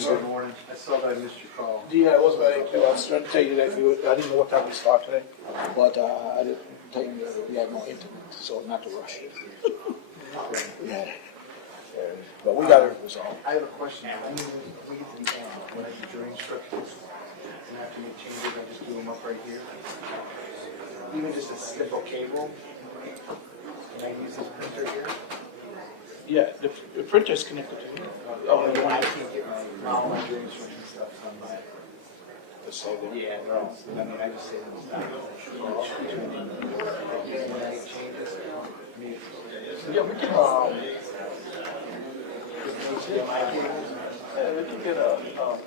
Good morning. I saw that I missed your call. Yeah, it was very. I was trying to tell you that I didn't know what time we start today, but I didn't tell you that we had no internet, so not to rush. Yeah. But we got it resolved. I have a question. When we get to the end, when I do jury instructions, and I have to make changes, I just do them up right here. Even just a simple cable. Can I use this printer here? Yeah, the printer's connected to you. Oh, you want? I can't get all my jury instruction stuff on my. Yeah, they're all. I mean, I just say them stuff. When I make changes, Yeah, we can. We can get a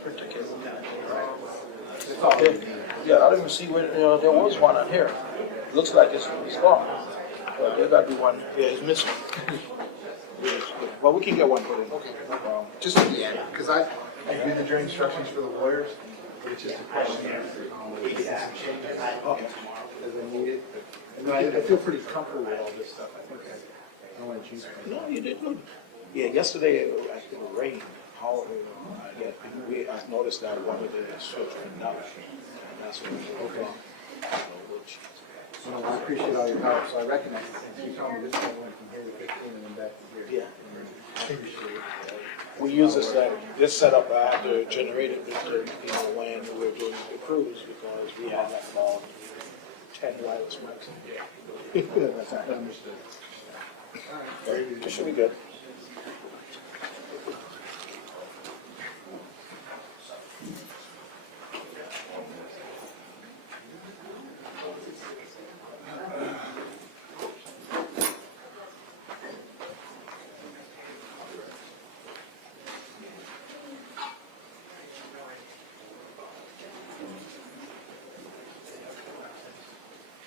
printer cable. Okay. Yeah, I don't even see where there was one on here. Looks like it's gone. But there got to be one. Yeah, it's missing. Well, we can get one put in. okay, no problem. Just at the end, because I do the jury instructions for the lawyers, which is a question. Changes. Okay. As I need it. And I feel pretty comfortable with all this stuff. I think I don't want to choose. No, you did good. Yeah, yesterday it rained. How? Yeah, I noticed that one of the switch went down. That's what Okay. Well, I appreciate all your help, so I recognize the things. You told me this one went from here to 15 and then back to here. Yeah. I appreciate it. We use this setup. I had to generate it with when we were doing the cruise because we had like about 10 wireless mics in here. That's understood. It should be good.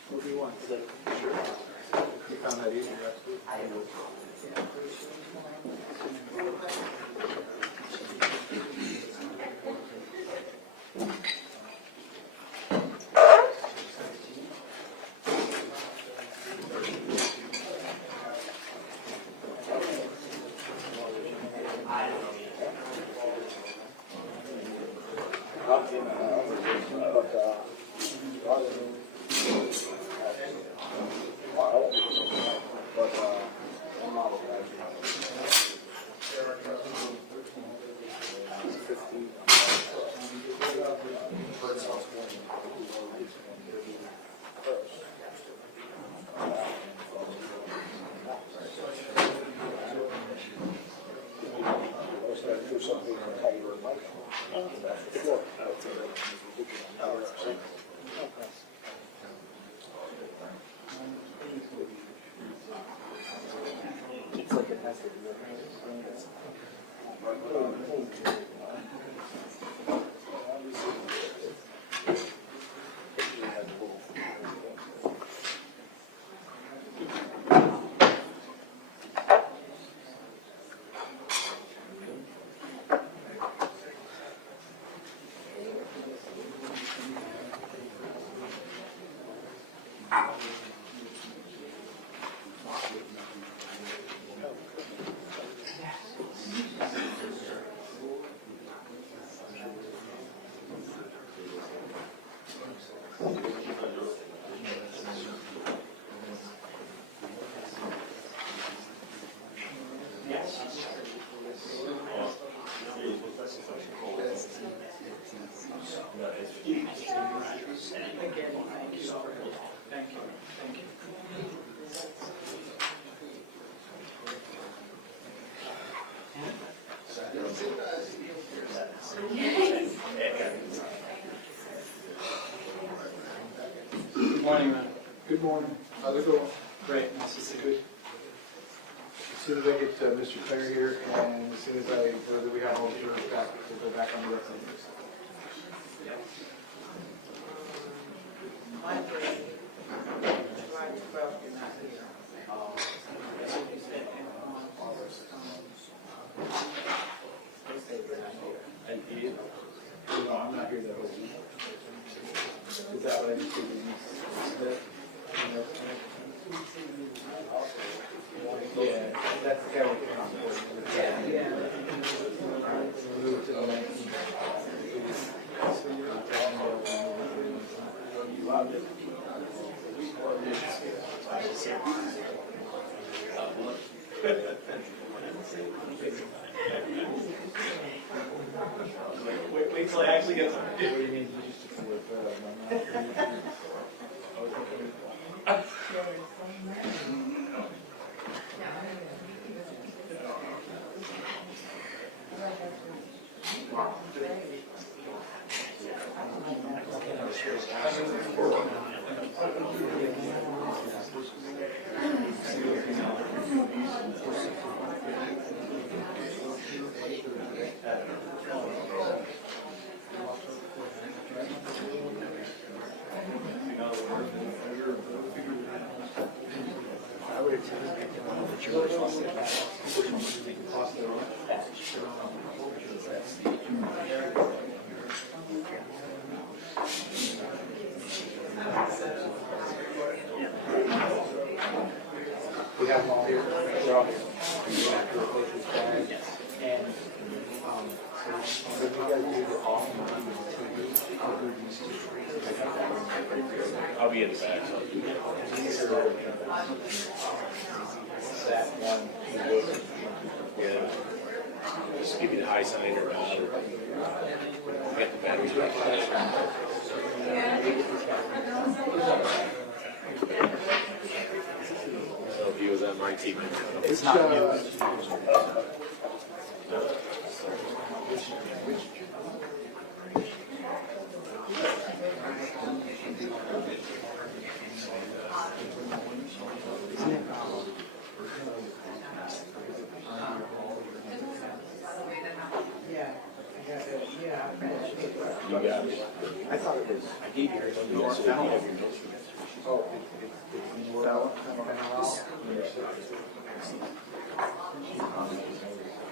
What do you want? Sure. You found that easier, absolutely. I would. Good morning, man. Good morning. How's it going? Great. Nice to see you. As soon as I get Mr. Clare here, and as soon as I heard that we have all the jurors back, we'll go back on the rest of this. No, I'm not here that whole week. Is that what I just did? Yeah, that's the guy with the passport. Yeah. Move to the 19th. Wait till I actually get some. What do you mean? You just took with I would anticipate that you're responsible for we have them all here. They're all here. You have to replace this bag. And so if you guys do the off and on TV, I'll do these two. I'll be in the back. So. These are that one. Yeah. Just give me the high side or get the batteries back. So if he was on my team, It's not you. you got it. I thought it was. I gave you yours. You also have your notes. Oh, it's more out.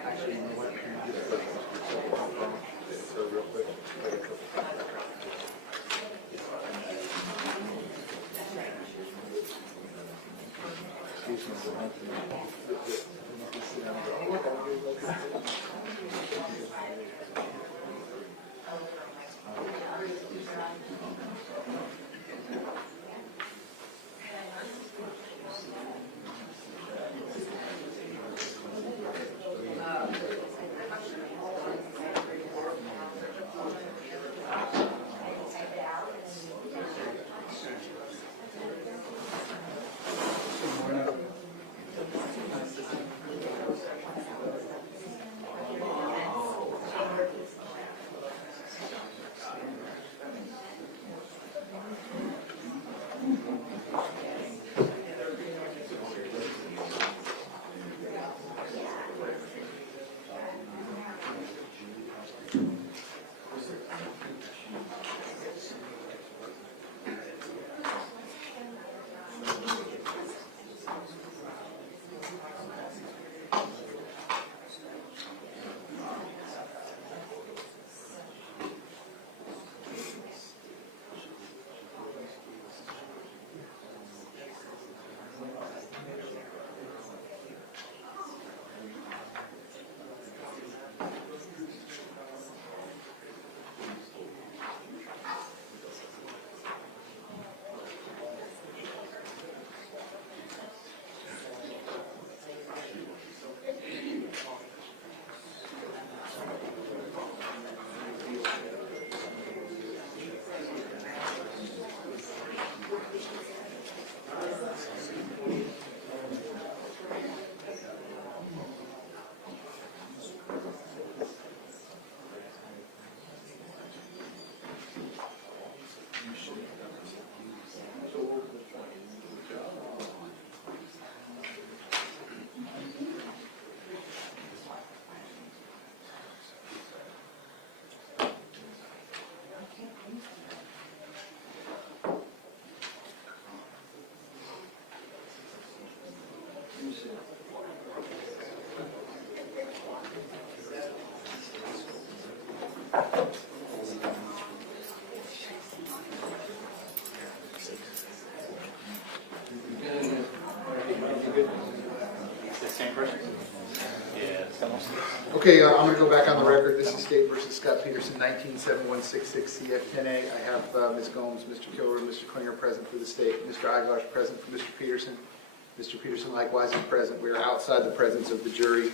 Actually, you know what? Real quick. Excuse me. Same person? Yeah. Okay, I'm going to go back on the record. This is State versus Scot Peterson, 197166 CF10A. I have Ms. Gomes, Mr. Kilroy, Mr. Klinger present for the state, Mr. Igosh present for Mr. Peterson. Mr. Peterson likewise is present. We are outside the presence of the jury.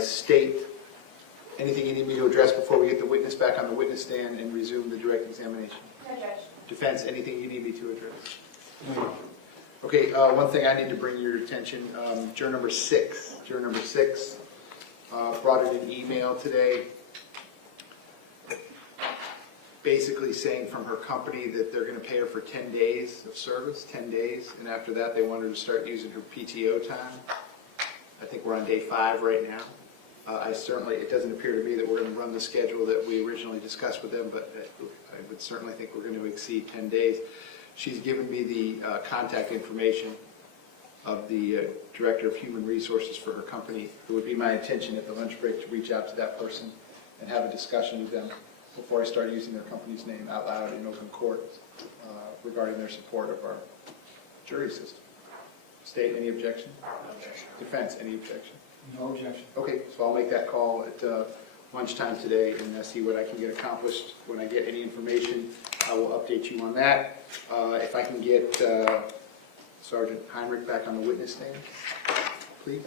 State, anything you need me to address before we get the witness back on the witness stand and resume the direct examination? No, Judge. Defense, anything you need me to address? Okay, one thing I need to bring your attention, juror number six brought in an email today basically saying from her company that they're going to pay her for 10 days of service, 10 days, and after that they want her to start using her PTO time. I think we're on day 5 right now. It doesn't appear to me that we're going to run the schedule that we originally discussed with them, but I would certainly think we're going to exceed 10 days. She's given me the contact information of the Director of Human Resources for her company. It would be my intention at the lunch break to reach out to that person and have a discussion with them before I start using their company's name out loud in open court regarding their support of our jury system. State, any objection? No objection. Defense, any objection? No objection. Okay, so I'll make that call at lunchtime today and see what I can get accomplished. When I get any information, I will update you on that. If I can get Sergeant Heinrich back on the witness stand, please.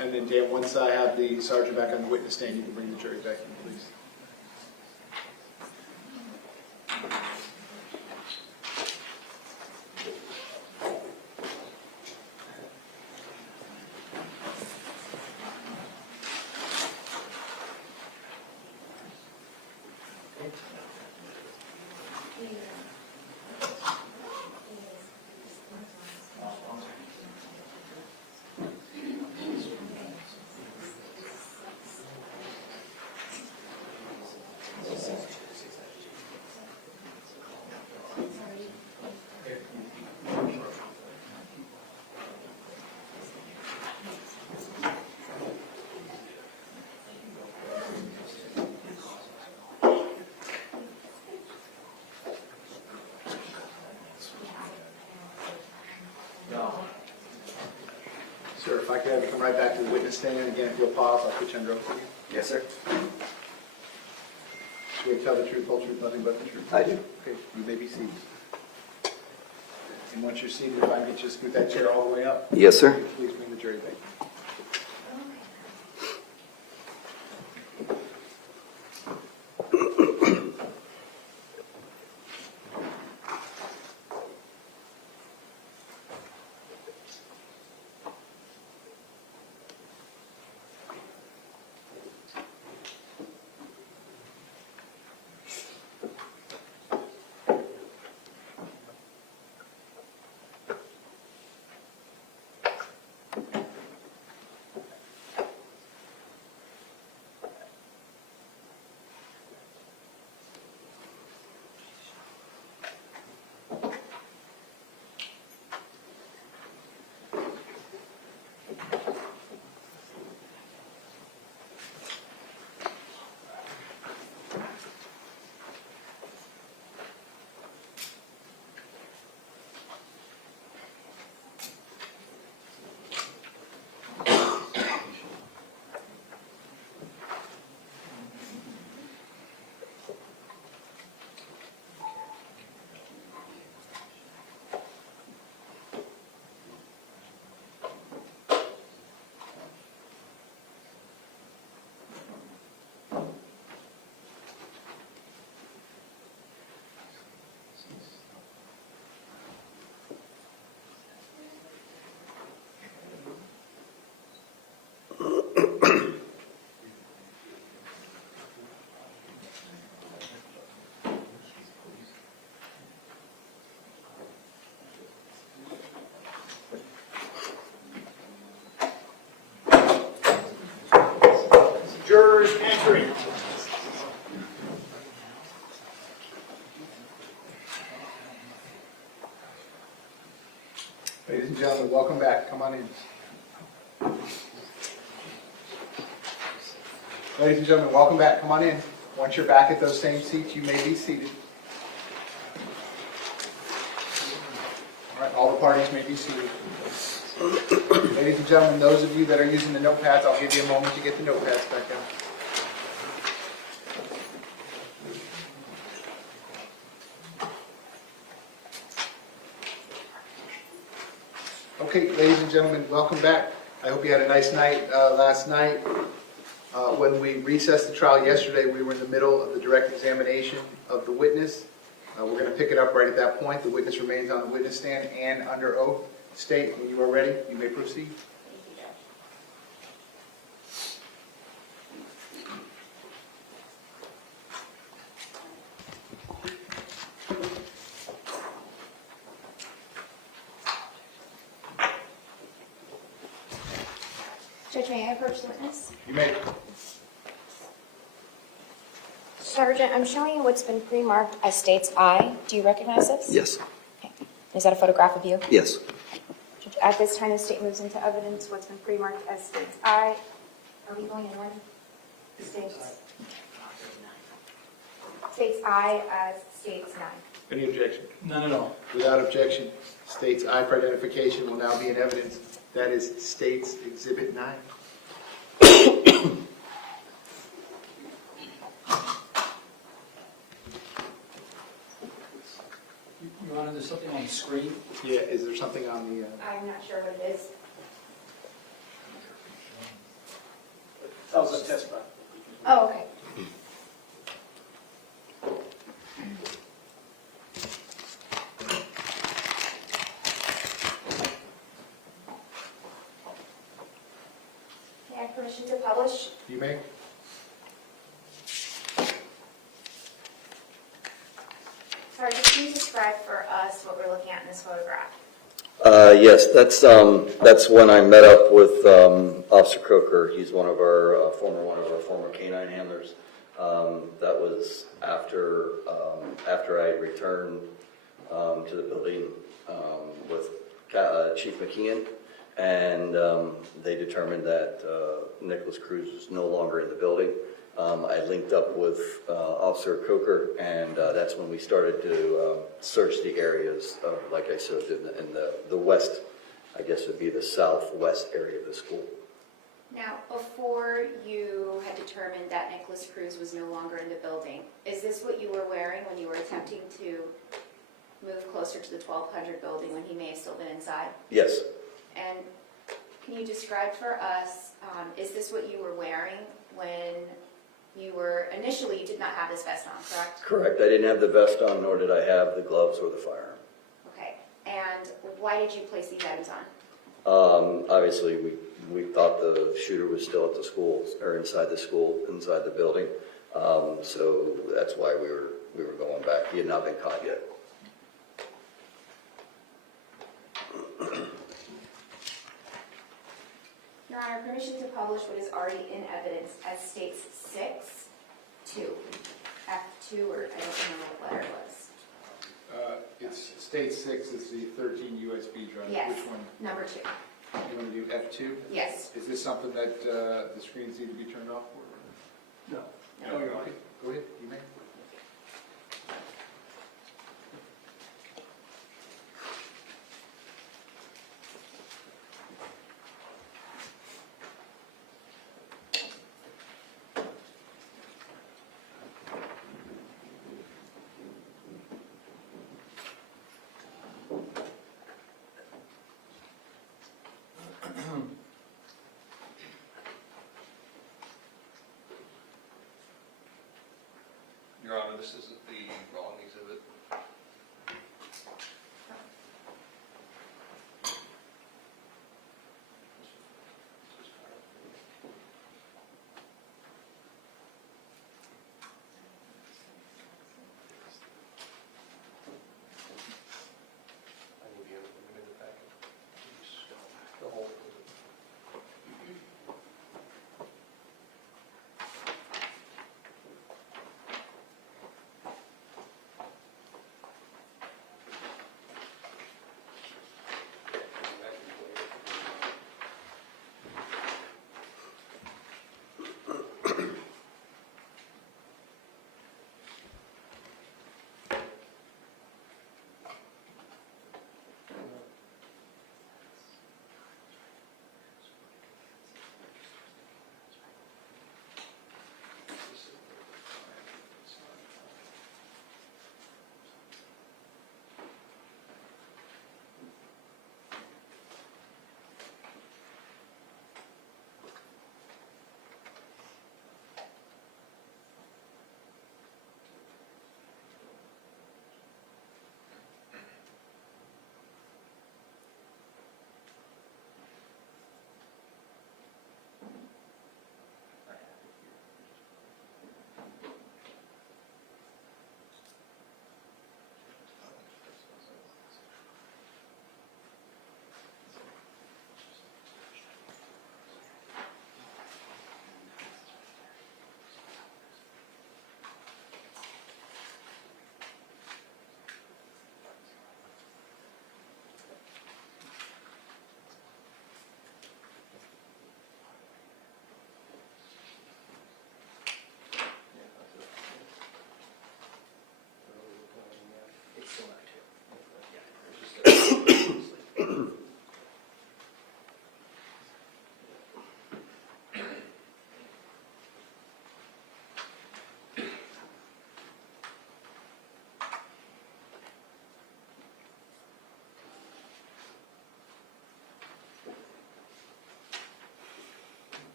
And then Dan, once I have the sergeant back on the witness stand, you can bring the jury back in, please. Sir, if I could have you come right back to the witness stand, again, if you'll pause, I'll put you under oath for you. Yes, sir. Swear to tell the truth, whole truth, nothing but the truth. I do. Okay, you may be seated. And once you're seated, if I can get you to scoot that chair all the way up. Yes, sir. Please bring the jury back. Ladies and gentlemen, welcome back. Come on in. Ladies and gentlemen, welcome back. Come on in. Once you're back at those same seats, you may be seated. All right, all the parties may be seated. Ladies and gentlemen, those of you that are using the notepads, I'll give you a moment to get the notepads back out. Okay, ladies and gentlemen, welcome back. I hope you had a nice night last night. When we recessed the trial yesterday, we were in the middle of the direct examination of the witness. We're going to pick it up right at that point. The witness remains on the witness stand and under oath. State, when you are ready, you may proceed. Judge, may I approach the witness? You may. Sergeant, I'm showing you what's been pre-marked as state's I. Do you recognize this? Yes. Okay. Is that a photograph of you? Yes. Judge, at this time, the state moves into evidence what's been pre-marked as state's I. Are we going in order? The state's I as state's 9. Any objection? None at all. Without objection, state's I for identification will now be in evidence. That is State's Exhibit 9. Your Honor, there's something on the screen. Yeah, is there something on the... I'm not sure what it is. That was a test run. Oh, okay. May I have permission to publish? You may. Sergeant, can you describe for us what we're looking at in this photograph? Yes, that's when I met up with Officer Coker. He's one of our former canine handlers. That was after I had returned to the building with Chief McKeon, and they determined that Nicholas Cruz was no longer in the building. I linked up with Officer Coker, and that's when we started to search the areas, like I said, in the west, I guess would be the southwest area of the school. Now, before you had determined that Nicholas Cruz was no longer in the building, is this what you were wearing when you were attempting to move closer to the 1200 building when he may have still been inside? Yes. And can you describe for us, is this what you were wearing when you were, initially you did not have this vest on, correct? Correct. I didn't have the vest on, nor did I have the gloves or the firearm. Okay. And why did you place these items on? Obviously, we thought the shooter was still at the school, or inside the school, inside the building. So that's why we were going back. He had not been caught yet. Your Honor, permission to publish what is already in evidence as states 6-2. F2, or I don't know what letter it was. It's State 6 is the 13 USB drive. Yes. Which one? Number 2. You want to do F2? Yes. Is this something that the screens need to be turned off for? No. No, you're okay. Go ahead, you may. Your Honor, this isn't the wrong exhibit. I need the other one in the packet. The whole exhibit.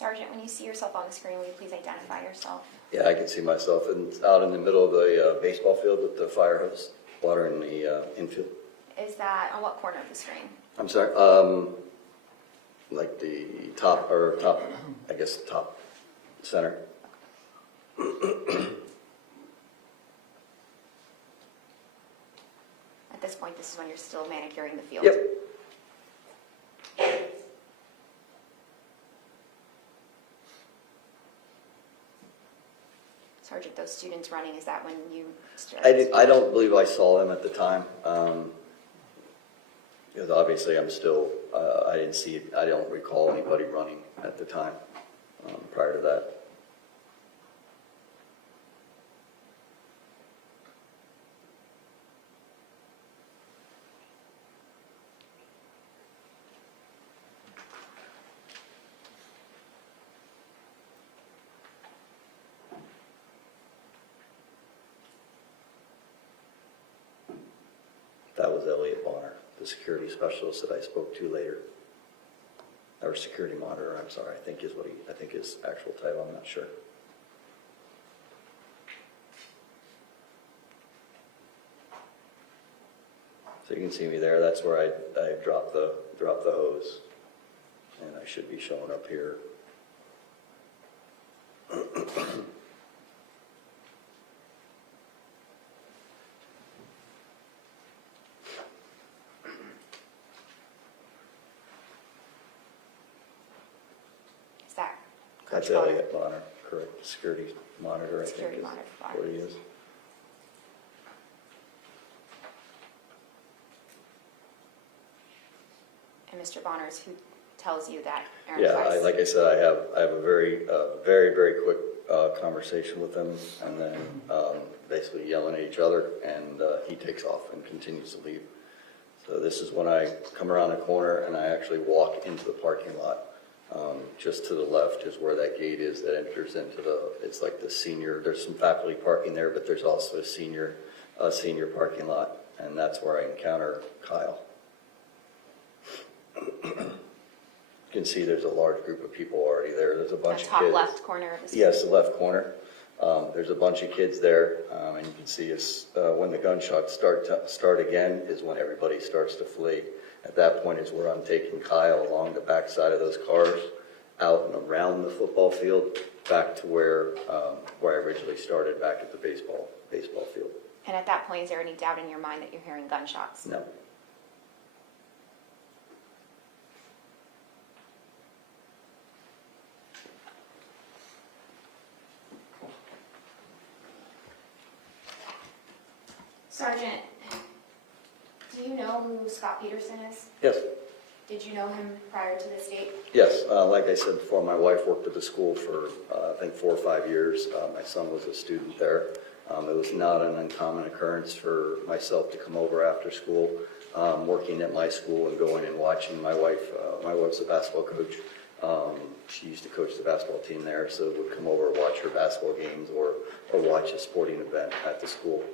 Sergeant, when you see yourself on the screen, will you please identify yourself? Yeah, I can see myself out in the middle of the baseball field with the fire hose, watering the infield. Is that on what corner of the screen? I'm sorry, like the top, I guess, top center. At this point, this is when you're still manicuring the field? Yep. Sergeant, those students running, is that when you started? I don't believe I saw them at the time, because obviously I'm still, I don't recall anybody running at the time prior to that. That was Elliot Bonner, the security specialist that I spoke to later. Or security monitor, I'm sorry, I think his actual title, I'm not sure. So you can see me there, that's where I dropped the hose. And I should be showing up here. Is that That's Coach Bonner? Elliot Bonner, correct, security monitor, I think Security is monitor, what he is. And Mr. Bonner is who tells you that Aaron Yeah, Weiss? like I said, I have a very, very quick conversation with him, and then basically yelling at each other, and he takes off and continues to leave. So this is when I come around the corner and I actually walk into the parking lot. Just to the left is where that gate is that enters into it's like the senior, there's some faculty parking there, but there's also a senior parking lot, and that's where I encounter Kyle. You can see there's a large group of people already there. There's a bunch The of kids. top left corner of the screen? Yes, the left corner. There's a bunch of kids there, and you can see when the gunshots start again is when everybody starts to flee. At that point is where I'm taking Kyle along the backside of those cars, out and around the football field, back to where I originally started, back at the baseball field. And at that point, is there any doubt in your mind that you're hearing gunshots? No. Sergeant, do you know who Scot Peterson is? Yes. Did you know him prior to this date? Yes, like I said before, my wife worked at the school for, I think, 4 or 5 years. My son was a student there. It was not an uncommon occurrence for myself to come over after school, working at my school and going and watching my wife. My wife's a basketball coach. She used to coach the basketball team there, so would come over and watch her basketball games or watch a sporting event at the school.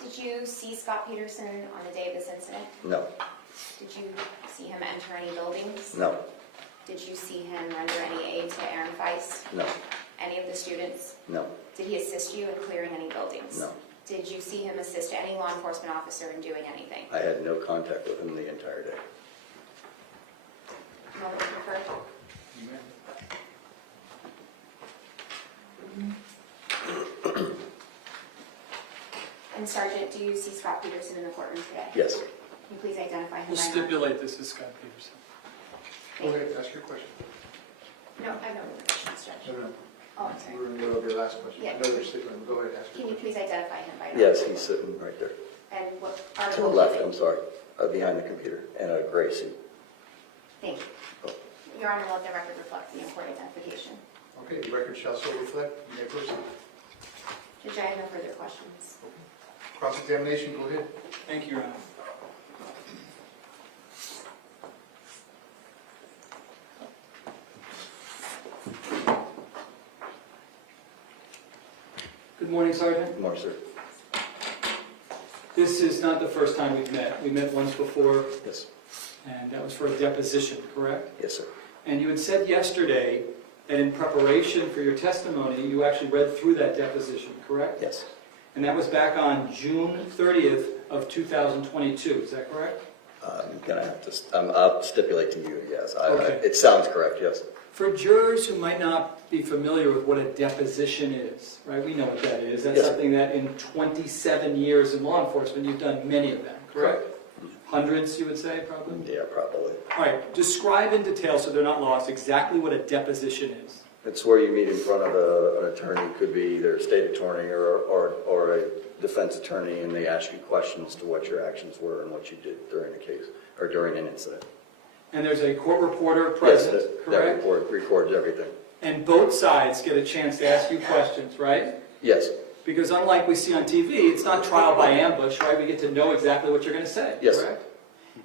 Did you see Scot Peterson on the day of this incident? No, Did you see him enter any buildings? no, Did you see him render any aid to Aaron Weiss? no, Any of the students? no, Did he assist you in clearing any buildings? no. Did you see him assist any law enforcement officer in doing anything? I had no contact with him the entire day. Moment to refer? And Sergeant, do you see Scot Peterson in the courtroom today? Yes, Can you please identify him We'll by name? stipulate this as Scot Peterson. Go ahead, ask your question. No, I have no other questions, Judge. No. Oh, I'm sorry. We're in the middle of your last question. Yeah. I know you're sitting, go ahead, ask Can your you question. please identify him by name? yes, he's sitting right there. And what To article? the left, I'm sorry, behind the computer, in a gray suit. Thank you. Your Honor, let the record reflect the important identification. Okay, the record shall so reflect. You may proceed. Judge, I have no further questions. Cross-examination, go ahead. Thank you, Your Honor. Good morning, Sergeant. Good morning, sir. This is not the first time we've met. We met once before, Yes, and that was for a deposition, correct? yes, sir. And you had said yesterday that in preparation for your testimony, you actually read through that deposition, correct? Yes. And that was back on June 30th of 2022, is that correct? I'm gonna have to, I'll stipulate to you, yes. Okay. It sounds correct, yes. For jurors who might not be familiar with what a deposition is, right? We know what that is. That's Yes. something that in 27 years in law enforcement, you've done many of them, correct? Hundreds, you would say, probably? Yeah, probably. All right, describe in detail so they're not lost exactly what a deposition is. It's where you meet in front of an attorney, could be either a state attorney or a defense attorney, and they ask you questions to what your actions were and what you did during a case, or during an incident. And there's a court reporter present, Yes, that correct? report records everything. And both sides get a chance to ask you questions, right? Yes, Because unlike we see on TV, it's not trial by ambush, right? We get to know exactly what you're going to say, Yes. correct?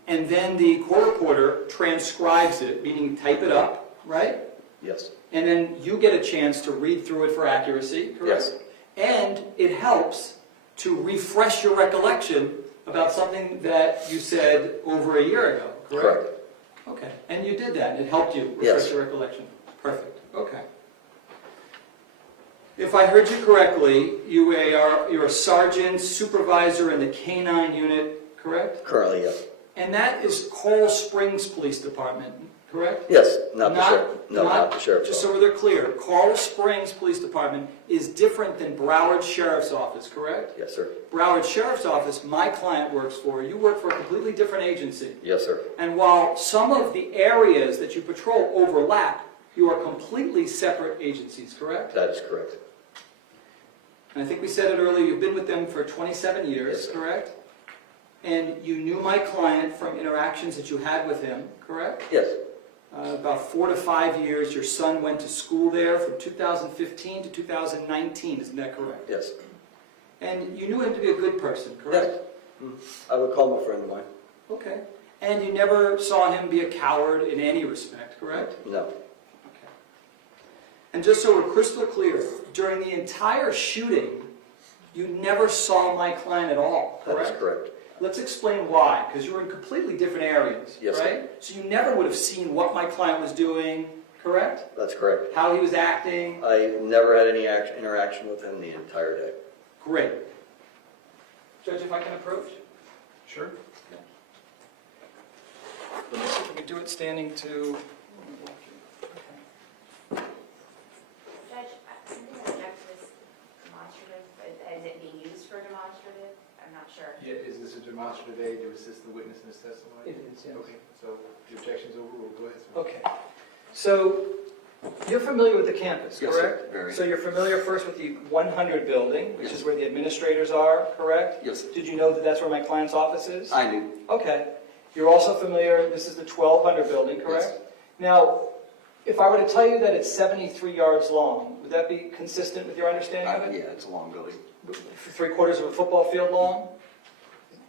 And then the court reporter transcribes it, meaning type it up, right? yes, And then you get a chance to read through it for accuracy, correct? Yes. And it helps to refresh your recollection about something that you said over a year ago, correct? correct. Okay, and you did that, it helped you refresh Yes. your recollection. Perfect, okay. If I heard you correctly, you're a sergeant, supervisor in the K-9 unit, correct? Currently, yes. And that is Coral Springs Police Department, correct? Yes, not the sheriff. No, not the sheriff's Just office. so they're clear, Coral Springs Police Department is different than Broward Sheriff's Office, correct? Yes, sir. Broward Sheriff's Office, my client works for, you work for a completely different agency. Yes, sir. And while some of the areas that you patrol overlap, you are completely separate agencies, correct? That is correct. And I think we said it earlier, you've been with them for 27 years, Yes, sir. correct? And you knew my client from interactions that you had with him, correct? Yes, About 4 to 5 years, your son went to school there from 2015 to 2019, isn't that correct? yes. And you knew him to be a good person, correct? I would call him a friend of mine. Okay. And you never saw him be a coward in any respect, correct? No, Okay. And just so we're crystal clear, during the entire shooting, you never saw my client at all, that correct? is correct. Let's explain why, because you were in completely different areas, Yes, sir. right? So you never would have seen what my client was doing, correct? That's correct. How he was acting. I never had any interaction with him the entire day. Great. Judge, if I can approach? Sure. Let me see if we can do it standing to... Judge, I'm going to object to this demonstrative, but is it being used for demonstrative? I'm not sure. Yeah, is this a demonstrative aid to assist the witness in his testimony? It is, yes. Okay, so the objection's overruled, go ahead, sir. Okay. So, you're familiar with the campus, Yes, sir. correct? Very. So you're familiar first with the 100 building, which is where the administrators are, correct? Yes, sir. Did you know that that's where my client's office is? I knew. Okay. You're also familiar, this is the 1200 building, correct? Yes. Now, if I were to tell you that it's 73 yards long, would that be consistent with your understanding of it? Yeah, it's a long building. 3/4 of a football field long?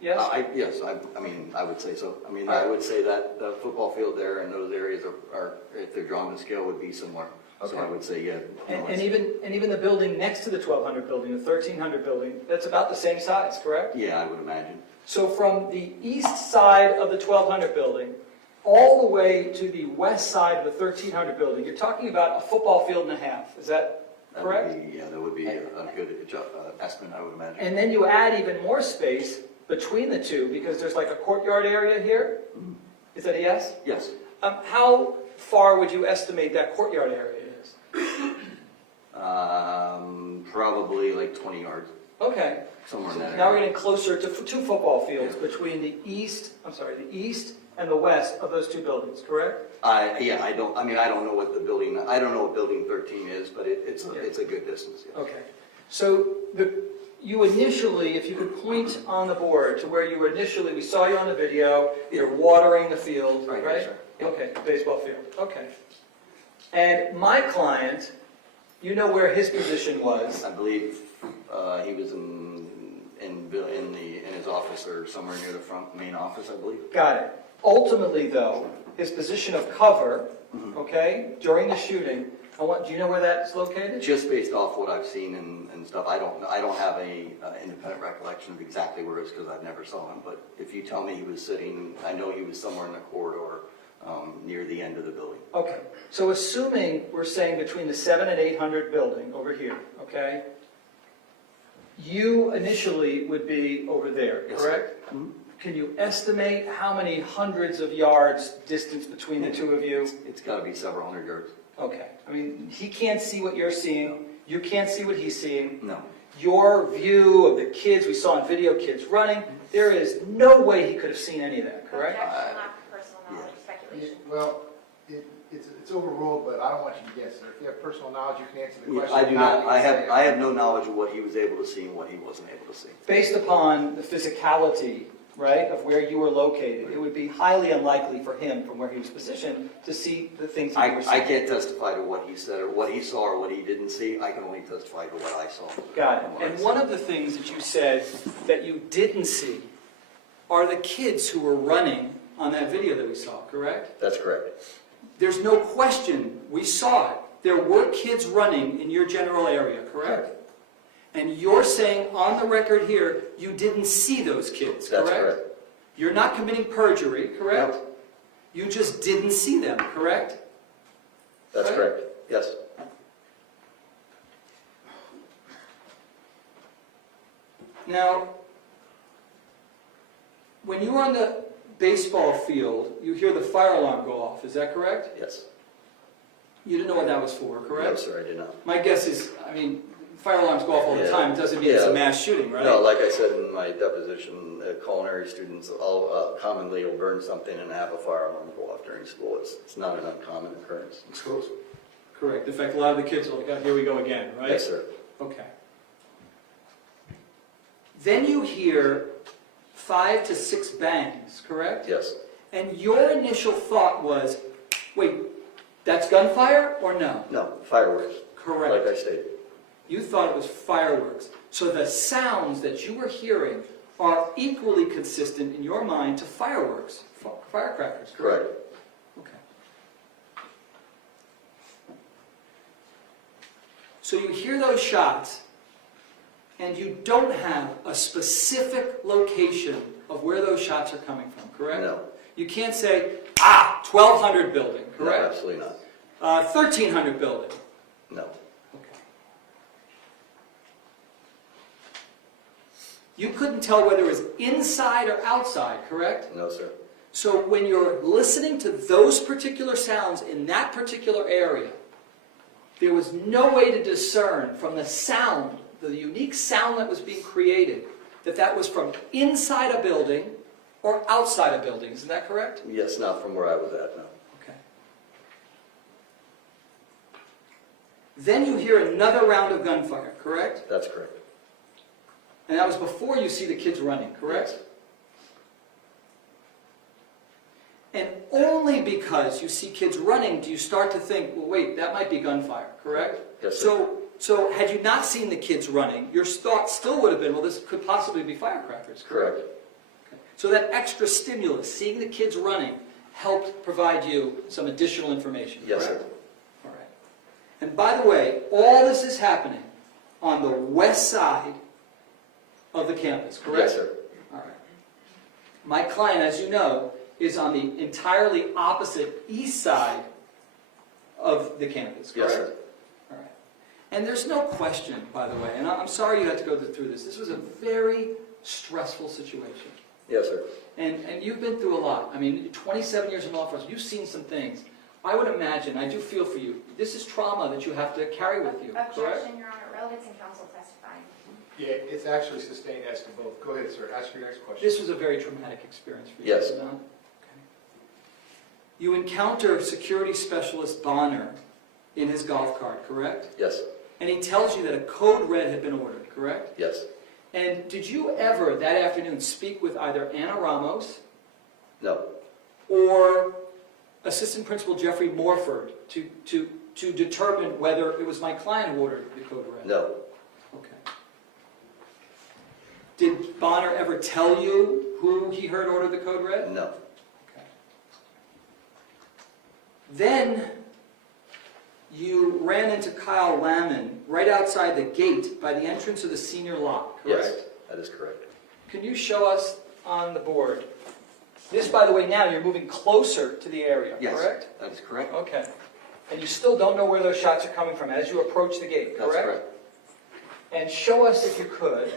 Yes? Yes, I mean, I would say so. I mean, I would say that the football field there and those areas are, if they're drawn to scale, would be similar. So Okay. I would say, yeah. And even the building next to the 1200 building, the 1300 building, that's about the same size, correct? Yeah, I would imagine. So from the east side of the 1200 building, all the way to the west side of the 1300 building, you're talking about a football field and a half. Is that That correct? would be, yeah, that would be a good estimate, I would imagine. And then you add even more space between the two, because there's like a courtyard area here. Is that a yes? Yes. How far would you estimate that courtyard area is? Probably like 20 yards, Okay. somewhere in that Now we're area. getting closer to two football fields between the east and the west of those two buildings, correct? I don't know what building 13 is, but it's a good distance, yes. Okay. So you initially, if you could point on the board to where you were initially, we saw you on the video, you're watering the field, Right, right? yes, sir. Okay, baseball field, okay. And my client, you know where his position was. I believe he was in his office or somewhere near the front main office, I believe. Got it. Ultimately, though, his position of cover, okay, during the shooting, do you know where that's located? Just based off what I've seen and stuff, I don't have any independent recollection of exactly where it is because I've never saw him. But if you tell me he was sitting, I know he was somewhere in the corridor near the end of the building. Okay, so assuming we're saying between the 700 and 800 building over here, okay? You initially would be over there, Yes. correct? Can you estimate how many hundreds of yards distance between the two of you? It's got to be several hundred yards. Okay, I mean, he can't see what you're seeing, you can't see what he's seeing. No. Your view of the kids, we saw in video kids running, there is no way he could have seen any of that, correct? Objection, lack of personal knowledge, speculation. Well, it's overruled, but I don't want you to guess, sir. If you have personal knowledge, you can answer the Yeah, question. I do If not, you I can say it. have no knowledge of what he was able to see and what he wasn't able to see. Based upon the physicality, right, of where you were located, it would be highly unlikely for him, from where he was positioned, to see the things that you were I seeing. can't testify to what he said or what he saw or what he didn't see. I can only testify to what I saw. Got it. And one of the things that you said that you didn't see are the kids who were running on that video that we saw, correct? That's correct. There's no question, we saw it. There were kids running in your general area, correct? And you're saying on the record here, you didn't see those kids, correct? That's correct. You're not committing perjury, correct? No. You just didn't see them, correct? That's Right? correct. Yes. Now, when you were on the baseball field, you hear the fire alarm go off, is that correct? Yes. You didn't know what that was for, No, correct? sir, I did not. My guess is, I mean, fire alarms go off all the Yeah. time, it doesn't mean it's a Yeah. mass shooting, right? No, like I said in my deposition, culinary students all commonly will burn something and have a fire alarm go off during school. It's not an uncommon occurrence in schools. Correct. In fact, a lot of the kids are like, oh, here we go again, right? Yes, sir. Okay. Then you hear 5 to 6 bangs, correct? Yes. And your initial thought was, wait, that's gunfire or no? No, fireworks, Correct. like I stated. You thought it was fireworks. So the sounds that you were hearing are equally consistent in your mind to fireworks, firecrackers, correct? Correct. Okay. So you hear those shots, and you don't have a specific location of where those shots are coming from, correct? No. You can't say, 1200 building, No, correct? absolutely not. 1300 building. No. Okay. You couldn't tell whether it was inside or outside, correct? No, sir. So when you're listening to those particular sounds in that particular area, there was no way to discern from the sound, the unique sound that was being created, that that was from inside a building or outside a building. Isn't that correct? Yes, not from where I was at, no. Okay. Then you hear another round of gunfire, correct? That's correct. And that was before you see the kids running, correct? And only because you see kids running do you start to think, well, wait, that might be gunfire, correct? Yes, sir. So had you not seen the kids running, your thought still would have been, well, this could possibly be firecrackers, correct? Correct. Okay. So that extra stimulus, seeing the kids running, helped provide you some additional information, Yes, correct? sir. All right. And by the way, all this is happening on the west side of the campus, correct? Yes, sir. All right. My client, as you know, is on the entirely opposite east side of the campus, correct? Yes, sir. All right. And there's no question, by the way, and I'm sorry you had to go through this. This was a very stressful situation. Yes, sir. And you've been through a lot. I mean, 27 years in law enforcement, you've seen some things. I would imagine, I do feel for you, this is trauma that you have to carry with you, correct? Objection, Your Honor. Relevance and counsel testifying. Yeah, it's actually sustained as to both. Go ahead, sir. Ask your next question. This was a very traumatic experience for you, Yes. is it not? Okay. You encounter security specialist Bonner in his golf cart, correct? Yes. And he tells you that a code red had been ordered, correct? Yes. And did you ever, that afternoon, speak with either Anna Ramos No. or Assistant Principal Jeffrey Morford to determine whether it was my client who ordered the code red? No. Okay. Did Bonner ever tell you who he heard order the code red? No. Okay. Then you ran into Kyle Lamon right outside the gate by the entrance of the senior lot, correct? Yes, that is correct. Can you show us on the board This, by the way, now you're moving closer to the area, Yes, correct? that is correct. Okay. And you still don't know where those shots are coming from as you approach the gate, That's correct? correct. And show us, if you could,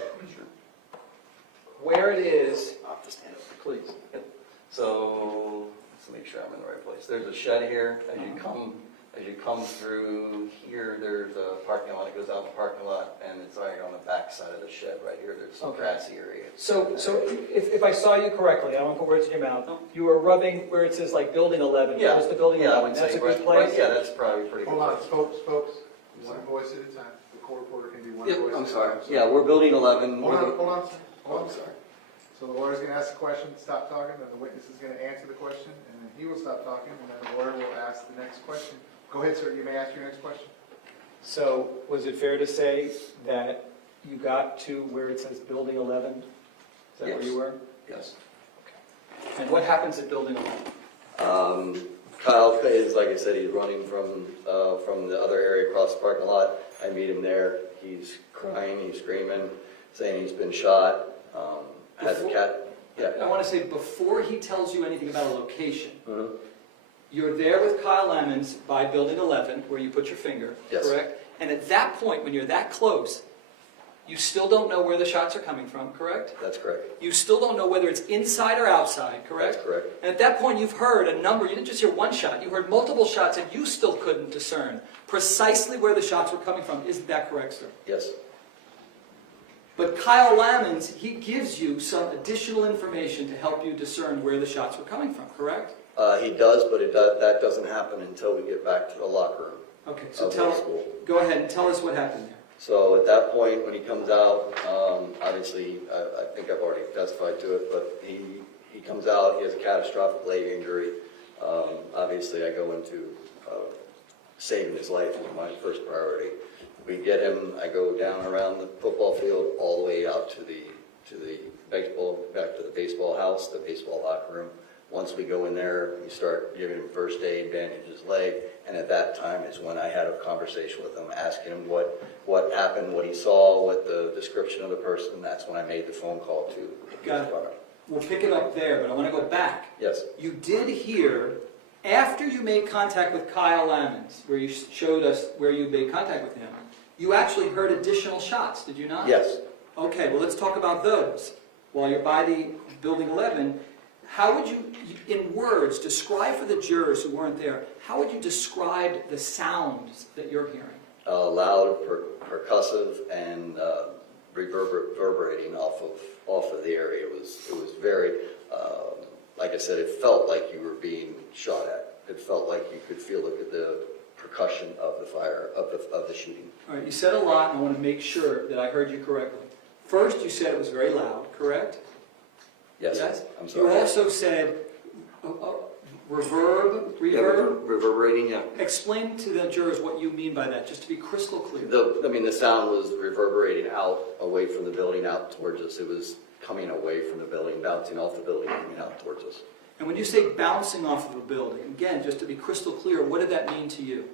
where it is. I'll have to stand up, please. Yep. So, let's make sure I'm in the right place. There's a shed here. As you come through here, there's a parking lot that goes out in the parking lot, and it's right on the back side of the shed right here. There's some Okay. grassy area. So if I saw you correctly, I don't want to put words in your mouth, you were rubbing where it says like building 11. Yeah. What was the building Yeah, I 11? would That's say a good right- place? right- Yeah, that's probably pretty good. Hold on, place. folks, one voice at a time. The court reporter can be one Yep, voice at a I'm time. sorry. Yeah, we're building 11. Hold We're on, the- hold on. Oh, I'm sorry. So the lawyer's gonna ask a question, stop talking, then the witness is gonna answer the question, and then he will stop talking, and then the lawyer will ask the next question. Go ahead, sir, you may ask your next question. So was it fair to say that you got to where it says building 11? Is that where Yes. you were? Yes. And what happens at building 11? Kyle is, like I said, he's running from the other area across the parking lot. I meet him there. He's crying, he's screaming, saying he's been shot. Has a cat. I Yeah. want to say, before he tells you anything about a location, Mhm. you're there with Kyle Lamons by building 11, where you put your finger, Yes. correct? And at that point, when you're that close, you still don't know where the shots are coming from, correct? That's correct. You still don't know whether it's inside or outside, correct? That's correct. And at that point, you've heard a number, you didn't just hear one shot, you heard multiple shots, and you still couldn't discern precisely where the shots were coming from. Isn't that correct, sir? Yes. But Kyle Lamons, he gives you some additional information to help you discern where the shots were coming from, correct? He does, but that doesn't happen until we get back to the locker room. Okay, so of the tell, school. go ahead and tell us what happened there. So at that point, when he comes out, obviously, I think I've already testified to it, but he comes out, he has a catastrophic leg injury. Obviously, I go into saving his life is my first priority. We get him, I go down around the football field, all the way out to the baseball, back to the baseball house, the baseball locker room. Once we go in there, we start giving him first aid, bandage his leg, and at that time is when I had a conversation with him, asking him what happened, what he saw, what the description of the person. That's when I made the phone call to. Got it. We'll pick it up there, but I want to go back. Yes. You did hear, after you made contact with Kyle Lamons, where you showed us where you made contact with him, you actually heard additional shots, did you not? Yes. Okay, well, let's talk about those. While you're by the building 11, how would you, in words, describe for the jurors who weren't there, how would you describe the sounds that you're hearing? Loud, percussive, and reverberating off of the area. It was very, like I said, it felt like you were being shot at. It felt like you could feel the percussion of the fire, of the shooting. All right, you said a lot, and I want to make sure that I heard you correctly. First, you said it was very loud, correct? Yes. I'm sorry. You also said reverb. Yeah, reverberating, yeah. Explain to the jurors what you mean by that, just to be crystal clear. The sound was reverberating out, away from the building, out towards us. It was coming away from the building, bouncing off the building, coming out towards us. And when you say bouncing off of a building, again, just to be crystal clear, what did that mean to you?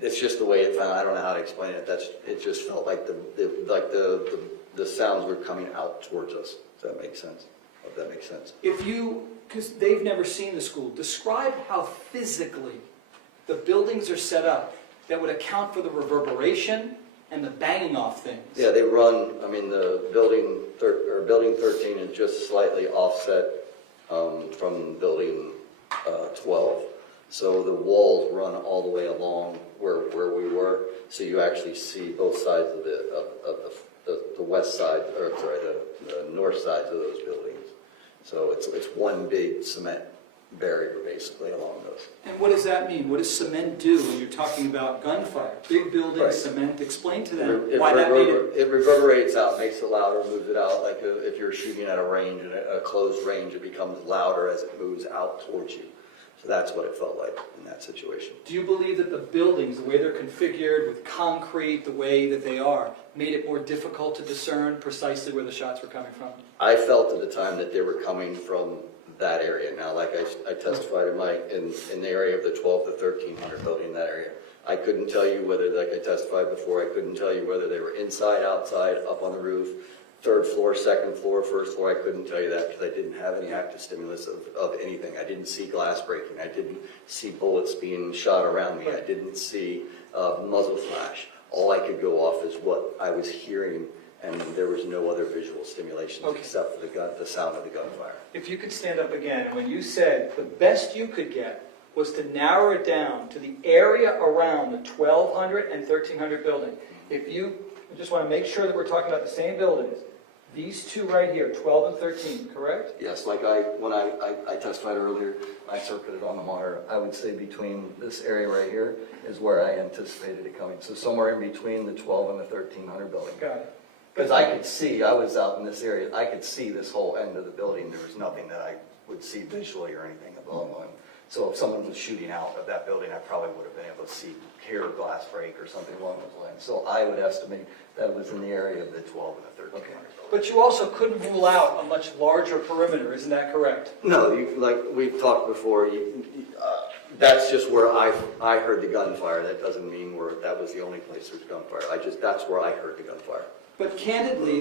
It's just the way it felt. I don't know how to explain it. It just felt like the sounds were coming out towards us. Does that make sense? If that makes sense. If you, because they've never seen the school, describe how physically the buildings are set up that would account for the reverberation and the banging off things. Yeah, they run. I mean, the building 13 is just slightly offset from building 12. So the walls run all the way along where we were. So you actually see both sides of the west side, or sorry, the north sides of those buildings. So it's one big cement barrier basically along those. And what does that mean? What does cement do when you're talking about gunfire? Big building, Right. cement. Explain to them It why that made it. It reverberates out, makes it louder, moves it out. Like if you're shooting at a range, a closed range, it becomes louder as it moves out towards you. So that's what it felt like in that situation. Do you believe that the buildings, the way they're configured with concrete, the way that they are, made it more difficult to discern precisely where the shots were coming from? I felt at the time that they were coming from that area. Now, like I testified in the area of the 12 to 1300 building, in that area. I couldn't tell you whether, like I testified before, I couldn't tell you whether they were inside, outside, up on the roof, third floor, second floor, first floor, I couldn't tell you that because I didn't have any active stimulus of anything. I didn't see glass breaking. I didn't see bullets being shot around me. I didn't see muzzle flash. All I could go off is what I was hearing, and there was no other visual stimulations Okay. except for the sound of the gunfire. If you could stand up again, when you said the best you could get was to narrow it down to the area around the 1200 and 1300 building. I just want to make sure that we're talking about the same buildings. These two right here, 12 and 13, correct? Yes, like when I testified earlier, I circled it on the monitor. I would say between this area right here is where I anticipated it coming. So somewhere in between the 12 and the 1300 building. Got it. Because I could see, I was out in this area, I could see this whole end of the building. There was nothing that I would see visually or anything along the line. So if someone was shooting out of that building, I probably would have been able to see, hear a glass break or something along those lines. So I would estimate that it was in the area of the 12 and the 1300 building. But you also couldn't rule out a much larger perimeter, isn't that correct? No, like we've talked before, that's just where I heard the gunfire. That doesn't mean that was the only place there's gunfire. That's where I heard the gunfire. But candidly,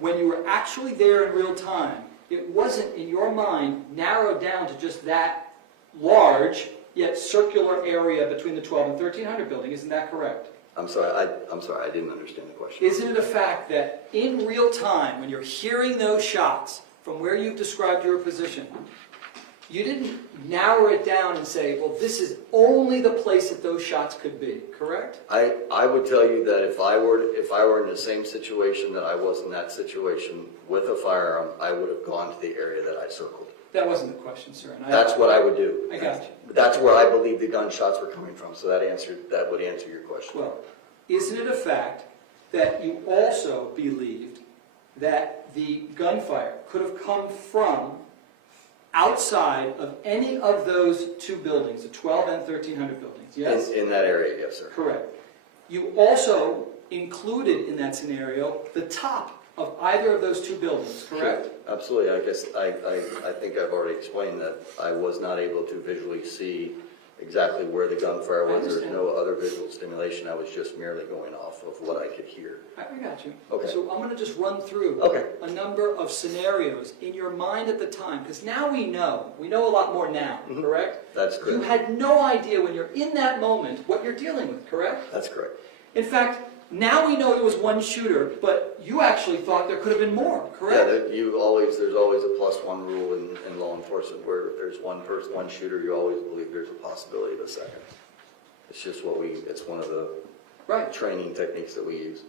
when you were actually there in real time, it wasn't in your mind narrowed down to just that large yet circular area between the 12 and 1300 building. Isn't that correct? I'm sorry, I didn't understand the question. Isn't it a fact that in real time, when you're hearing those shots from where you've described your position, you didn't narrow it down and say, well, this is only the place that those shots could be, correct? I would tell you that if I were in the same situation that I was in that situation with a firearm, I would have gone to the area that I circled. That wasn't the question, sir. And That's what I would do. I got you. That's where I believe the gunshots were coming from, so that would answer your question. Well, isn't it a fact that you also believed that the gunfire could have come from outside of any of those two buildings, the 12 and 1300 buildings? Yes? In that area, yes, sir. Correct. You also included in that scenario the top of either of those two buildings, correct? Sure. Absolutely. I guess I think I've already explained that I was not able to visually see exactly where the gunfire was. There was no other visual stimulation. I was just merely going off of what I could hear. I got you. Okay. So I'm going to just run through a number of scenarios in your mind at the time, because now we know a lot more now, correct? That's correct. You had no idea when you're in that moment what you're dealing with, correct? That's correct. In fact, now we know there was one shooter, but you actually thought there could have been more, correct? Yeah, there's always a +1 rule in law enforcement where if there's one shooter, you always believe there's a possibility of a second. It's just it's one of the training techniques that we use.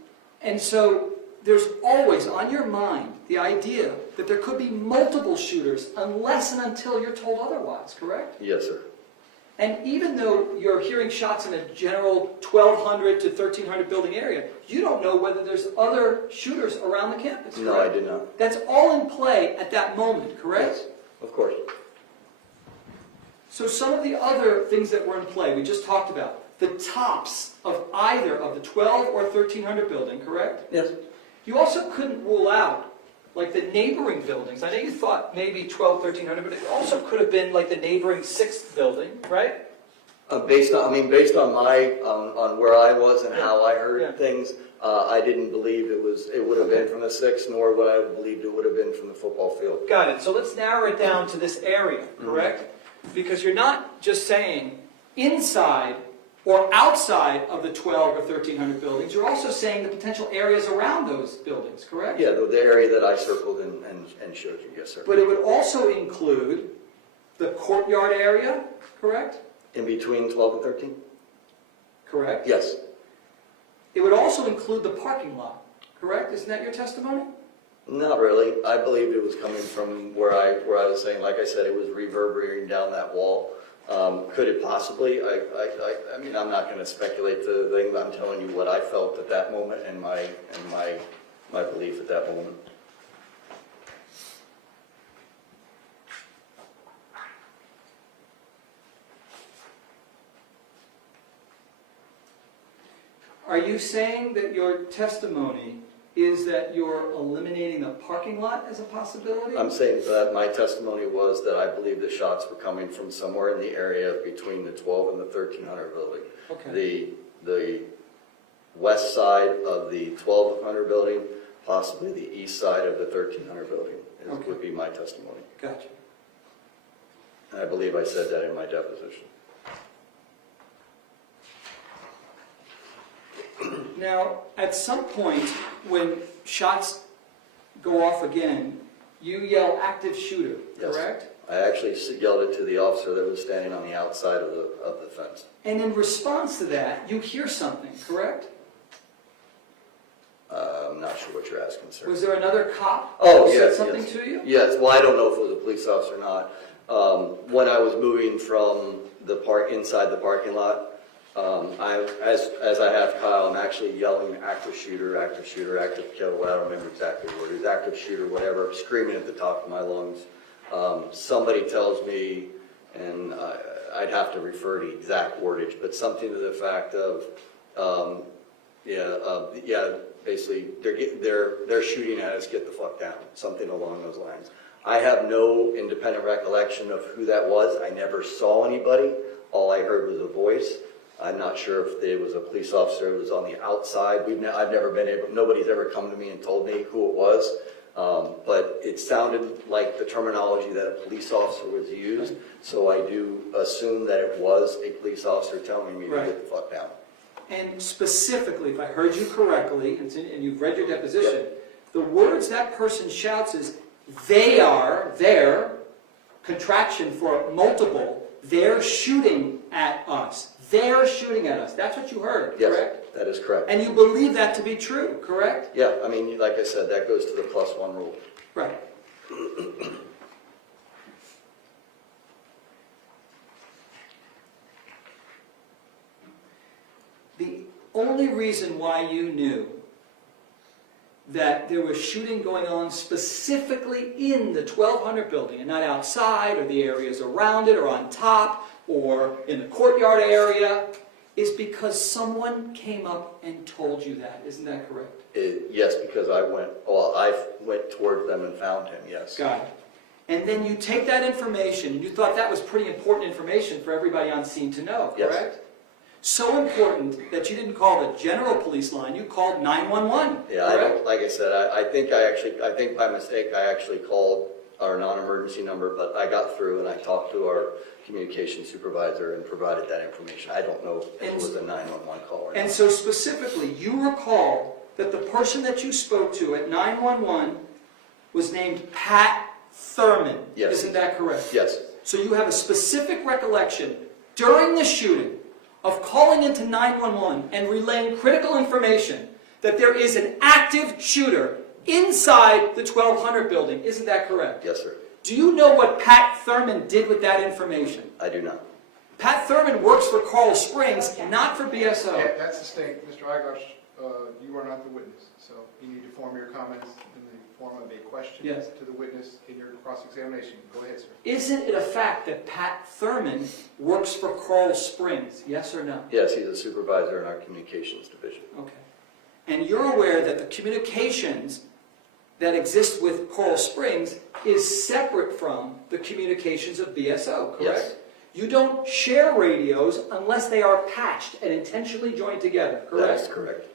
And so there's always on your mind the idea that there could be multiple shooters unless and until you're told otherwise, correct? Yes, sir. And even though you're hearing shots in a general 1200 to 1300 building area, you don't know whether there's other shooters around the campus, correct? No, I did not. That's all in play at that moment, correct? Yes, of course. So some of the other things that were in play, we just talked about, the tops of either of the 12 or 1300 building, correct? Yes. You also couldn't rule out like the neighboring buildings. I know you thought maybe 12, 1300, but it also could have been like the neighboring 6th building, right? Based on where I was and how I heard things, I didn't believe it would have been from the 6th, nor would I have believed it would have been from the football field. Got it. So let's narrow it down to this area, correct? Because you're not just saying inside or outside of the 12 or 1300 buildings, you're also saying the potential areas around those buildings, correct? Yeah, the area that I circled and showed you, yes, sir. But it would also include the courtyard area, correct? In between 12 and 13? Correct. Yes. It would also include the parking lot, correct? Isn't that your testimony? Not really. I believed it was coming from where I was saying, like I said, it was reverberating down that wall. Could it possibly? I mean, I'm not going to speculate the thing, but I'm telling you what I felt at that moment and my belief at that moment. Are you saying that your testimony is that you're eliminating the parking lot as a possibility? I'm saying that my testimony was that I believe the shots were coming from somewhere in the area between the 12 and the 1300 building. Okay. The west side of the 1200 building possibly the east side of the 1300 building Okay. would be my testimony. Gotcha. And I believe I said that in my deposition. Now, at some point, when shots go off again, you yell active shooter, Yes. correct? I actually yelled it to the officer that was standing on the outside of the fence. And in response to that, you hear something, correct? I'm not sure what you're asking, sir. Was there another cop Oh, who said yes, something yes. to you? Yes, well, I don't know if it was a police officer or not. When I was moving from the inside the parking lot, as I have Kyle, I'm actually yelling active shooter, active shooter, active killer. Well, I don't remember exactly what it is, active shooter, whatever. I'm screaming at the top of my lungs. Somebody tells me, and I'd have to refer to exact wordage, but something to the fact of, basically they're shooting at us, get the fuck down, something along those lines. I have no independent recollection of who that was. I never saw anybody. All I heard was a voice. I'm not sure if it was a police officer who was on the outside. I've never been able, nobody's ever come to me and told me who it was. But it sounded like the terminology that a police officer was used. So I do assume that it was a police officer telling me to Right. get the fuck down. And specifically, if I heard you correctly, and you've read your deposition, the words that person shouts is, their, contraction for multiple, they're shooting at us. They're shooting at us. That's what you heard, Yes, correct? that is correct. And you believe that to be true, correct? Yeah, I mean, like I said, that goes to the +1 rule. Right. The only reason why you knew that there was shooting going on specifically in the 1200 building and not outside or the areas around it or on top or in the courtyard area is because someone came up and told you that. Isn't that correct? Yes, because I went towards them and found him, yes. Got it. And then you take that information, and you thought that was pretty important information for everybody on scene to know, Yes. correct? So important that you didn't call the general police line, you called 911, Yeah, correct? like I said, I think by mistake I actually called our non-emergency number, but I got through and I talked to our communication supervisor and provided that information. I don't know if it was a 911 call or not. And so specifically, you recall that the person that you spoke to at 911 was named Pat Thurman. Yes. Isn't that correct? Yes, So you have a specific recollection during the shooting of calling into 911 and relaying critical information that there is an active shooter inside the 1200 building. Isn't that correct? yes, sir. Do you know what Pat Thurman did with that information? I do not. Pat Thurman works for Coral Springs, not for BSO. Yeah, that's the state, Mr. Igosh, you are not the witness, so you need to form your comments in the form of a question Yes. to the witness in your cross-examination. Go ahead, sir. Isn't it a fact that Pat Thurman works for Coral Springs? Yes or no? Yes, he's a supervisor in our communications division. Okay. And you're aware that the communications that exist with Coral Springs is separate from the communications of BSO, correct? Yes. You don't share radios unless they are patched and intentionally joined together, correct? That is correct.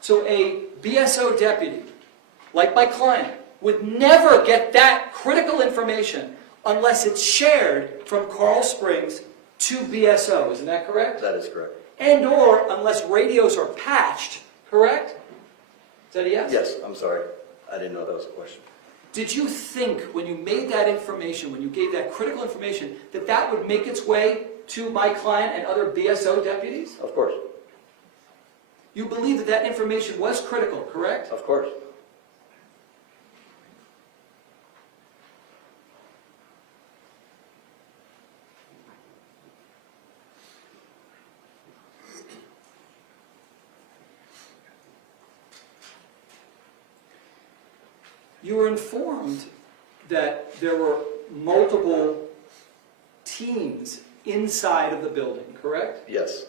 So a BSO deputy, like my client, would never get that critical information unless it's shared from Coral Springs to BSO. Isn't that correct? That is correct. And or unless radios are patched, correct? Is that a yes? Yes, I'm sorry. I didn't know that was a question. Did you think when you made that information, when you gave that critical information, that that would make its way to my client and other BSO deputies? Of course. You believe that that information was critical, correct? Of course. You were informed that there were multiple teams inside of the building, correct? Yes,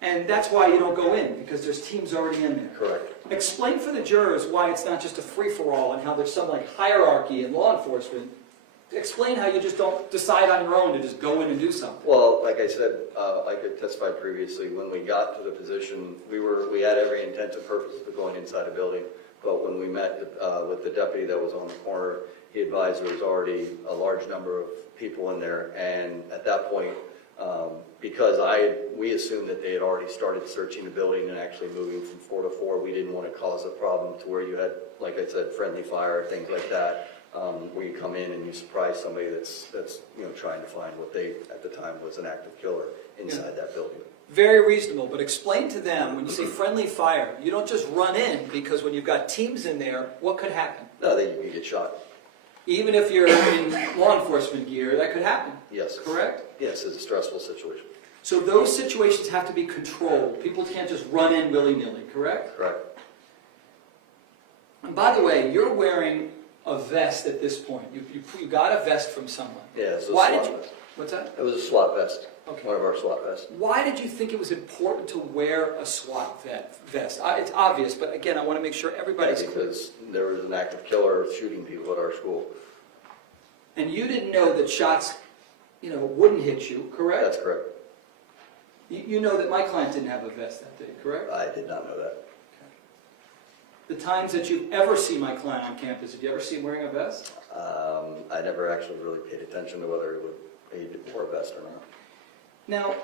And that's why you don't go in, because there's teams already in there. correct. Explain for the jurors why it's not just a free-for-all and how there's some like hierarchy in law enforcement. Explain how you just don't decide on your own to just go in and do something. Well, like I said, like I testified previously, when we got to the position, we had every intent and purpose of going inside a building. But when we met with the deputy that was on the corner, he advised there was already a large number of people in there. And at that point, because we assumed that they had already started searching the building and actually moving from floor to floor, we didn't want to cause a problem to where you had, like I said, friendly fire, things like that, where you come in and you surprise somebody that's trying to find what they, at the time, was an active killer inside that building. Very reasonable, but explain to them, when you say friendly fire, you don't just run in, because when you've got teams in there, what could happen? No, that you can get shot. Even if you're in law enforcement gear, that could happen. Yes. Correct? Yes, it's a stressful situation. So those situations have to be controlled. People can't just run in willy-nilly, correct? Correct. And by the way, you're wearing a vest at this point. You got a vest from someone. Yeah, it's a Why SWAT did you? vest. What's that? It was a SWAT vest. Okay. One of our SWAT vests. Why did you think it was important to wear a SWAT vest? It's obvious, but again, I want to make sure everybody's clear. Because there was an active killer shooting people at our school. And you didn't know that shots, wouldn't hit you, correct? That's correct. You know that my client didn't have a vest that day, correct? I did not know that. The times that you've ever seen my client on campus, did you ever see him wearing a vest? I never actually really paid attention to whether he wore a vest or not. Now,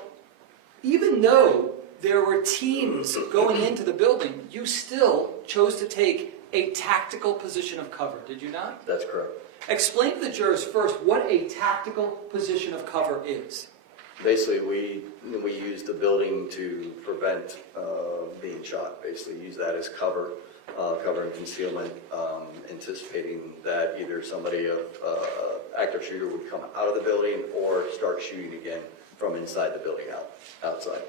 even though there were teams going into the building, you still chose to take a tactical position of cover, did you not? That's correct. Explain to the jurors first what a tactical position of cover is. Basically, we used the building to prevent being shot. Basically, use that as cover and concealment, anticipating that either somebody active shooter would come out of the building or start shooting again from inside the building outside.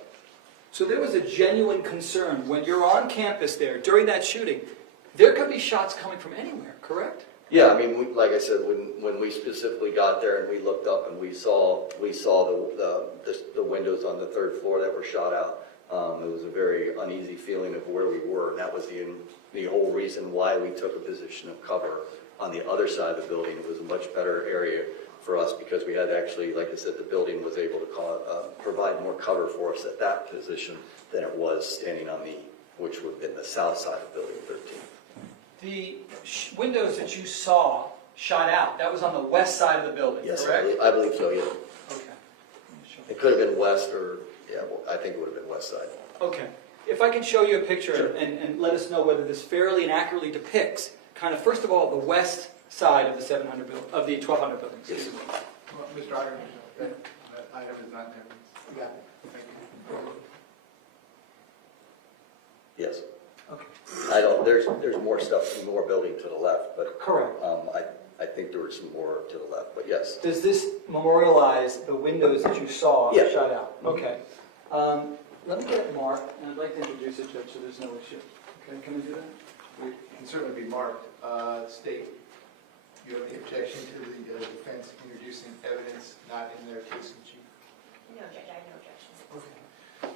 So there was a genuine concern when you're on campus there during that shooting. There could be shots coming from anywhere, correct? Yeah, I mean, like I said, when we specifically got there and we looked up and we saw the windows on the third floor that were shot out, it was a very uneasy feeling of where we were, and that was the whole reason why we took a position of cover on the other side of the building. It was a much better area for us because we had actually, like I said, the building was able to provide more cover for us at that position than it was standing on which would have been the south side of building 13. The windows that you saw shot out, that was on the west side of the building, Yes, correct? I believe so, yeah. Okay. It could have been west or, I think it would have been west side. Okay. If I can show you a picture and let us know whether this fairly and accurately depicts kind of, first of all, the west side of the 1200 building. Yes. Mr. Iron, that item is not there. You got it. Thank you. Yes. Okay. There's more stuff, more building to the left, but Correct. I think there was some more to the left, but yes. Does this memorialize the windows that you saw Yeah. shot out? Okay. Let me get it marked, and I'd like to introduce it, Judge, so there's no issue. Okay, can we do that? It can certainly be marked. State, you have any objection to the defense introducing evidence not in their case in chief? No, Judge, I have no objection.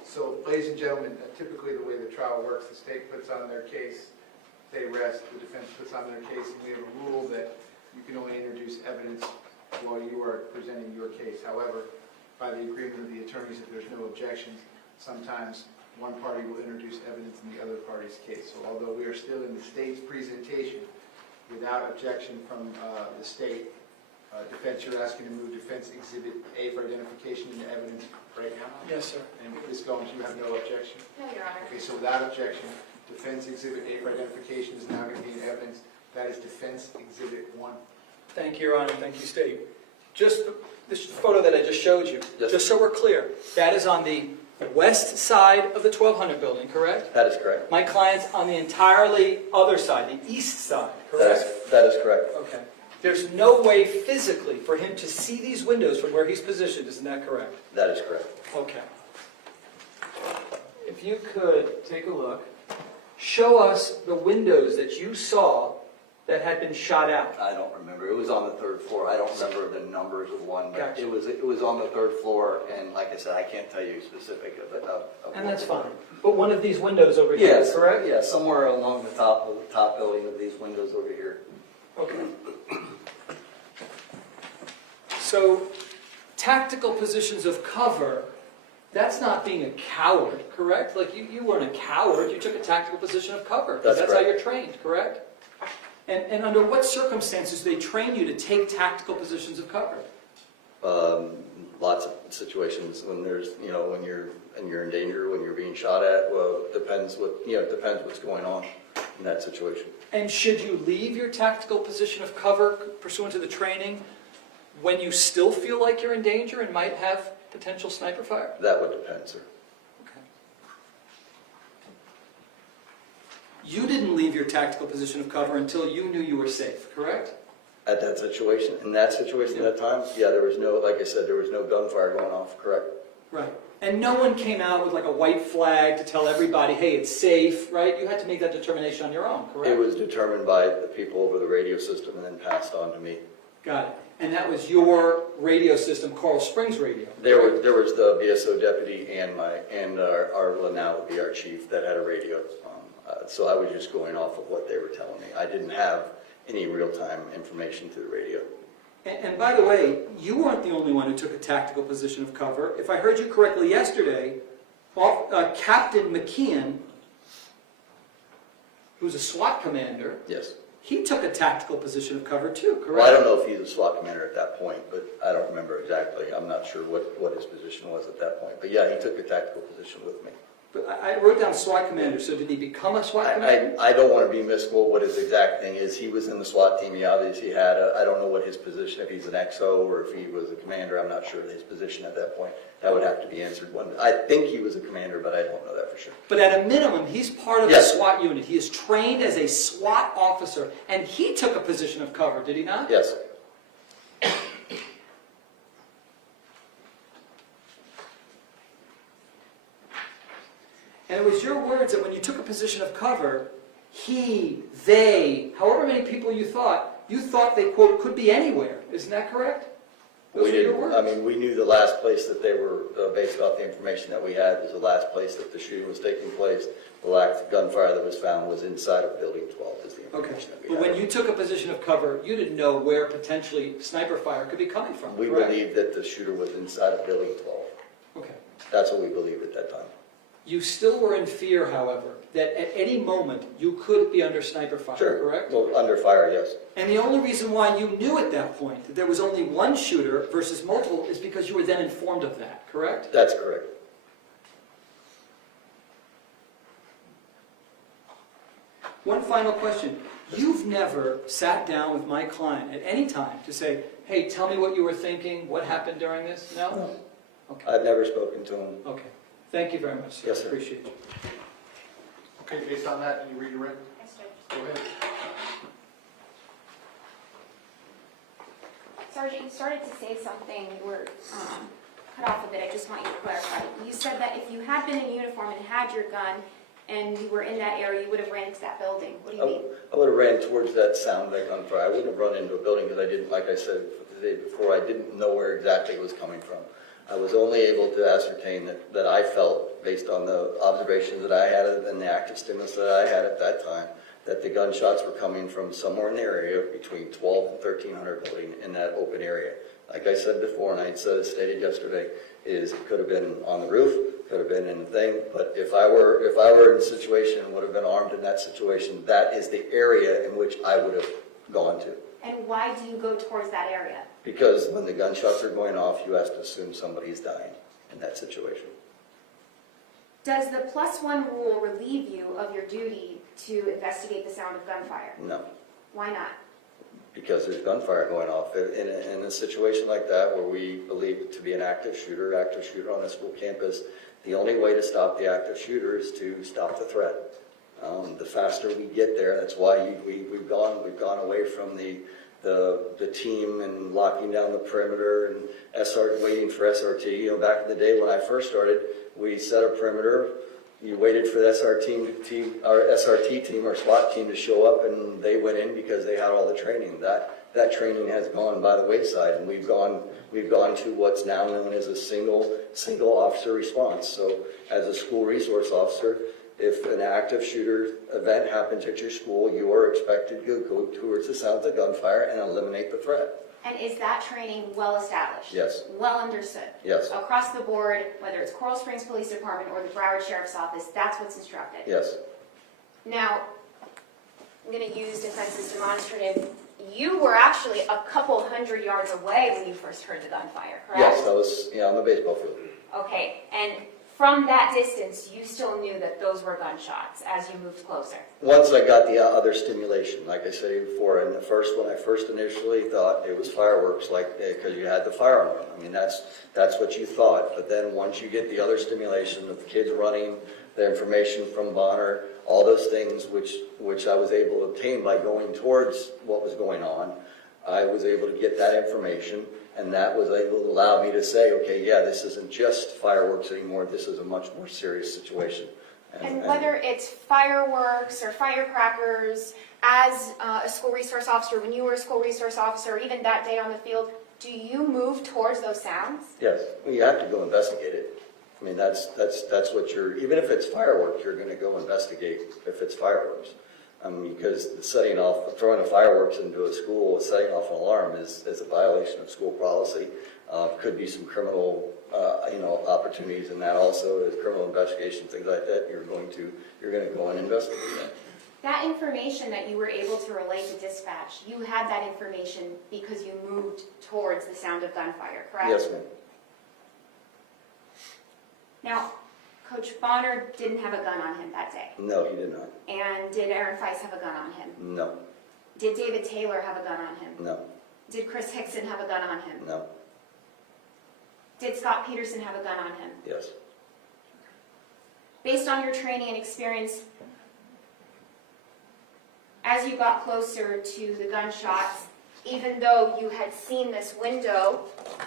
So, ladies and gentlemen, typically the way the trial works, the state puts on their case, they rest, the defense puts on their case, and we have a rule that you can only introduce evidence while you are presenting your case. However, by the agreement of the attorneys, if there's no objections, sometimes one party will introduce evidence in the other party's case. So although we are still in the state's presentation, without objection from the state, defense, you're asking to move defense exhibit A for identification into evidence right now? Yes, sir. And Ms. Gomes, you have no objection? No, Your Honor. Okay, so without objection, defense exhibit A for identification is now going to be in evidence. That is defense exhibit 1. Thank you, Your Honor. Thank you, State. Just this photo that I just showed you, Yes. just so we're clear, that is on the west side of the 1200 building, correct? That is correct. My client's on the entirely other side, the east side, correct? That is correct. Okay. There's no way physically for him to see these windows from where he's positioned, isn't that correct? That is correct. Okay. If you could take a look, show us the windows that you saw that had been shot out. I don't remember. It was on the third floor. I don't remember the numbers of one, but Gotcha. it was on the third floor, and like I said, I can't tell you specific of it. And that's fine. But one of these windows over here, Yes, correct? Yeah, somewhere along the top building of these windows over here. Okay. So, tactical positions of cover That's not being a coward, correct? Like, you weren't a coward, you took a tactical position of cover. 'Cause That's how correct. you're trained, correct? And under what circumstances do they train you to take tactical positions of cover? Lots of situations when there's, when you're in danger, when you're being shot at, well, it depends what's going on in that situation. And should you leave your tactical position of cover pursuant to the training when you still feel like you're in danger and might have potential sniper fire? That would depend, sir. Okay. You didn't leave your tactical position of cover until you knew you were safe, correct? At that situation, at that time, yeah, there was no, like I said, there was no gunfire going off, correct? Right. And no one came out with like a white flag to tell everybody, hey, it's safe, right? You had to make that determination on your own, correct? It was determined by the people over the radio system and then passed on to me. Got it. And that was your radio system, Coral Springs Radio. There was the BSO deputy and our now would be our chief that had a radio. So I was just going off of what they were telling me. I didn't have any real-time information through the radio. And by the way, you weren't the only one who took a tactical position of cover. If I heard you correctly yesterday, Captain McKeon, who's a SWAT commander, Yes. he took a tactical position of cover too, correct? Well, I don't know if he's a SWAT commander at that point, but I don't remember exactly. I'm not sure what his position was at that point. But yeah, he took a tactical position with me. But I wrote down SWAT commander, so did he become a SWAT commander? I don't want to be misquote what his exact thing is. He was in the SWAT team. He obviously had I don't know what his position, if he's an XO or if he was a commander. I'm not sure of his position at that point. That would have to be answered. I think he was a commander, but I don't know that for sure. But at a minimum, he's part of Yes. the SWAT unit. He is trained as a SWAT officer, and he took a position of cover, did he not? Yes. And it was your words that when you took a position of cover, he, they, however many people you thought they, quote, could be anywhere. Isn't that correct? Those We were your didn't. words. I mean, we knew the last place that they were, based off the information that we had, was the last place that the shooting was taking place. The last gunfire that was found was inside of Building 12, is the Okay, information that we but had. when you took a position of cover, you didn't know where potentially sniper fire could be coming from, We correct? believed that the shooter was inside of Building 12. Okay. That's what we believed at that time. You still were in fear, however, that at any moment you could be under sniper fire, correct? Well, under fire, yes. And the only reason why you knew at that point that there was only one shooter versus multiple is because you were then informed of that, correct? That's correct. One final question. You've never sat down with my client at any time to say, hey, tell me what you were thinking, what happened during this? No? Okay. I've never spoken to him. Okay. Thank you very much, sir. Yes, sir. Appreciate you. Okay, based on that, you redirect? Yes, Judge. Go ahead. Sergeant, you started to say something, you were cut off a bit, I just want you to clarify. You said that if you had been in uniform and had your gun and you were in that area, you would have ran into that building. What do you mean? I would have ran towards that sound of that gunfire. I wouldn't have run into a building because I didn't, like I said the day before, I didn't know where exactly it was coming from. I was only able to ascertain that I felt, based on the observations that I had and the active stimulus that I had at that time, that the gunshots were coming from somewhere in the area between 12 and 1300 building in that open area. Like I said before, and I stated yesterday, is it could have been on the roof, could have been in the thing, but if I were in a situation and would have been armed in that situation, that is the area in which I would have gone to. And why do you go towards that area? Because when the gunshots are going off, you have to assume somebody's dying in that situation. Does the +1 rule relieve you of your duty to investigate the sound of gunfire? No, Why not? because there's gunfire going off. In a situation like that where we believe it to be an active shooter on a school campus, the only way to stop the active shooter is to stop the threat. The faster we get there, that's why we've gone away from the team and locking down the perimeter and waiting for SRT. You know, back in the day when I first started, we set a perimeter. You waited for the SRT team, our SWAT team, to show up, and they went in because they had all the training. That training has gone by the wayside, and we've gone to what's now known as a single officer response. So, as a school resource officer, if an active shooter event happens at your school, you are expected to go towards the sound of the gunfire and eliminate the threat. And is that training well established? Yes. Well understood? Yes. Across the board, whether it's Coral Springs Police Department or the Broward Sheriff's Office, that's what's instructed? Yes. Now, I'm going to use defense as demonstrative. You were actually a couple hundred yards away when you first heard the gunfire, correct? Yes, I was, on the baseball field. Okay, and from that distance, you still knew that those were gunshots as you moved closer? Once I got the other stimulation, like I said before, and when I first initially thought it was fireworks, because you had the fire alarm. I mean, that's what you thought. But then once you get the other stimulation of the kids running, the information from Bonner, all those things which I was able to obtain by going towards what was going on, I was able to get that information, and that was able to allow me to say, okay, yeah, this isn't just fireworks anymore, this is a much more serious situation. And whether it's fireworks or firecrackers, as a school resource officer, when you were a school resource officer, or even that day on the field, do you move towards those sounds? Yes, well, you have to go investigate it. I mean, that's what even if it's fireworks, you're going to go investigate if it's fireworks. Because throwing a fireworks into a school, setting off an alarm is a violation of school policy. Could be some criminal, opportunities in that also, as criminal investigation, things like that. You're going to go and investigate that. That information that you were able to relay to dispatch, you had that information because you moved towards the sound of gunfire, correct? Yes, ma'am. Now, Coach Bonner didn't have a gun on him that day. No, he did not. And did Aaron Feist have a gun on him? No. Did David Taylor have a gun on him? No. Did Chris Hickson have a gun on him? No. Did Scot Peterson have a gun on him? Yes. Based on your training and experience, as you got closer to the gunshots, even though you had seen this window,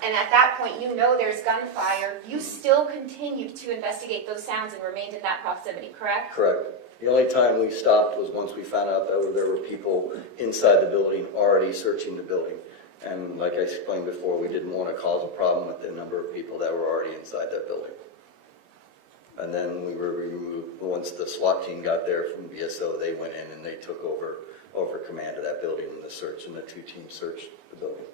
and at that point you know there's gunfire, you still continued to investigate those sounds and remained in that proximity, correct? Correct. The only time we stopped was once we found out that there were people inside the building already searching the building. And like I explained before, we didn't want to cause a problem with the number of people that were already inside that building. And then we were removed. Once the SWAT team got there from BSO, they went in and they took over command of that building and the search, and the two teams searched the building.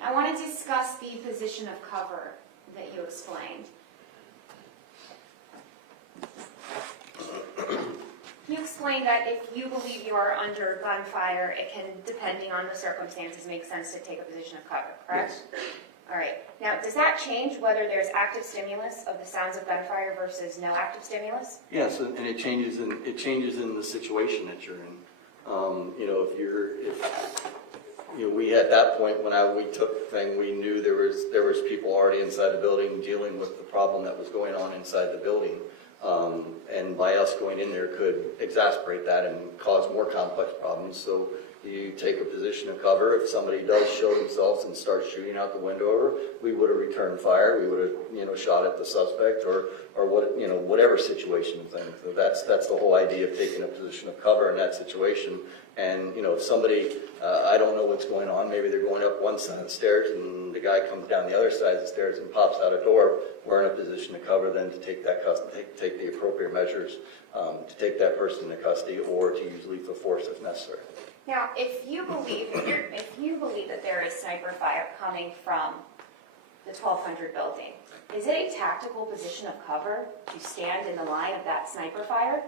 I want to discuss the position of cover that you explained. You explained that if you believe you are under gunfire, it can, depending on the circumstances, make sense to take a position of cover, correct? Yes. All right. Now, does that change whether there's active stimulus of the sounds of gunfire versus no active stimulus? Yes, and it changes in the situation that you're in. We at that point when we took the thing, we knew there was people already inside the building dealing with the problem that was going on inside the building. And by us going in there could exacerbate that and cause more complex problems. So you take a position of cover. If somebody does show themselves and start shooting out the window, we would have returned fire. We would have, shot at the suspect or whatever situation thing. So that's the whole idea of taking a position of cover in that situation. And if somebody, I don't know what's going on. Maybe they're going up one side of the stairs and the guy comes down the other side of the stairs and pops out a door. We're in a position of cover then to take take the appropriate measures to take that person into custody or to use lethal force if necessary. Now, if you believe that there is sniper fire coming from the 1200 building, is it a tactical position of cover to stand in the line of that sniper fire?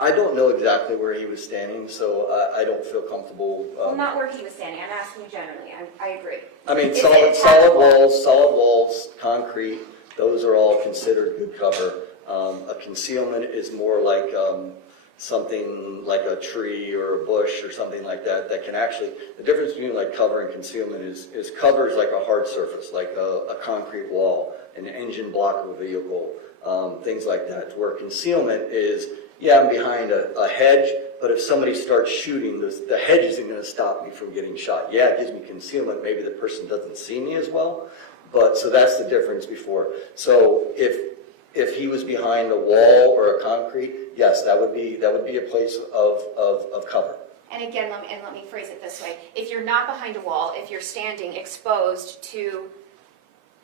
I don't know exactly where he was standing, so I don't feel comfortable. Well, not where he was standing. I'm asking you generally. I agree. I mean, Is solid it tactical? walls, concrete, those are all considered good cover. A concealment is more like something like a tree or a bush or something like that can actually, the difference between like cover and concealment is cover is like a hard surface, like a concrete wall, an engine block of a vehicle, things like that. Where concealment is, yeah, I'm behind a hedge, but if somebody starts shooting, the hedge isn't going to stop me from getting shot. Yeah, it gives me concealment. Maybe the person doesn't see me as well, but so that's the difference before. So if he was behind a wall or a concrete, yes, that would be a place of cover. And again, let me phrase it this way. If you're not behind a wall, if you're standing exposed to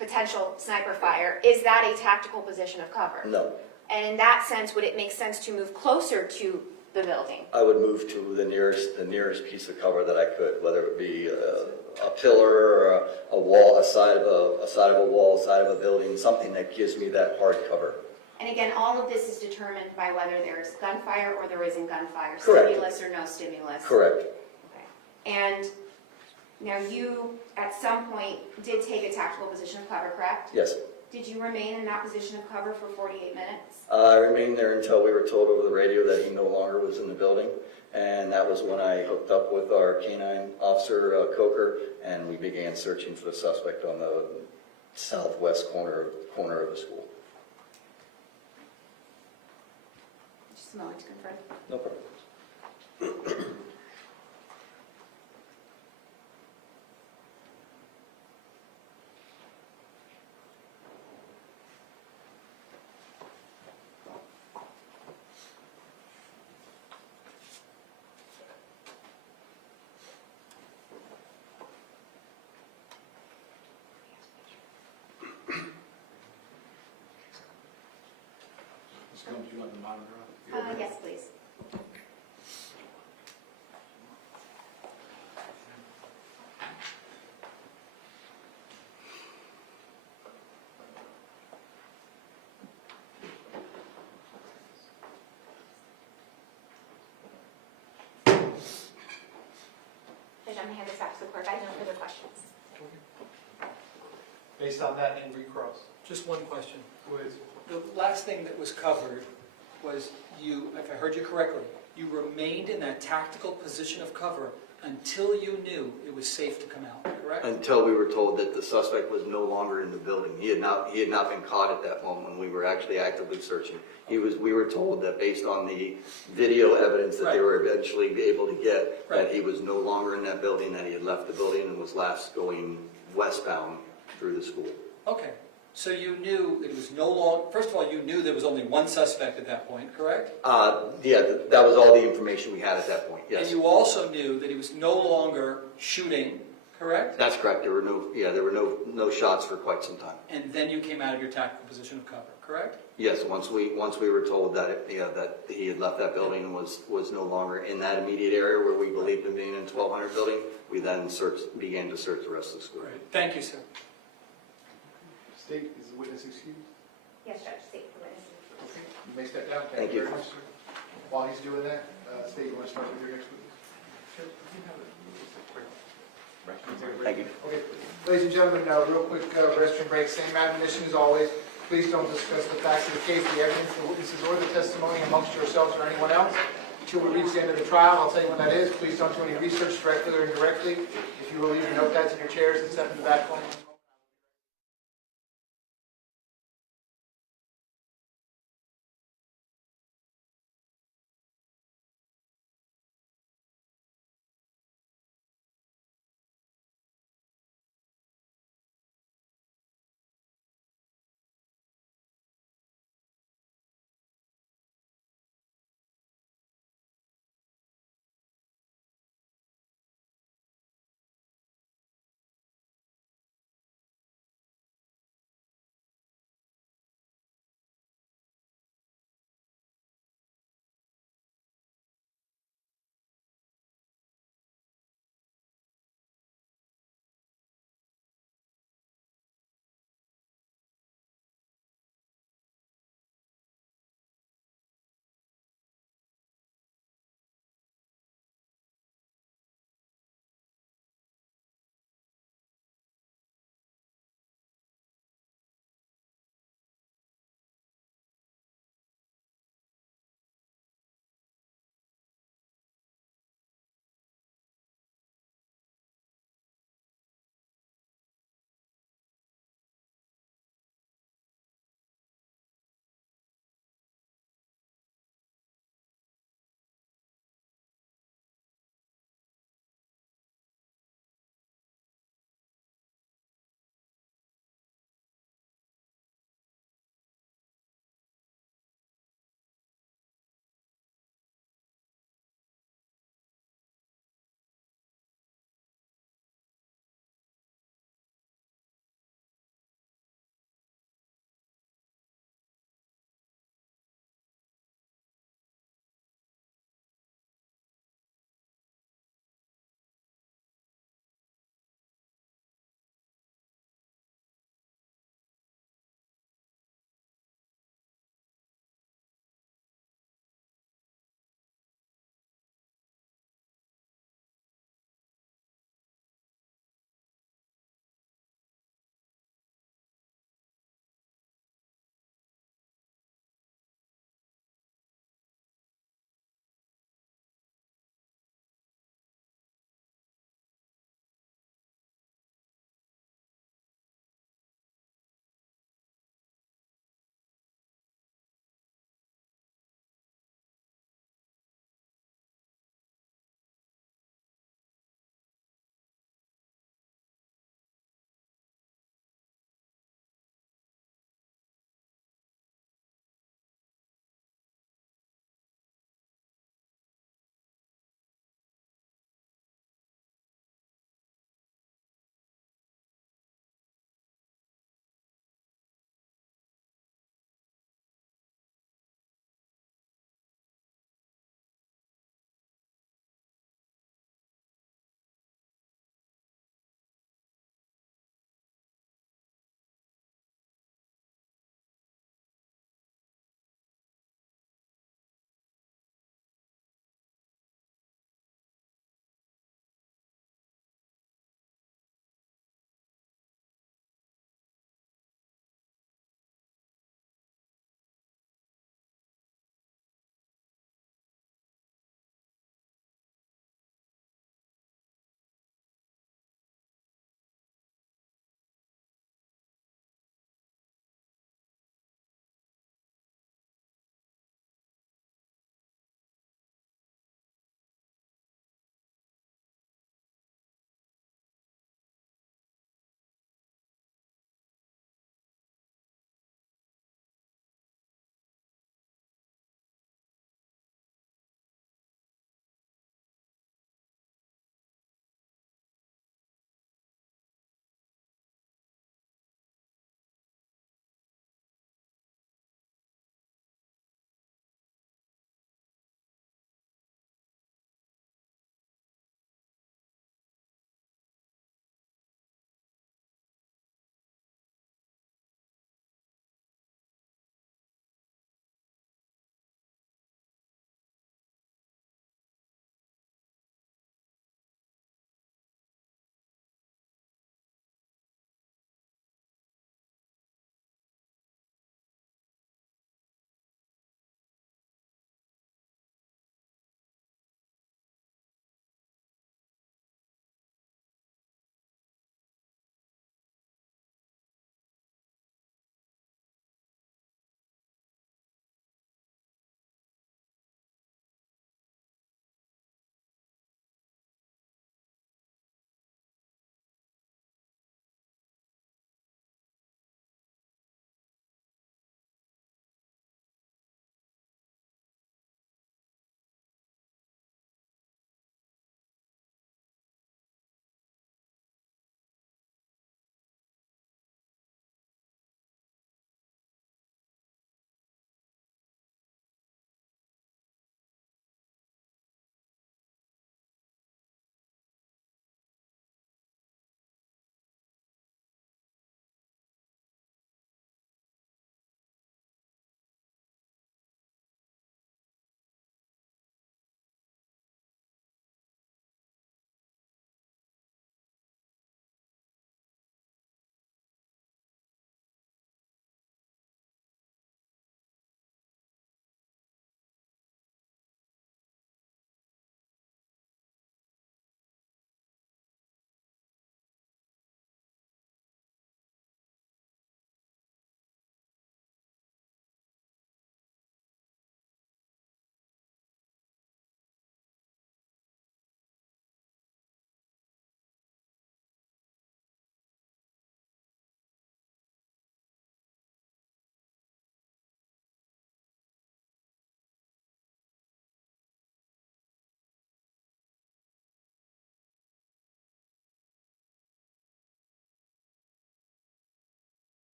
potential sniper fire, is that a tactical position of cover? No. And in that sense, would it make sense to move closer to the building? I would move to the nearest piece of cover that I could, whether it be a pillar or a wall, a side of a wall, a side of a building, something that gives me that hard cover. And again, all of this is determined by whether there's gunfire or there isn't gunfire, Correct. stimulus or no stimulus. Correct. Okay. And now you, at some point, did take a tactical position of cover, correct? Yes. Did you remain in that position of cover for 48 minutes? I remained there until we were told over the radio that he no longer was in the building. And that was when I hooked up with our canine officer, Coker, and we began searching for the suspect on the southwest corner of the school. Just a moment to confirm. No problem. Do you want the monitor on? Yes, please. Judge, I'm going to hand this back to the clerk. I have no further questions. Based on that and recross. Just one question. Please. The last thing that was covered was you, if I heard you correctly, you remained in that tactical position of cover until you knew it was safe to come out, correct? Until we were told that the suspect was no longer in the building. He had not been caught at that moment when we were actually actively searching. We were told that based on the video evidence that they were eventually able to get, that he was no longer in that building, that he had left the building and was last going westbound through the school. Okay, so you knew that it was no longer, first of all, you knew there was only one suspect at that point, correct? Yeah, that was all the information we had at that point, yes. And you also knew that he was no longer shooting, correct? That's correct. There were no shots for quite some time. And then you came out of your tactical position of cover, correct? Yes, once we were told that that he had left that building and was no longer in that immediate area where we believed him being in 1200 building, we then began to search the rest of the school. Great. Thank you, sir. State, is the witness excused? Yes, Judge, state the witness. Okay, you may step down. Thank you. Very much, sir. While he's doing that, State, you want to start with your next witness? Sure. Thank you. Okay, ladies and gentlemen, real quick restroom break, same admonition as always. Please don't discuss the facts of the case, the evidence, the witnesses, or the testimony amongst yourselves or anyone else until we reach the end of the trial. I'll tell you when that is. Please don't do any research directly or indirectly. If you will leave your notepads in your chairs and step in the back room.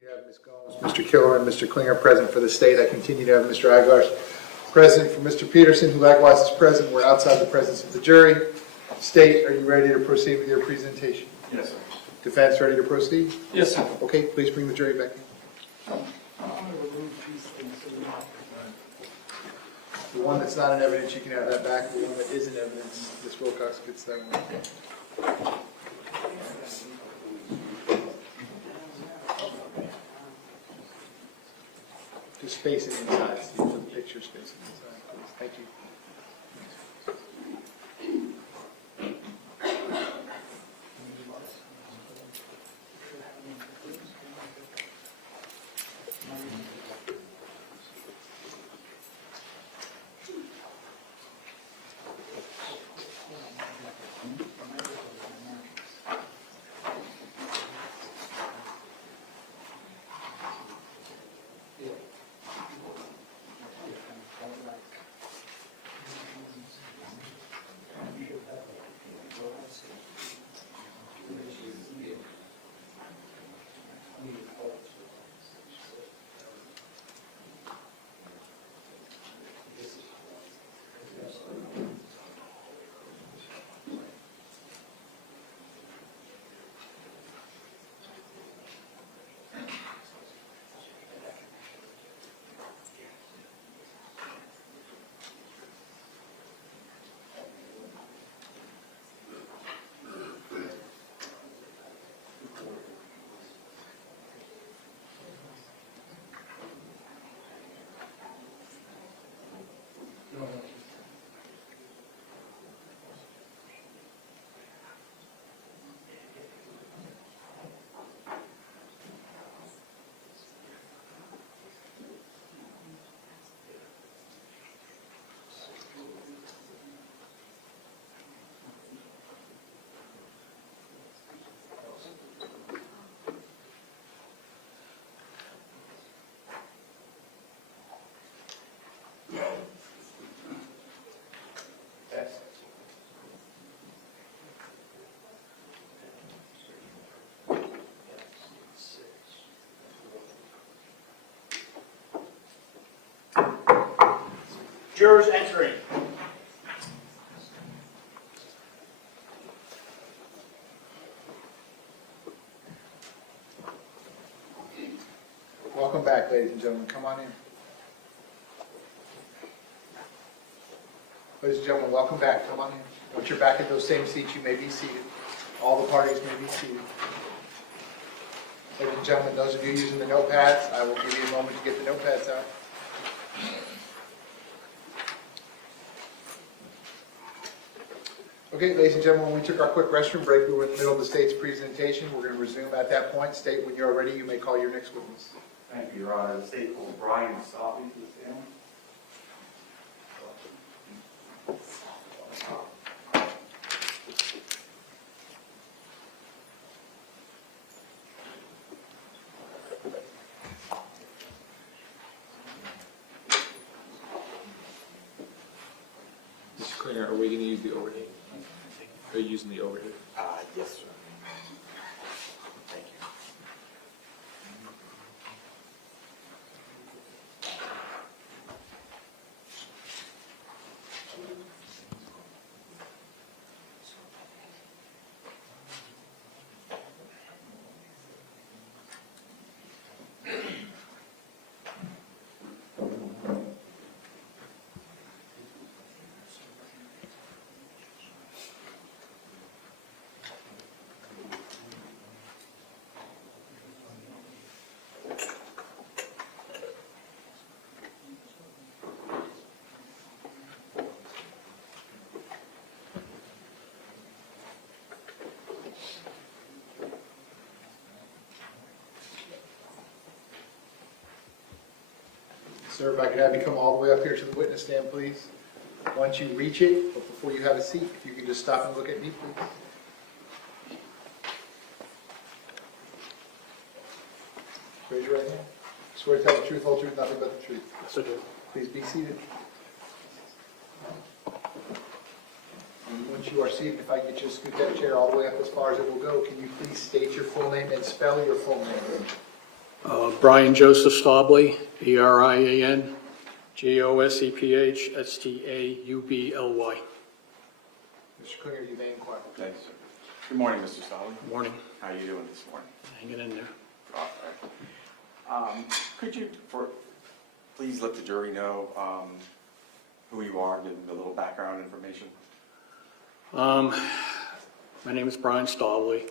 You have Ms. Gomes, Mr. Killer, and Mr. Klinger present for the state. I continue to have Mr. Agarsh present for Mr. Peterson, who likewise is present. We're outside the presence of the jury. State, are you ready to proceed with your presentation? Yes, sir. Defense, ready to proceed? Yes, sir. Okay, please bring the jury back in. The one that's not in evidence, you can have that back. The one that is in evidence, Ms. Wilcox gets that one. Just space it inside, see if the picture space it inside, please. Thank you. Jurors entering. Welcome back, ladies and gentlemen. Come on in. Ladies and gentlemen, welcome back. Come on in. Once you're back at those same seats, you may be seated. All the parties may be seated. Ladies and gentlemen, those of you using the notepads, I will give you a moment to get the notepads out. Okay, ladies and gentlemen, when we took our quick restroom break, we were in the middle of the state's presentation. We're going to resume at that point. State, when you're ready, you may call your next witness. Thank you, Your Honor. The state calls Brian Stawley to the stand. Mr. Klinger, are we going to use the overhead? Are you using the overhead? Yes, sir. Thank you. Sir, if I could have you come all the way up here to the witness stand, please. Once you reach it, but before you have a seat, if you could just stop and look at me, please. Raise your right hand. Swear to tell the truth, whole truth, nothing but the truth. Yes, I do. Please be seated. And once you are seated, if I could just scoot that chair all the way up as far as it will go, can you please state your full name and spell your full name? Brian Joseph Stawley, Brian Joseph Staubly. Mr. Klinger, you may inquire. Thanks, sir. Good morning, Mr. Stawley. Morning. How are you doing this morning? Hanging in there. All right. Could you, please let the jury know who you are, give them a little background information? My name is Brian Stawley.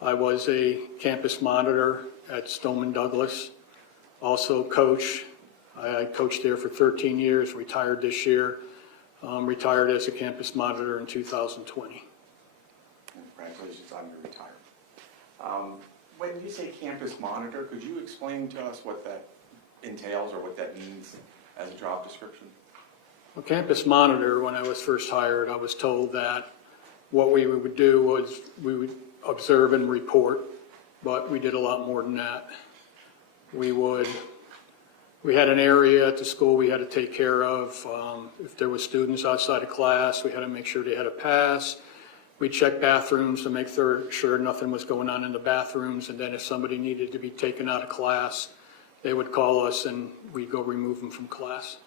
I was a campus monitor at Stoneman Douglas, also coach. I coached there for 13 years, retired this year, retired as a campus monitor in 2020. Congratulations on your retirement. When you say campus monitor, could you explain to us what that entails or what that means as a job description? Well, campus monitor, when I was first hired, I was told that what we would do was we would observe and report, but we did a lot more than that. We had an area at the school we had to take care of. If there were students outside of class, we had to make sure they had a pass. We checked bathrooms to make sure nothing was going on in the bathrooms, and then if somebody needed to be taken out of class, they would call us and we'd go remove them from class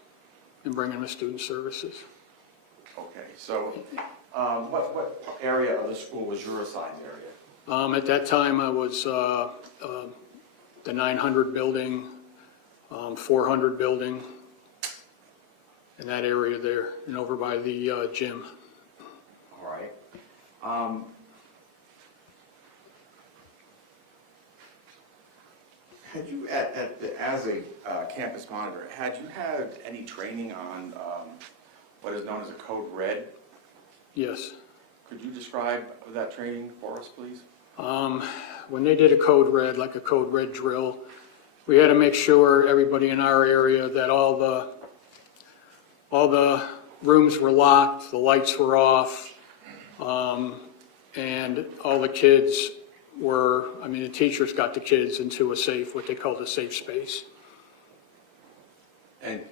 and bring them to student services. Okay, so what area of the school was your assigned area? At that time, I was the 900 building, 400 building, in that area there, and over by the gym. All right. Had you, as a campus monitor, had you had any training on what is known as a code red? Yes. Could you describe that training for us, please? When they did a code red, like a code red drill, we had to make sure everybody in our area that all the rooms were locked, the lights were off, and all the kids were, the teachers got the kids into a safe, what they called a safe space. And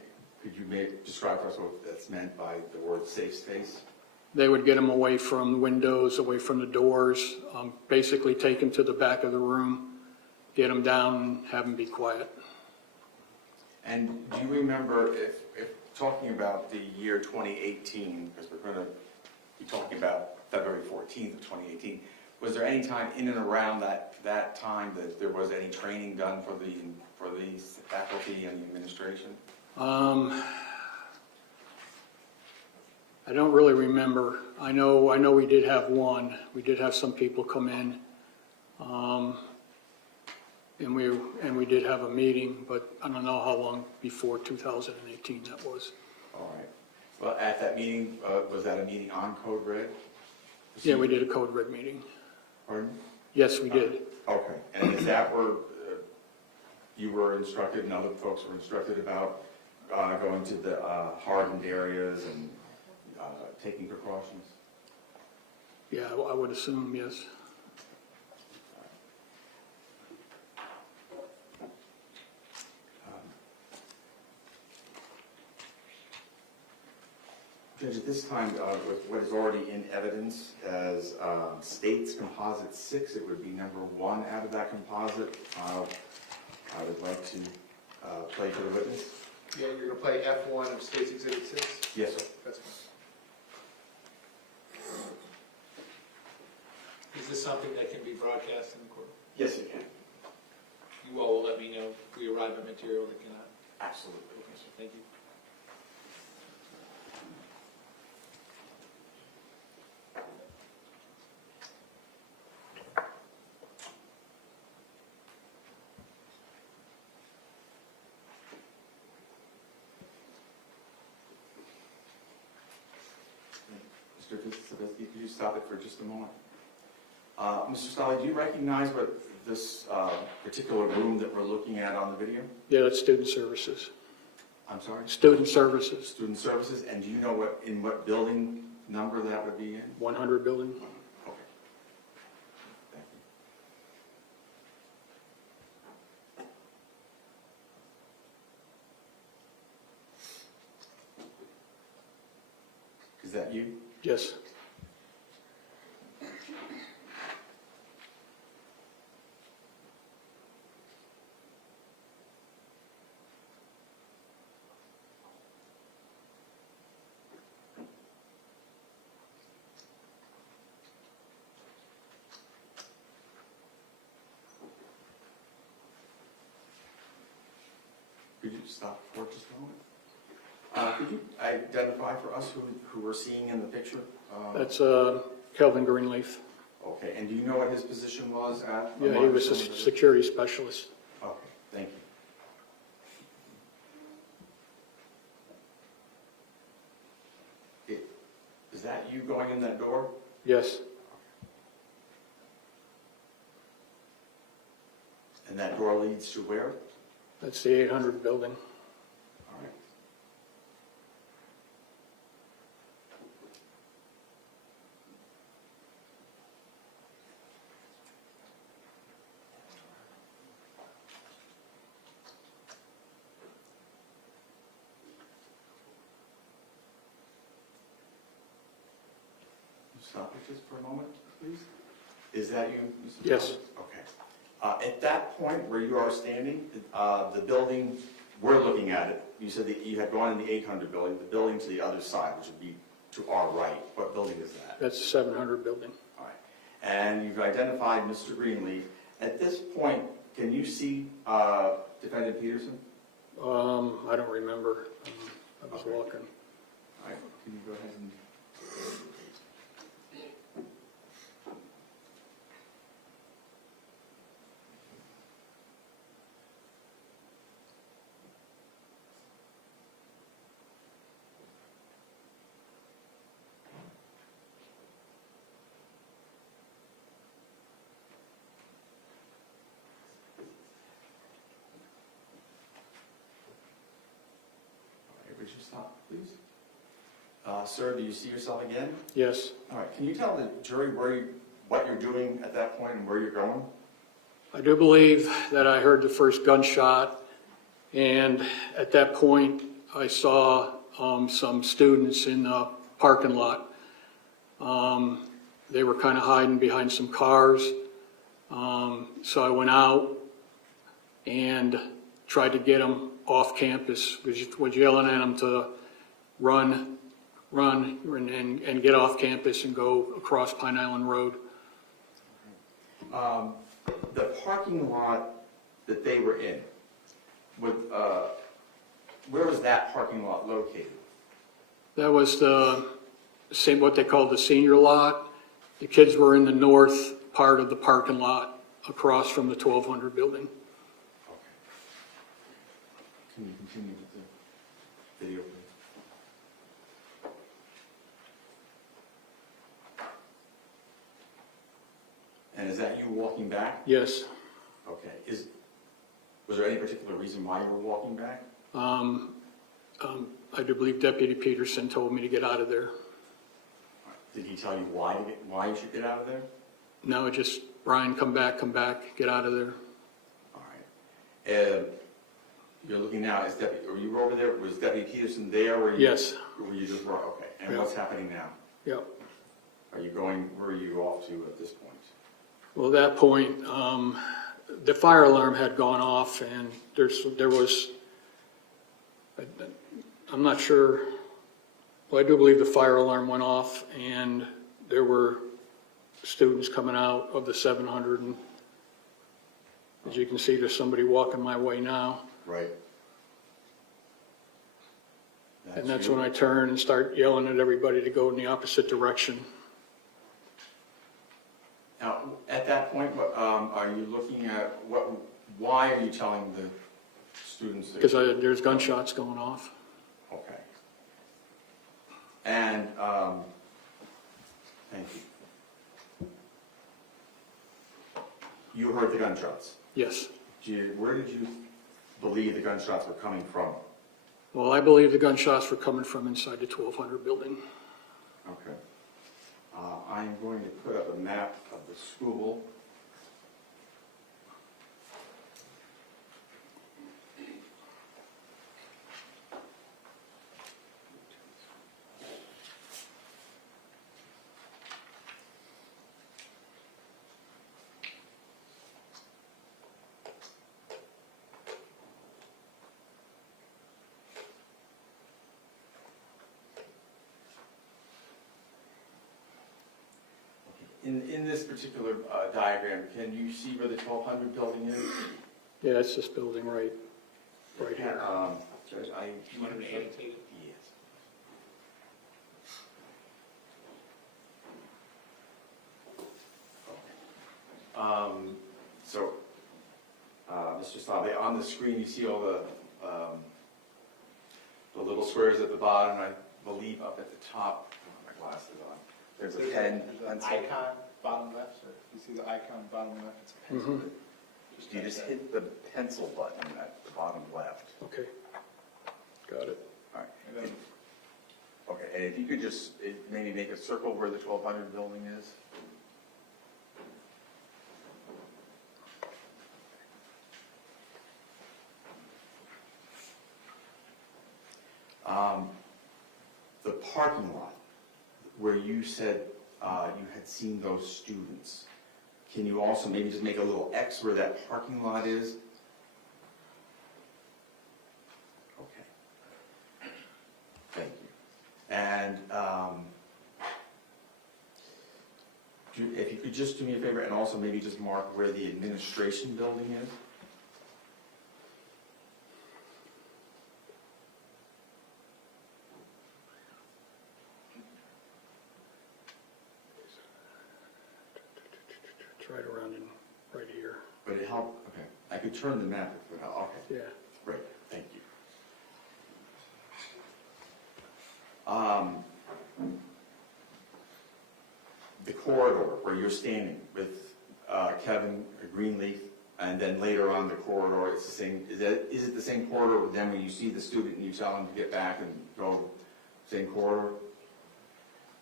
could you describe for us what that's meant by the word safe space? They would get them away from the windows, away from the doors, basically take them to the back of the room, get them down, and have them be quiet. And do you remember, if talking about the year 2018, because we're going to be talking about February 14th of 2018, was there any time in and around that time that there was any training done for the faculty and the administration? I don't really remember. I know we did have one. We did have some people come in, and we did have a meeting, but I don't know how long before 2018 that was. All right. Well, at that meeting, was that a meeting on Code Red? Yeah, we did a Code Red meeting. Pardon? Yes, we did. Okay. And is that where you were instructed and other folks were instructed about going to the hardened areas and taking precautions? Yeah, I would assume, yes. Judge, at this time, with what is already in evidence as States Composite 6, it would be number 1 out of that composite. I would like to play for the witness. Yeah, you're going to play F1 of State's Exhibit 6? Yes, sir. That's fine. Is this something that can be broadcast in the court? Yes, you can. You all will let me know if we arrive at material that cannot? Absolutely. Okay, sir. Thank you. Mr. Sabisky, could you stop it for just a moment? Mr. Stawley, do you recognize what this particular room that we're looking at on the video? Yeah, that's student services. I'm sorry? Student services. Student services, and do you know what building number that would be in? 100 building. Okay. Thank you. Is that you? Yes. Could you stop for just a moment? Could you identify for us who we're seeing in the picture? That's Kelvin Greenleaf. Okay, and do you know what his position was at? Yeah, he was a security specialist. Okay, thank you. Is that you going in that door? Yes. And that door leads to where? That's the 800 building. All right. Stop it just for a moment, please. Is that you, Mr. Yes. Thomas? Okay. At that point where you are standing, the building, we're looking at it. You said that you had gone in the 800 building, the building to the other side, which would be to our right. What building is that? That's the 700 building. All right. And you've identified Mr. Greenleaf. At this point, can you see Defendant Peterson? I don't remember. I was walking. All right. Can you go ahead and... Would you stop, please? Sir, do you see yourself again? Yes. All right. Can you tell the jury what you're doing at that point and where you're going? I do believe that I heard the first gunshot, and at that point I saw some students in the parking lot. They were kind of hiding behind some cars, so I went out and tried to get them off campus, was yelling at them to run and get off campus and go across Pine Island Road. The parking lot that they were in, where was that parking lot located? That was the same, what they called the senior lot. The kids were in the north part of the parking lot across from the 1200 building. Okay. Can you continue with the video, please? And is that you walking back? Yes. Okay. Was there any particular reason why you were walking back? I do believe Deputy Peterson told me to get out of there. Did he tell you why you should get out of there? No, just, Brian, come back, get out of there. All right. You're looking now, are you over there? Was Deputy Peterson there? Yes. Or were you just, okay. And Yeah. what's happening now? Yep. Where are you off to at this point? Well, at that point, the fire alarm had gone off, and there was, I'm not sure, well, I do believe the fire alarm went off, and there were students coming out of the 700, and as you can see, there's somebody walking my way now. Right. And that's when I turn and start yelling at everybody to go in the opposite direction. Now, at that point, are you looking at, why are you telling the students? Because there's gunshots going off. Okay. And, thank you. You heard the gunshots? Yes. Where did you believe the gunshots were coming from? Well, I believe the gunshots were coming from inside the 1200 building. Okay. I'm going to put up a map of the school. In this particular diagram, can you see where the 1200 building is? Yeah, it's this building right right here. Judge, You want him to annotate it? Yes. So, Mr. Stawley, on the screen, you see all the little squares at the bottom, I believe up at the top, my glasses on, there's a pen, There's an pencil. icon bottom left, sir. You see the icon bottom left? It's a pencil. Mhm. You just hit the pencil button at the bottom left. Okay, got it. All right. Okay, and if you could just maybe make a circle where the 1200 building is. The parking lot where you said you had seen those students, can you also maybe just make a little X where that parking lot is? Okay. Thank you. And if you could just do me a favor and also maybe just mark where the administration building is? It's right around in, right here. But it helped, okay. I could turn the map if it helped, okay. Yeah. Great, thank you. The corridor where you're standing with Kevin Greenleaf, and then later on the corridor, it's the same, is it the same corridor with them when you see the student and you tell them to get back and go same corridor?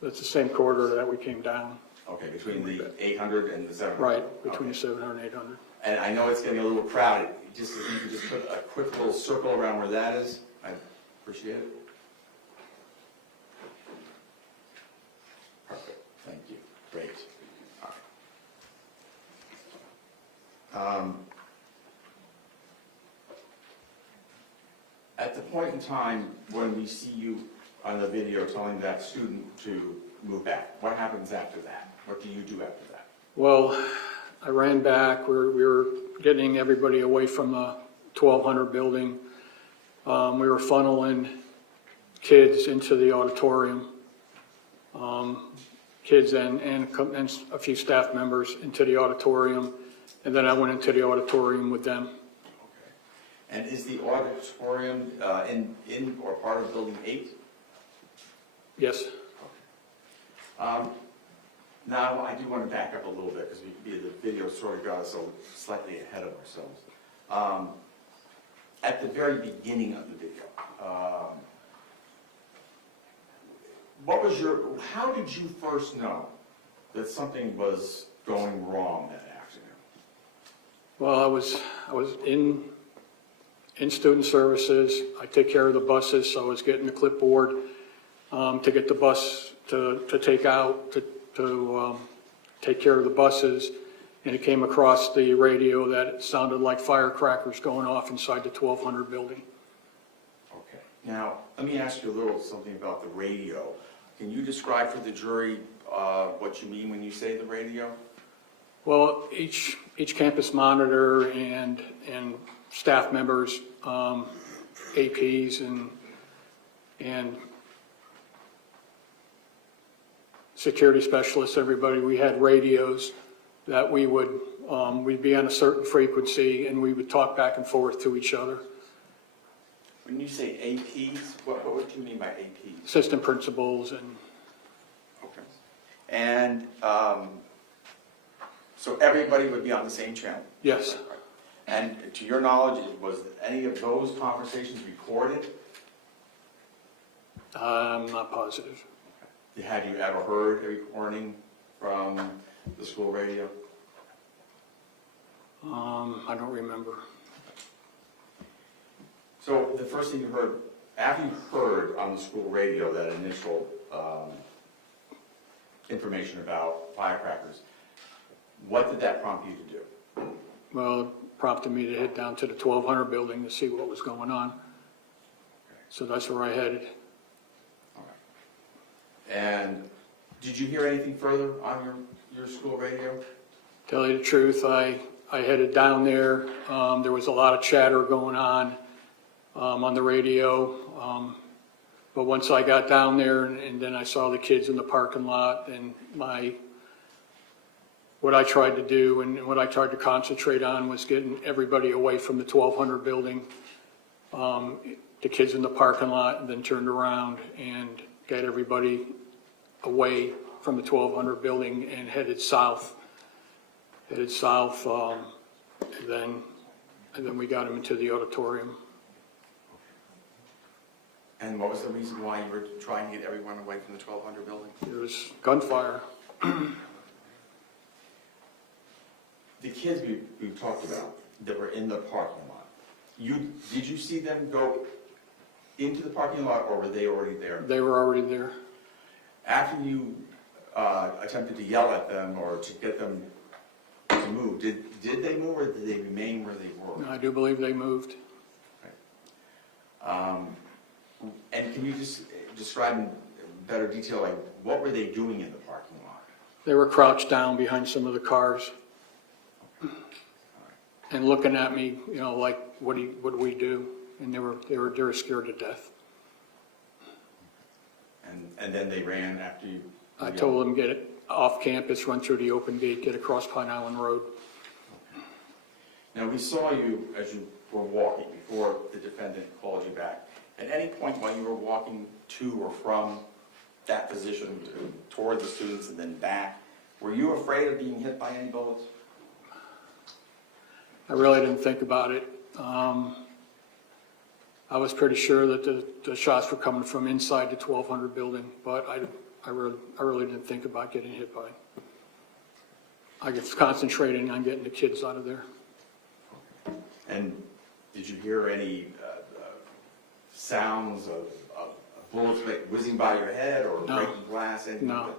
That's the same corridor that we came down. Okay, between the 800 and the 700? Right, between Okay. the 700 and 800. And I know it's getting a little crowded, just if you could just put a quick little circle around where that is, I'd appreciate it. Perfect, thank you, great. All right. At the point in time when we see you on the video telling that student to move back, what happens after that? What do you do after that? Well, I ran back. We were getting everybody away from the 1200 building. We were funneling kids into the auditorium, kids and a few staff members into the auditorium, and then I went into the auditorium with them. Okay. And is the auditorium in or part of Building 8? Yes. Now, I do want to back up a little bit because the video sort of got us slightly ahead of ourselves. At the very beginning of the video, how did you first know that something was going wrong that afternoon? Well, I was in student services. I take care of the buses, so I was getting the clipboard to get the bus to take out, to take care of the buses, and it came across the radio that it sounded like firecrackers going off inside the 1200 building. Okay. Now, let me ask you a little something about the radio. Can you describe for the jury what you mean when you say the radio? Well, each campus monitor and staff members, APs and security specialists, everybody, we had radios that we'd be on a certain frequency and we would talk back and forth to each other. When you say APs, what do you mean by APs? Assistant principals and... Okay. And so everybody would be on the same channel? Yes. And to your knowledge, was any of those conversations recorded? I'm not positive. Have you ever heard a recording from the school radio? I don't remember. So the first thing you heard, after you heard on the school radio that initial information about firecrackers, what did that prompt you to do? Well, it prompted me to head down to the 1200 building to see what was going on. So that's where I headed. All right. And did you hear anything further on your school radio? Tell you the truth, I headed down there. There was a lot of chatter going on. on the radio. But once I got down there and then I saw the kids in the parking lot, and what I tried to do and what I tried to concentrate on was getting everybody away from the 1200 building, the kids in the parking lot, and then turned around and got everybody away from the 1200 building and headed south. And then we got them into the auditorium. And what was the reason why you were trying to get everyone away from the 1200 building? There was gunfire. The kids we talked about that were in the parking lot, did you see them go into the parking lot, or were they already there? They were already there. After you attempted to yell at them or to get them to move, did they move, or did they remain where they were? I do believe they moved. And can you just describe in better detail, like, what were they doing in the parking lot? They were crouched down behind some of the cars and looking at me, like, what do we do? And they were scared to death. And then they ran after you? I told them, get it off campus, run through the open gate, get across Pine Island Road. Now, we saw you as you were walking before the defendant called you back. At any point while you were walking to or from that position toward the students and then back, were you afraid of being hit by any bullets? I really didn't think about it. I was pretty sure that the shots were coming from inside the 1200 building, but I really didn't think about getting hit by it. I was concentrating on getting the kids out of there. And did you hear any sounds of bullets whizzing by your head or No. breaking glass? Anything? No.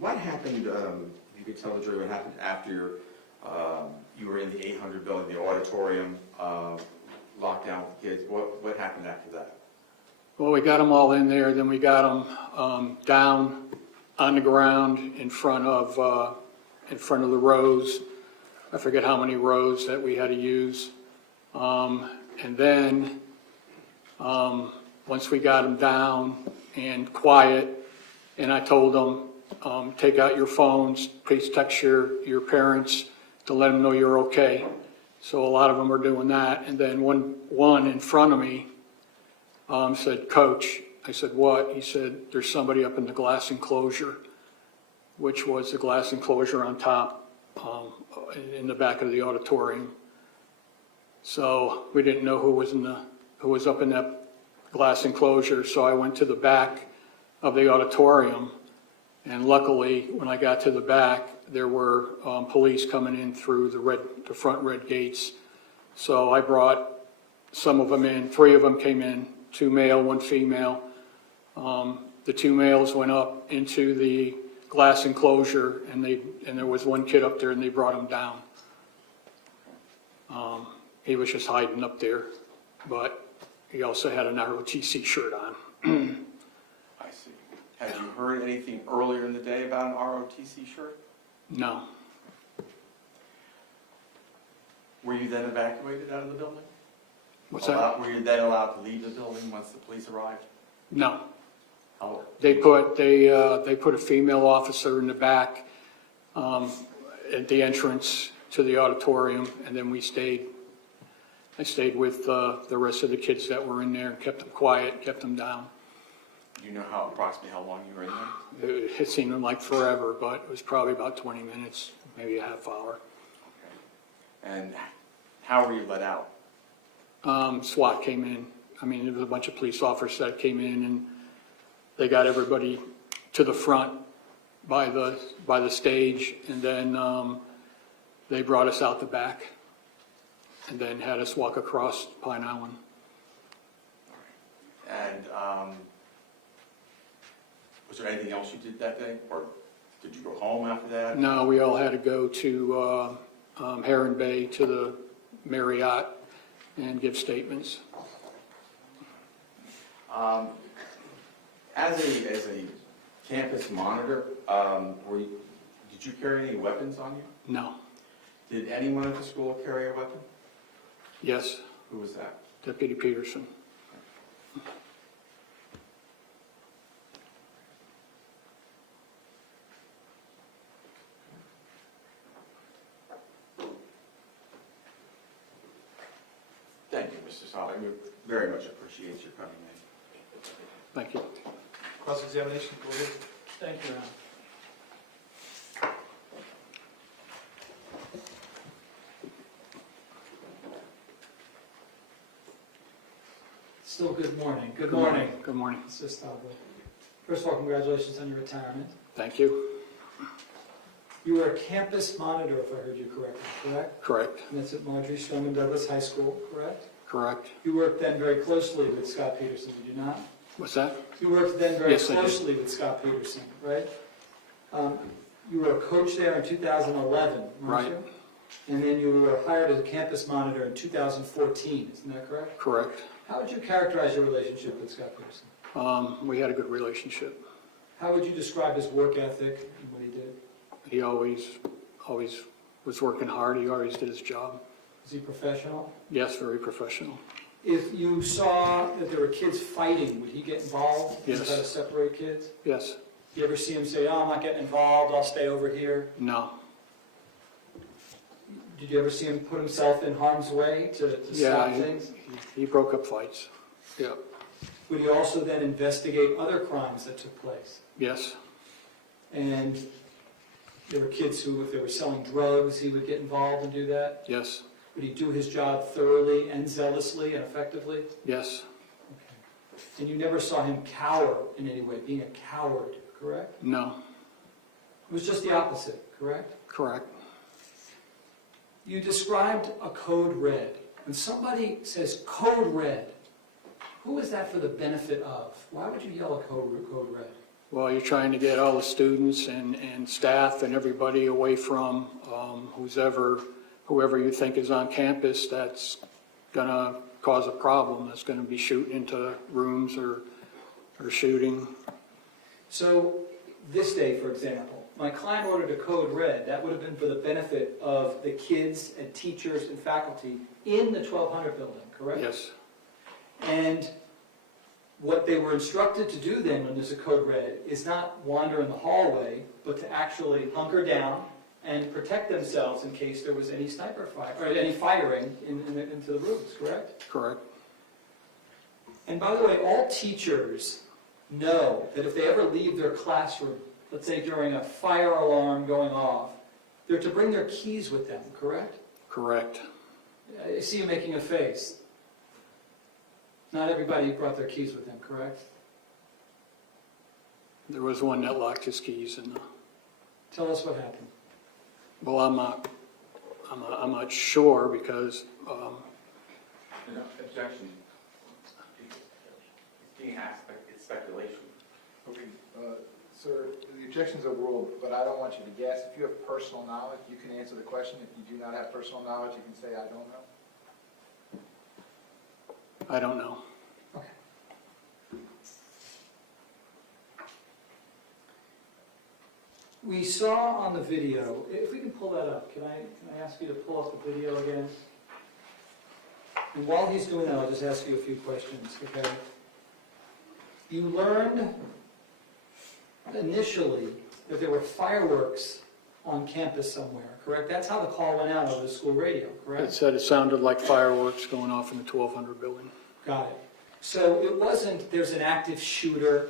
What happened, you could tell the jury what happened after you were in the 800 building, the auditorium, locked down with the kids. What happened after that? Well, we got them all in there, then we got them down on the ground in front of the rows. I forget how many rows that we had to use. And then once we got them down and quiet, and I told them, take out your phones, please text your parents to let them know you're okay. So a lot of them are doing that. And then one in front of me said, "Coach." I said, "What?" He said, "There's somebody up in the glass enclosure," which was the glass enclosure on top in the back of the auditorium. So we didn't know who was up in that glass enclosure. So I went to the back of the auditorium, and luckily, when I got to the back, there were police coming in through the front red gates. So I brought some of them in. 3 of them came in, 2 male, 1 female. The 2 males went up into the glass enclosure, and there was 1 kid up there, and they brought him down. He was just hiding up there, but he also had an ROTC shirt on. I see. Had you heard anything earlier in the day about an ROTC shirt? No. Were you then evacuated out of the building? What's that? Were you then allowed to leave the building once the police arrived? No. How? They put a female officer in the back at the entrance to the auditorium, and then I stayed with the rest of the kids that were in there and kept them quiet, kept them down. Do you know approximately how long you were in there? It seemed like forever, but it was probably about 20 minutes, maybe a half hour. Okay. And how were you let out? SWAT came in. I mean, there was a bunch of police officers that came in, and they got everybody to the front by the stage, and then they brought us out the back, and then had us walk across Pine Island. And was there anything else you did that day, or did you go home after that? No, we all had to go to Heron Bay to the Marriott and give statements. As a campus monitor, did you carry any weapons on you? No. Did anyone at the school carry a weapon? Yes, Who was that? Deputy Peterson. Thank you, Mr. Stawley. We very much appreciate your coming in. Thank you. Cross-examination, go ahead. Thank you, Ron. Still good morning. Good morning. Good morning. Mr. Stawley. First of all, congratulations on your retirement. Thank you. You were a campus monitor, if I heard you correctly, correct? Correct. And that's at Marjory Stoneman Douglas High School, correct? Correct. You worked then very closely with Scot Peterson, did you not? What's that? You worked then very Yes, I did. closely with Scot Peterson, right? You were a coach there in 2011, weren't Right. you? And then you were hired as a campus monitor in 2014, isn't that correct? Correct. How would you characterize your relationship with Scot Peterson? We had a good relationship. How would you describe his work ethic and what he did? He always was working hard. He always did his job. Was he professional? Yes, very professional. If you saw that there were kids fighting, would he get involved? Yes. Try to separate kids? Yes. You ever see him say, "Oh, I'm not getting involved, I'll stay over here"? No. Did you ever see him put himself in harm's way to stop things? He broke up fights. Yeah. Would he also then investigate other crimes that took place? Yes. And there were kids who, if they were selling drugs, he would get involved and do that? Yes. Would he do his job thoroughly and zealously and effectively? Yes. Okay. And you never saw him cower in any way, being a coward, correct? No. It was just the opposite, correct? Correct. You described a code red. When somebody says code red, who is that for the benefit of? Why would you yell a code red? Well, you're trying to get all the students and staff and everybody away from whoever you think is on campus that's going to cause a problem, that's going to be shooting into rooms or shooting. So this day, for example, my client ordered a code red. That would have been for the benefit of the kids and teachers and faculty in the 1200 building, correct? Yes. And what they were instructed to do then when there's a code red is not wander in the hallway, but to actually hunker down and protect themselves in case there was any sniper fire, or any firing into the rooms, correct? Correct. And by the way, all teachers know that if they ever leave their classroom, let's say during a fire alarm going off, they're to bring their keys with them, correct? Correct. I see you making a face. Not everybody brought their keys with them, correct? There was one that locked his keys and Tell us what happened. well, I'm not sure because Objection. It's being asked, it's speculation. Okay, sir, the objections are ruled, but I don't want you to guess. If you have personal knowledge, you can answer the question. If you do not have personal knowledge, you can say, I don't know. I don't know. Okay. We saw on the video, if we can pull that up, can I ask you to pull up the video again? And while he's doing that, I'll just ask you a few questions, okay? You learned initially that there were fireworks on campus somewhere, correct? That's how the call went out over the school radio, correct? It said it sounded like fireworks going off in the 1200 building. Got it. So it wasn't, there's an active shooter.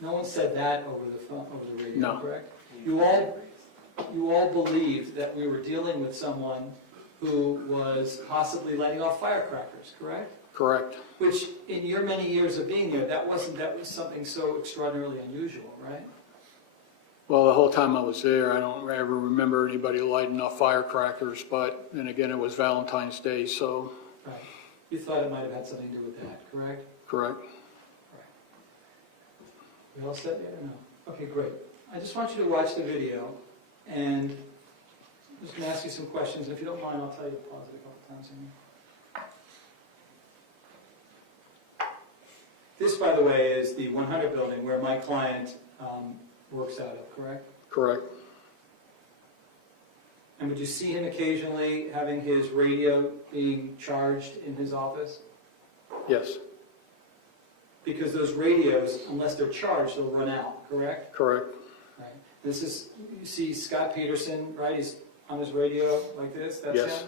No one said that over the phone, over the radio, No. correct? You all believed that we were dealing with someone who was possibly letting off firecrackers, correct? Correct. Which, in your many years of being there, that was something so extraordinarily unusual, right? Well, the whole time I was there, I don't ever remember anybody lighting off firecrackers, but then again, it was Valentine's Day, so. Right. You thought it might have had something to do with that, correct? Correct. We all set yet or no? Okay, great. I just want you to watch the video, and I'm just going to ask you some questions. If you don't mind, I'll tell you to pause it a couple times. This This, by the way, is the 100 building where my client works out of, correct? Correct. And would you see him occasionally having his radio being charged in his office? Yes, Because those radios, unless they're charged, they'll run out, correct? correct. Right. This is, you see Scot Peterson, right? He's on his radio like this, that's him? Yes.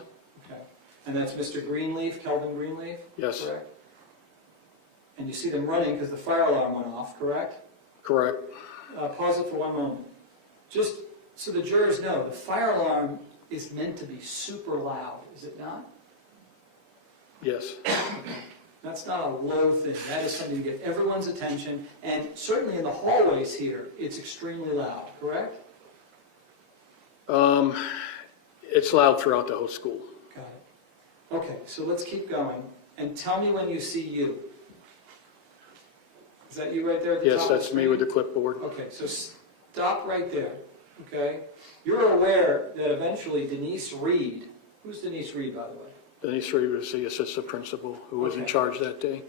Okay. And that's Mr. Greenleaf, Kelvin Greenleaf? Yes. Correct? And you see them running because the fire alarm went off, correct? Correct. Pause it for one moment. Just so the jurors know, the fire alarm is meant to be super loud, is it not? Yes. That's not a low thing. That is something to get everyone's attention. And certainly in the hallways here, it's extremely loud, correct? It's loud throughout the whole school. Got it. Okay, so let's keep going. And tell me when you see you. Is that you right there at the top? Yes, of the that's me screen? with the clipboard. Okay, so stop right there, okay? You're aware that eventually Denise Reed, who's Denise Reed, by the way? Denise Reed was the assistant principal who was in Okay. charge that day.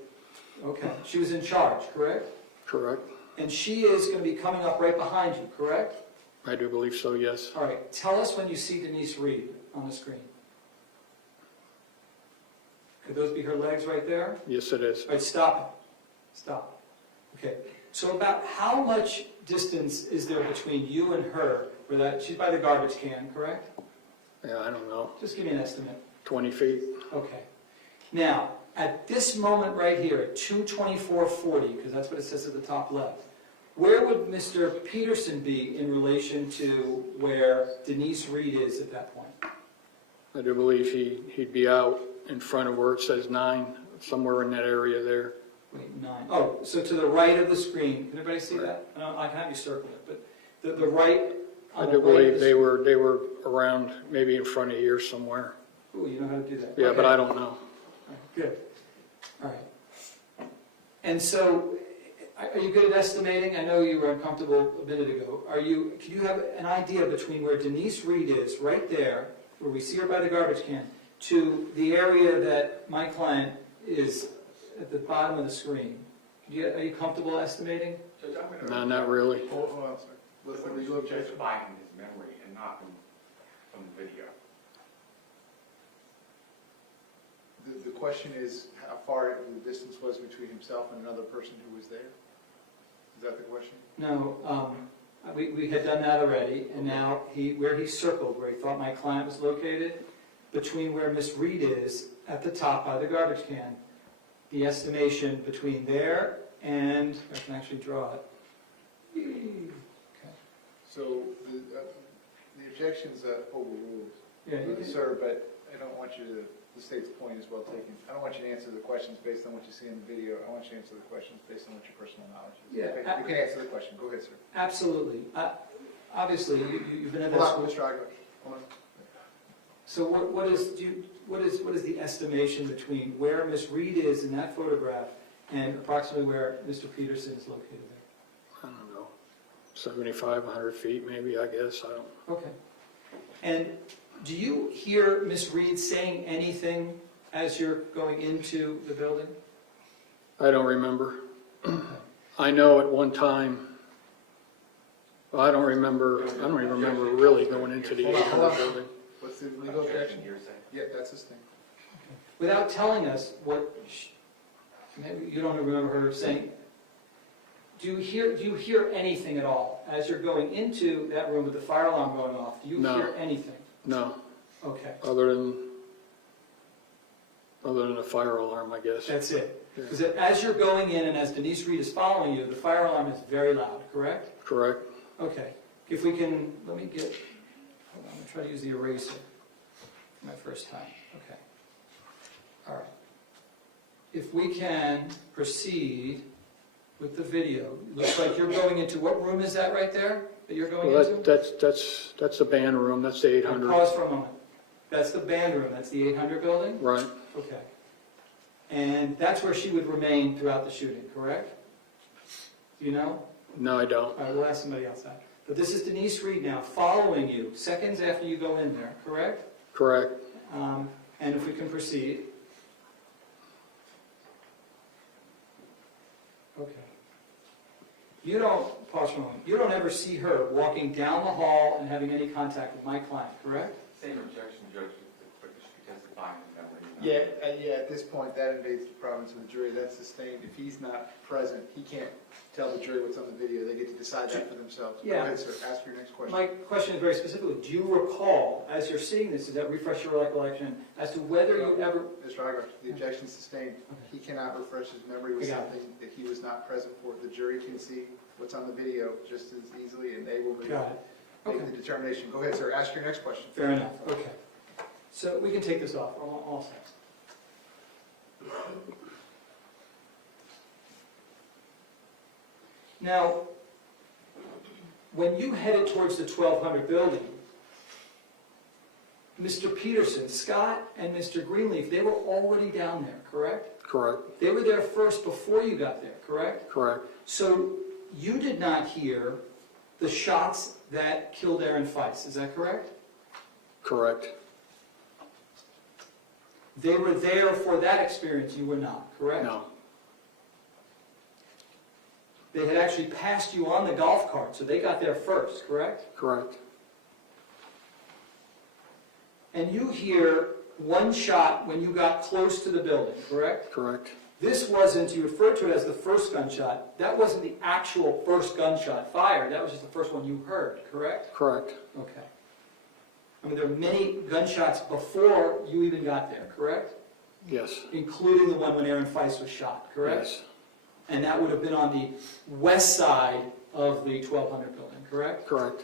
Okay, she was in charge, correct? Correct. And she is going to be coming up right behind you, correct? I do believe so, yes. All right, tell us when you see Denise Reed on the screen. Could those be her legs right there? Yes, it is. All right, stop it. Stop. Okay, so about how much distance is there between you and her? Where that, she's by the garbage can, correct? Yeah, I don't know, Just give me an estimate. 20 feet. Okay. Now, at this moment right here, at 2:24:40, because that's what it says at the top left, where would Mr. Peterson be in relation to where Denise Reed is at that point? I do believe he'd be out in front of where it says 9, somewhere in that area there. Wait, 9. Oh, so to the right of the screen. Can everybody see that? I can have you circle it, but the right. I on do the right of believe the they were around, maybe in front of here somewhere. Ooh, you know how to do that. Yeah, Okay. but I don't know. All right, good. All right. And so, are you good at estimating? I know you were uncomfortable a minute ago. Can you have an idea between where Denise Reed is, right there, where we see her by the garbage can, to the area that my client is at the bottom of the screen? Are you comfortable estimating? No, not really. Hold on, sir. What's the legal objection? Justifying his memory and not from the video. The question is how far the distance was between himself and another person who was there? Is that the question? No, we had done that already, and now where he circled, where he thought my client was located, between where Miss Reed is, at the top by the garbage can, the estimation between there and, I can actually draw it. Okay. So the objection's overruled, Yeah, you can- sir, but I don't want you to, the state's point is well taken. I don't want you to answer the questions based on what you see in the video. I want you to answer the questions based on what your personal knowledge is. Yeah, Okay, you can answer the question. Go ahead, sir. Absolutely. Obviously, you've been at that Hold on, school. Mr. Igo. Hold on. So what is the estimation between where Miss Reed is in that photograph and approximately where Mr. Peterson is located there? I don't know, 75, 100 feet maybe, I guess. I don't. Okay. And do you hear Miss Reed saying anything as you're going into the building? I don't remember. I know at one time, well, I don't even remember really going into the Hold on, 800 building. What's the legal objection? Yeah, that's his thing. Without telling us what, maybe you don't remember her saying, do you hear anything at all as you're going into that room with the fire alarm going off? Do you No. hear anything? No, Okay, other than a fire alarm, I guess. that's it. Yeah. Because as you're going in and as Denise Reed is following you, the fire alarm is very loud, correct? Correct. Okay, if we can, hold on, I'm going to try to use the eraser for my first time. Okay. All right. If we can proceed with the video. Looks like you're going into, what room is that right there that you're going Well, into? that's the band room, that's the 800. Pause for a moment. That's the band room, that's the 800 building? Right, Okay. And that's where she would remain throughout the shooting, correct? Do you know? no, I don't. All right, we'll ask somebody else that. But this is Denise Reed now, following you, seconds after you go in there, correct? Correct. And if we can proceed. You don't, pause for a moment, you don't ever see her walking down the hall and having any contact with my client, correct? Same objection, Judge, because she testified in memory. Yeah, at this point, that invades the province of the jury, that's sustained. If he's not present, he can't tell the jury what's on the video, they get to decide that for themselves. Go Yeah. ahead, sir, ask your next question. My question is very specifically, do you recall, as you're seeing this, does that refresh your recollection as to whether you ever... Mr. Agar, the objection is sustained. He cannot refresh his memory with I got it. something that he was not present for. The jury can see what's on the video just as easily, and they will make Got it. Okay. the determination. Go ahead, sir, ask your next question. Fair enough, okay. So we can take this off, all set. Now, when you headed towards the 1200 building, Mr. Peterson, Scott, and Mr. Greenleaf, they were already down there, correct? Correct, They were there first before you got there, correct? correct, So you did not hear the shots that killed Aaron Feist, is that correct? correct, They were there for that experience, you were not, correct? no, They had actually passed you on the golf cart, so they got there first, correct? correct, And you hear one shot when you got close to the building, correct? correct, This wasn't, you referred to it as the first gunshot, that wasn't the actual first gunshot fired, that was just the first one you heard, correct? correct, Okay. I mean, there were many gunshots before you even got there, correct? yes, Including the one when Aaron Feist was shot, correct? yes, And that would have been on the west side of the 1200 building, correct? correct,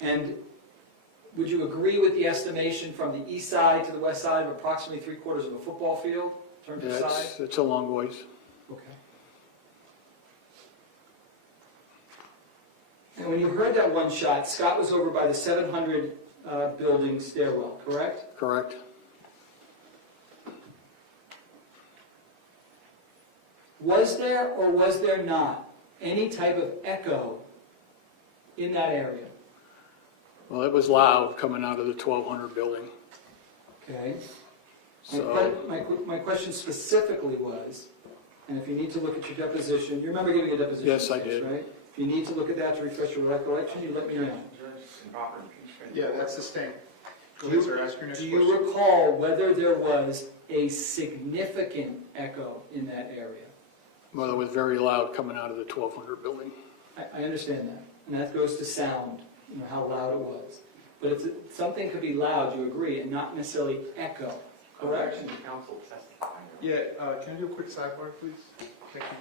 And would you agree with the estimation from the east side to the west side of approximately 3/4 of a football field in terms of yeah, size? it's a long ways, Okay. And when you heard that one shot, Scott was over by the 700 building stairwell, correct? correct, Was there or was there not any type of echo in that area? well, it was loud coming out of the 1200 building, Okay. so, My question specifically was, and if you need to look at your deposition, you remember giving a deposition? Yes, I case, did. Right? If you need to look at that to refresh your recollection, you let me know. Judge, improper impeachment. Yeah, that's sustained. Go ahead, sir, ask your next Do question. you recall whether there was a significant echo in that area? well, it was very loud coming out of the 1200 building, I understand that, and that goes to sound, you know, how loud it was. But if something could be loud, you agree, and not necessarily echo, correct? Objection to counsel testifying. Yeah, can I do a quick sidebar, please? Thank you.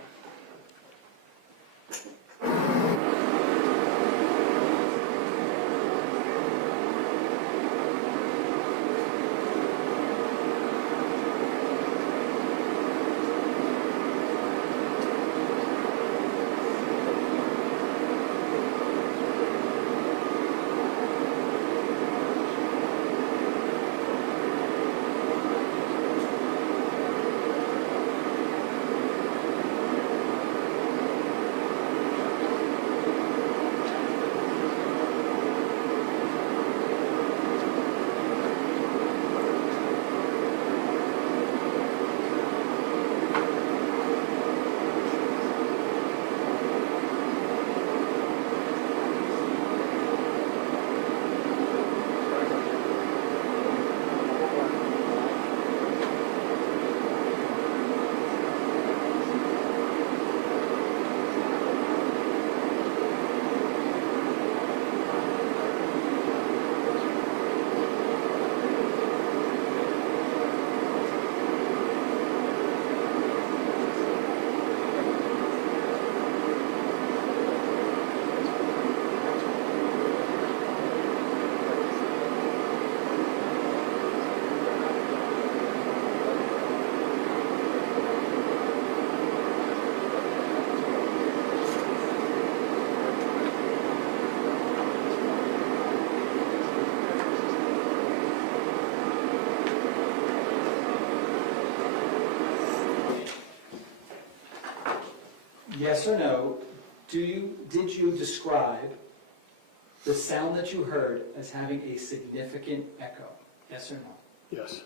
Yes or no, did you describe the sound that you heard as having a significant echo? Yes or no? yes,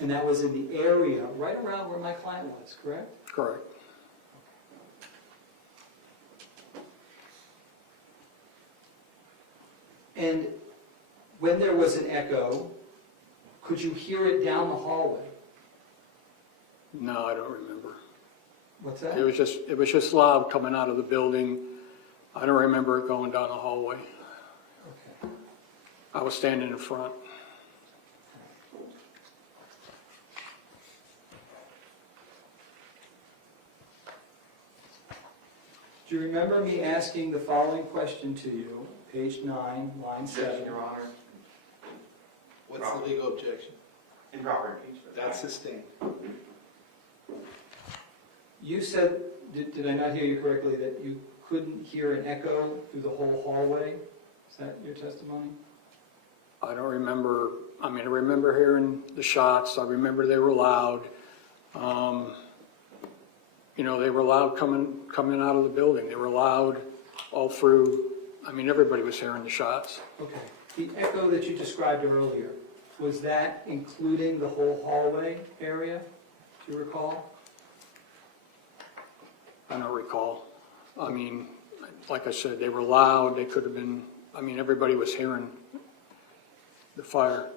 And that was in the area right around where my client was, correct? correct, And when there was an echo, could you hear it down the hallway? No, I don't remember. What's that? It was just loud coming out of the building. I don't remember it going down the hallway. Okay. I was standing in front. Do you remember me asking the following question to you, page 9, line 7? Your Honor. What's the legal objection? Improper impeachment. That's sustained. You said, did I not hear you correctly, that you couldn't hear an echo through the whole hallway? Is that your testimony? I don't remember, I remember hearing the shots. I remember they were loud. They were loud coming out of the building. They were loud all through, everybody was hearing the shots. Okay. The echo that you described earlier, was that including the whole hallway area, do you recall? I don't recall. Like I said, they were loud. They could have been, everybody was hearing the fire.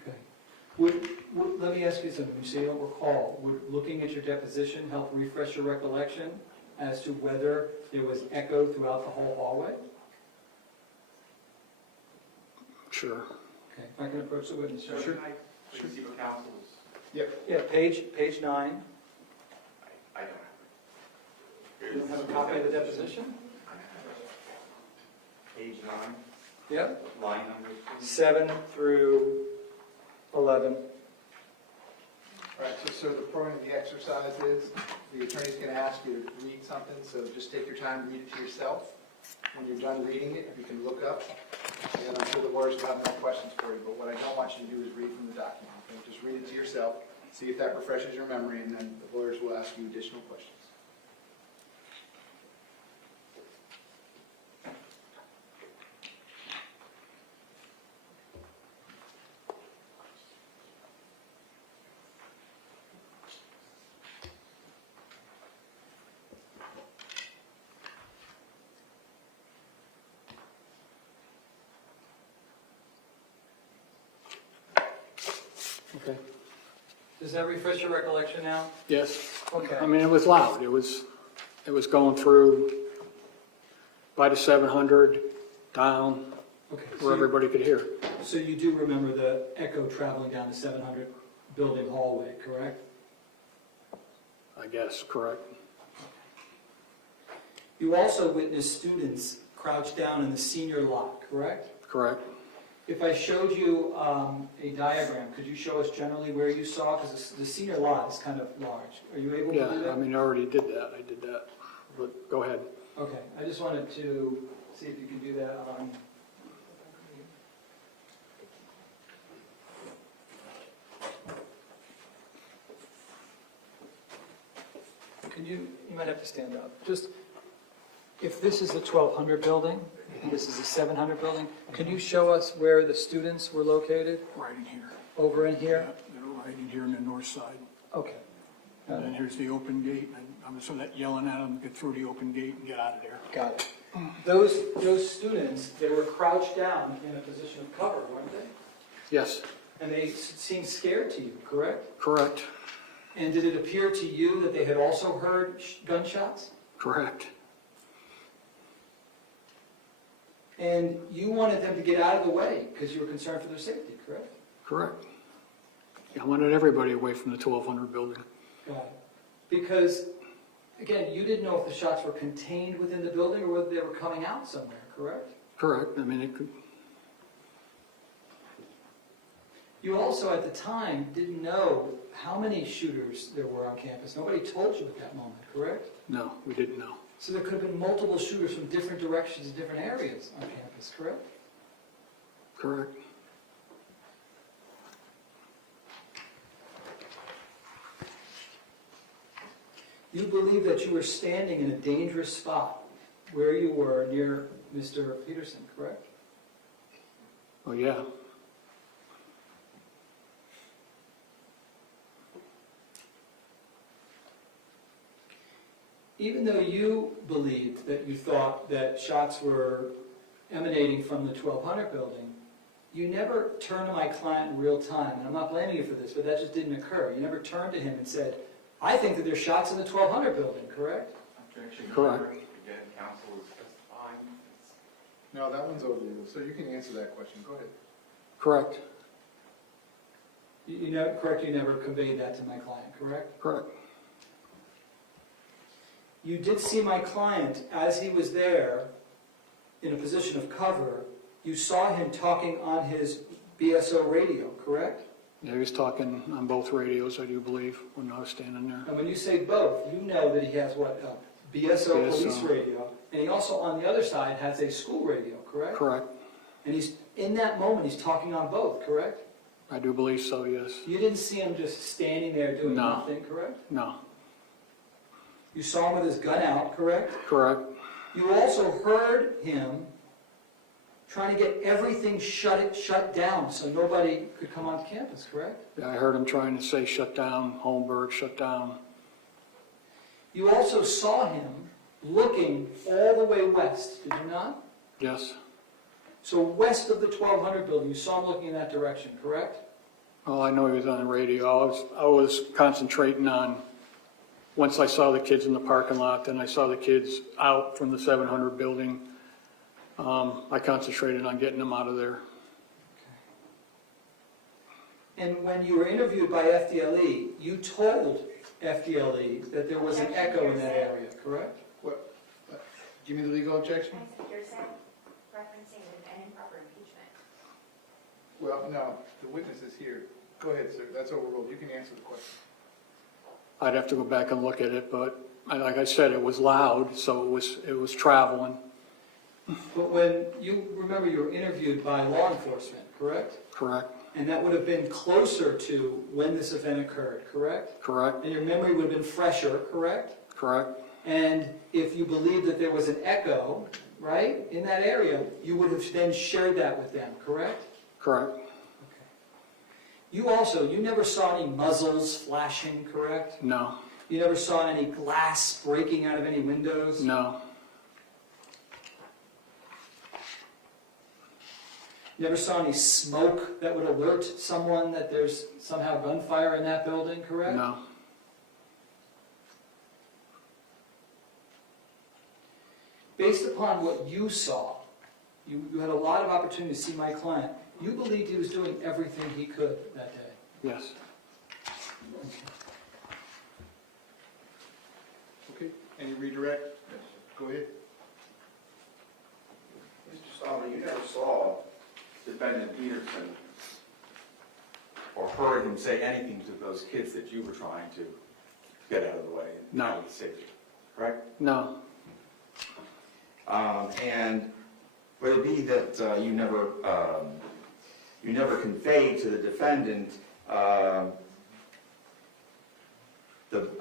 Okay. Let me ask you something, you say you don't recall. Would looking at your deposition help refresh your recollection as to whether there was echo throughout the whole hallway? Sure. Okay, if I can approach the witness. Sure. Please see what counsel's. Yeah, page 9. I don't have it. You don't have a copy of the deposition? Page 9, Yeah. line number 2. 7 through 11. All right, so the point of the exercise is, the attorney's going to ask you to read something, so just take your time, read it to yourself. When you're done reading it, if you can look up, and I'm sure the lawyers will have more questions for you, but what I don't want you to do is read from the document. Okay? Just read it to yourself, see if that refreshes your memory, and then the lawyers will ask you additional questions. Okay. Does that refresh your recollection now? Yes. Okay. It was loud. It was going through by the 700 down Okay. where everybody could hear. So you do remember the echo traveling down the 700 building hallway, correct? I guess, correct. You also witnessed students crouched down in the senior lot, correct? Correct. If I showed you a diagram, could you show us generally where you saw? Because the senior lot is kind of large. Are you able to Yeah, do that? I already did that. I did that. But go ahead. Okay, I just wanted to see if you can do that on... You might have to stand up. Just, if this is the 1200 building, and this is the 700 building, can you show us where the students were located? Right in here. Over in here? They're right in here on the north side. Okay. And then here's the open gate, and I'm sort of yelling at them, get through the open gate and get out of there. Got it. Those students, they were crouched down in a position of cover, weren't they? Yes, And they seemed scared to you, correct? correct, And did it appear to you that they had also heard gunshots? correct. And you wanted them to get out of the way because you were concerned for their safety, correct? Correct. I wanted everybody away from the 1200 building. Got it. Because, again, you didn't know if the shots were contained within the building or whether they were coming out somewhere, correct? Correct. It could, You also, at the time, didn't know how many shooters there were on campus. Nobody told you at that moment, correct? no, we didn't know. So there could have been multiple shooters from different directions in different areas on campus, correct? Correct. You believe that you were standing in a dangerous spot where you were near Mr. Peterson, correct? Oh, yeah. Even though you believed that you thought that shots were emanating from the 1200 building, you never turned to my client in real time, and I'm not blaming you for this, but that just didn't occur. You never turned to him and said, I think that there's shots in the 1200 building, correct? Objection. Correct. Again, counsel is testifying. No, that one's over you, so you can answer that question. Go ahead. Correct, You never, correct, you never conveyed that to my client, correct? correct. You did see my client as he was there in a position of cover. You saw him talking on his BSO radio, correct? Yeah, he was talking on both radios, I do believe, when I was standing there. And when you say both, you know that he has what, a BSO police BSO. radio, and he also on the other side has a school radio, correct? Correct, And he's, in that moment, he's talking on both, correct? I do believe so, yes. You didn't see him just standing there doing No. nothing, correct? No, You saw him with his gun out, correct? correct, You also heard him trying to get everything shut down so nobody could come onto campus, correct? yeah, I heard him trying to say shut down, Holmberg, shut down. You also saw him looking all the way west, did you not? Yes. So west of the 1200 building, you saw him looking in that direction, correct? Oh, I know he was on the radio. I was concentrating on, once I saw the kids in the parking lot, then I saw the kids out from the 700 building. I concentrated on getting them out of there. And when you were interviewed by FDLE, you told FDLE that there was an echo in that area, correct? What? Give me the legal objection? Hearsay, referencing an improper impeachment. Well, no, the witness is here. Go ahead, sir. That's overruled. You can answer the question. I'd have to go back and look at it, but like I said, it was loud, so it was traveling. But when you remember you were interviewed by law enforcement, correct? Correct, And that would have been closer to when this event occurred, correct? correct, And your memory would have been fresher, correct? correct, And if you believed that there was an echo, right, in that area, you would have then shared that with them, correct? correct. You also, you never saw any muzzles flashing, correct? No, You never saw any glass breaking out of any windows? no, You never saw any smoke that would alert someone that there's somehow gunfire in that building, correct? no, Based upon what you saw, you had a lot of opportunity to see my client. You believed he was doing everything he could that day. yes. Okay. Any redirect? Yes. Go ahead. Mr. Stawley, you never saw Defendant Peterson or heard him say anything to those kids that you were trying to get out of the way and No. out of the safety, correct? No, And would it be that you never conveyed to the defendant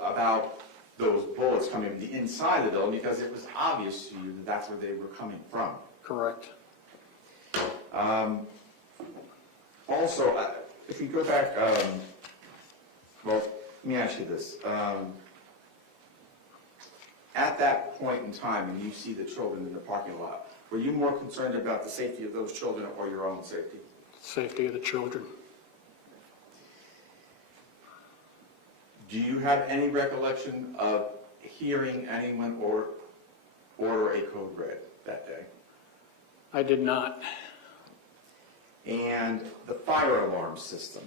about those bullets coming from the inside of the building because it was obvious to you that that's where they were coming from? correct. Also, if we go back, well, let me ask you this. At that point in time, when you see the children in the parking lot, were you more concerned about the safety of those children or your own safety? Safety of the children. Do you have any recollection of hearing anyone order a code red that day? I did not. And the fire alarm system.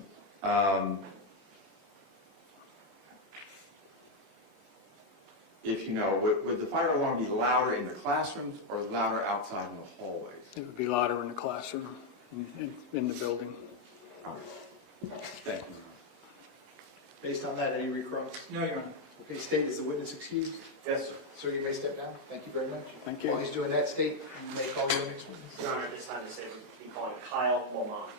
If you know, would the fire alarm be louder in the classrooms or louder outside in the hallways? It would be louder in the classroom, in the building. All right. Thank you. Based on that, any recross? No, Your Honor. Okay, State, is the witness excused? Yes, sir. Sir, you may step down. Thank you very much. Thank you. While he's doing that, State, you may call your next witness. Your Honor, at this time, to say we'd be calling Kyle Lamon.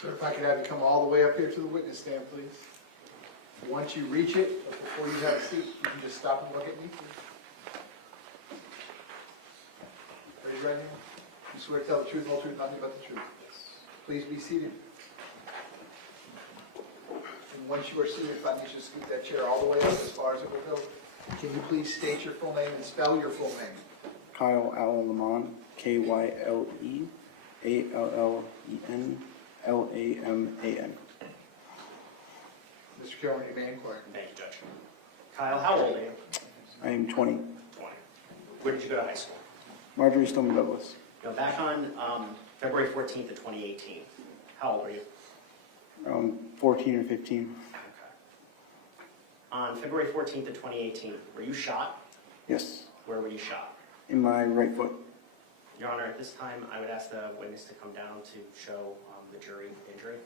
Sir, if I could have you come all the way up here to the witness stand, please. Once you reach it, but before you have a seat, you can just stop and look at me, please. Raise your right hand. You swear to tell the truth, the whole truth, nothing but the truth. Please be seated. And once you are seated, if I need you to scoot that chair all the way up as far as it will go. Can you please state your full name and spell your full name? Kyle Allen Lamon, KYLEALLENLAMAN. Mr. Cameron, you may inquire. Thank you, Judge. Kyle, how old are you? I am 20. 20. Where did you go to high school? Marjory, Stoneman, Douglas. Now, back on February 14th of 2018, how old were you? 14 or 15. Okay. On February 14th of 2018, were you shot? Yes, Where were you shot? in my right foot. Your Honor, at this time, I would ask the witness to come down to show the jury injury.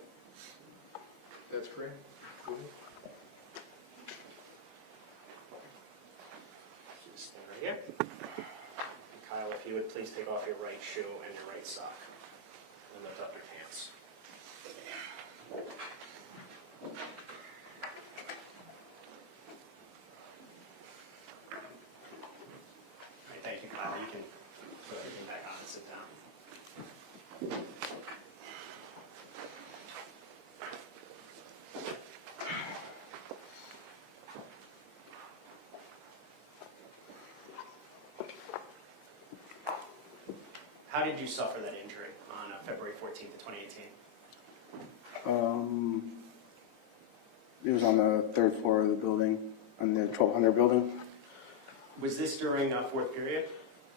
That's correct. Just stand right here. Kyle, if you would please take off your right shoe and your right sock and lift up your pants. All right, thank you, Kyle. You can put everything back on and sit down. How did you suffer that injury on February 14th of 2018? It was on the third floor of the building, on the 1200 building. Was this during fourth period?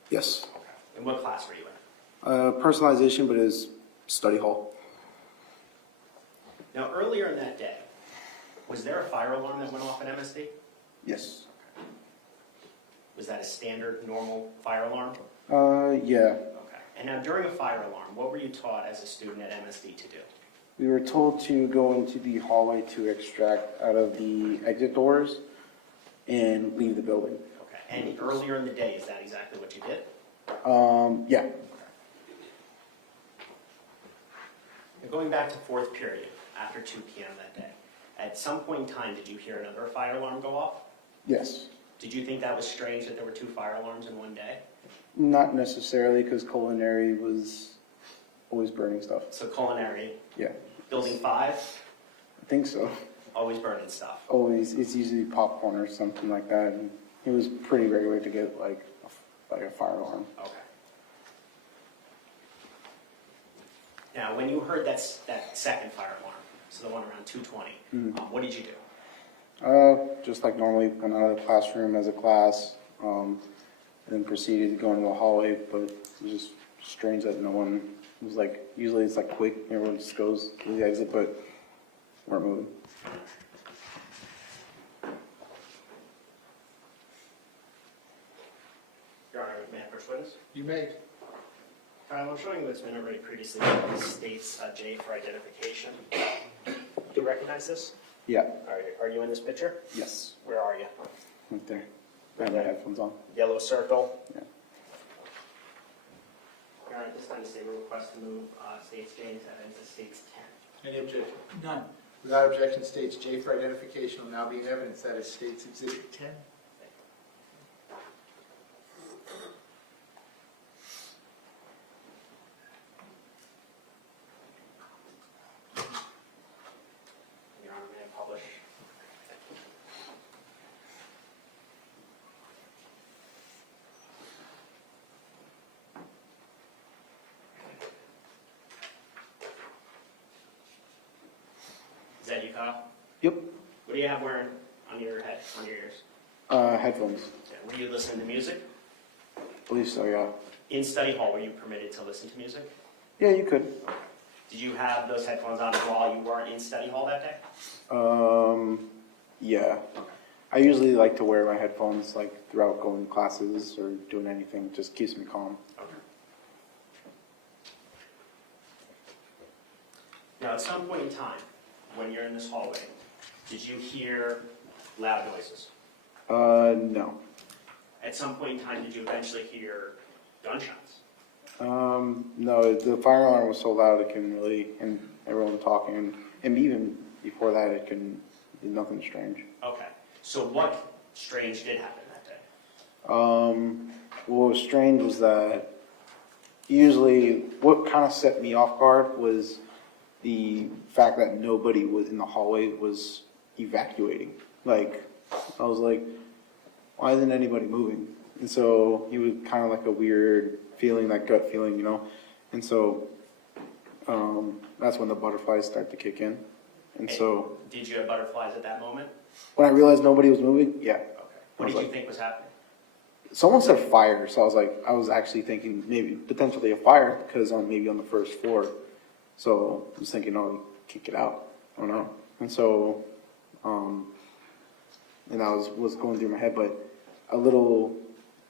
Yes. Okay. And what class were you in? Personalization, but it is study hall. Now, earlier in that day, was there a fire alarm that went off at MSD? Yes. Was that a standard, normal fire alarm? Yeah. Okay. And now, during a fire alarm, what were you taught as a student at MSD to do? We were told to go into the hallway to extract out of the exit doors and leave the building. Okay. And earlier in the day, is that exactly what you did? Yeah. Now, going back to fourth period, after 2 p.m. that day, at some point in time, did you hear another fire alarm go off? Yes. Did you think that was strange that there were 2 fire alarms in one day? Not necessarily, because culinary was always burning stuff. So culinary, Yeah. building 5, I think so. always burning stuff. Always, it's usually popcorn or something like that. And it was pretty regular to get like a fire alarm. Okay. Now, when you heard that second fire alarm, so the one around 2:20, what did you do? Just like normally, went out of the classroom as a class, and then proceeded to go into the hallway. But it was just strange that no one was like. Usually it's like quick, everyone just goes to the exit, but weren't moving. Your Honor, may I approach witness? You may. Kyle, I'm showing you what's been already previously. This states J for identification. Do you recognize this? Yeah. Are you in this picture? Yes. Where are you? Right there. I have my headphones on. Yellow circle. Yeah. Your Honor, at this time, the state will request to move states J into evidence as states 10. Any objection? None. Without objection, states J for identification will now be in evidence. That is States Exhibit 10. Your Honor, may I publish? Is that you, Kyle? Yep. What do you have wearing on your head, on your ears? Headphones. Were you listening to music? I believe so. Yeah. In study hall, were you permitted to listen to music? Yeah, you could. Did you have those headphones on while you weren't in study hall that day? Yeah. I usually like to wear my headphones like throughout going to classes or doing anything. It just keeps me calm. Okay. Now, at some point in time, when you're in this hallway, did you hear loud noises? No. At some point in time, did you eventually hear gunshots? No, the fire alarm was so loud it couldn't really, and everyone and talking, and even before that, it did nothing strange. Okay. So what strange did happen that day? What was strange was that usually what kind of set me off guard was the fact that nobody was in the hallway was evacuating. Like, I was like, why isn't anybody moving? And so he was kind of like a weird feeling, that gut feeling, you know? And so that's when the butterflies start to kick in. And so Did you have butterflies at that moment? when I realized nobody was moving, yeah. Okay. What did you think was happening? Someone said fire, so I was actually thinking maybe potentially a fire because maybe on the first floor. So I was thinking, oh, kick it out. I don't know. And so, and that was going through my head, but a little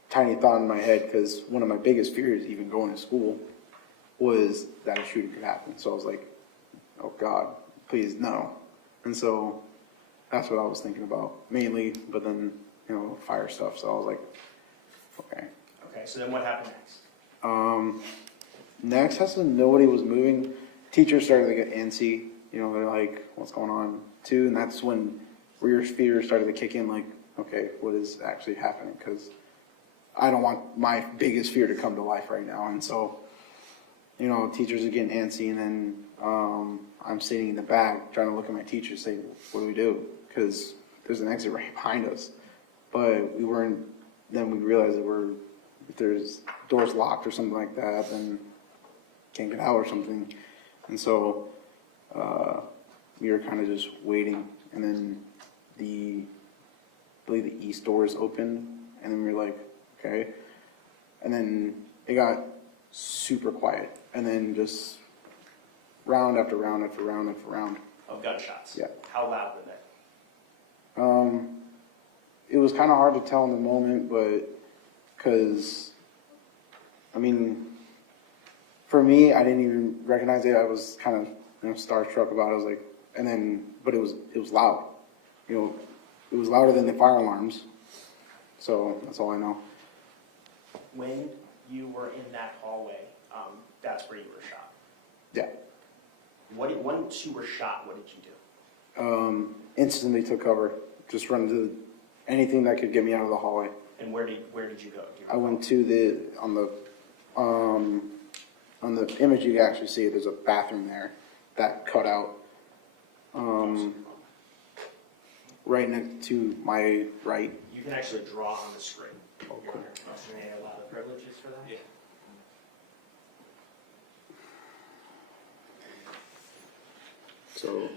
tiny thought in my head, because one of my biggest fears, even going to school, was that a shooting could happen. So I was like, oh God, please no. And so that's what I was thinking about mainly, but then, you know, fire stuff. So I was like, okay. Okay, so then what happened next? Next, as nobody was moving, teachers started to get antsy. You know, they're like, what's going on too? And that's when rear fear started to kick in, like, okay, what is actually happening? Because I don't want my biggest fear to come to life right now. And so, you know, teachers are getting antsy, and then I'm sitting in the back trying to look at my teacher and say, what do we do? Because there's an exit right behind us. But we weren't, then we realized that if there's doors locked or something like that, then can't get out or something. And so we were kind of just waiting, and then I believe the east doors opened, and then we were like, okay. And then it got super quiet, and then just round after round after round after round. Of gunshots? Yeah. How loud were they? It was kind of hard to tell in the moment, but because, I mean, for me, I didn't even recognize it. I was kind of, you know, starstruck about it. I was like, and then, but it was loud. You know, it was louder than the fire alarms. So that's all I know. When you were in that hallway, that's where you were shot. Yeah. Once you were shot, what did you do? Instantly took cover. Just run to anything that could get me out of the hallway. And where did you go? I went to on the image you can actually see there's a bathroom there that cut out right next to my right. You can actually draw on the screen. You're questioning a lot of privileges for that? Yeah. So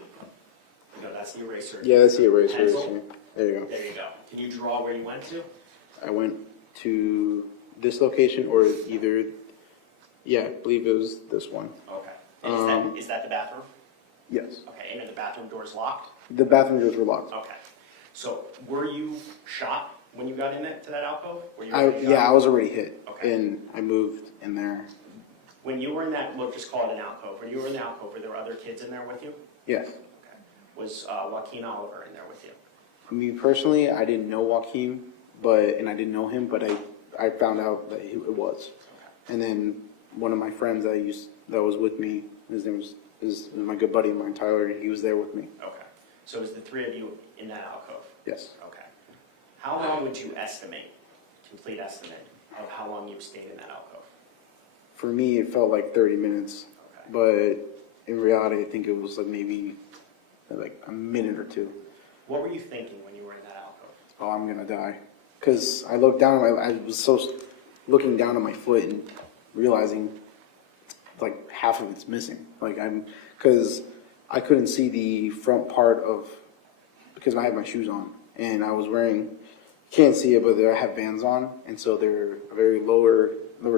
No, that's the eraser. yeah, that's the eraser. Pencil? There you go. There you go. Can you draw where you went to? I went to this location, or either, yeah, I believe it was this one. Okay. And is that the bathroom? Yes. Okay, and are the bathroom doors locked? The bathroom doors were locked. Okay. So were you shot when you got in it to that alcove? Were you I was already hit, Okay. and I moved in there. When you were in that, we'll just call it an alcove. When you were in the alcove, were there other kids in there with you? Yes. Okay. Was Joaquin Oliver in there with you? Me personally, I didn't know Joaquin, and I didn't know him, but I found out that it was. And then one of my friends that was with me, his name is my good buddy of mine, Tyler, and he was there with me. Okay. So it was the three of you in that alcove? Yes. Okay. How long would you complete estimate of how long you stayed in that alcove? For me, it felt like 30 minutes, Okay. but in reality, I think it was like maybe like a minute or two. What were you thinking when you were in that alcove? Oh, I'm gonna die. Because I looked down I was looking down at my foot and realizing like half of it's missing. Because I couldn't see the front part because I had my shoes on, and I was wearing, can't see it, but I have Vans on, and so they're a very lower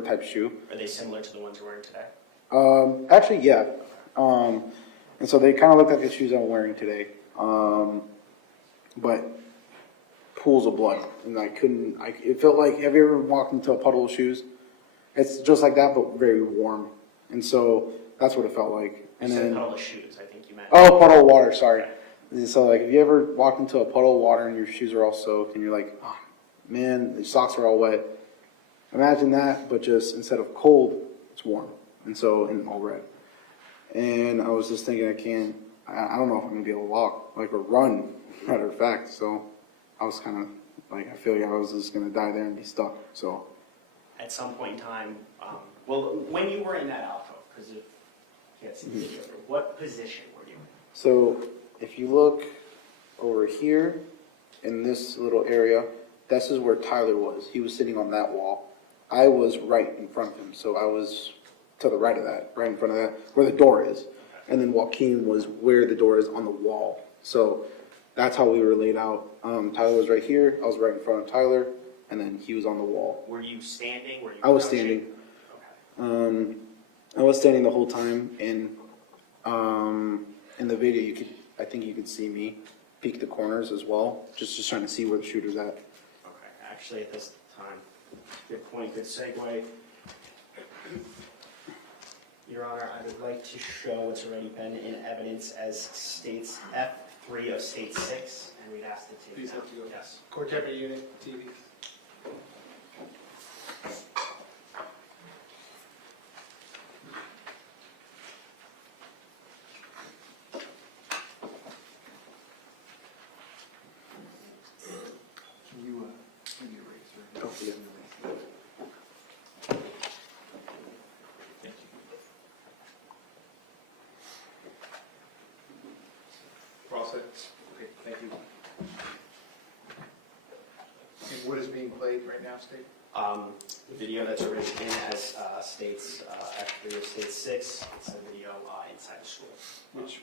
type shoe. Are they similar to the ones you're wearing today? Actually, yeah. And so they kind of look like the shoes I'm wearing today. But pools of blood, and it felt like, have you ever walked into a puddle of shoes? It's just like that, but very warm. And so that's what it felt like. And You said then, puddle of shoes, I think you meant. oh, puddle of water, sorry. So like, if you ever walked into a puddle of water and your shoes are all soaked and you're like, oh, man, the socks are all wet. Imagine that, but just instead of cold, it's warm. And all red. And I was just thinking, I don't know if I'm gonna be able to walk, like, or run, matter of fact, so I was kind of, like, I feel like I was just gonna die there and be stuck, so. At some point in time, well, when you were in that alcove, because you can't see the video, what position were you in? So, if you look over here, in this little area, this is where Tyler was. He was sitting on that wall. I was right in front of him, so I was to the right of that, right in front of that, where the door is. And then Joaquin was where the door is on the wall. So that's how we were laid out. Tyler was right here, I was right in front of Tyler, and then he was on the wall. Were you standing? Were you I was crouching? standing. Okay. I was standing the whole time, and in the video, I think you could see me peek the corners as well, just trying to see where the shooter's at. Okay, actually at this time, good point, good segue. Your Honor, I would like to show what's already been in evidence as states F3 of state 6, and we'd ask the tape Please now. have to go. Yes. Court Deputy Unit, TV. Can you, maybe erase or? Don't forget. Thank you. We're all set? Okay, thank you. And what is being played right now, State? The video that's already in as states F3 of state 6, it's a video inside the school. Which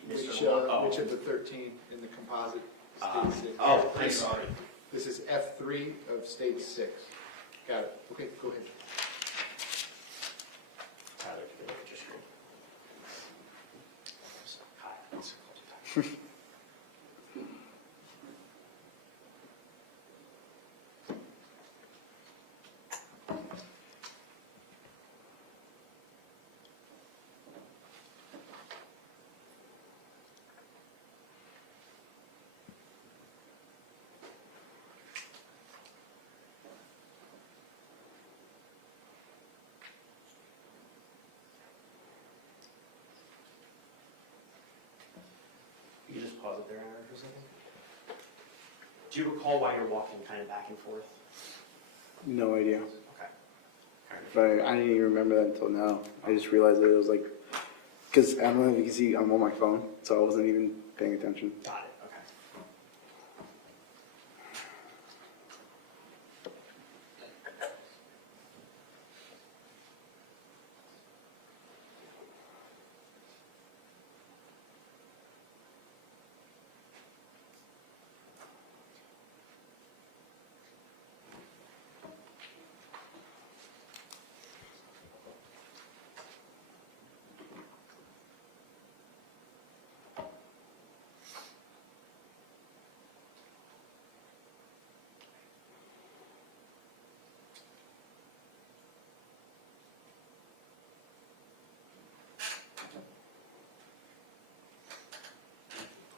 of the 13 in the composite state 6? Oh, I'm sorry. This is F3 of state 6. Got it. Okay, go ahead. Tyler, can you look at your screen? Hi. You can just pause it there, Aaron, for a second. Do you recall why you're walking kind of back and forth? No idea. Okay. But I didn't even remember that until now. I just realized that it was like, because I don't know if you can see, I'm on my phone, so I wasn't even paying attention. Got it, okay.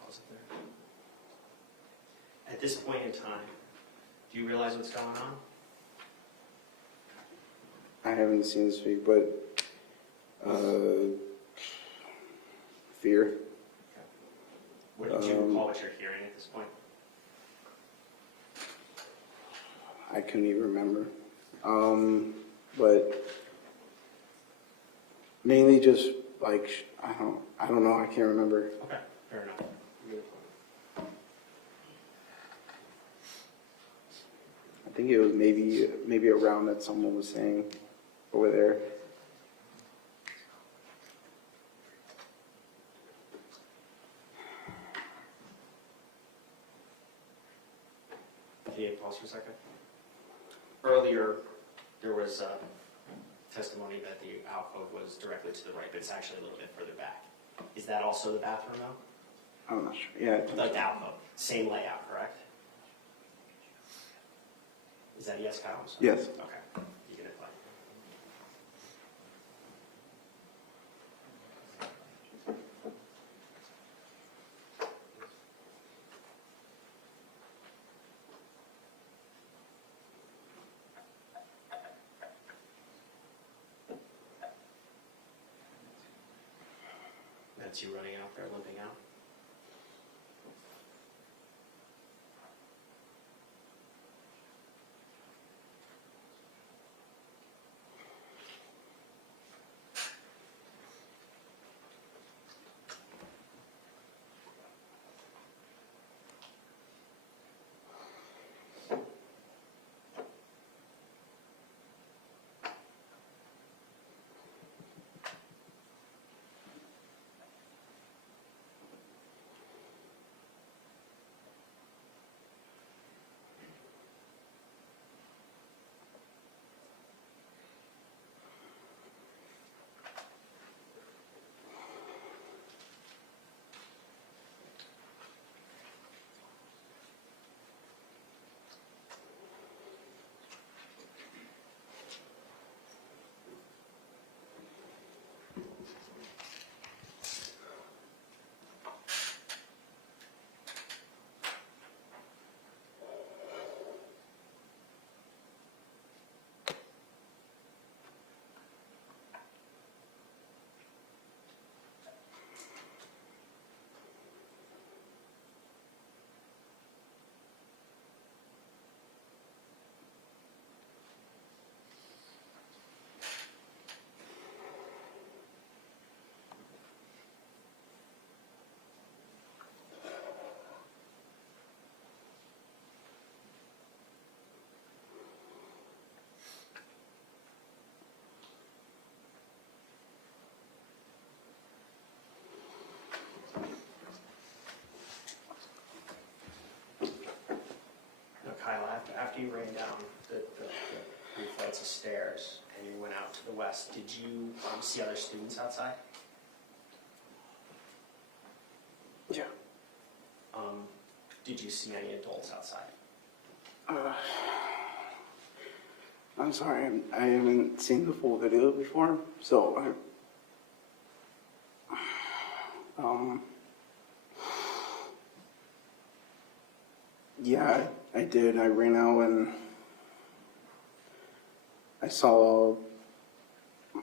Pause it there. At this point in time, do you realize what's going on? I haven't seen this week, but fear. What do you recall what you're hearing at this point? I couldn't even remember. But mainly just like I don't know. I can't remember. Okay, fair enough. I think it was maybe around that someone was saying over there. Can you pause for a second? Earlier, there was testimony that the alcove was directly to the right, but it's actually a little bit further back. Is that also the bathroom though? I'm not sure. Yeah. Like the alcove, same layout, correct? Is that a yes, Kyle? I'm sorry. Yes. Okay, you can apply. That's you running out there, limping out? Kyle, after you ran down the 3 flights of stairs and you went out to the west, did you see other students outside? Yeah. Did you see any adults outside? I'm sorry, I haven't seen the full video before, so yeah, I did. I ran out and I saw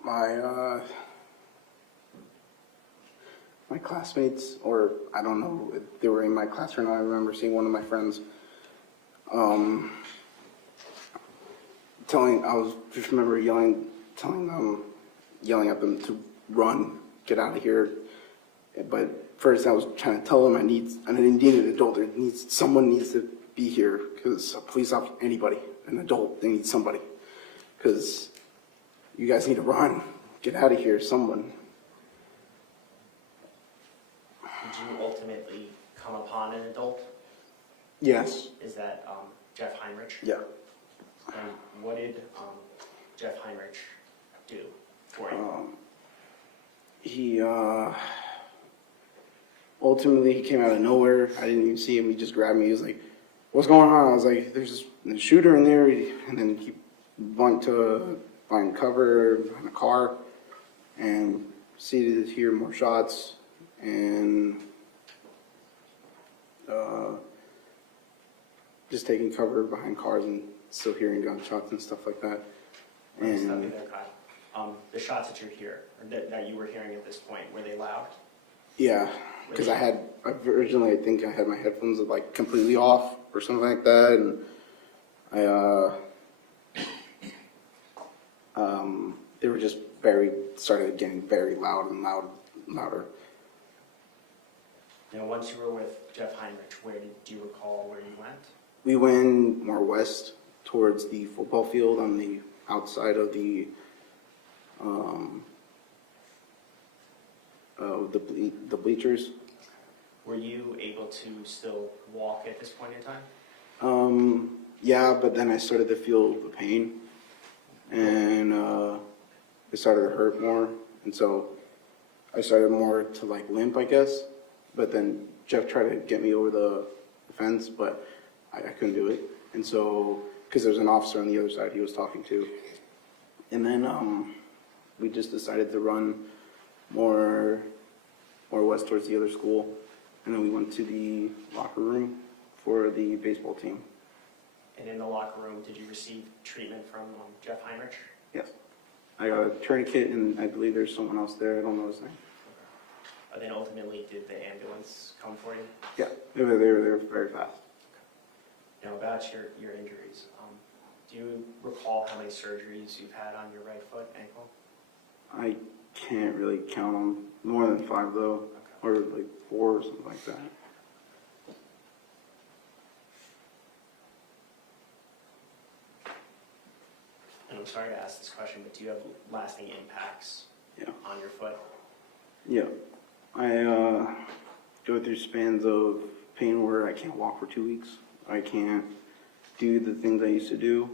my my classmates, or I don't know if they were in my class or not. I remember seeing one of my friends just remember yelling at them to run, get out of here. But first I was trying to tell them I need an adult. Someone needs to be here, because a police officer, anybody, an adult, they need somebody. Because you guys need to run, get out of here, someone. Did you ultimately come upon an adult? Yes. Is that Jeff Heinrich? Yeah. And what did Jeff Heinrich do for you? He ultimately he came out of nowhere. I didn't even see him. He just grabbed me. He was like, "What's going on?" I was like, "There's a shooter in there." And then he went to find cover in a car and proceeded to hear more shots and just taking cover behind cars and still hearing gunshots and stuff like that. Stop you there, Kyle. The shots that that you were hearing at this point, were they loud? Yeah, because originally I think I had my headphones like completely off or something like that, and they were just started getting very loud and louder. Now, once you were with Jeff Heinrich, do you recall where you went? We went more west towards the football field on the outside of the bleachers. Were you able to still walk at this point in time? Yeah, but then I started to feel the pain, and it started to hurt more, and so I started more to like limp, I guess. But then Jeff tried to get me over the fence, but I couldn't do it. And so, because there's an officer on the other side he was talking to, and then we just decided to run more west towards the other school, and then we went to the locker room for the baseball team. And in the locker room, did you receive treatment from Jeff Heinrich? Yes. I got a tourniquet, and I believe there's someone else there. I don't know his name. Then ultimately, did the ambulance come for you? Yeah, they were very fast. Now about your injuries, do you recall how many surgeries you've had on your right foot, ankle? I can't really count them. More than 5 though, or like 4 or something like that. And I'm sorry to ask this question, but do you have lasting impacts on your foot? Yeah, I go through spans of pain where I can't walk for 2 weeks. I can't do the things I used to do.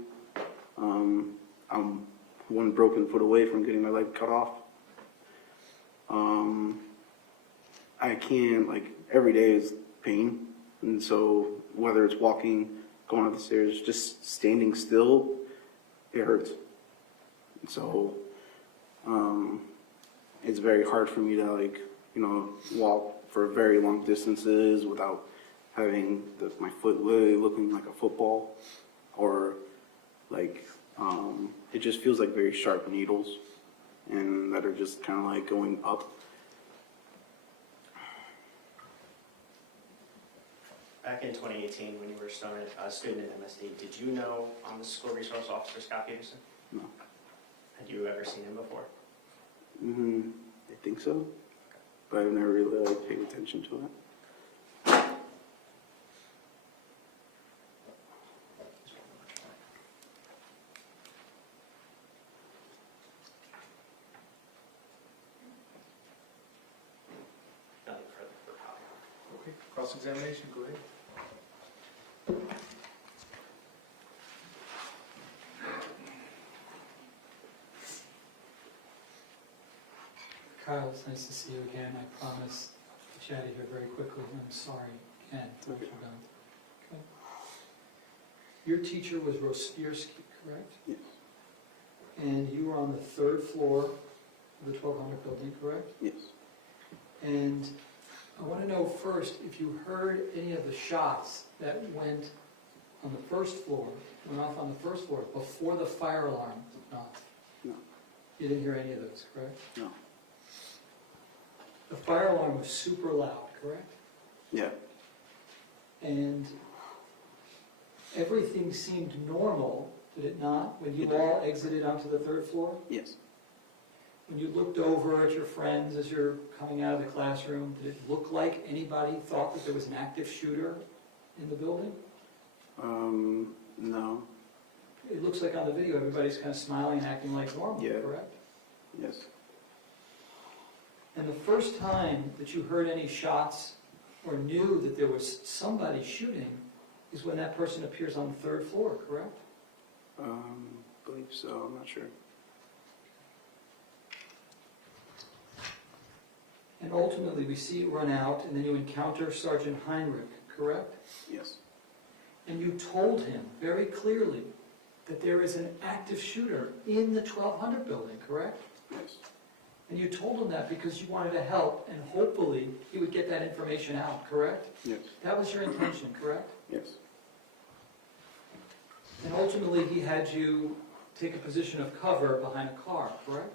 I'm one broken foot away from getting my leg cut off. I can't, like, every day is pain. And so whether it's walking, going up the stairs, just standing still, it hurts. And so it's very hard for me to, like, walk for very long distances without having my foot literally looking like a football, or like it just feels like very sharp needles, and that are just kind of like going up. Back in 2018, when you were a student at MSD, did you know the school resource officer, Scot Peterson? No. Had you ever seen him before? I think so, but I've never really paid attention to it. Nothing further for copy. Okay, cross-examination, go ahead. Kyle, it's nice to see you again. I promise to chat here very quickly. I'm sorry again for what you've done. Okay. Your teacher was Rosierski, correct? Yes. And you were on the 3rd floor of the 1200 building, correct? Yes. And I want to know first if you heard any of the shots that went on the 1st floor, went off on the 1st floor before the fire alarm went off. No. You didn't hear any of those, correct? No. The fire alarm was super loud, correct? Yeah. And everything seemed normal, did it not, when you all exited onto the 3rd floor? Yes. When you looked over at your friends as you're coming out of the classroom, did it look like anybody thought that there was an active shooter in the building? No. It looks like on the video everybody's kind of smiling and acting like normal, Yeah. correct? Yes. And the first time that you heard any shots or knew that there was somebody shooting is when that person appears on the 3rd floor, correct? Believe so, I'm not sure. And ultimately we see you run out and then you encounter Sergeant Heinrich, correct? Yes. And you told him very clearly that there is an active shooter in the 1200 building, correct? Yes. And you told him that because you wanted to help and hopefully he would get that information out, correct? Yes. That was your intention, correct? Yes. And ultimately he had you take a position of cover behind a car, correct?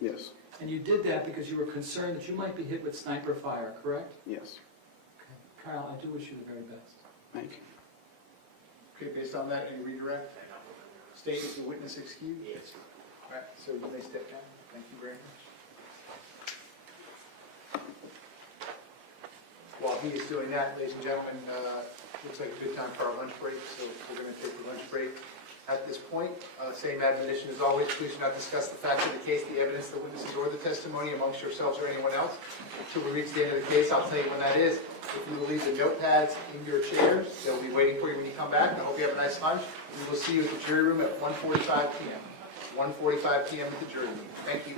Yes. And you did that because you were concerned that you might be hit with sniper fire, correct? Yes. Okay. Kyle, I do wish you the very best. Thank you. Okay, based on that, any redirect? State is the witness excused? Yes. All right, so you may step down. Thank you very much. While he is doing that, ladies and gentlemen, looks like a good time for our lunch break, so we're going to take the lunch break. At this point, same admonition as always, please do not discuss the facts of the case, the evidence, the witnesses, or the testimony amongst yourselves or anyone else until we reach the end of the case. I'll tell you when that is. If you will leave the notepads in your chairs, they'll be waiting for you when you come back. And I hope you have a nice lunch. We will see you at the jury room at 1:45 p.m. 1:45 p.m. at the jury room. Thank you.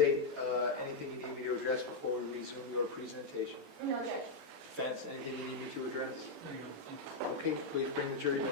State, anything you need me to address before we resume your presentation? No, Judge. Defense, anything you need me to address? Okay, please bring the jury back.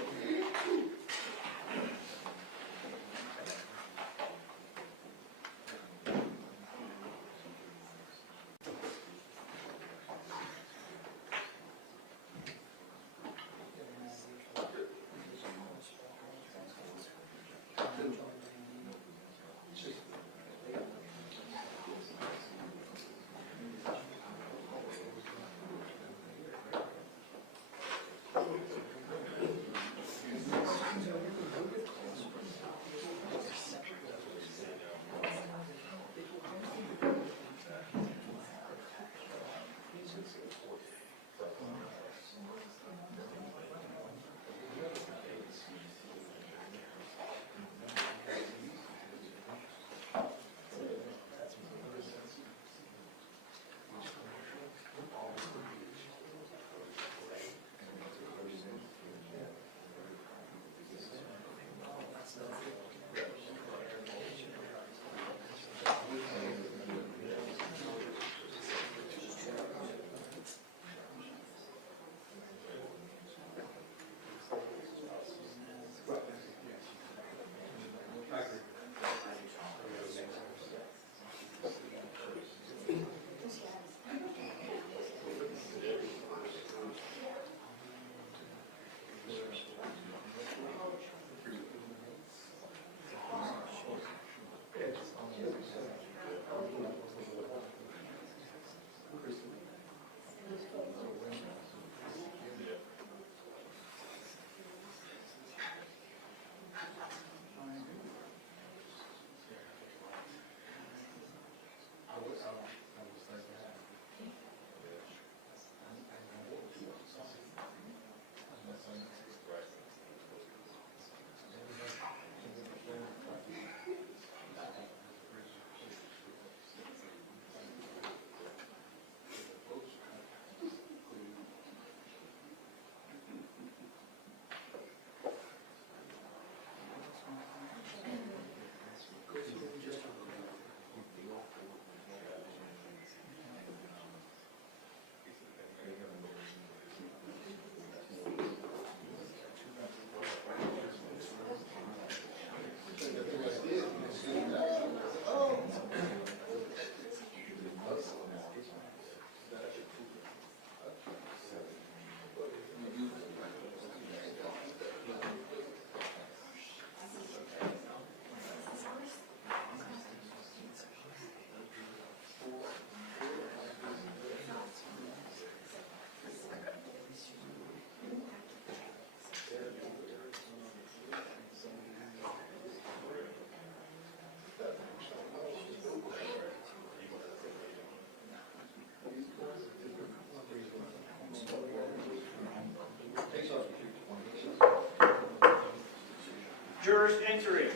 Jurors entering.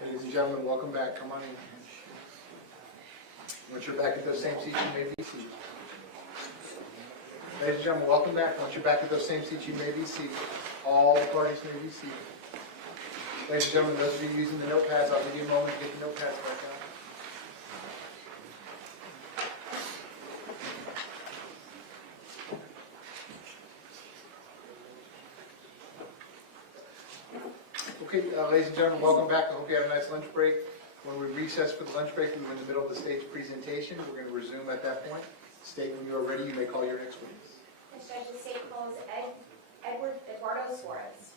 Ladies and gentlemen, welcome back. Come on in. Once you're back at those same seats, you may be seated. Ladies and gentlemen, welcome back. Once you're back at those same seats, you may be seated. All the parties may be seated. Ladies and gentlemen, those of you using the notepads, I'll give you a moment to get the notepads back out. Okay, ladies and gentlemen, welcome back. I hope you have a nice lunch break. When we recess for the lunch break, we were in the middle of the state's presentation. We're going to resume at that point. State, when you are ready, you may call your next witness. Judge, the state calls Eduardo Suarez.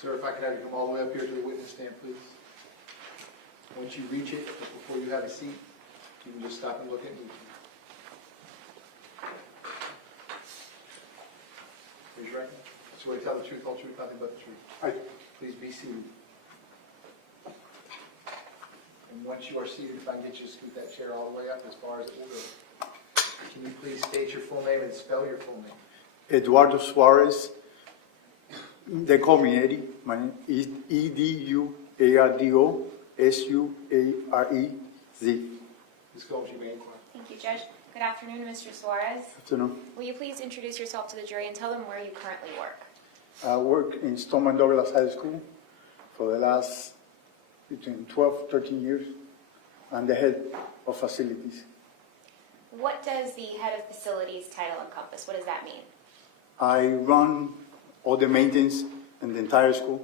Sir, if I could have you come all the way up here to the witness stand, please. Once you reach it, before you have a seat, you can just stop and look at me. Raise your right hand. Swear to tell the truth, whole truth, nothing but the truth. Please be seated. And once you are seated, if I can get you to scoot that chair all the way up as far as it will go. Can you please state your full name and spell your full name? Eduardo Suarez. They call me Eddie. My name is EDUARDO SUAREZ. Ms. Gomes, you may inquire. Thank you, Judge. Good afternoon, Mr. Suarez. Afternoon. Will you please introduce yourself to the jury and tell them where you currently work? I work in Stoneman Douglas High School for the last between 12, 13 years. I'm the head of facilities. What does the head of facilities title encompass? What does that mean? I run all the maintenance in the entire school.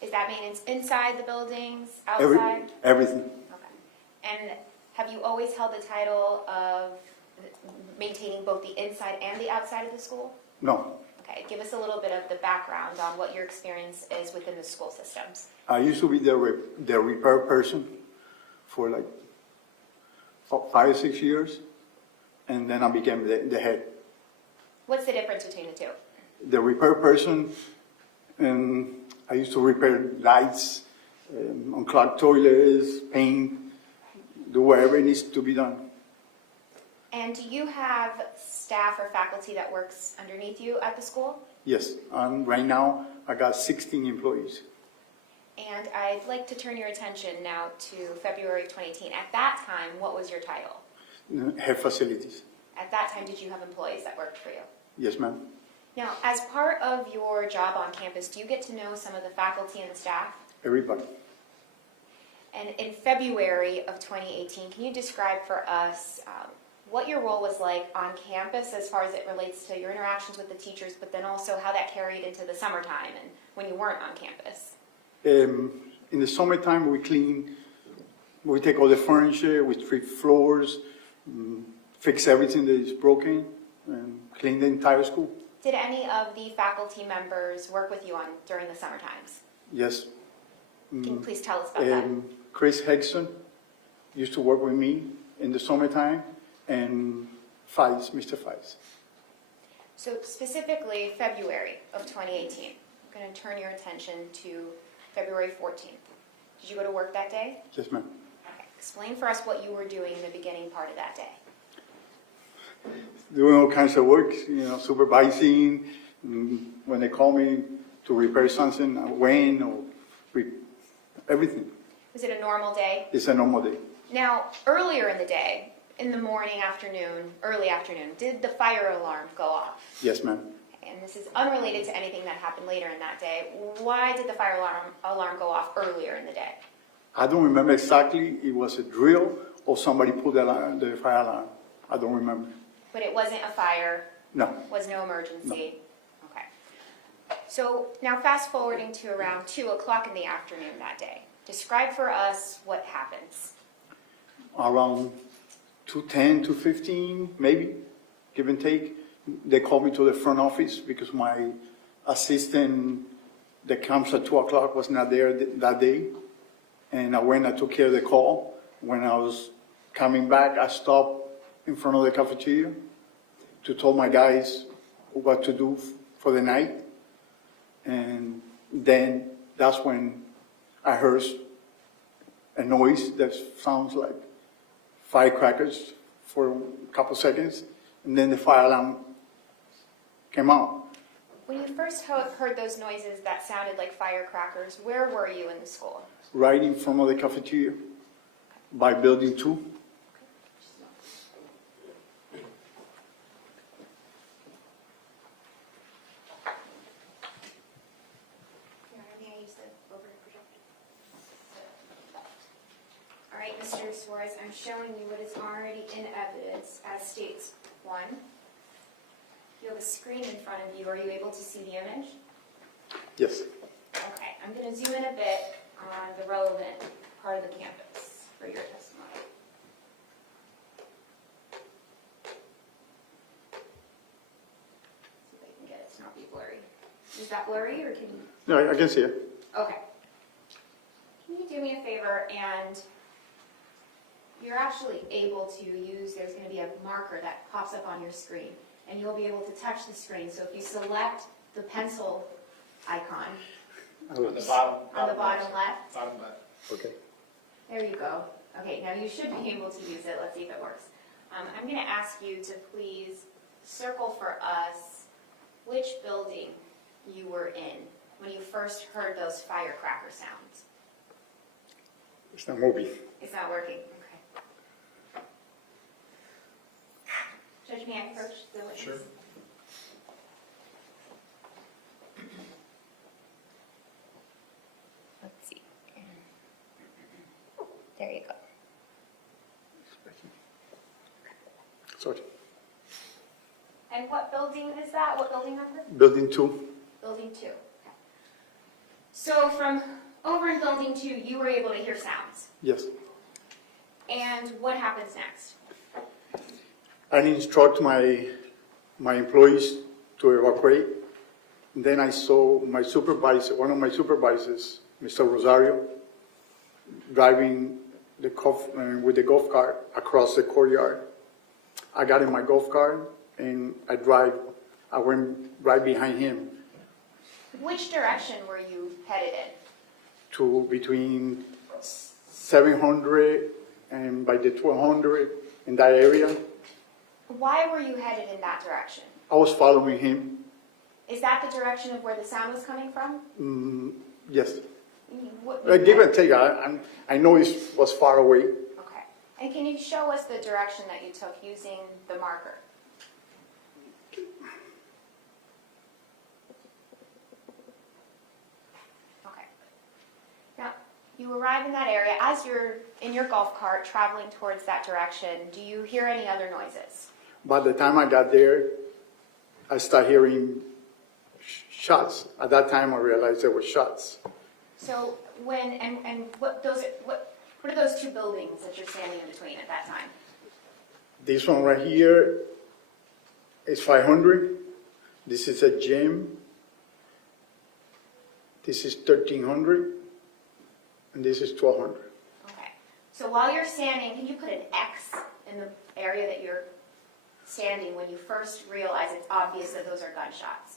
Is that maintenance inside the buildings, outside? Everything. Okay. And have you always held the title of maintaining both the inside and the outside of the school? No. Okay, give us a little bit of the background on what your experience is within the school systems. I used to be the repair person for like 5 or 6 years, and then I became the head. What's the difference between the two? The repair person, I used to repair lights, unclog toilets, paint, do whatever it needs to be done. And do you have staff or faculty that works underneath you at the school? Yes, right now I got 16 employees. And I'd like to turn your attention now to February 2018. At that time, what was your title? Head facilities. At that time, did you have employees that worked for you? Yes, ma'am. Now, as part of your job on campus, do you get to know some of the faculty and staff? Everybody. And in February of 2018, can you describe for us what your role was like on campus as far as it relates to your interactions with the teachers, but then also how that carried into the summertime and when you weren't on campus? In the summertime, we take all the furniture, we sweep floors, fix everything that is broken, and clean the entire school. Did any of the faculty members work with you during the summer times? Yes. Can you please tell us about that? Chris Hegson used to work with me in the summertime, and Mr. Fies. So specifically, February of 2018, I'm going to turn your attention to February 14th. Did you go to work that day? Yes, ma'am. Okay. Explain for us what you were doing in the beginning part of that day. Doing all kinds of work, supervising. When they call me to repair something, I went or everything. Was it a normal day? It's a normal day. Now, earlier in the day, in the morning, afternoon, early afternoon, did the fire alarm go off? Yes, ma'am. And this is unrelated to anything that happened later in that day. Why did the fire alarm go off earlier in the day? I don't remember exactly. It was a drill or somebody pulled the fire alarm. I don't remember. But it wasn't a fire? No. Was no emergency? No. Okay. So now fast forwarding to around 2 o'clock in the afternoon that day. Describe for us what happens. Around 2:10, 2:15, maybe, give and take. They called me to the front office because my assistant that comes at 2 o'clock was not there that day. And I went, I took care of the call. When I was coming back, I stopped in front of the cafeteria to tell my guys what to do for the night. And then that's when I heard a noise that sounds like firecrackers for a couple seconds, and then the fire alarm came out. When you first heard those noises that sounded like firecrackers, where were you in the school? Right in front of the cafeteria, by building 2. All right, Mr. Suarez, I'm showing you what is already in evidence as states 1. You have a screen in front of you. Are you able to see the image? Yes. Okay, I'm going to zoom in a bit on the relevant part of the campus for your testimony. See if I can get it to not be blurry. Is that blurry or can you? No, I can see it. Okay. Can you do me a favor and you're actually able to use, there's going to be a marker that pops up on your screen and you'll be able to touch the screen. So if you select the pencil icon On the bottom. on the bottom left, Bottom left. Okay. there you go. Okay, now you should be able to use it. Let's see if it works. I'm going to ask you to please circle for us which building you were in when you first heard those firecracker sounds. It's not moving. It's not working. Okay. Judge, may I approach the witness? Sure. Let's see. There you go. Sorry. And what building is that? What building number? Building 2. Building 2. Okay. So from over in Building 2, you were able to hear sounds. Yes. And what happens next? I instruct my employees to evacuate. And then I saw my supervisor, one of my supervisors, Mr. Rosario, driving with the golf cart across the courtyard. I got in my golf cart and I went right behind him Which direction were you headed in? to between 700 and by the 1200 in that area. Why were you headed in that direction? I was following him. Is that the direction of where the sound was coming from? Yes. What, Give and take. I know it was far away. Okay. And can you show us the direction that you took using the marker? Okay. Now, you arrive in that area. As you're in your golf cart traveling towards that direction, do you hear any other noises? By the time I got there, I started hearing shots. At that time, I realized there were shots. So when, and what are those two buildings that you're standing in between at that time? This one right here is 500. This is a gym. This is 1300. And this is 1200. Okay. So while you're standing, can you put an X in the area that you're standing when you first realize it's obvious that those are gunshots?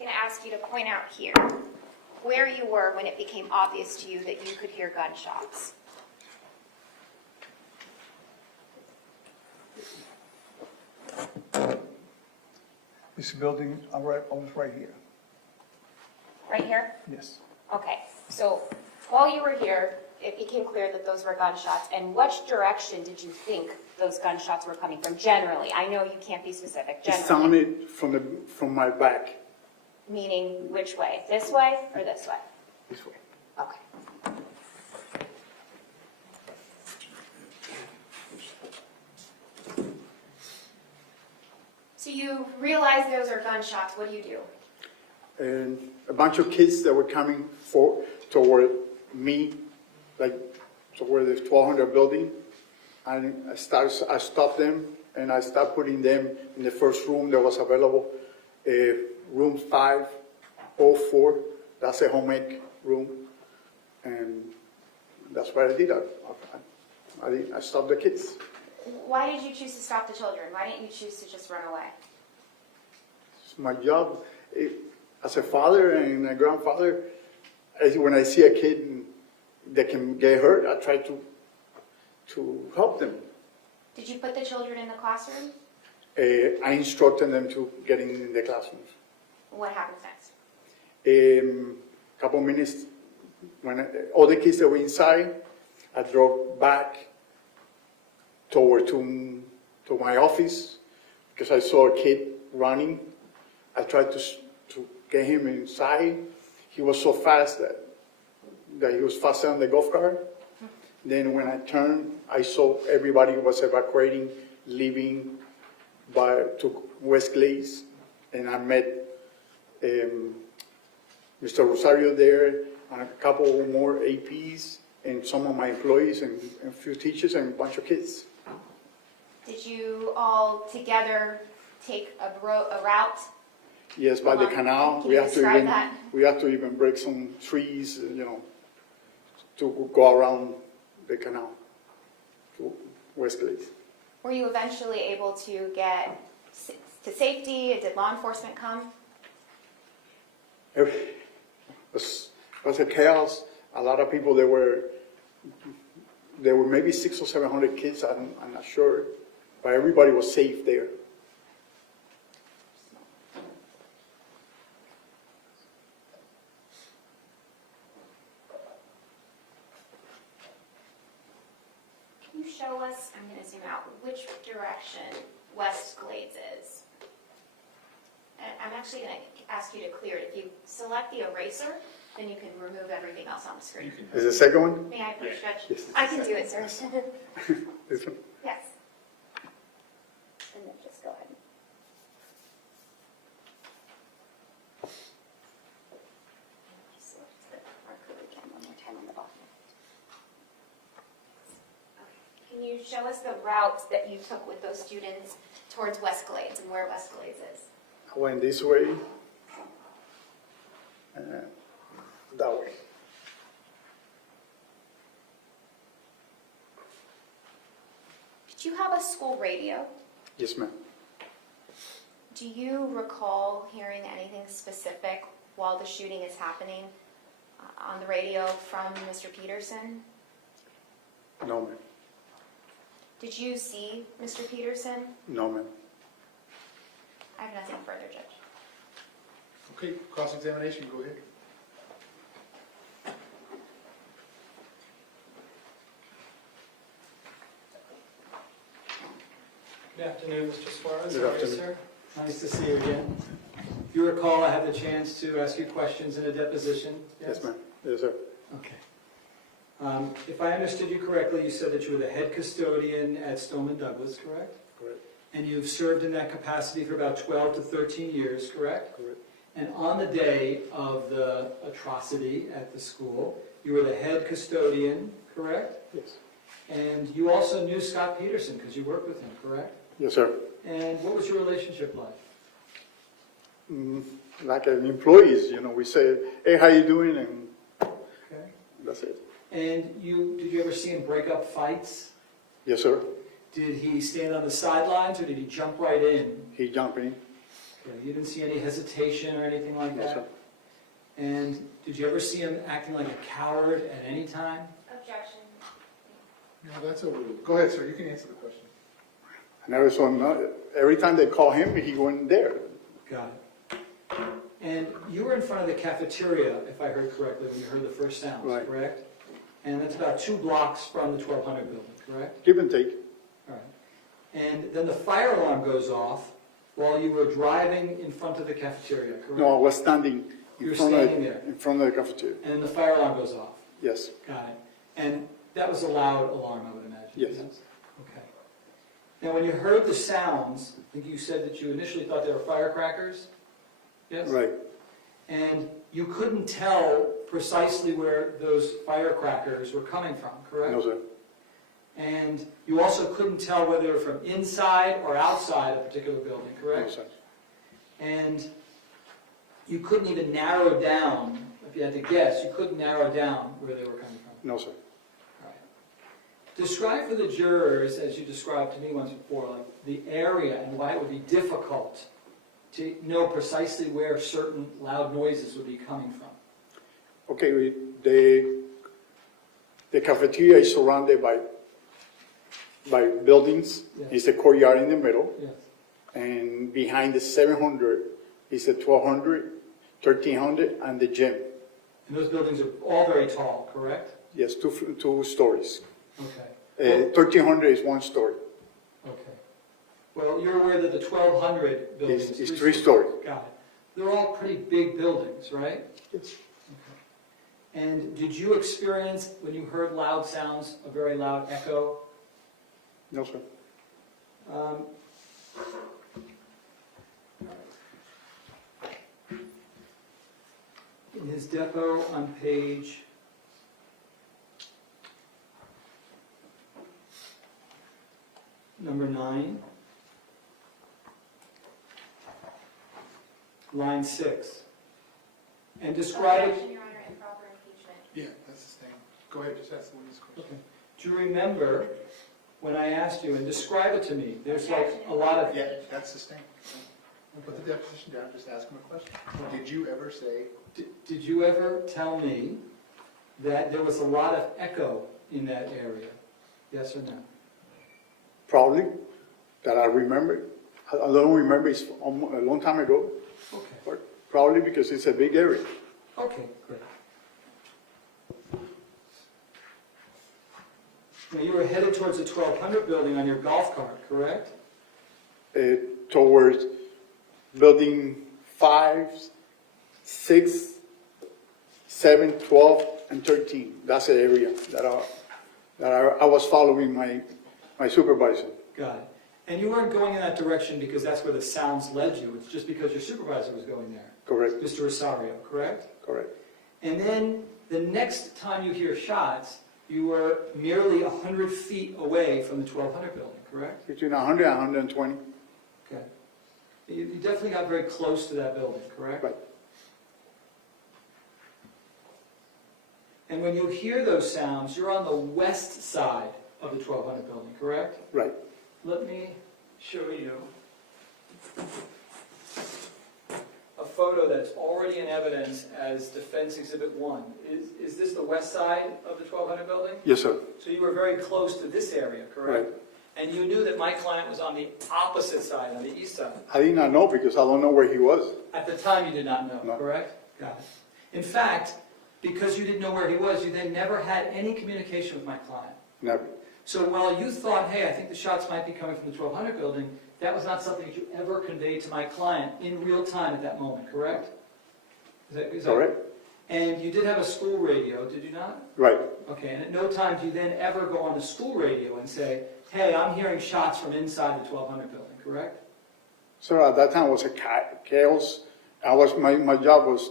I'm going to ask you to point out here where you were when it became obvious to you that you could hear gunshots. This building, I was right here. Right here? Yes. Okay. So while you were here, it became clear that those were gunshots. And which direction did you think those gunshots were coming from generally? I know you can't be specific. It Generally. sounded from my back. Meaning which way? This way or this way? This way. Okay. So you realize those are gunshots. What do you do? And a bunch of kids that were coming toward me, like toward the 1200 building. And I stopped them and I started putting them in the first room that was available, room 504. That's a homemade room. And that's what I did. I stopped the kids. Why did you choose to stop the children? Why didn't you choose to just run away? It's my job. As a father and a grandfather, when I see a kid that can get hurt, I try to help them. Did you put the children in the classroom? I instructed them to get in the classrooms. What happens next? A couple minutes, when all the kids that were inside, I drove back toward to my office because I saw a kid running. I tried to get him inside. He was so fast that he was faster on the golf cart. Then when I turned, I saw everybody was evacuating leaving to West Glaze, and I met Mr. Rosario there, and a couple more APs, and some of my employees, and a few teachers, and a bunch of kids. Did you all together take a route? Yes, by the canal. Can you describe that? We have to even break some trees, to go around the canal to West Glaze. Were you eventually able to get to safety? Did law enforcement come? It was a chaos. A lot of people, there were maybe 600 or 700 kids, I'm not sure, but everybody was safe there. Can you show us, I'm going to zoom out, which direction West Glades is? And I'm actually going to ask you to clear it. If you select the eraser, then you can remove everything else on the screen. Is the second one? May I push judge? Yes. I can do it, sir. This one? Yes. And then just go ahead. Just select the marker again one more time on the bottom. Okay. Can you show us the route that you took with those students towards West Glades and where West Glades is? I went this way, that way. Did you have a school radio? Yes, ma'am. Do you recall hearing anything specific while the shooting is happening on the radio from Mr. Peterson? No, ma'am. Did you see Mr. Peterson? No, ma'am. I have nothing further, Judge. Okay, cross-examination, go ahead. Good afternoon, Mr. Suarez. Good How are you, afternoon. sir? Nice to see you again. If you recall, I had the chance to ask you questions in a deposition. Yes, ma'am. Yes, sir. Okay. If I understood you correctly, you said that you were the head custodian at Stoneman Douglas, correct? Correct. And you've served in that capacity for about 12 to 13 years, correct? Correct. And on the day of the atrocity at the school, you were the head custodian, correct? Yes. And you also knew Scot Peterson because you worked with him, correct? Yes, sir. And what was your relationship like? Like an employees, we say, hey, how you doing? And Okay. that's it. And did you ever see him break up fights? Yes, sir. Did he stand on the sidelines or did he jump right in? He jumping in. Okay, you didn't see any hesitation or anything like No, that? sir. And did you ever see him acting like a coward at any time? Objection. No, that's overruled. Go ahead, sir, you can answer the question. I never saw him. Every time they call him, he went there. Got it. And you were in front of the cafeteria, if I heard correctly, when you heard the first sounds, Right. correct? And that's about 2 blocks from the 1200 building, correct? Give and take. All right. And then the fire alarm goes off while you were driving in front of the cafeteria, correct? No, I was standing You were in front standing of there. in front of the cafeteria. And then the fire alarm goes off. Yes. Got it. And that was a loud alarm, I would imagine. Yes. Okay. Now, when you heard the sounds, I think you said that you initially thought they were firecrackers? Yes? Right. And you couldn't tell precisely where those firecrackers were coming from, correct? No, sir. And you also couldn't tell whether they were from inside or outside a particular building, No, correct? sir. And you couldn't even narrow down, if you had to guess, you couldn't narrow down where they were coming from. No, sir. All right. Describe for the jurors, as you described to me once before, like the area and why it would be difficult to know precisely where certain loud noises would be coming from. Okay, the cafeteria is surrounded by buildings. Yes. It's a courtyard in the middle. Yes. And behind the 700 is the 1200, 1300, and the gym. And those buildings are all very tall, correct? Yes, two stories. Okay. 1300 is 1 story. Okay. Well, you're aware that the 1200 buildings... It's 3 story. Got it. They're all pretty big buildings, right? Yes. Okay. And did you experience, when you heard loud sounds, a very loud echo? No, sir. In his depo on page number 9, line 6, and describe it. Objection, Your Honor, improper impeachment. Yeah, that's the thing. Go ahead, just ask the witness question. Okay. Do you remember when I asked you, and describe it to me, there's like a lot of, Yeah, that's the thing. Put the deposition down, just ask him a question. Did you ever say, did you ever tell me that there was a lot of echo in that area? Yes or no? Probably, that I remember. I don't remember, it's a long time ago. Okay, But probably because it's a big area. okay, great. Now, you were headed towards the 1200 building on your golf cart, correct? Towards building 5, 6, 7, 12, and 13. That's the area that I was following my supervisor. Got it. And you weren't going in that direction because that's where the sounds led you. It's just because your supervisor was going there. Correct. Mr. Rosario, correct? Correct. And then the next time you hear shots, you were merely 100 feet away from the 1200 building, correct? Between 100 and 120. Okay. You definitely got very close to that building, correct? Right. And when you hear those sounds, you're on the west side of the 1200 building, correct? Right. Let me show you a photo that's already in evidence as Defense Exhibit 1. Is this the west side of the 1200 building? Yes, sir. So you were very close to this area, correct? Right. And you knew that my client was on the opposite side, on the east side. I did not know because I don't know where he was. At the time, you did not know, No. correct? Got it. In fact, because you didn't know where he was, you then never had any communication with my client. Never. So while you thought, hey, I think the shots might be coming from the 1200 building, that was not something that you ever conveyed to my client in real time at that moment, correct? Is that Correct. And you did have a school radio, did you not? Right. Okay, and at no time do you then ever go on the school radio and say, hey, I'm hearing shots from inside the 1200 building, correct? So at that time it was a chaos. My job was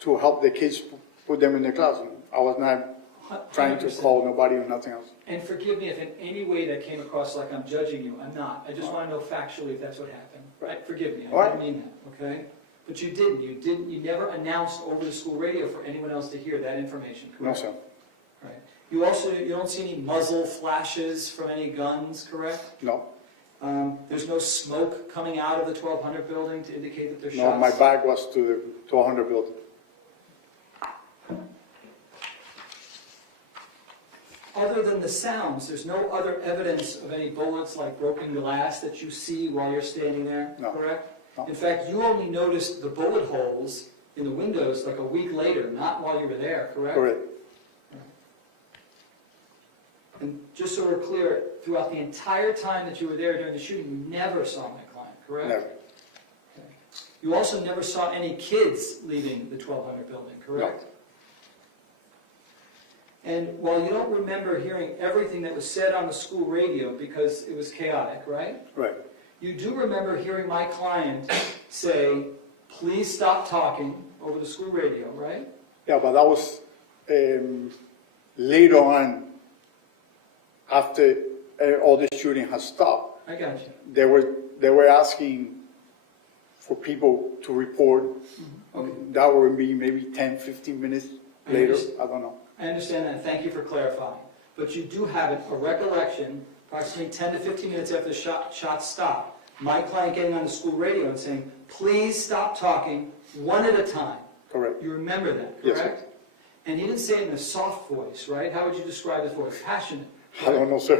to help the kids put them in the classroom. I was not trying to 100%. call nobody or nothing else. And forgive me if in any way that came across like I'm judging you. I'm not. I just want to know factually if that's what happened. Right? Forgive me. I didn't mean that. Okay? But you didn't. You never announced over the school radio for anyone else to hear that information. No, Correct? sir. Right. You don't see any muzzle flashes from any guns. Correct? No. There's no smoke coming out of the 1200 building to indicate that there's No, shots. my back was to the 1200 building. Other than the sounds, there's no other evidence of any bullets like broken glass that you see while you're standing there, No. correct? No. In fact, you only noticed the bullet holes in the windows like a week later, not while you were there, correct? Correct. And just so we're clear, throughout the entire time that you were there during the shooting, you never saw my client, correct? Never. Okay. You also never saw any kids leaving the 1200 building, correct? And while you don't remember hearing everything that was said on the school radio because it was chaotic, right? Right. You do remember hearing my client say, please stop talking over the school radio, right? Yeah, but that was later on, after all the shooting has stopped. I got you. They were asking for people to report. Okay. That would be maybe 10, 15 minutes later. I don't know. I understand that, and thank you for clarifying. But you do have a recollection, approximately 10 to 15 minutes after the shots stopped, my client getting on the school radio and saying, please stop talking, one at a time. Correct. You remember that, Yes, correct? sir. And he didn't say it in a soft voice, right? How would you describe his voice? Passionate. I don't know, sir.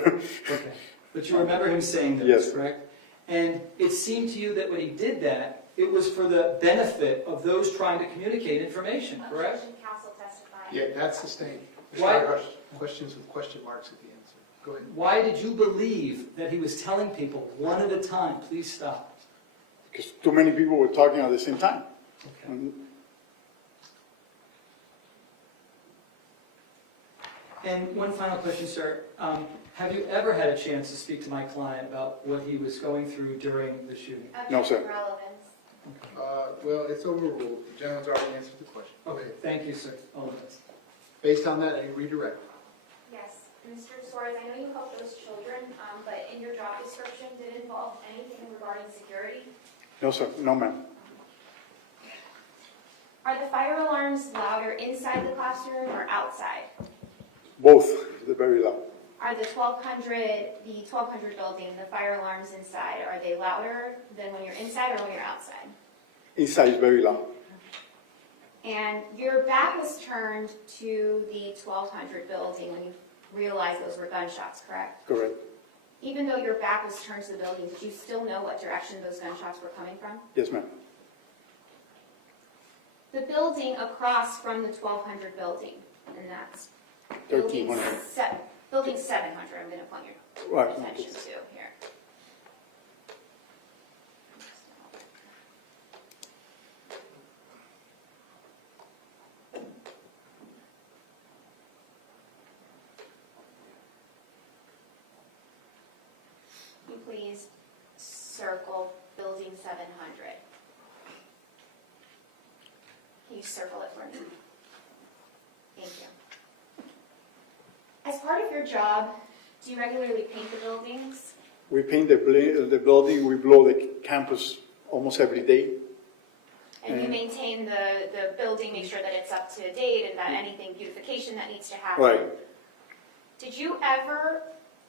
Okay. But you remember him saying this, Yes. correct? And it seemed to you that when he did that, it was for the benefit of those trying to communicate information, correct? Objection, counsel testifying. yeah, that's sustained. Why- Questions with question marks at the answer. Go ahead. Why did you believe that he was telling people one at a time, please stop? Because too many people were talking at the same time. Okay. And And one final question, sir. Have you ever had a chance to speak to my client about what he was going through during the shooting? No, sir. Relevance. Well, it's overruled. The gentleman's already answered the question. Okay, thank you, sir. All the best. Based on that, I redirect. Yes, Mr. Suarez, I know you help those children, but in your job description, did it involve anything regarding security? No, sir. No, ma'am. Are the fire alarms louder inside the classroom or outside? Both. They're very loud. Are the 1200 building, the fire alarms inside, are they louder than when you're inside or when you're outside? Inside is very loud. And your back was turned to the 1200 building when you realized those were gunshots, correct? Correct. Even though your back was turned to the building, did you still know what direction those gunshots were coming from? Yes, ma'am. The building across from the 1200 building, and that's building 1300. Building 700, I'm going to point your Right. attention to here. Can you please circle building 700? Can you circle it for me? Thank you. As part of your job, do you regularly paint the buildings? We paint the building, we blow the campus almost every day. And you maintain the building, make sure that it's up to date and that anything beautification that needs to happen? Right. Did you ever,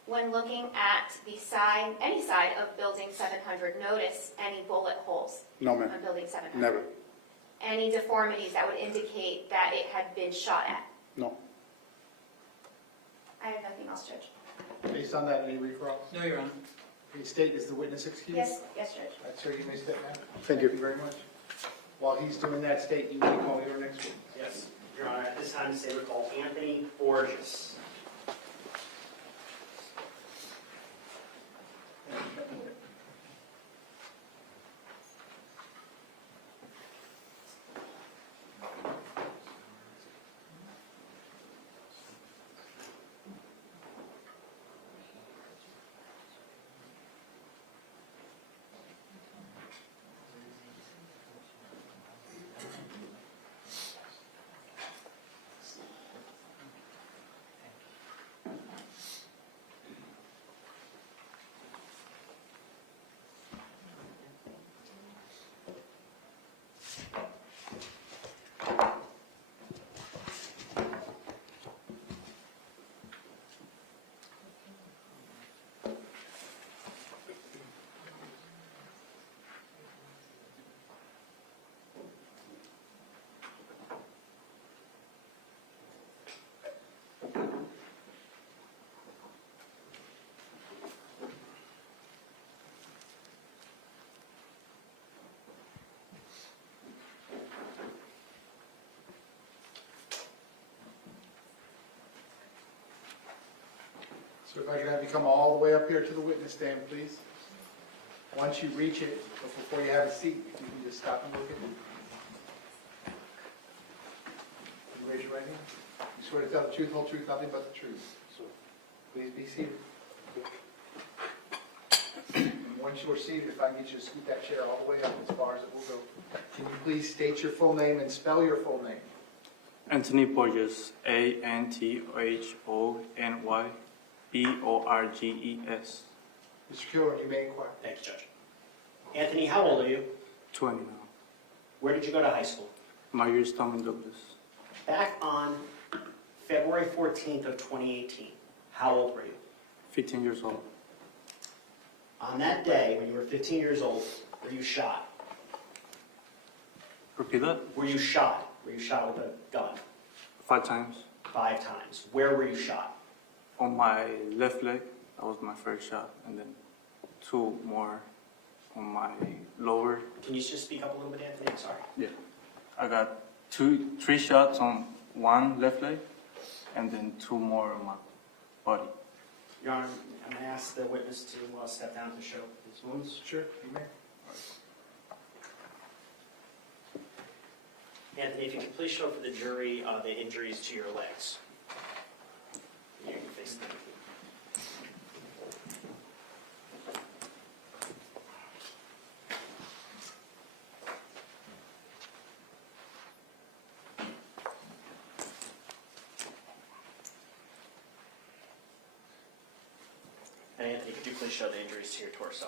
when looking at the side, any side of building 700, notice any bullet holes? No, ma'am. On building 700? Never. Any deformities that would indicate that it had been shot at? No. I have nothing else, Judge. Based on that, any referrals? No, Your Honor. The state, is the witness excused? Yes, yes, Judge. That's sir, you may step down. Thank you. Very much. While he's doing that state, you may call your next witness. Yes, Your Honor, at this time, say we call Anthony Borges. So if I could have you come all the way up here to the witness stand, please. Once you reach it, but before you have a seat, if you can just stop and look at me. You raise your right hand. You swear to tell the truth, whole truth, nothing but the truth. So please be seated. And once you're seated, if I can get you to scoot that chair all the way up as far as it will go. Can you please state your full name and spell your full name? Anthony Borges, Anthony Borges. Mr. Kilroy, you may inquire. Thank you, Judge. Anthony, how old are you? 20 now. Where did you go to high school? Marjory, Stoneman, Douglas. Back on February 14th of 2018, how old were you? 15 years old. On that day, when you were 15 years old, were you shot? Repeat that? Were you shot? Were you shot with a gun? 5 times. 5 times. Where were you shot? On my left leg, that was my first shot, and then 2 more on my lower. Can you just speak up a little bit, Anthony? I'm sorry. Yeah. I got 3 shots on one left leg, and then 2 more on my body. Your Honor, I'm going to ask the witness to step down to show his wounds. Sure, you may. Anthony, if you could please show for the jury the injuries to your legs. You can face them. you please show the injuries to your torso?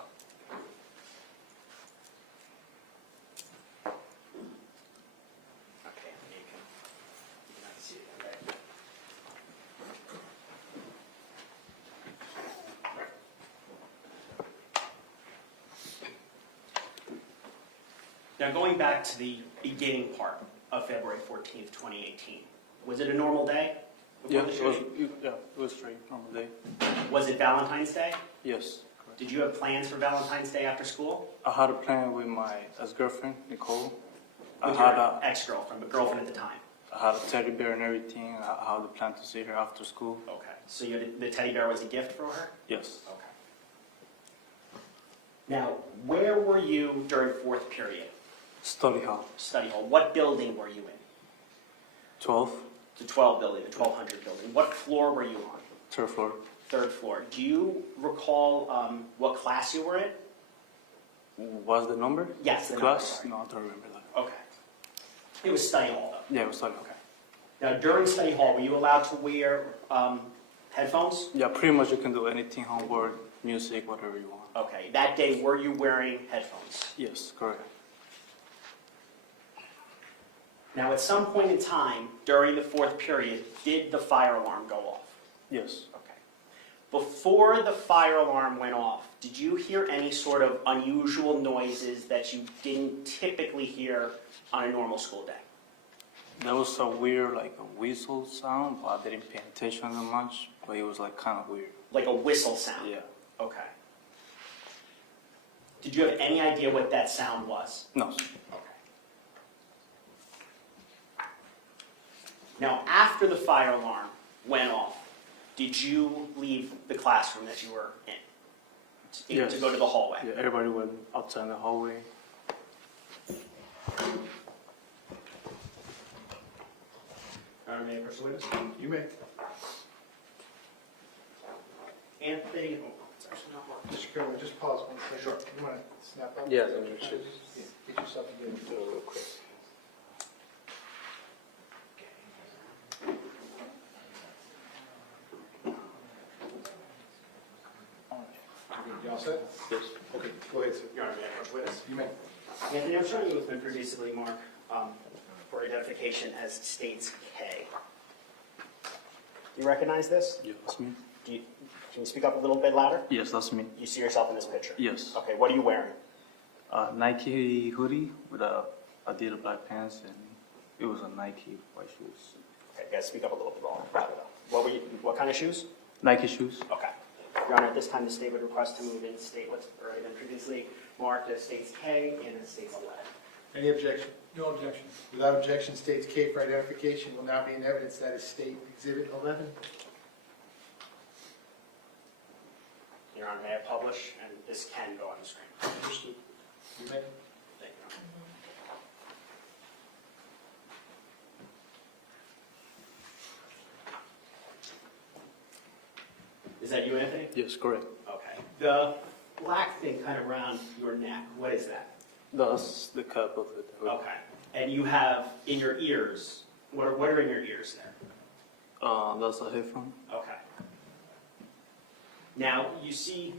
Okay, you can see it, okay? Now, going back to the beginning part of February 14th, 2018, was it a normal day? Yeah, before the it was, shooting? it was straight normal day. Was it Valentine's Day? Yes, correct. Did you have plans for Valentine's Day after school? I had a plan with my ex-girlfriend, Nicole. With your ex-girlfriend, but girlfriend at the time? I had a teddy bear and everything. I had a plan to see her after school. Okay, so the teddy bear was a gift for her? Yes. Okay. Now, where were you during fourth period? Study hall. Study hall. What building were you in? 12, The 12 building, the 1200 building. What floor were you on? third floor. Third floor. Do you recall what class you were in? What's the number? Yes, the number, Class? sorry. No, I don't remember that. Okay. It was study hall, though. Yeah, it was study hall. Okay. Now, during study hall, were you allowed to wear headphones? Yeah, pretty much you can do anything, homework, music, whatever you want. Okay. That day, were you wearing headphones? Yes, correct. Now, at some point in time during the fourth period, did the fire alarm go off? Yes. Okay. Before the fire alarm went off, did you hear any sort of unusual noises that you didn't typically hear on a normal school day? There was a weird, like a whistle sound, but I didn't pay attention that much, but it was like kind of weird. Like a whistle sound? Yeah. Okay. Did you have any idea what that sound was? No. Okay. Now, after the fire alarm went off, did you leave the classroom that you were in? Yes. To go to the hallway? Yeah, everybody went outside the hallway. May I pursue witness? You may. Anthony, oh, it's actually not working. Mr. Chairman, just pause 1 second. Sure. You want to snap up? Yes. Yeah, get yourself together. Do it real quick. You all set? Yes. Okay, go ahead, sir. Your Honor, may I pursue witness? You may. Anthony, I'm showing you with my previously marked for identification as States K. Do you recognize this? Yeah, that's me. Can you speak up a little bit louder? Yes, that's me. You see yourself in this picture? Yes. Okay, what are you wearing? Nike hoodie with a Adidas black pants, and it was a Nike white shoes. Okay, you guys speak up a little bit louder though. What kind of shoes? Nike shoes. Okay. Your Honor, at this time the state would request to move in state what's already been previously marked as States K and as States 11. Any objection? No objection. Without objection, States K for identification will now be in evidence. That is State Exhibit 11. Your Honor, may I publish? And this can go on the screen. Understood. You may. Thank you, Your Honor. Is that you, Anthony? Yes, correct. Okay. The black thing kind of around your neck, what is that? That's the cup of it. Okay. And you have in your ears, what are in your ears there? That's a headphone. Okay. Now, you see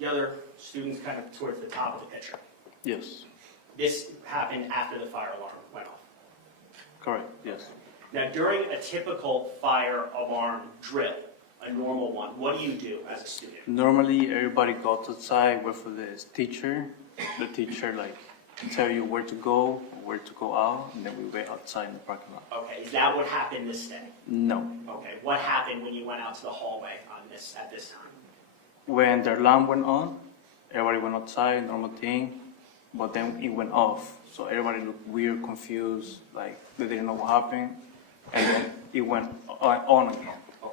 the other students kind of towards the top of the picture. Yes, This happened after the fire alarm went off. correct. Yes. Now, during a typical fire alarm drill, a normal one, what do you do as a student? Normally, everybody goes outside, wait for the teacher. The teacher like tell you where to go, where to go out, and then we wait outside in the parking lot. Okay, is that what happened this day? No. Okay, what happened when you went out to the hallway at this time? When the alarm went on, everybody went outside, normal thing, but then it went off. So everybody looked weird, confused, like they didn't know what happened, and then it went on again. Okay.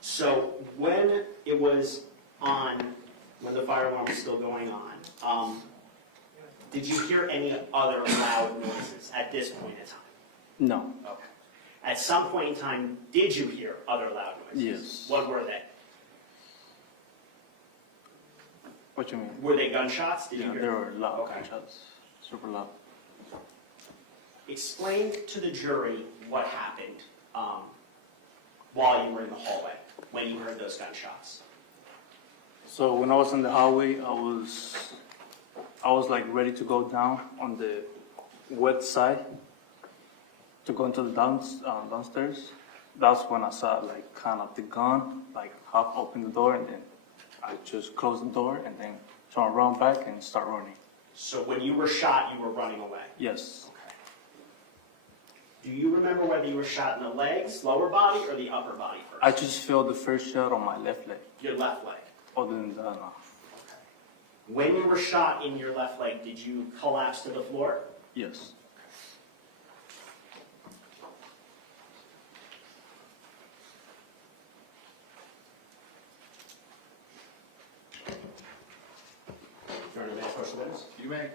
So when it was on, when the fire alarm was still going on, did you hear any other loud noises at this point in time? No. Okay. At some point in time, did you hear other loud noises? Yes. What were they? What you mean? Were they gunshots? Did Yeah, you hear? there were loud Okay. gunshots, super loud. Explain to the jury what happened while you were in the hallway when you heard those gunshots. So when I was in the hallway, I was like ready to go down on the wet side to go into the downstairs. That's when I saw like kind of the gun, like half open the door, and then I just closed the door and then turn around back and start running. So when you were shot, you were running away? Yes. Okay. Do you remember whether you were shot in the legs, lower body, or the upper body first? I just felt the first shot on my left leg. Your left leg. Other than that, no. When you were shot in your left leg, did you collapse to the floor? Yes. Do you want to make social witness? You may.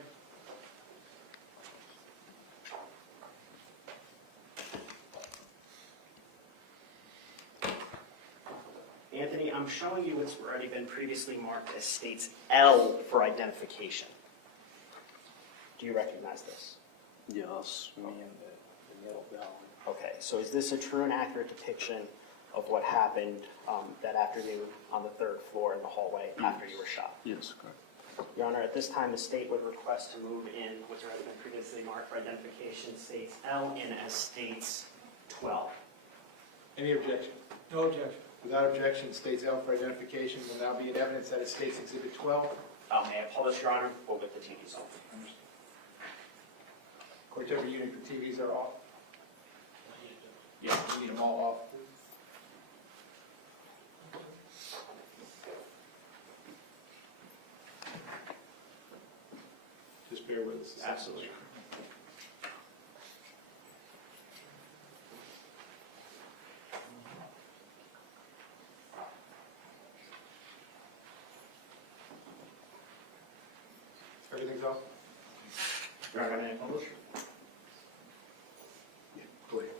Anthony, I'm showing you what's already been previously marked as states L for identification. Do you recognize this? Yes, me and the middle down. Okay, so is this a true and accurate depiction of what happened that afternoon on the third floor in the hallway after you were shot? Yes, correct. Your Honor, at this time, the state would request to move in what's already been previously marked for identification, states L in as states 12. Any objection? No objection. Without objection, states L for identification will now be in evidence that it states Exhibit 12. May I publish, Your Honor, or with the TVs off? Whichever unit the TVs are off. Yeah. We need them all off. Just bear with us. Absolutely. Everything's off? Your Honor, may I publish? Yeah, go ahead.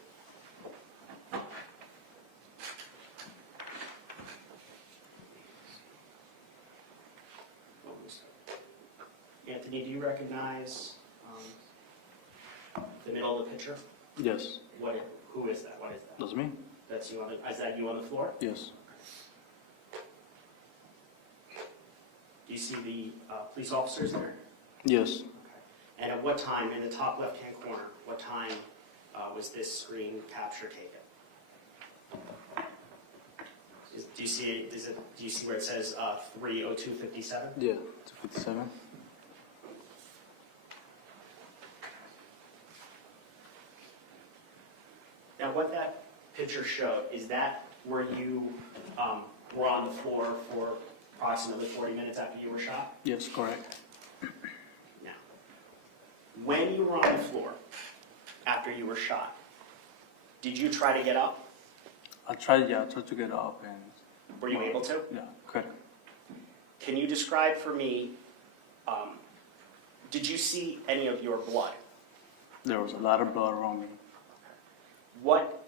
Anthony, do you recognize the middle of the picture? Yes. Who is that? What is that? That's me? That's you on the, is that you on the floor? Yes. Do you see the police officers there? Yes. Okay. And at what time, in the top left-hand corner, what time was this screen capture taken? Do you see it? Do you see where it says 3:02:57? Yeah, 257. Now, what that picture showed, is that where you were on the floor for approximately 40 minutes after you were shot? Yes, correct. Now, when you were on the floor after you were shot, did you try to get up? I tried to get up and... Were you able to? Yeah, could. Can you describe for me, did you see any of your blood? There was a lot of blood around me. What,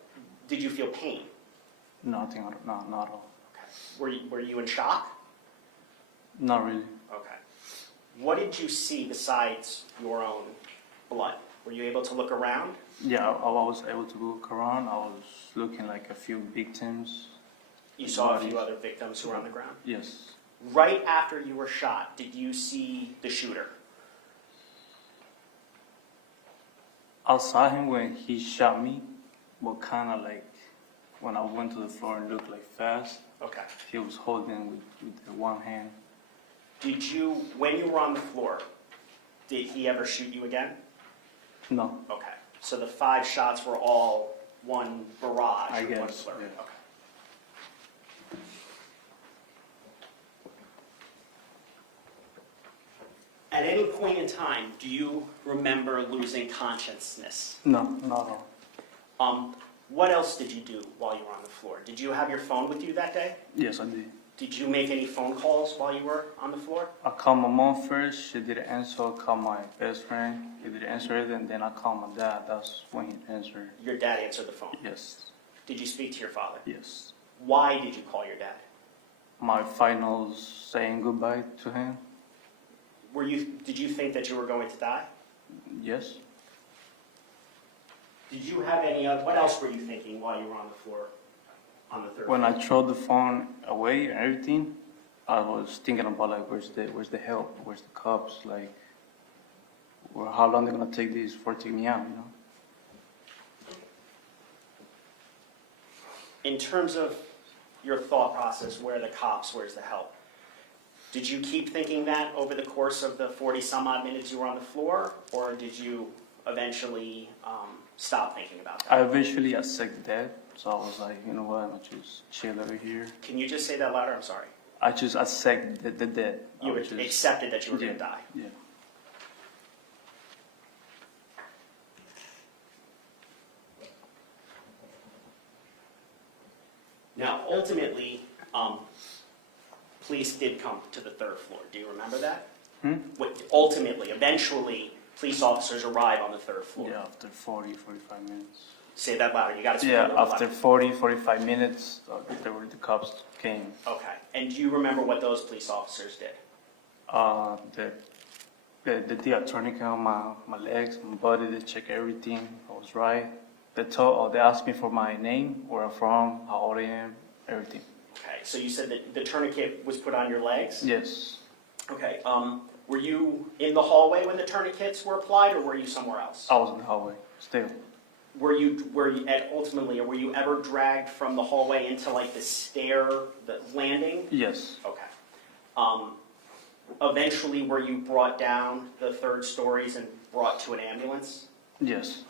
did you feel pain? Nothing, not at all. Okay. Were you in shock? Not really. Okay. What did you see besides your own blood? Were you able to look around? Yeah, I was able to look around. I was looking like a few victims. You saw a few other victims who were on the ground? Yes. Right after you were shot, did you see the shooter? I saw him when he shot me, but kind of like when I went to the floor and looked like fast. Okay. He was holding with the one hand. Did you, when you were on the floor, did he ever shoot you again? No. Okay. So the 5 shots were all one barrage? I or one guess, flurry? yeah. Okay. At any point in time, do you remember losing consciousness? No, not at all. What else did you do while you were on the floor? Did you have your phone with you that day? Yes, I did. Did you make any phone calls while you were on the floor? I called my mom first. She didn't answer. I called my best friend. He didn't answer it. And then I called my dad. That's when he answered. Your dad answered the phone? Yes. Did you speak to your father? Yes. Why did you call your dad? My finals saying goodbye to him. Did you think that you were going to die? Yes. Did you have any what else were you thinking while you were on the floor on the third When floor? I threw the phone away and everything, I was thinking about like, where's the help? Where's the cops? Like, how long they gonna take this for taking me out, you know? In terms of your thought process, where are the cops, where's the help? Did you keep thinking that over the course of the 40 some odd minutes you were on the floor, or did you eventually stop thinking about that? I eventually accepted that, so I was like, you know what, I'll just chill over here. Can you just say that louder? I'm sorry. I just accepted the death. You accepted that you were going to die. Yeah. Now, ultimately, police did come to the third floor. Do you remember that? Ultimately, eventually, police officers arrive on the third floor. Yeah, after 40, 45 minutes. Say that louder. You got to speak a Yeah, little after louder. 40, 45 minutes, the cops came. Okay. And do you remember what those police officers did? The attorney came on my legs, my body, they check everything. I was right. They asked me for my name, where I'm from, how old I am, everything. Okay. So you said that the tourniquet was put on your legs? Yes. Okay. Were you in the hallway when the tourniquets were applied, or were you somewhere else? I was in the hallway, still. Were you ultimately, or were you ever dragged from the hallway into like the landing? Yes. Okay. Eventually, were you brought down the third stories and brought to an ambulance? Yes.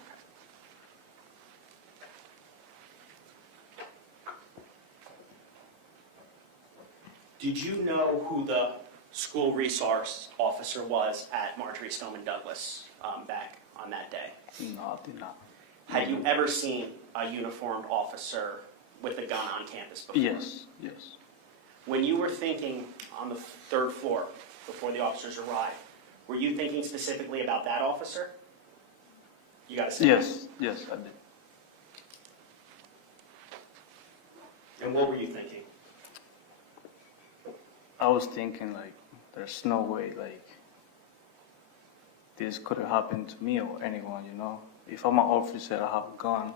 Did you know who the school resource officer was at Marjory Stoneman Douglas back on that day? No, I did not. Had you ever seen a uniformed officer with a gun on campus before? Yes, yes. When you were thinking on the third floor, before the officers arrived, were you thinking specifically about that officer? You got to say Yes, yes, I did. And what were you thinking? I was thinking, like, there's no way, like, this could have happened to me or anyone, you know? If I'm an officer, I have a gun,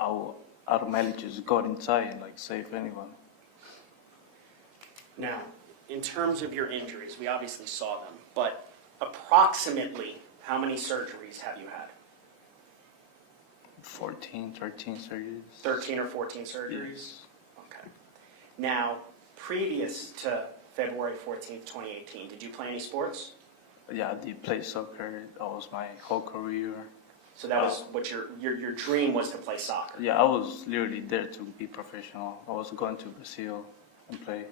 I will automatically just go inside and, like, save anyone. Now, in terms of your injuries, we obviously saw them, but approximately how many surgeries have you had? 14, 13 surgeries. 13 or 14 surgeries? Yes. Okay. Now, previous to February 14th, 2018, did you play any sports? Yeah, I did play soccer. That was my whole career. So that was what your dream was to play soccer? Yeah, I was literally there to be professional. I was going to Brazil and play.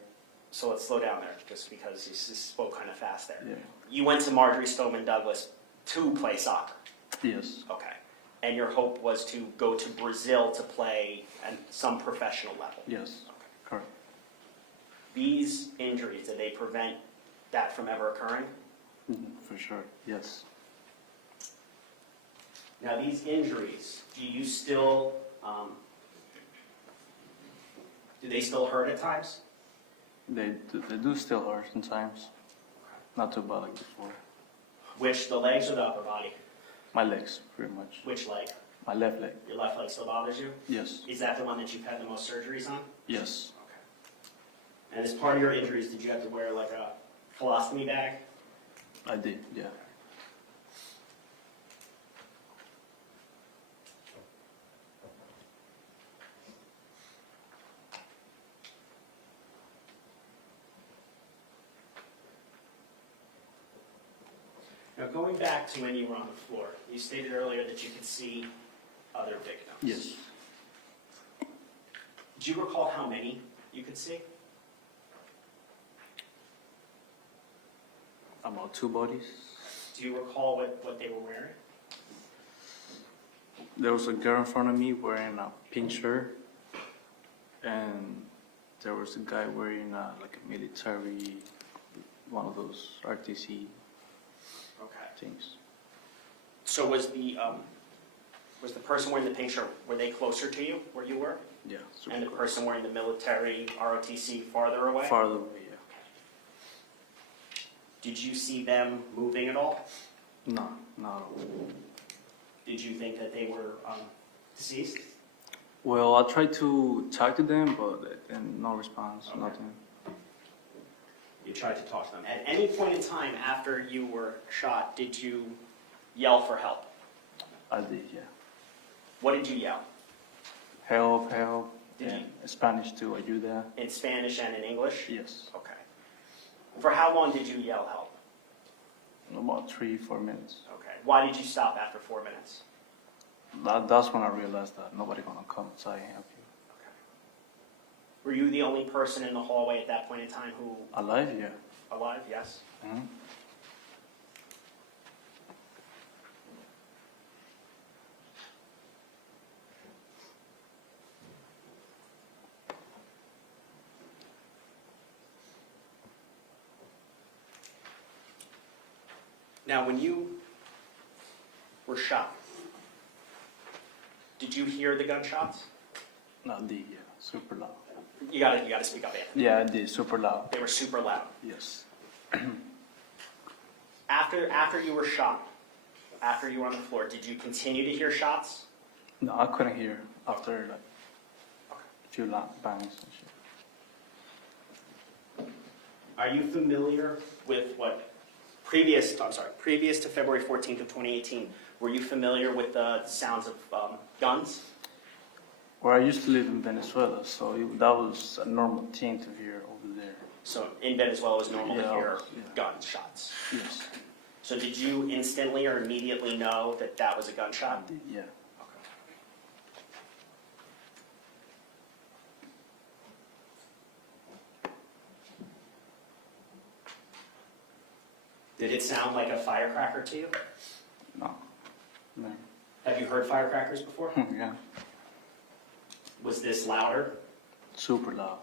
So let's slow down there, just because you spoke kind of fast there. Yeah. You went to Marjory Stoneman Douglas to play soccer? Yes. Okay. And your hope was to go to Brazil to play at some professional level? Yes, correct. These injuries, did they prevent that from ever occurring? For sure, yes. Now, these injuries, do you still, do they still hurt at times? They do still hurt sometimes. Not too bad like before. Which, the legs or the upper body? My legs, pretty much. Which leg? My left leg. Your left leg still bothers you? Yes. Is that the one that you've had the most surgeries on? Yes. Okay. And as part of your injuries, did you have to wear like a colostomy bag? I did, yeah. Now, going back to when you were on the floor, you stated earlier that you could see other victims. Yes. Do you recall how many you could see? About 2 bodies. Do you recall what they were wearing? There was a girl in front of me wearing a pink shirt, and there was a guy wearing like a military, one of those RTC things. So was the person wearing the pink shirt, were they closer to you where you were? Yeah. And the person wearing the military ROTC farther away? Farther away, yeah. Did you see them moving at all? No, not at all. Did you think that they were deceased? Well, I tried to talk to them, but and no response, nothing. You tried to talk to them. At any point in time after you were shot, did you yell for help? I did, yeah. What did you yell? Help, help. Did And Spanish too, ayuda. In Spanish and in English? Yes. Okay. For how long did you yell help? About 3-4 minutes. Okay. Why did you stop after 4 minutes? That's when I realized that nobody gonna come inside and help you. Were you the only person in the hallway at that point in time who... Alive, yeah. Alive, yes? Mhm. Now, when you were shot, did you hear the gunshots? I did, yeah. Super loud. You gotta speak up, Anthony. Yeah, I did. Super loud. They were super loud. Yes. After you were shot, after you were on the floor, did you continue to hear shots? No, I couldn't hear after like a few bangs and shit. Are you familiar with what previous to February 14th of 2018, were you familiar with the sounds of guns? Where I used to live in Venezuela, so that was a normal thing to hear over there. So in Venezuela it was normal to hear Yeah. gunshots. Yes. So did you instantly or immediately know that that was a I gunshot? did, yeah. Did it sound like a firecracker to you? No. No. Have you heard firecrackers before? Yeah. Was this louder? Super loud.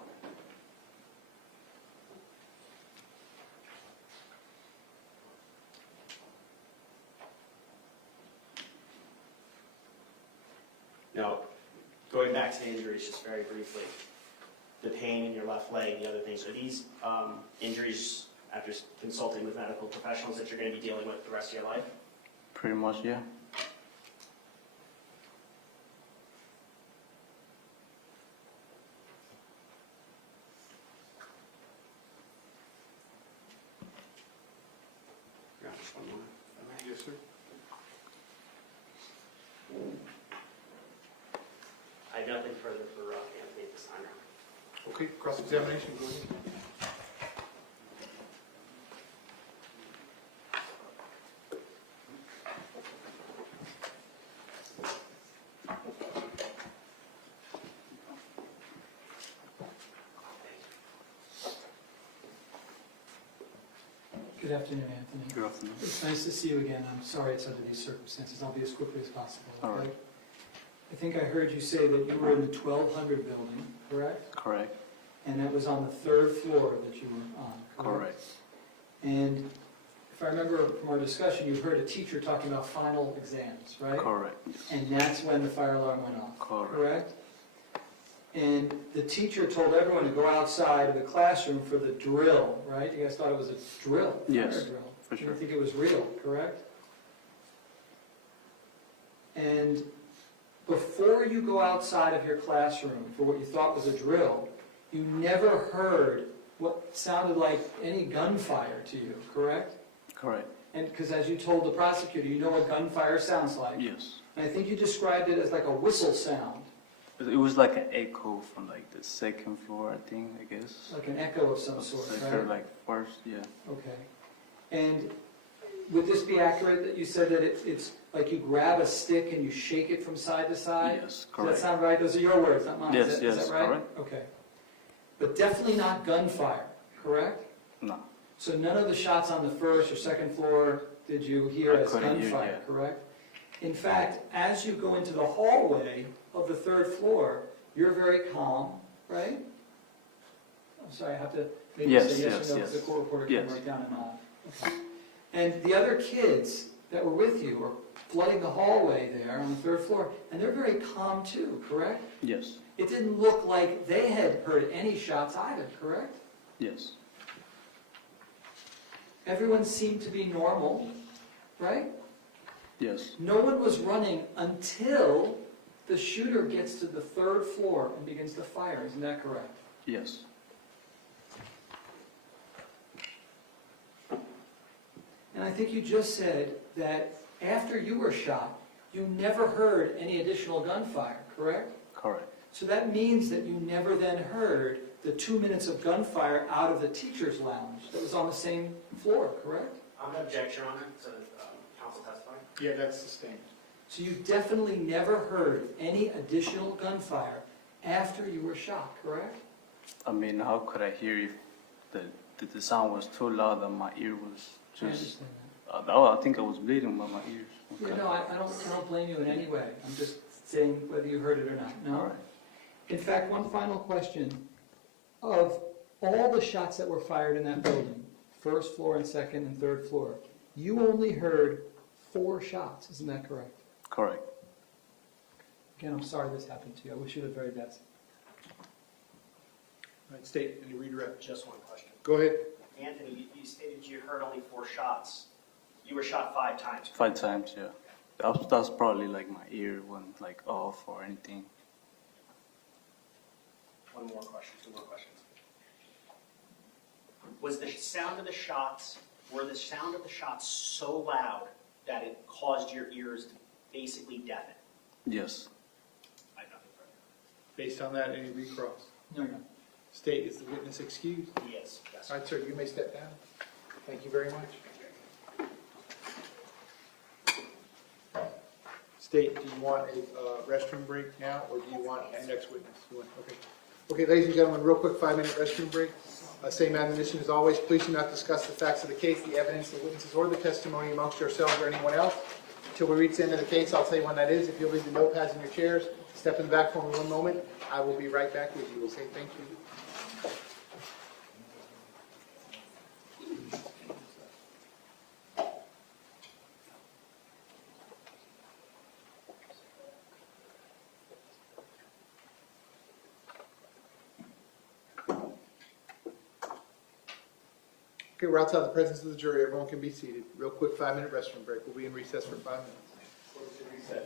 Now, going back to the injuries just very briefly, the pain in your left leg, the other things, are these injuries, after consulting with medical professionals, that you're going to be dealing with the rest of your life? Pretty much, yeah. Just one more. Yes, sir. I have nothing further for Anthony at this time. Okay, cross-examination, go ahead. Good afternoon, Anthony. Good afternoon. It's nice to see you again. I'm sorry it's under these circumstances. I'll be as quickly as possible, All okay? right. I think I heard you say that you were in the 1200 building, correct? Correct. And that was on the third floor that you were on, correct? Correct. And if I remember from our discussion, you heard a teacher talking about final exams, right? Correct. And that's when the fire alarm went off, Correct. correct? And the teacher told everyone to go outside of the classroom for the drill, right? You guys thought it was a drill, fire Yes, drill. for You sure. didn't think it was real, correct? And before you go outside of your classroom for what you thought was a drill, you never heard what sounded like any gunfire to you, correct? Correct. And because as you told the prosecutor, you know what gunfire sounds like. Yes. And I think you described it as like a whistle sound, It was like an echo from like the second floor, I think, I guess. like an echo of some sort, So I right? heard like first, yeah. Okay. And would this be accurate that you said that it's like you grab a stick and you shake it from side to side? Yes, Does that correct. sound right? Those are your words, not mine. Yes, Is yes, that right? correct. Okay. But definitely not gunfire, correct? No. So none of the shots on the first or second floor did you hear I as couldn't hear, gunfire, yeah. correct? In fact, as you go into the hallway of the third floor, you're very calm, right? I'm sorry, I have to maybe Yes, say yes yes, or no, yes. because the court reporter can Yes. write down a nod. Okay. And the other kids that were with you were flooding the hallway there on the third floor, and they're very calm too, correct? Yes. It didn't look like they had heard any shots either, correct? Yes. Everyone seemed to be normal, right? Yes. No one was running until the shooter gets to the third floor and begins to fire. Isn't that correct? Yes. And I think you just said that after you were shot, you never heard any additional gunfire, correct? Correct. So that means that you never then heard the 2 minutes of gunfire out of the teacher's lounge that was on the same floor, correct? Objection on it, so counsel testifying? Yeah, that's sustained. So you definitely never heard any additional gunfire after you were shot, correct? I mean, how could I hear if the sound was too loud and my ear was I just... understand I think I was bleeding by my ears. that. Yeah, no, I don't blame you in any way. I'm just saying whether you heard it or not. No? All right. In fact, one final question. Of all the shots that were fired in that building, first floor and second and third floor, you only heard 4 shots, isn't that correct? Correct. Again, I'm sorry this happened to you. I wish you the very best. All right, State, any redirect? Just one question. Go ahead. Anthony, you stated you heard only 4 shots. You were shot 5 times. 5 times, yeah. That's probably like my ear went like off or anything. One more question, 2 more questions. Was the sound of the shots, were the sound of the shots so loud that it caused your ears to basically deafen? Yes. I have nothing further. Based on that, any recross? No. State, is the witness excused? Yes, yes. All right, sir, you may step down. Thank you very much. State, do you want a restroom break now, or do you want the next witness? Okay. Okay, ladies and gentlemen, real quick 5-minute restroom break. Same admonition as always, please do not discuss the facts of the case, the evidence, the witnesses, or the testimony amongst yourselves or anyone else. Until we reach the end of the case, I'll tell you when that is. If you'll leave the notepads in your chairs, step in the back for me one moment. I will be right back with you. Okay, thank you. Okay, we're outside the presence of the jury. Everyone can be seated. Real quick 5-minute restroom break. We'll be in recess for 5 minutes. Recess.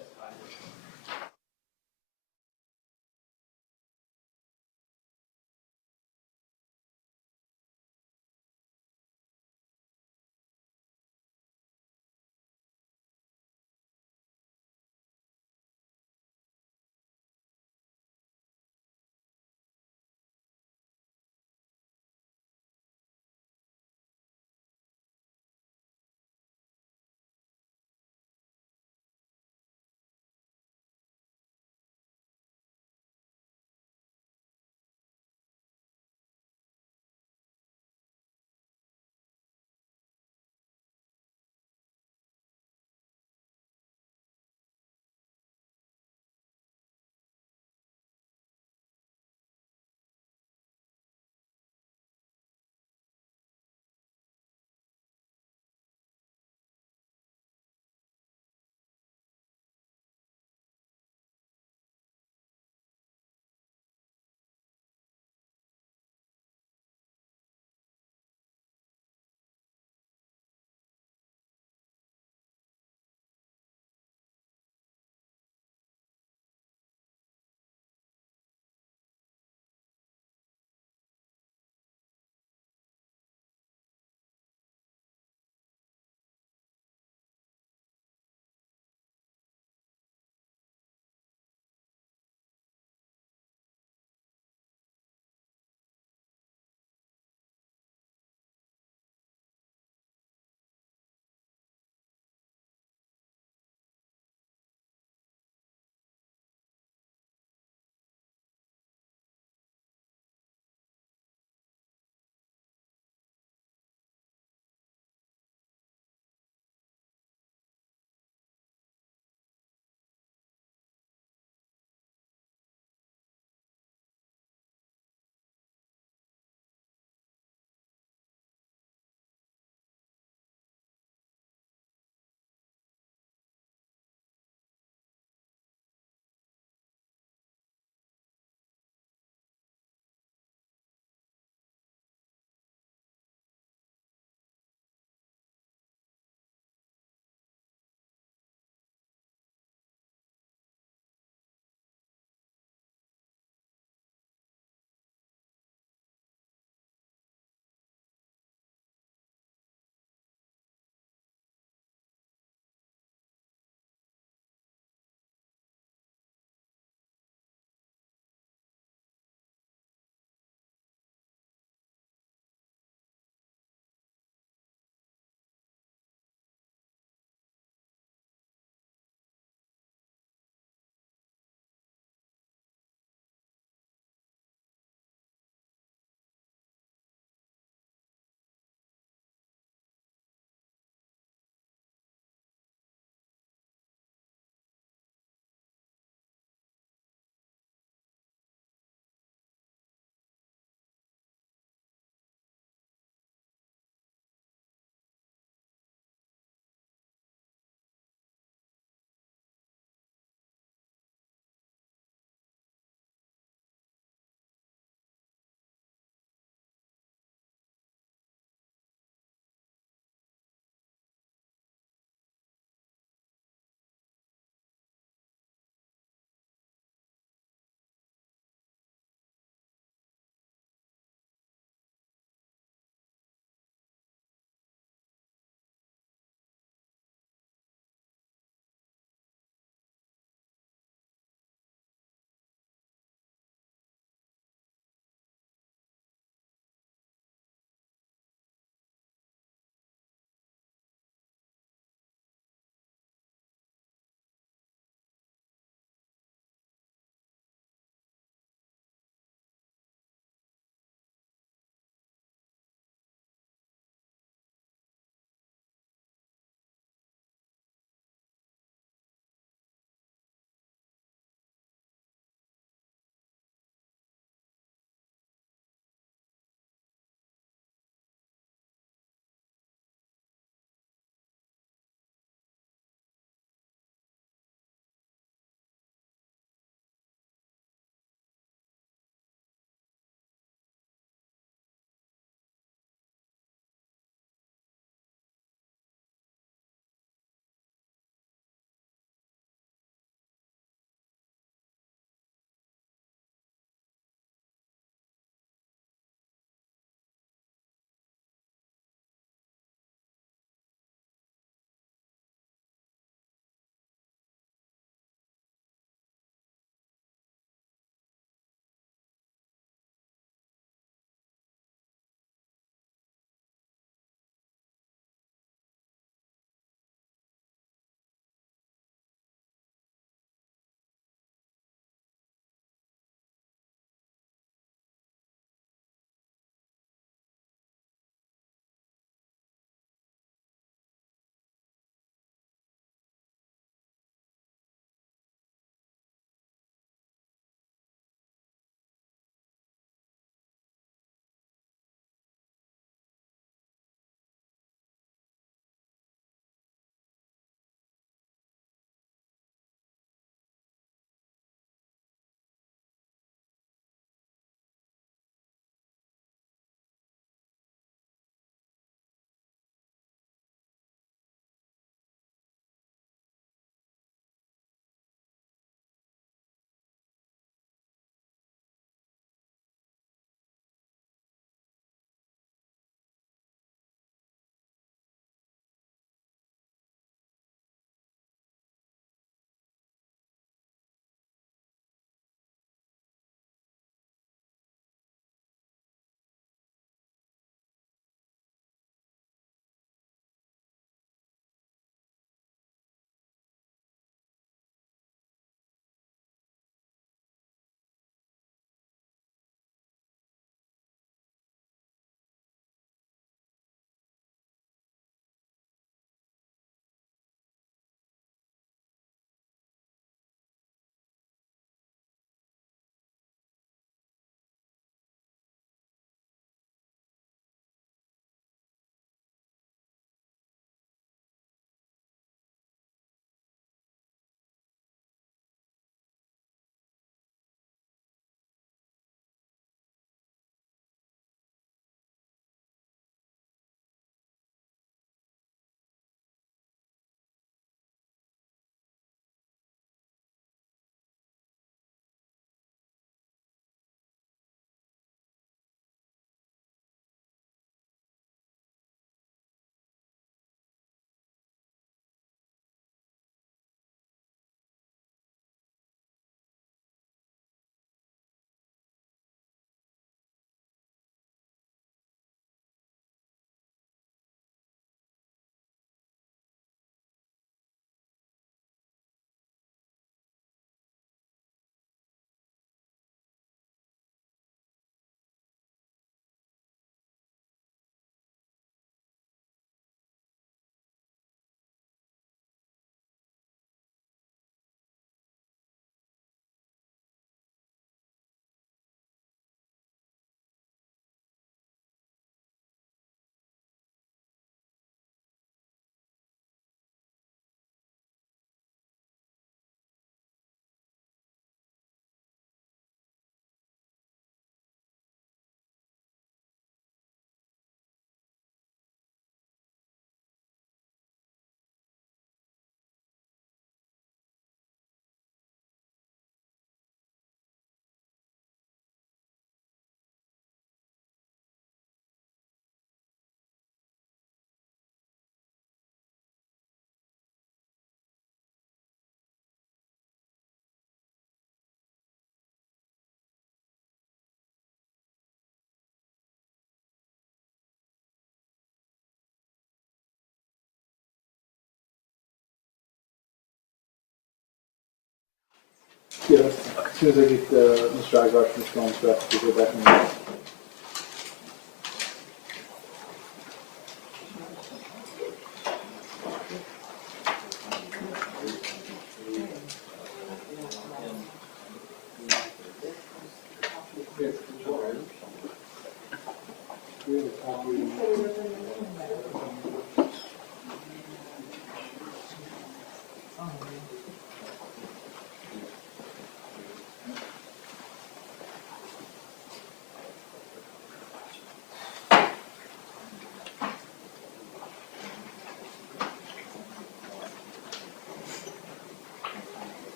Yeah, as soon as I get Mr. Agard from Stoneman back, we'll go back and.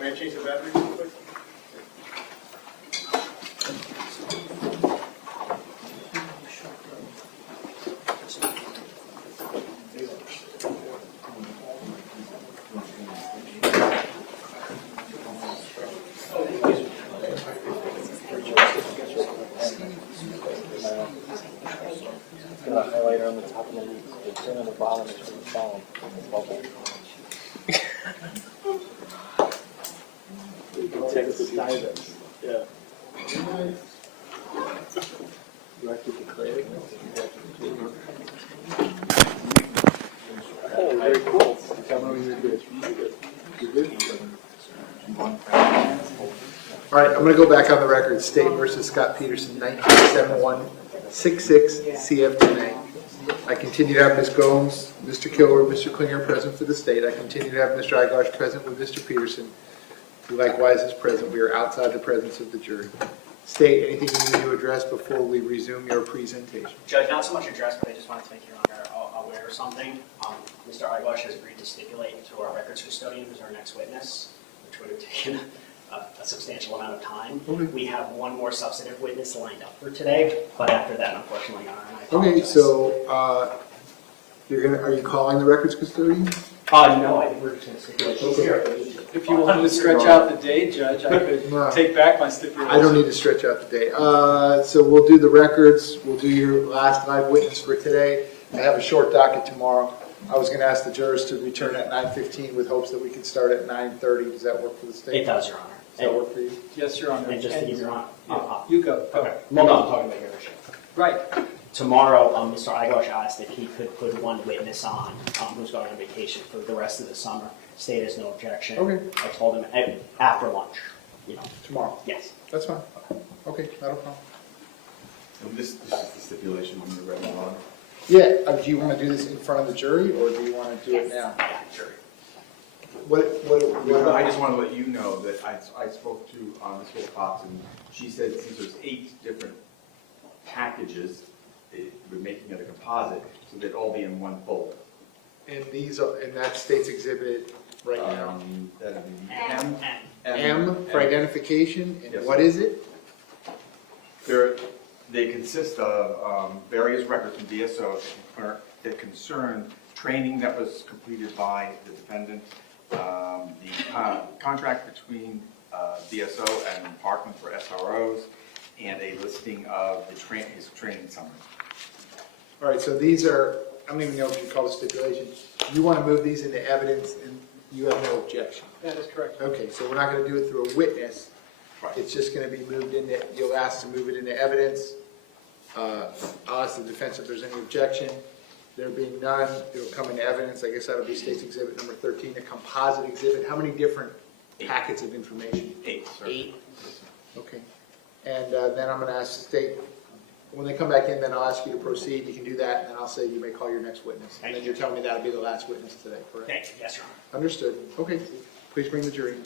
May I change the battery real quick? Highlighter on the top and then the turn on the bottom is from the phone. Texas guidance. Yeah. Do I keep the credit? Oh, very cool. Tell me when you're good. You're good? All right, I'm going to go back on the record. State versus Scot Peterson, 1971-66 CF10A. I continue to have Ms. Gomes, Mr. Kilroy, Mr. Klinger present for the state. I continue to have Mr. Igosh present with Mr. Peterson, who likewise is present. We are outside the presence of the jury. State, anything you need to address before we resume your presentation? Judge, not so much address, but I just wanted to make Your Honor aware of something. Mr. Igosh has agreed to stipulate to our records custodian, who's our next witness, which would have taken a substantial amount of time. Okay. We have one more substantive witness lined up for today, but after that, unfortunately, Your Honor, I Okay, apologize. so are you calling the records custodian? No, I think we're just going to stipulate he's here. If you wanted to stretch out the day, Judge, I could No. take back my stipulation. I don't need to stretch out the day. So we'll do the records. We'll do your last live witness for today. I have a short docket tomorrow. I was going to ask the jurors to return at 9:15 with hopes that we could start at 9:30. Does that work for the state? It does, Your Honor. Does that work for you? Yes, Your Honor. And just to give Your Honor. You go. Okay. Well, no, I'm talking about your issue. Right. Tomorrow, Mr. Igosh asked if he could put one witness on who's going on vacation for the rest of the summer. State has no objection. Okay. I told him after lunch, you know. Tomorrow? Yes. That's fine. Okay, not a problem. And this is the stipulation when you're ready on. Yeah, do you want to do this in front of the jury, or do you want to do it now? Yeah, sure. I just want to let you know that I spoke to Ms. Wilcox, and she said since there's 8 different packages, we're making it a composite, so they'd all be in one folder. And these are, and that state's exhibit right now. That'd be M for identification, and Yes. what is it? They consist of various records from DSO that concern training that was completed by the defendant, the contract between DSO and Parkland for SROs, and a listing of his training summary. All right, so these are, I don't even know if you call it stipulation. You want to move these into evidence, and you have no objection? That is correct. Okay, so we're not going to do it through a witness. It's just going to be moved into, you'll ask to move it into evidence. I'll ask the defense if there's any objection. There being none, it'll come into evidence. I guess that'll be state's exhibit number 13, a composite exhibit. How many different packets of information? 8, sir. 8? Okay. And then I'm going to ask the state, when they come back in, then I'll ask you to proceed. You can do that, and then I'll say you may call your next witness. And then you're telling me that'll be the last witness today, correct? Thank you. Yes, Your Honor. Understood. Okay. Please bring the jury in.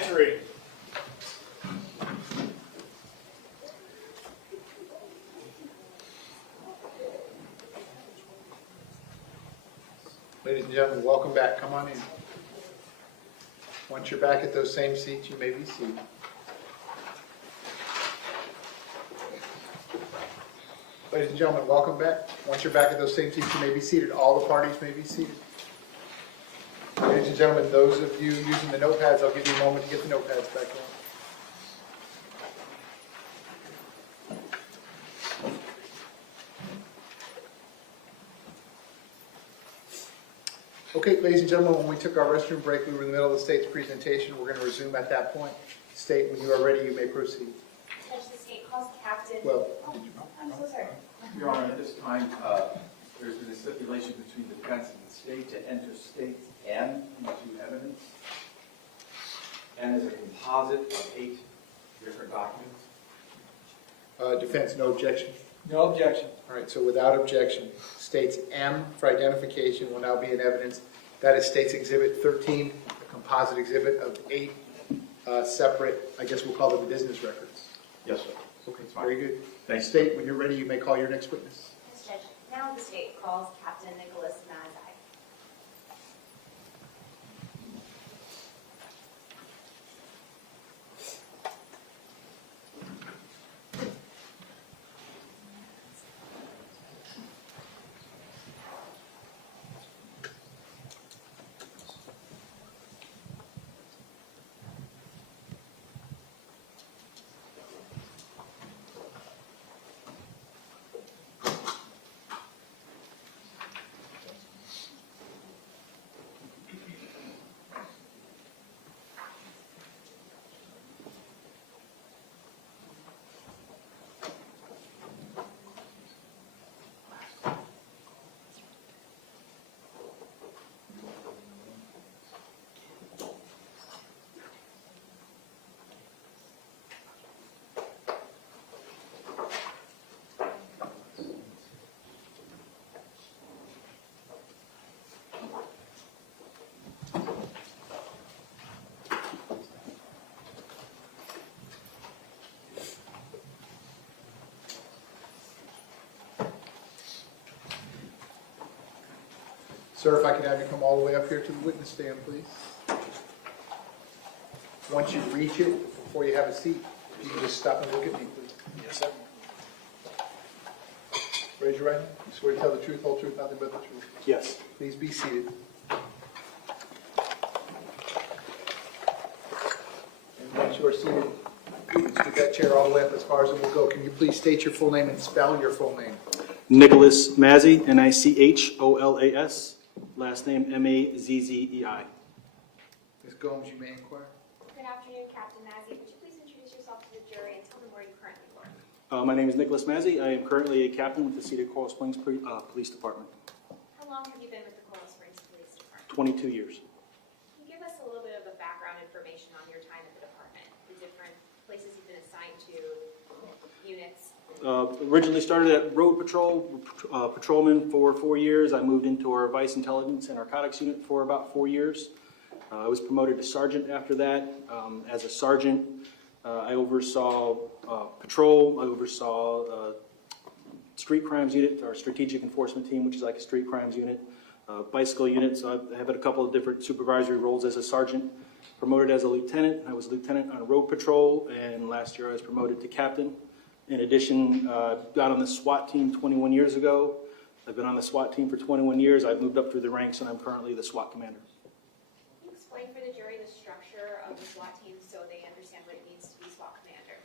Entry. Ladies and gentlemen, welcome back. Come on in. Once you're back at those same seats, you may be seated. Ladies and gentlemen, welcome back. Once you're back at those same seats, you may be seated. All the parties may be seated. Ladies and gentlemen, those of you using the notepads, I'll give you a moment to get the notepads back on. Okay, ladies and gentlemen, when we took our restroom break, we were in the middle of the state's presentation. We're going to resume at that point. State, when you are ready, you may proceed. Judge, the state calls the captain. Well, I'm so sorry. Your Honor, at this time, there's been a stipulation between the defense and the state to enter state's M into evidence. And as a composite of 8 different documents. defense, no objection. No objection. All right, so without objection, state's M for identification will now be in evidence. That is state's exhibit 13, a composite exhibit of 8 separate, I guess we'll call them business records. Yes, sir. Okay, very good. Thanks. State, when you're ready, you may call your next witness. Yes, Judge. Now the state calls Captain Nicholas Mazzei. Sir, if I could have you come all the way up here to the witness stand, please. Once you reach it, before you have a seat, you can just stop and look at me, please. Yes, sir. Raise your right hand. You swear to tell the truth, whole truth, nothing but the truth. Yes. Please be seated. And once you are seated, you can scoot that chair all the way up as far as it will go. Can you please state your full name and spell your full name? Nicholas Mazzei, Nicholas. Last name Mazzei. Ms. Gomes, you may inquire. Good afternoon, Captain Mazzei. Would you please introduce yourself to the jury and tell them where you currently work? My name is Nicholas Mazzei. I am currently a captain with the Cedar Coral Springs Police Department. How long have you been with the Coral Springs Police Department? 22 years. Can you give us a little bit of a background information on your time at the department, the different places you've been assigned to, units? Originally started at Road Patrol, patrolman for 4 years. I moved into our Vice Intelligence and Narcotics Unit for about 4 years. I was promoted to sergeant after that. As a sergeant, I oversaw patrol, I oversaw street crimes unit, our strategic enforcement team, which is like a street crimes unit, bicycle unit. So I have had a couple of different supervisory roles as a sergeant. Promoted as a lieutenant. I was a lieutenant on Road Patrol, and last year I was promoted to captain. In addition, got on the SWAT team 21 years ago. I've been on the SWAT team for 21 years. I've moved up through the ranks, and I'm currently the SWAT commander. Can you explain for the jury the structure of the SWAT team so they understand what it means to be SWAT commander?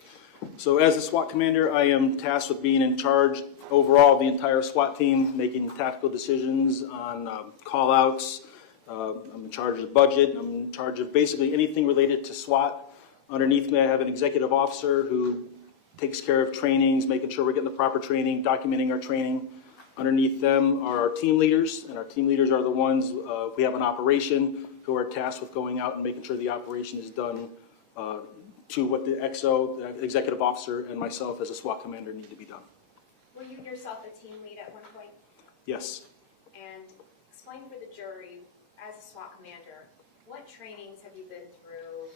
So as the SWAT commander, I am tasked with being in charge overall of the entire SWAT team, making tactical decisions on call-outs. I'm in charge of the budget. I'm in charge of basically anything related to SWAT. Underneath me, I have an executive officer who takes care of trainings, making sure we're getting the proper training, documenting our training. Underneath them are our team leaders, and our team leaders are the ones, we have an operation, who are tasked with going out and making sure the operation is done to what the XO, the executive officer, and myself as a SWAT commander need to be done. Were you yourself a team lead at one point? Yes. And explain for the jury, as a SWAT commander, what trainings have you been through?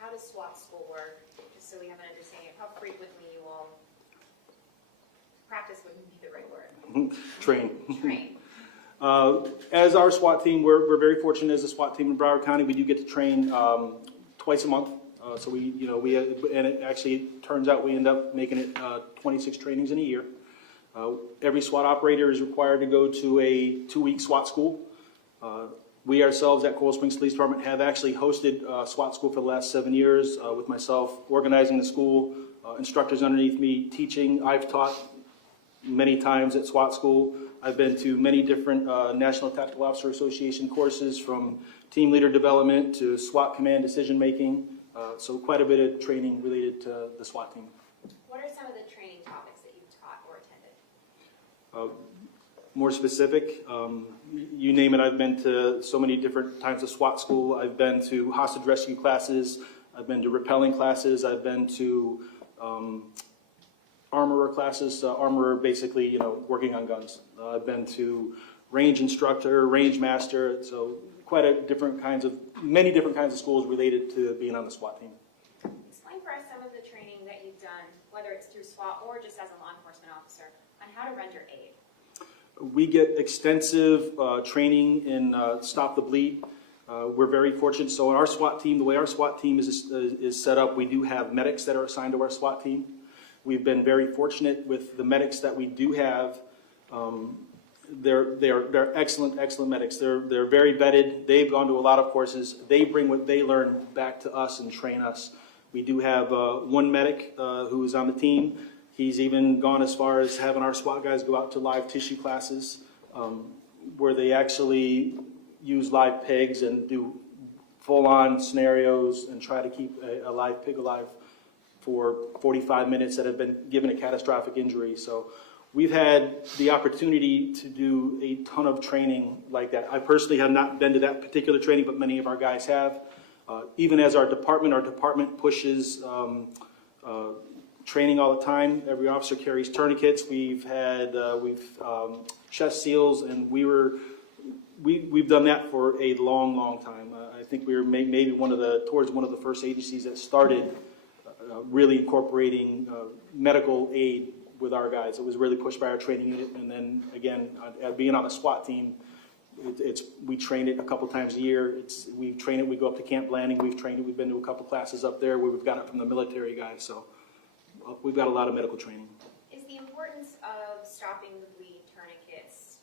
how does SWAT school work? Just so we have an understanding of how frequently you all practice wouldn't be the right word. Train. Train. As our SWAT team, we're very fortunate as a SWAT team in Broward County. We do get to train twice a month. So and it actually turns out we end up making it 26 trainings in a year. Every SWAT operator is required to go to a 2-week SWAT school. We ourselves at Coral Springs Police Department have actually hosted SWAT school for the last 7 years with myself organizing the school, instructors underneath me teaching. I've taught many times at SWAT school. I've been to many different National Tactical Officer Association courses, from team leader development to SWAT command decision making. So quite a bit of training related to the SWAT team. What are some of the training topics that you've taught or attended? More specific, you name it. I've been to so many different types of SWAT school. I've been to hostage rescue classes. I've been to rappelling classes. I've been to armorer classes. Armorer, basically, working on guns. I've been to range instructor, range master. So quite many different kinds of schools related to being on the SWAT team. Explain for us some of the training that you've done, whether it's through SWAT or just as a law enforcement officer, on how to render aid. We get extensive training in Stop the Bleed. We're very fortunate. So in our SWAT team, the way our SWAT team is set up, we do have medics that are assigned to our SWAT team. We've been very fortunate with the medics that we do have. They're excellent medics. They're very vetted. They've gone to a lot of courses. They bring what they learn back to us and train us. We do have one medic who is on the team. He's even gone as far as having our SWAT guys go out to live tissue classes where they actually use live pigs and do full-on scenarios and try to keep a live pig alive for 45 minutes that have been given a catastrophic injury. So we've had the opportunity to do a ton of training like that. I personally have not been to that particular training, but many of our guys have. Even as our department pushes training all the time. Every officer carries tourniquets. We've had chest seals, and we've done that for a long time. I think we were maybe towards one of the first agencies that started really incorporating medical aid with our guys. It was really pushed by our training unit, and then again, being on the SWAT team, we train it a couple times a year. We train it. We go up to Camp Landing. We've trained it. We've been to a couple classes up there where we've got it from the military guys. So we've got a lot of medical training. Is the importance of stopping the bleed, tourniquets,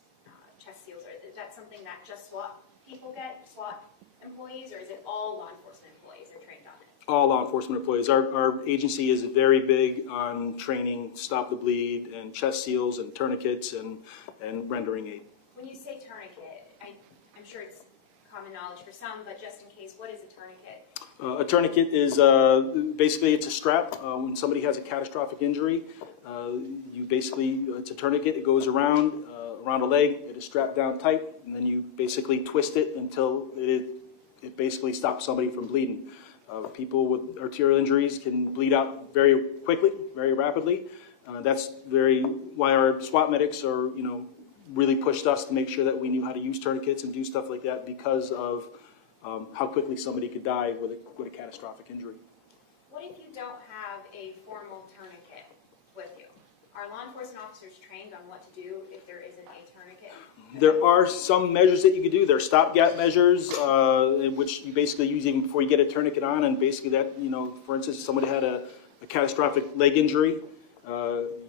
chest seals, is that something that just SWAT people get, SWAT employees, or is it all law enforcement employees are trained on it? All law enforcement employees. Our agency is very big on training, stop the bleed, and chest seals, and tourniquets, and rendering aid. When you say tourniquet, I'm sure it's common knowledge for some, but just in case, what is a tourniquet? A tourniquet is basically it's a strap. When somebody has a catastrophic injury, it's a tourniquet. It goes around a leg. It is strapped down tight, and then you basically twist it until it basically stops somebody from bleeding. People with arterial injuries can bleed out very quickly, very rapidly. That's why our SWAT medics are, really pushed us to make sure that we knew how to use tourniquets and do stuff like that because of how quickly somebody could die with a catastrophic injury. What if you don't have a formal tourniquet with you? Are law enforcement officers trained on what to do if there isn't a tourniquet? There are some measures that you could do. There are stopgap measures, in which you basically use even before you get a tourniquet on, and basically that, for instance, if somebody had a catastrophic leg injury,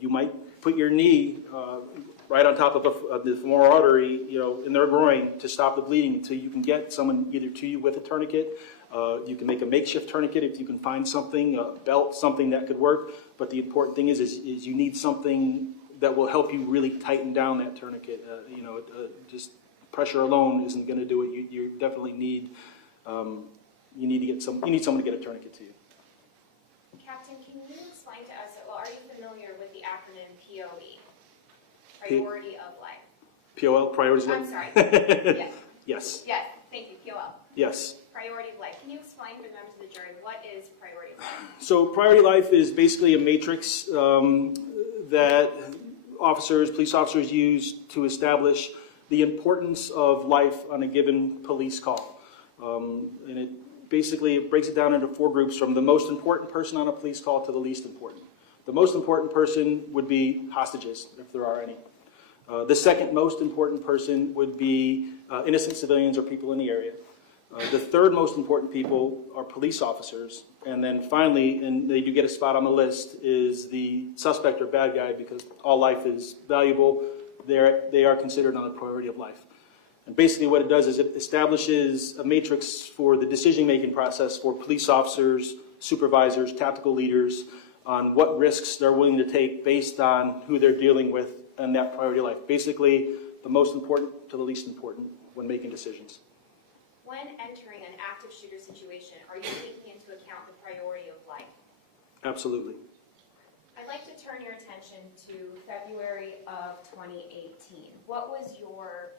you might put your knee right on top of the femoral artery, in their groin to stop the bleeding until you can get someone either to you with a tourniquet. You can make a makeshift tourniquet if you can find something, a belt, something that could work. But the important thing is you need something that will help you really tighten down that tourniquet. Just pressure alone isn't going to do it. You definitely need you need someone to get a tourniquet to you. Captain, can you explain to us? Well, are you familiar with the acronym POE? Priority of life. POL, priorities of life? I'm sorry. Yes. Yes. Yes, thank you, POL. Yes. Priority of life. Can you explain for the members of the jury what is priority of life? So priority life is basically a matrix that police officers use to establish the importance of life on a given police call. And it basically it breaks it down into 4 groups from the most important person on a police call to the least important. The most important person would be hostages, if there are any. The second most important person would be innocent civilians or people in the area. The third most important people are police officers. And then finally, and they do get a spot on the list, is the suspect or bad guy, because all life is valuable. They are considered on the priority of life. And basically what it does is it establishes a matrix for the decision-making process for police officers, supervisors, tactical leaders, on what risks they're willing to take based on who they're dealing with and that priority of life. Basically, the most important to the least important when making decisions. When entering an active shooter situation, are you taking into account the priority of life? Absolutely. I'd like to turn your attention to February of 2018. What was your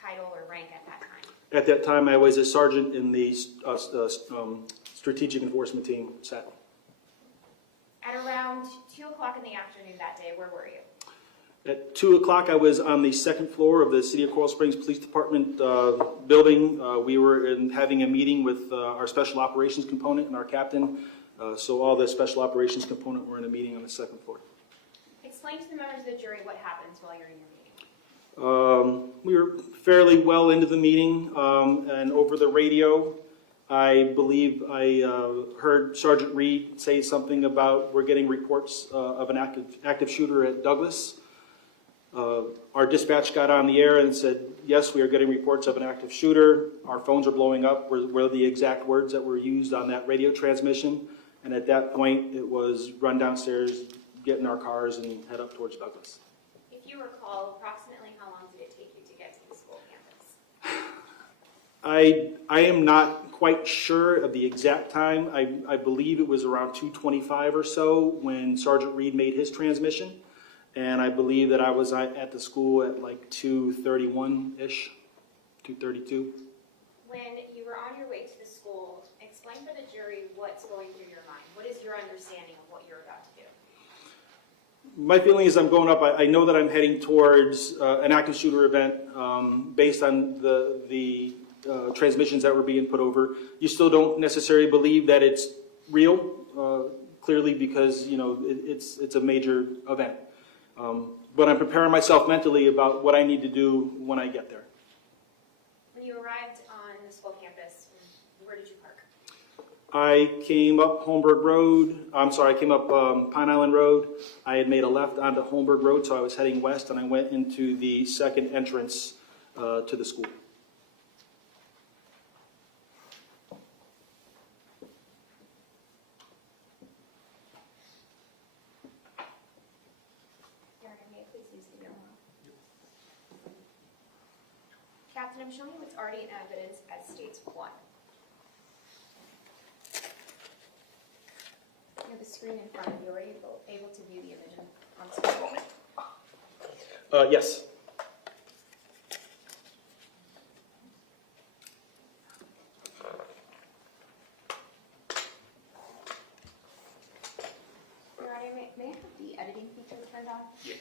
title or rank at that time? At that time, I was a sergeant in the strategic enforcement team, SAT. At around 2 o'clock in the afternoon that day, where were you? At 2 o'clock, I was on the second floor of the City of Coral Springs Police Department building. We were having a meeting with our special operations component and our captain. So all the special operations component were in a meeting on the second floor. Explain to the members of the jury what happens while you're in your meeting. We were fairly well into the meeting, and over the radio, I believe I heard Sergeant Reed say something about we're getting reports of an active shooter at Douglas. Our dispatch got on the air and said, yes, we are getting reports of an active shooter. Our phones are blowing up, were the exact words that were used on that radio transmission. And at that point, it was run downstairs, get in our cars, and head up towards Douglas. If you recall, approximately how long did it take you to get to the school campus? I am not quite sure of the exact time. I believe it was around 2:25 or so when Sergeant Reed made his transmission. And I believe that I was at the school at like 2:31-ish, 2:32. When you were on your way to the school, explain for the jury what's going through your mind. What is your understanding of what you're about to do? My feeling is I'm going up. I know that I'm heading towards an active shooter event based on the transmissions that were being put over. You still don't necessarily believe that it's real, clearly, because it's a major event. But I'm preparing myself mentally about what I need to do when I get there. When you arrived on the school campus, where did you park? I came up Holmberg Road. I came up Pine Island Road. I had made a left onto Holmberg Road, so I was heading west, and I went into the second entrance to the school. Captain, I'm showing you what's already in evidence as states 1. You have a screen in front of you. Are you able to view the image on screen? Yes. Your Honor, may I have the editing feature turned on? Yeah.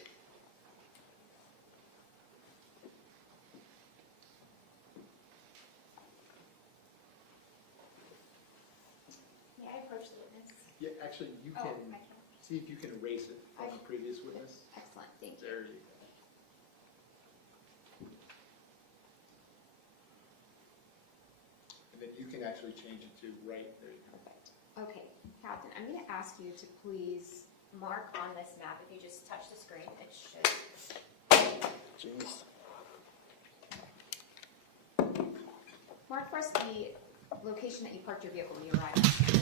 Yeah, actually, you can see if you can erase it from the previous witness. Excellent, thank you. There you go. And then you can actually change it to right, there you go. Okay, Captain, I'm going to ask you to please mark on this map. If you just touch the screen, it should. Jeez. Mark for us the location that you parked your vehicle when you arrived on campus.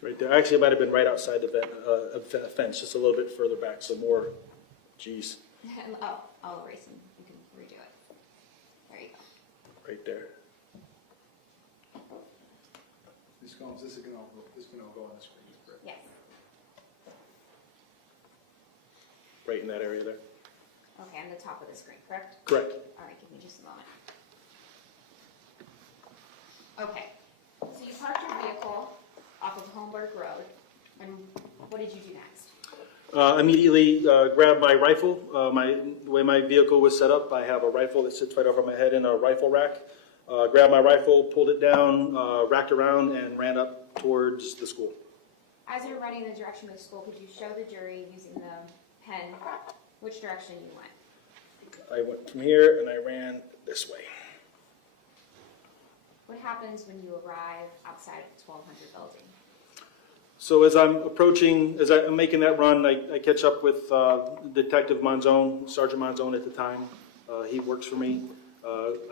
Right there. Actually, it might have been right outside the fence, just a little bit further back, so more. Jeez. I'll erase them. You can redo it. There you go. Right there. This can all go on the screen, correct? Yes. Right in that area there. Okay, on the top of the screen, correct? Correct. All right, give me just a moment. Okay, so you parked your vehicle off of Holmberg Road, and what did you do next? Immediately grabbed my rifle. The way my vehicle was set up, I have a rifle that sits right over my head in a rifle rack. grabbed my rifle, pulled it down, racked around, and ran up towards the school. As you're running in the direction of the school, could you show the jury using the pen which direction you went? I went from here and I ran this way. What happens when you arrive outside of the 1200 building? So as I'm approaching, as I'm making that run, I catch up with Detective Monzone, Sergeant Monzone at the time. He works for me.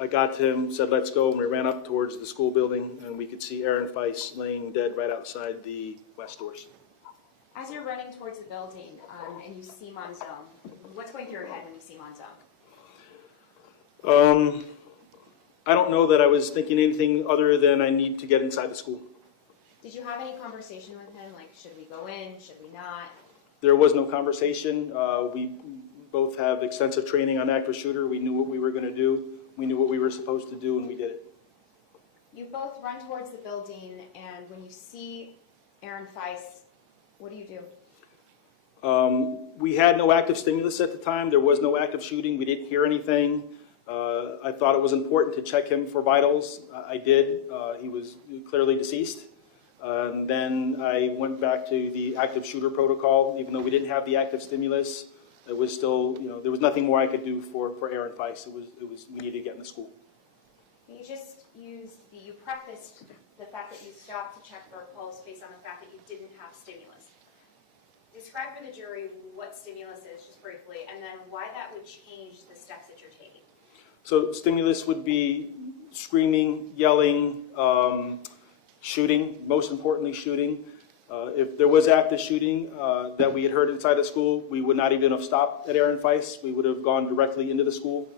I got to him, said let's go, and we ran up towards the school building, and we could see Aaron Feist laying dead right outside the west doors. As you're running towards the building and you see Monzone, what's going through your head when you see Monzone? I don't know that I was thinking anything other than I need to get inside the school. Did you have any conversation with him, like should we go in, should we not? There was no conversation. We both have extensive training on active shooter. We knew what we were going to do. We knew what we were supposed to do, and we did it. You both run towards the building, and when you see Aaron Feist, what do you do? We had no active stimulus at the time. There was no active shooting. We didn't hear anything. I thought it was important to check him for vitals. I did. He was clearly deceased. Then I went back to the active shooter protocol. Even though we didn't have the active stimulus, it was still, there was nothing more I could do for Aaron Feist. We needed to get in the school. You just you prefaced the fact that you stopped to check for a pulse based on the fact that you didn't have stimulus. Describe for the jury what stimulus is, just briefly, and then why that would change the steps that you're taking. So stimulus would be screaming, yelling, shooting, most importantly shooting. If there was active shooting that we had heard inside the school, we would not even have stopped at Aaron Feist. We would have gone directly into the school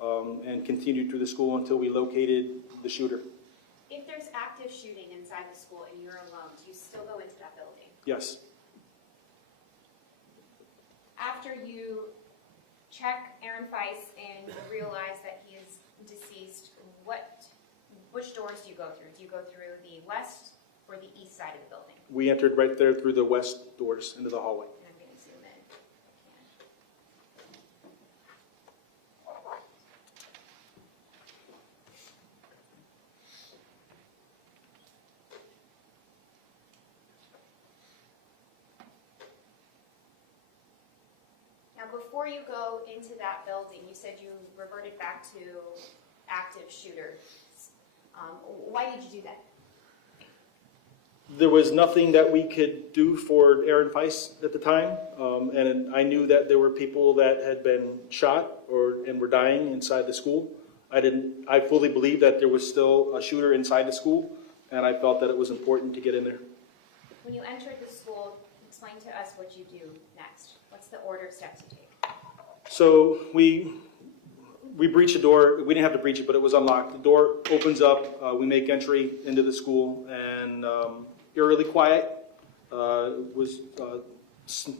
and continued through the school until we located the shooter. If there's active shooting inside the school and you're alone, do you still go into that building? Yes. After you check Aaron Feist and you realize that he is deceased, which doors do you go through? Do you go through the west or the east side of the building? We entered right there through the west doors into the hallway. And I'm going to zoom in. Now, before you go into that building, you said you reverted back to active shooter. Why did you do that? There was nothing that we could do for Aaron Feist at the time, and I knew that there were people that had been shot and were dying inside the school. I fully believed that there was still a shooter inside the school, and I felt that it was important to get in there. When you entered the school, explain to us what you do next. What's the order of steps you take? So we breached the door. We didn't have to breach it, but it was unlocked. The door opens up. We make entry into the school, and eerily quiet. It was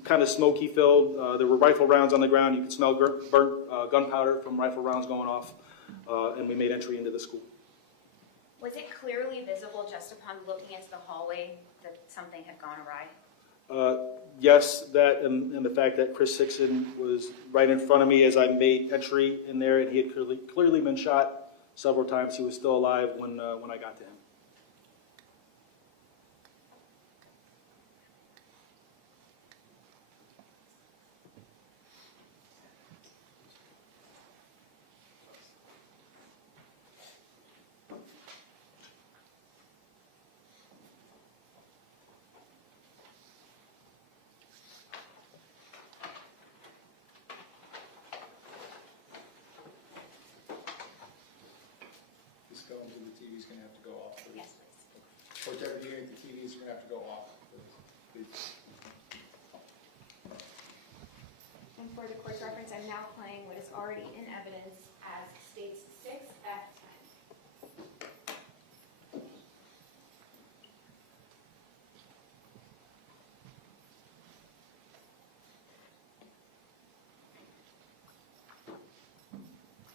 kind of smoky filled. There were rifle rounds on the ground. You could smell burnt gunpowder from rifle rounds going off, and we made entry into the school. Was it clearly visible just upon looking into the hallway that something had gone awry? Yes, that and the fact that Chris Hickson was right in front of me as I made entry in there, and he had clearly been shot several times. He was still alive when I got to him. The TV's going to have to go off. Yes, please. Whatever you think the TV's going to have to go off. Please. And for the court's reference, I'm now playing what is already in evidence as states 6F10.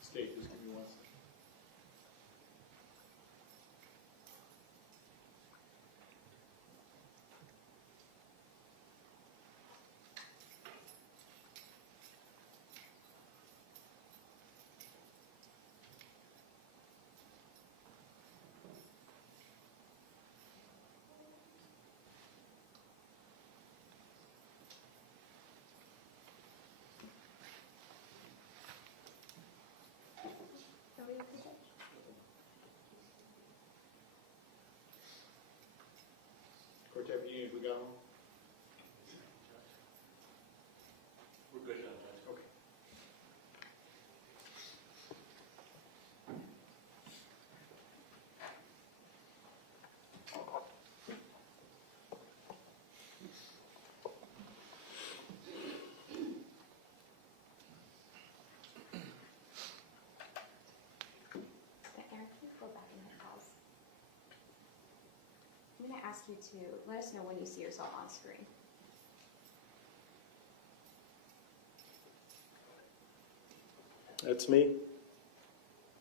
State, just give me 1 second. type of unit we got on? We're good on that, okay. Aaron, can you go back in the files? I'm going to ask you to let us know when you see yourself on screen. That's me.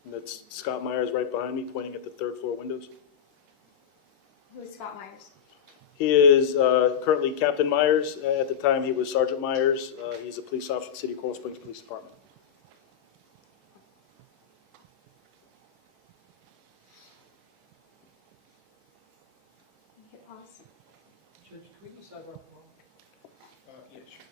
And that's Scott Myers right behind me, pointing at the third floor windows. Who is Scott Myers? He is currently Captain Myers. At the time, he was Sergeant Myers. He's a police officer at the City of Coral Springs Police Department. Hit pause. Judge, can we go sidewalk? Yeah, sure.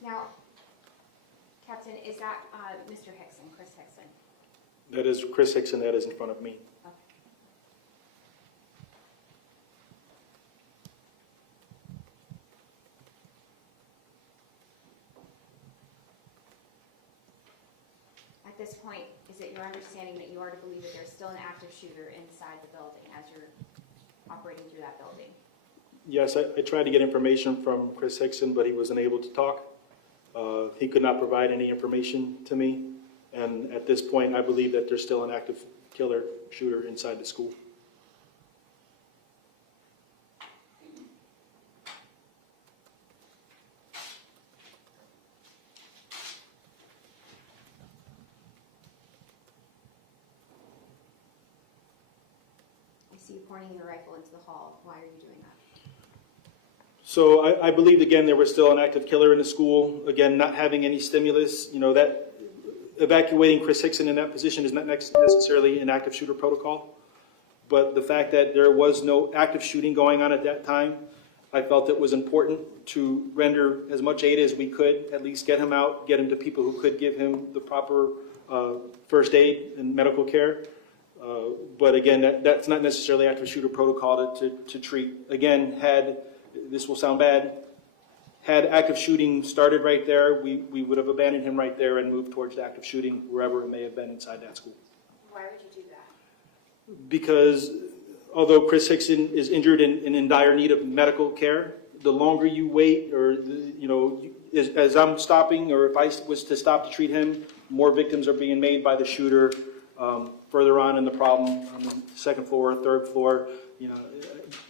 Now, Captain, is that Mr. Hickson, Chris Hickson? That is Chris Hickson. That is in front of me. Okay. At this point, is it your understanding that you are to believe that there's still an active shooter inside the building as you're operating through that building? Yes, I tried to get information from Chris Hickson, but he wasn't able to talk. He could not provide any information to me. And at this point, I believe that there's still an active killer shooter inside the school. I see you pointing your rifle into the hall. Why are you doing that? So I believe, again, there was still an active killer in the school. Again, not having any stimulus, that evacuating Chris Hickson in that position is not necessarily an active shooter protocol. But the fact that there was no active shooting going on at that time, I felt it was important to render as much aid as we could, at least get him out, get him to people who could give him the proper first aid and medical care. But again, that's not necessarily active shooter protocol to treat. Again, this will sound bad, had active shooting started right there, we would have abandoned him right there and moved towards the active shooting wherever it may have been inside that school. Why would you do that? Because although Chris Hickson is injured and in dire need of medical care, the longer you wait, or as I'm stopping, or if I was to stop to treat him, more victims are being made by the shooter further on in the problem, on the second floor, third floor.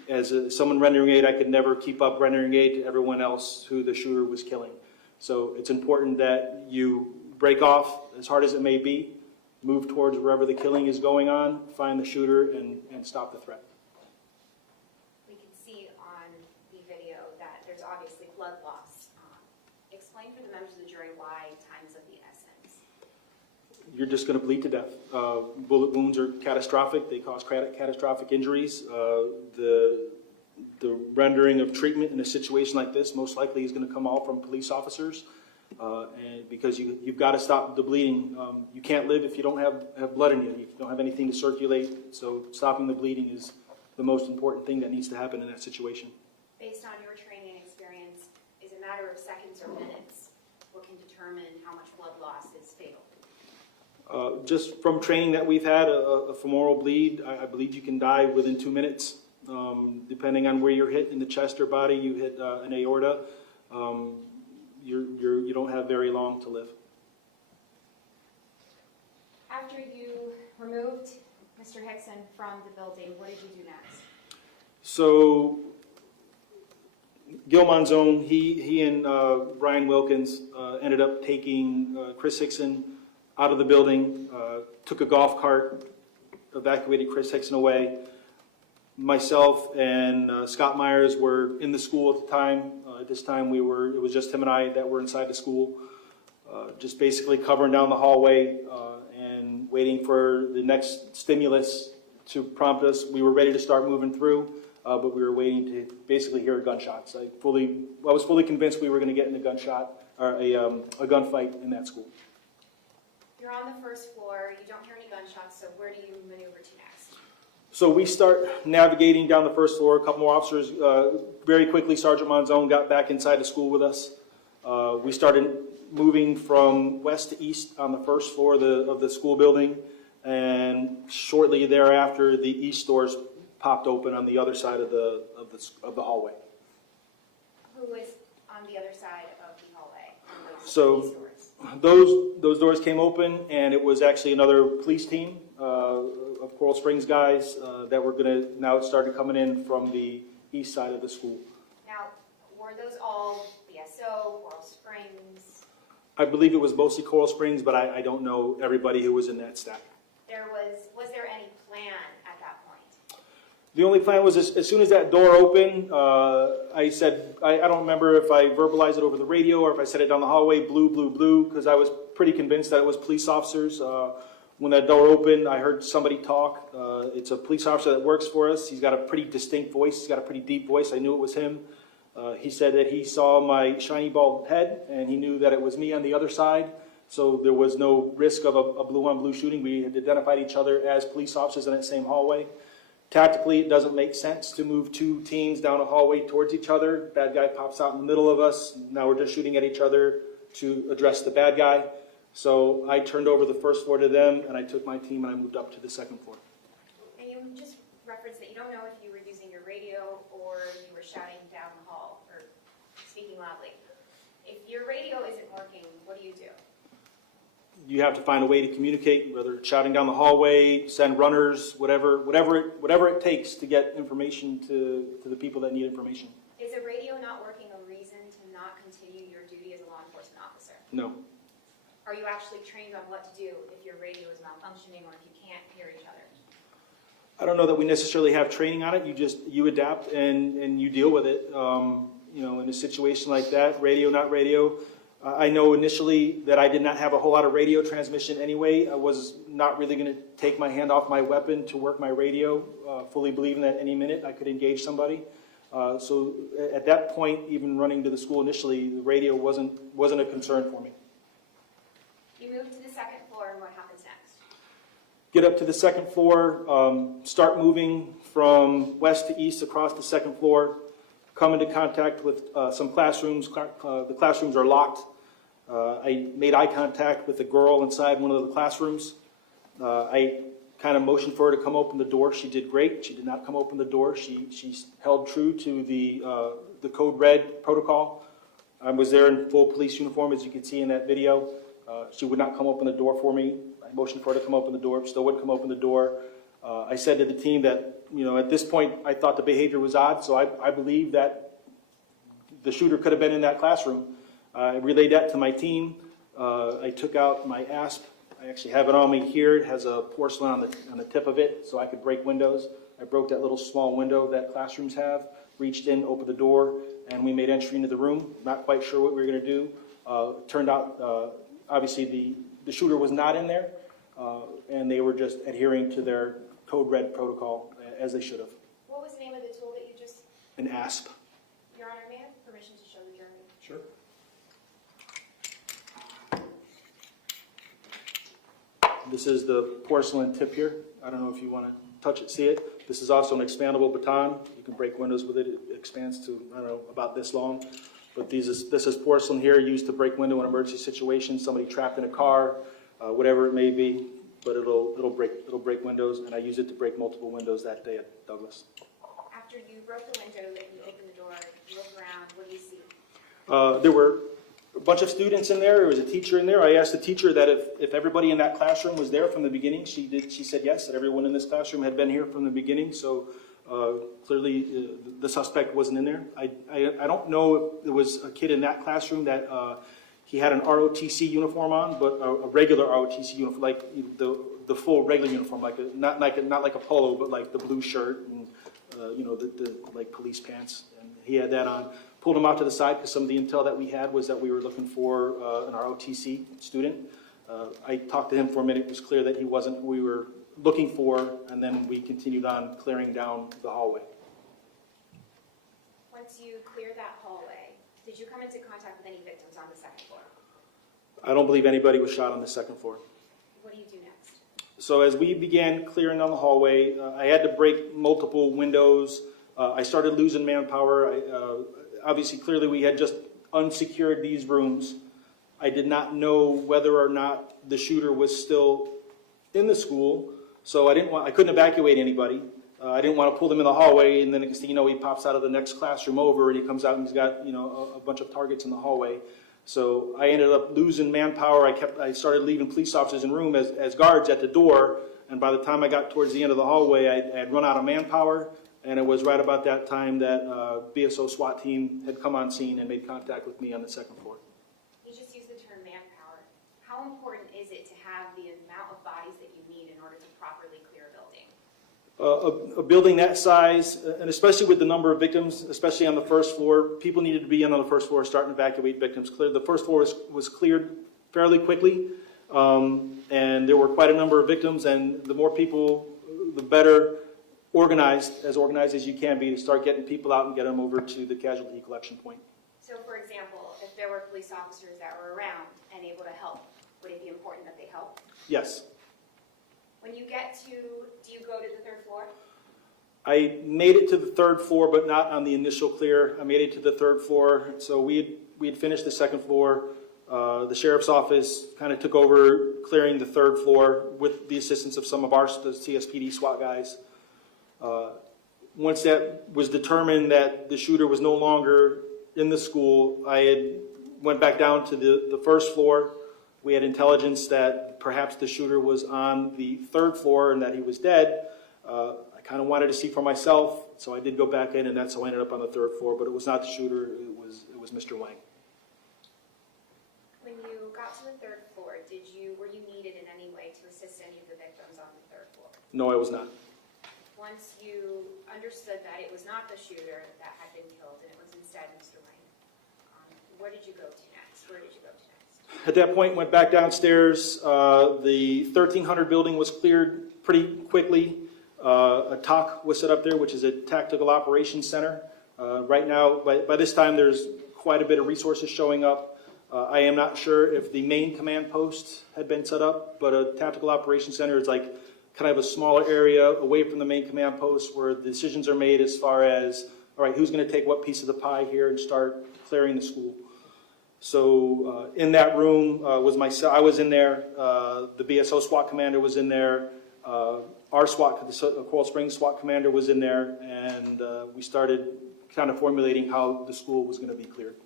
as someone rendering aid, I could never keep up rendering aid to everyone else who the shooter was killing. So it's important that you break off, as hard as it may be, move towards wherever the killing is going on, find the shooter, and stop the threat. We can see on the video that there's obviously blood loss. Explain for the members of the jury why time is of the essence. You're just going to bleed to death. Bullet wounds are catastrophic. They cause catastrophic injuries. The rendering of treatment in a situation like this most likely is going to come all from police officers, and because you've got to stop the bleeding. You can't live if you don't have blood in you. You don't have anything to circulate, so stopping the bleeding is the most important thing that needs to happen in that situation. Based on your training and experience, is a matter of seconds or minutes what can determine how much blood loss is fatal? Just from training that we've had, a femoral bleed, I believe you can die within 2 minutes. Depending on where you're hit in the chest or body, you hit an aorta, you don't have very long to live. After you removed Mr. Hickson from the building, what did you do next? So, Gil Monzone, he and Brian Wilkins ended up taking Chris Hickson out of the building, took a golf cart, evacuated Chris Hickson away. Myself and Scott Myers were in the school at the time. At this time, it was just him and I that were inside the school, just basically covering down the hallway and waiting for the next stimulus to prompt us. We were ready to start moving through, but we were waiting to basically hear gunshots. I was fully convinced we were going to get in a gunshot or a gunfight in that school. You're on the first floor, you don't hear any gunshots, so where do you maneuver to next? So we start navigating down the first floor. A couple more officers, very quickly, Sergeant Monzone got back inside the school with us. We started moving from west to east on the first floor of the school building, and shortly thereafter, the east doors popped open on the other side of the hallway. Who is on the other side of the hallway? So those doors came open, and it was actually another police team of Coral Springs guys that were now started coming in from the east side of the school. Now, were those all BSO, Coral Springs? I believe it was mostly Coral Springs, but I don't know everybody who was in that stack. Was there any plan at that point? The only plan was as soon as that door opened, I said, I don't remember if I verbalized it over the radio or if I said it down the hallway, blue, blue, blue, because I was pretty convinced that it was police officers. When that door opened, I heard somebody talk. It's a police officer that works for us. He's got a pretty distinct voice. He's got a pretty deep voice. I knew it was him. He said that he saw my shiny bald head, and he knew that it was me on the other side. So there was no risk of a blue-on-blue shooting. We had identified each other as police officers in that same hallway. Tactically, it doesn't make sense to move two teams down a hallway towards each other. Bad guy pops out in the middle of us. Now we're just shooting at each other to address the bad guy. So I turned over the first floor to them, and I took my team and I moved up to the second floor. And you just referenced that you don't know if you were using your radio or you were shouting down the hall or speaking loudly. If your radio isn't working, what do? You have to find a way to communicate, whether it's shouting down the hallway, send runners, whatever it takes to get information to the people that need information. Is a radio not working a reason to not continue your duty as a law enforcement officer? No. Are you actually trained on what to do if your radio is malfunctioning or if you can't hear each other? I don't know that we necessarily have training on it. You adapt and you deal with it. In a situation like that, radio, not radio. I know initially that I did not have a whole lot of radio transmission anyway. I was not really going to take my hand off my weapon to work my radio, fully believing that any minute I could engage somebody. So at that point, even running to the school initially, the radio wasn't a concern for me. You move to the second floor, and what happens next? Get up to the second floor, start moving from west to east across the second floor, come into contact with some classrooms. The classrooms are locked. I made eye contact with a girl inside one of the classrooms. I kind of motioned for her to come open the door. She did great. She did not come open the door. She held true to the code red protocol. I was there in full police uniform, as you can see in that video. She would not come open the door for me. I motioned for her to come open the door. She still wouldn't come open the door. I said to the team that, at this point, I thought the behavior was odd, so I believe that the shooter could have been in that classroom. I relayed that to my team. I took out my ASP. I actually have it on me here. It has a porcelain on the tip of it, so I could break windows. I broke that little small window that classrooms have, reached in, opened the door, and we made entry into the room. Not quite sure what we were going to do. Turned out, obviously, the shooter was not in there, and they were just adhering to their code red protocol as they should have. What was the name of the tool that you just? An ASP. Your Honor, may I have permission to show the jury? Sure. This is the porcelain tip here. I don't know if you want to touch it, see it. This is also an expandable baton. You can break windows with it. It expands to, I don't know, about this long. But this is porcelain here, used to break window in emergency situations, somebody trapped in a car, whatever it may be. But it'll break windows, and I use it to break multiple windows that day at Douglas. After you broke the window, that you opened the door, you look around, what do you see? There were a bunch of students in there. There was a teacher in there. I asked the teacher that if everybody in that classroom was there from the beginning. She said yes, that everyone in this classroom had been here from the beginning. So clearly the suspect wasn't in there. I don't know if there was a kid in that classroom that he had an ROTC uniform on, but a regular ROTC uniform, like the full regular uniform, not like a polo, but like the blue shirt and the like police pants. And he had that on. Pulled him out to the side because some of the intel that we had was that we were looking for an ROTC student. I talked to him for a minute. It was clear that he wasn't who we were looking for, and then we continued on clearing down the hallway. Once you cleared that hallway, did you come into contact with any victims on the second floor? I don't believe anybody was shot on the second floor. What do you do next? So as we began clearing down the hallway, I had to break multiple windows. I started losing manpower. Obviously, clearly, we had just unsecured these rooms. I did not know whether or not the shooter was still in the school, so I couldn't evacuate anybody. I didn't want to pull them in the hallway, and then next thing you know, he pops out of the next classroom over, and he comes out and he's got a bunch of targets in the hallway. So I ended up losing manpower. I started leaving police officers in room as guards at the door, and by the time I got towards the end of the hallway, I had run out of manpower. And it was right about that time that BSO SWAT team had come on scene and made contact with me on the second floor. You just used the term manpower. How important is it to have the amount of bodies that you need in order to properly clear a building? A building that size, and especially with the number of victims, especially on the first floor, people needed to be on the first floor starting to evacuate victims. The first floor was cleared fairly quickly, and there were quite a number of victims, and the more people, the better. Organized as you can be to start getting people out and get them over to the casualty collection point. So, for example, if there were police officers that were around and able to help, would it be important that they help? Yes. When you get to, do you go to the third floor? I made it to the third floor, but not on the initial clear. I made it to the third floor. So we had finished the second floor. The sheriff's office kind of took over clearing the third floor with the assistance of some of the CSPD SWAT guys. Once that was determined that the shooter was no longer in the school, I went back down to the first floor. We had intelligence that perhaps the shooter was on the third floor and that he was dead. I kind of wanted to see for myself, so I did go back in, and that's how I ended up on the third floor. But it was not the shooter; it was Mr. Wang. When you got to the third floor, were you needed in any way to assist any of the victims on the third floor? No, I was not. Once you understood that it was not the shooter that had been killed and it was instead Mr. Wang, where did you go to next? Where did you go to next? At that point, went back downstairs. The 1300 building was cleared pretty quickly. A TOC was set up there, which is a Tactical Operations Center. Right now, by this time, there's quite a bit of resources showing up. I am not sure if the main command post had been set up, but a Tactical Operations Center is like kind of a smaller area away from the main command post where the decisions are made as far as, all right, who's going to take what piece of the pie here and start clearing the school. So in that room was myself. I was in there. The BSO SWAT commander was in there. Our SWAT, the Coral Springs SWAT commander was in there, and we started kind of formulating how the school was going to be cleared.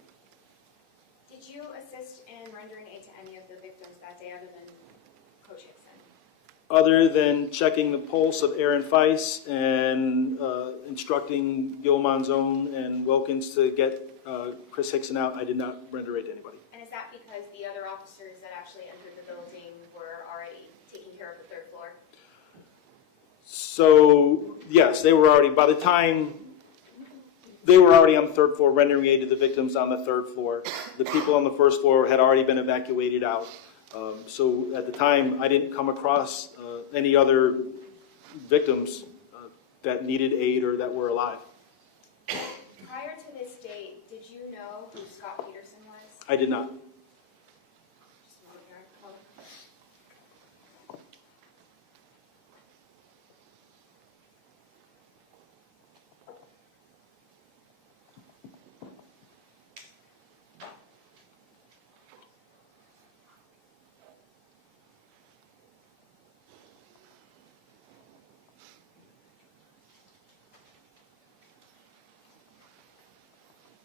Did you assist in rendering aid to any of the victims that day other than Coach Hickson? other than checking the pulse of Aaron Feiss and instructing Gil Monzon and Wilkins to get Chris Hickson out, I did not render aid to anybody. And is that because the other officers that actually entered the building were already taking care of the third floor? So, yes, they were already, by the time, they were already on the third floor rendering aid to the victims on the third floor. The people on the first floor had already been evacuated out. So at the time, I didn't come across any other victims that needed aid or that were alive. Prior to this date, did you know who Scot Peterson was? I did not. Just a moment here. Hold on.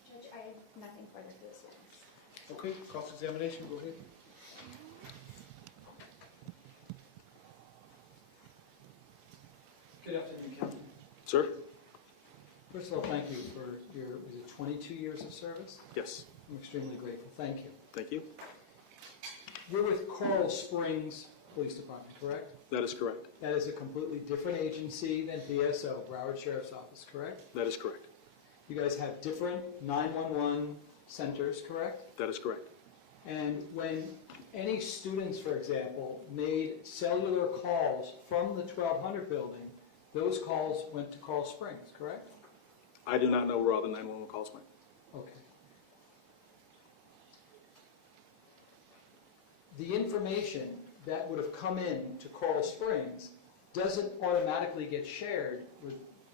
Judge, I have nothing further to this witness. Okay, cross-examination, go ahead. Good afternoon, Captain. Sir? First of all, thank you for your, was it 22 years of service? Yes. I'm extremely grateful. Thank you. Thank you. You're with Coral Springs Police Department, correct? That is correct. That is a completely different agency than BSO, Broward Sheriff's Office, correct? That is correct. You guys have different 911 centers, correct? That is correct. And when any students, for example, made cellular calls from the 1200 building, those calls went to Coral Springs, correct? I do not know where all the 911 calls went. Okay. The information that would have come in to Coral Springs doesn't automatically get shared with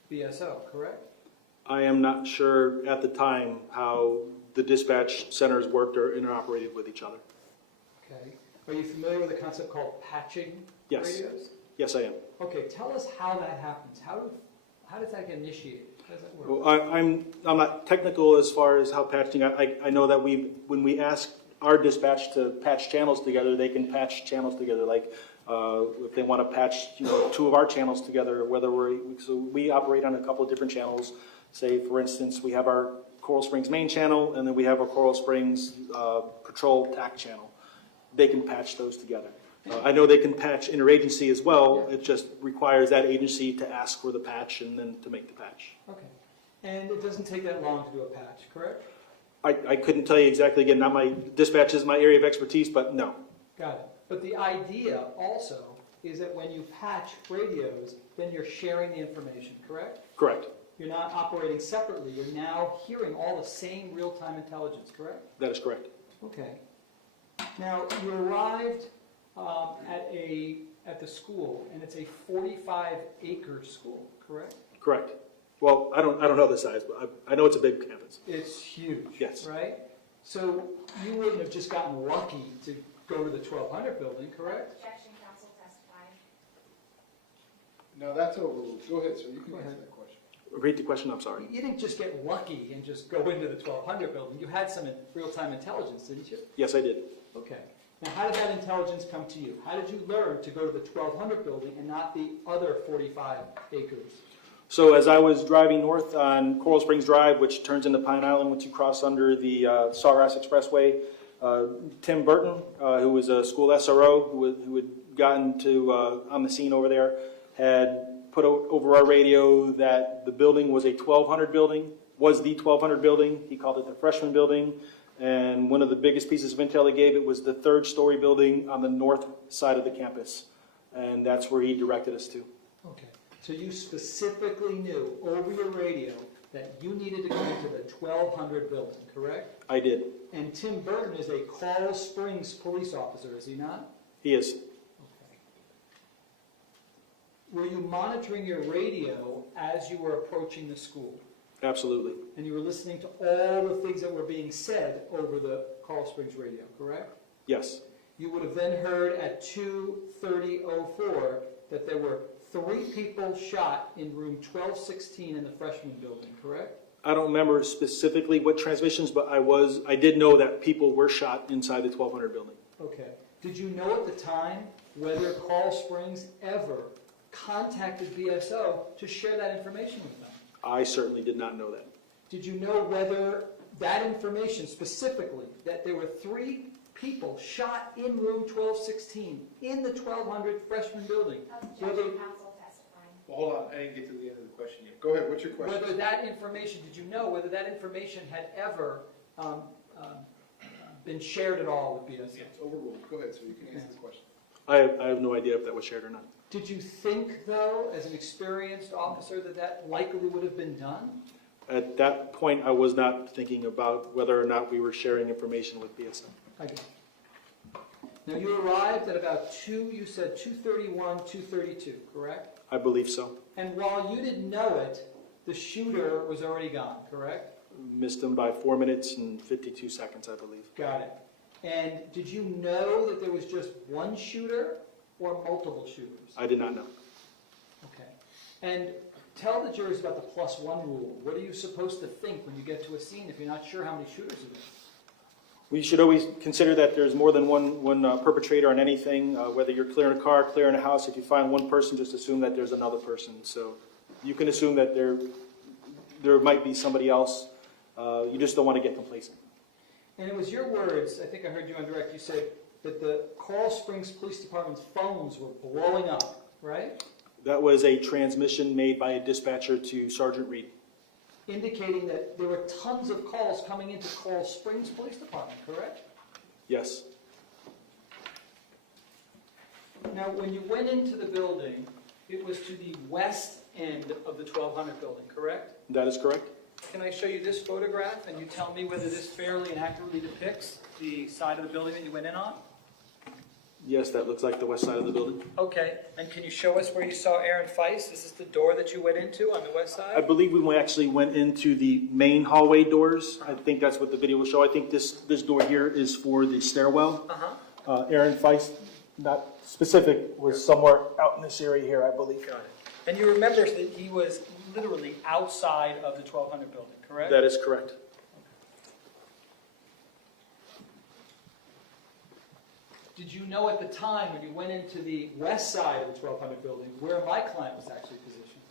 BSO, correct? I am not sure at the time how the dispatch centers worked or interoperated with each other. Okay. Are you familiar with a concept called patching Yes. radios? Yes, I am. Okay, tell us how that happens. How does that get initiated? How does that work? Well, I'm not technical as far as how patching. I know that when we ask our dispatch to patch channels together, they can patch channels together. Like if they want to patch, two of our channels together, so we operate on a couple of different channels. Say, for instance, we have our Coral Springs main channel, and then we have our Coral Springs patrol TAC channel. They can patch those together. I know they can patch interagency as well. It just requires that agency to ask for the patch and then to make the patch. Okay. And it doesn't take that long to do a patch, correct? I couldn't tell you exactly. Again, not my dispatch is my area of expertise, but no. Got it. But the idea also is that when you patch radios, then you're sharing the information, correct? Correct. You're not operating separately. You're now hearing all the same real-time intelligence, correct? That is correct. Okay. Now, you arrived at the school, and it's a 45-acre school, correct? Correct. Well, I don't know the size, but I know it's a big campus. It's huge. Yes. Right? So you wouldn't have just gotten lucky to go to the 1200 building, correct? Objection, counsel testifying. No, that's overruled. Go ahead, sir. You can Go answer ahead. that question. Repeat the question, I'm sorry. You didn't just get lucky and just go into the 1200 building. You had some real-time intelligence, didn't you? Yes, I did. Okay. Now, how did that intelligence come to you? How did you learn to go to the 1200 building and not the other 45 acres? So as I was driving north on Coral Springs Drive, which turns into Pine Island once you cross under the Suarez Expressway, Tim Burton, who was a school SRO who had gotten to on the scene over there, had put over our radio that the building was a 1200 building, was the 1200 building. He called it the freshman building. And one of the biggest pieces of intel he gave it was the third-story building on the north side of the campus. And that's where he directed us to. Okay. So you specifically knew over your radio that you needed to go into the 1200 building, correct? I did. And Tim Burton is a Coral Springs police officer, is he not? He is. Okay. Were you monitoring your radio as you were approaching the school? Absolutely. And you were listening to all the things that were being said over the Coral Springs radio, correct? Yes. You would have then heard at 2:30:04 that there were 3 people shot in room 1216 in the freshman building, correct? I don't remember specifically what transmissions, but I did know that people were shot inside the 1200 building. Okay. Did you know at the time whether Carl Springs ever contacted BSO to share that information with them? I certainly did not know that. Did you know whether that information specifically, that there were 3 people shot in room 1216 in the 1200 freshman building? Whether, Well, hold on, I didn't get to the end of the question yet. Go ahead, what's your question? whether that information, did you know whether that information had ever been shared at all with BSO? It's overruled. Go ahead, so you can answer the question. I have no idea if that was shared or not. Did you think, though, as an experienced officer, that that likely would have been done? At that point, I was not thinking about whether or not we were sharing information with BSO. I get it. Now, you arrived at about 2:31, 2:32, correct? I believe so. And while you didn't know it, the shooter was already gone, correct? Missed him by 4 minutes and 52 seconds, I believe. Got it. And did you know that there was just one shooter or multiple shooters? I did not know. Okay. And tell the jurors about the +1 rule. What are you supposed to think when you get to a scene if you're not sure how many shooters it is? We should always consider that there's more than one perpetrator on anything, whether you're clearing a car, clearing a house. If you find one person, just assume that there's another person. So you can assume that there might be somebody else. You just don't want to get complacent. And it was your words, I think I heard you on direct, you said that the Coral Springs Police Department's phones were blowing up, right? That was a transmission made by a dispatcher to Sergeant Reed. Indicating that there were tons of calls coming into Coral Springs Police Department, correct? Yes. Now, when you went into the building, it was to the west end of the 1200 building, correct? That is correct. Can I show you this photograph and you tell me whether this fairly and accurately depicts the side of the building that you went in on? Yes, that looks like the west side of the building. Okay, and can you show us where you saw Aaron Feist? Is this the door that you went into on the west side? I believe we actually went into the main hallway doors. I think that's what the video will show. I think this door here is for the stairwell. Aaron Feist, not specific, was somewhere out in this area here, I believe. Got it. And you remember that he was literally outside of the 1200 building, correct? That is correct. Did you know at the time when you went into the west side of the 1200 building where my client was actually positioned?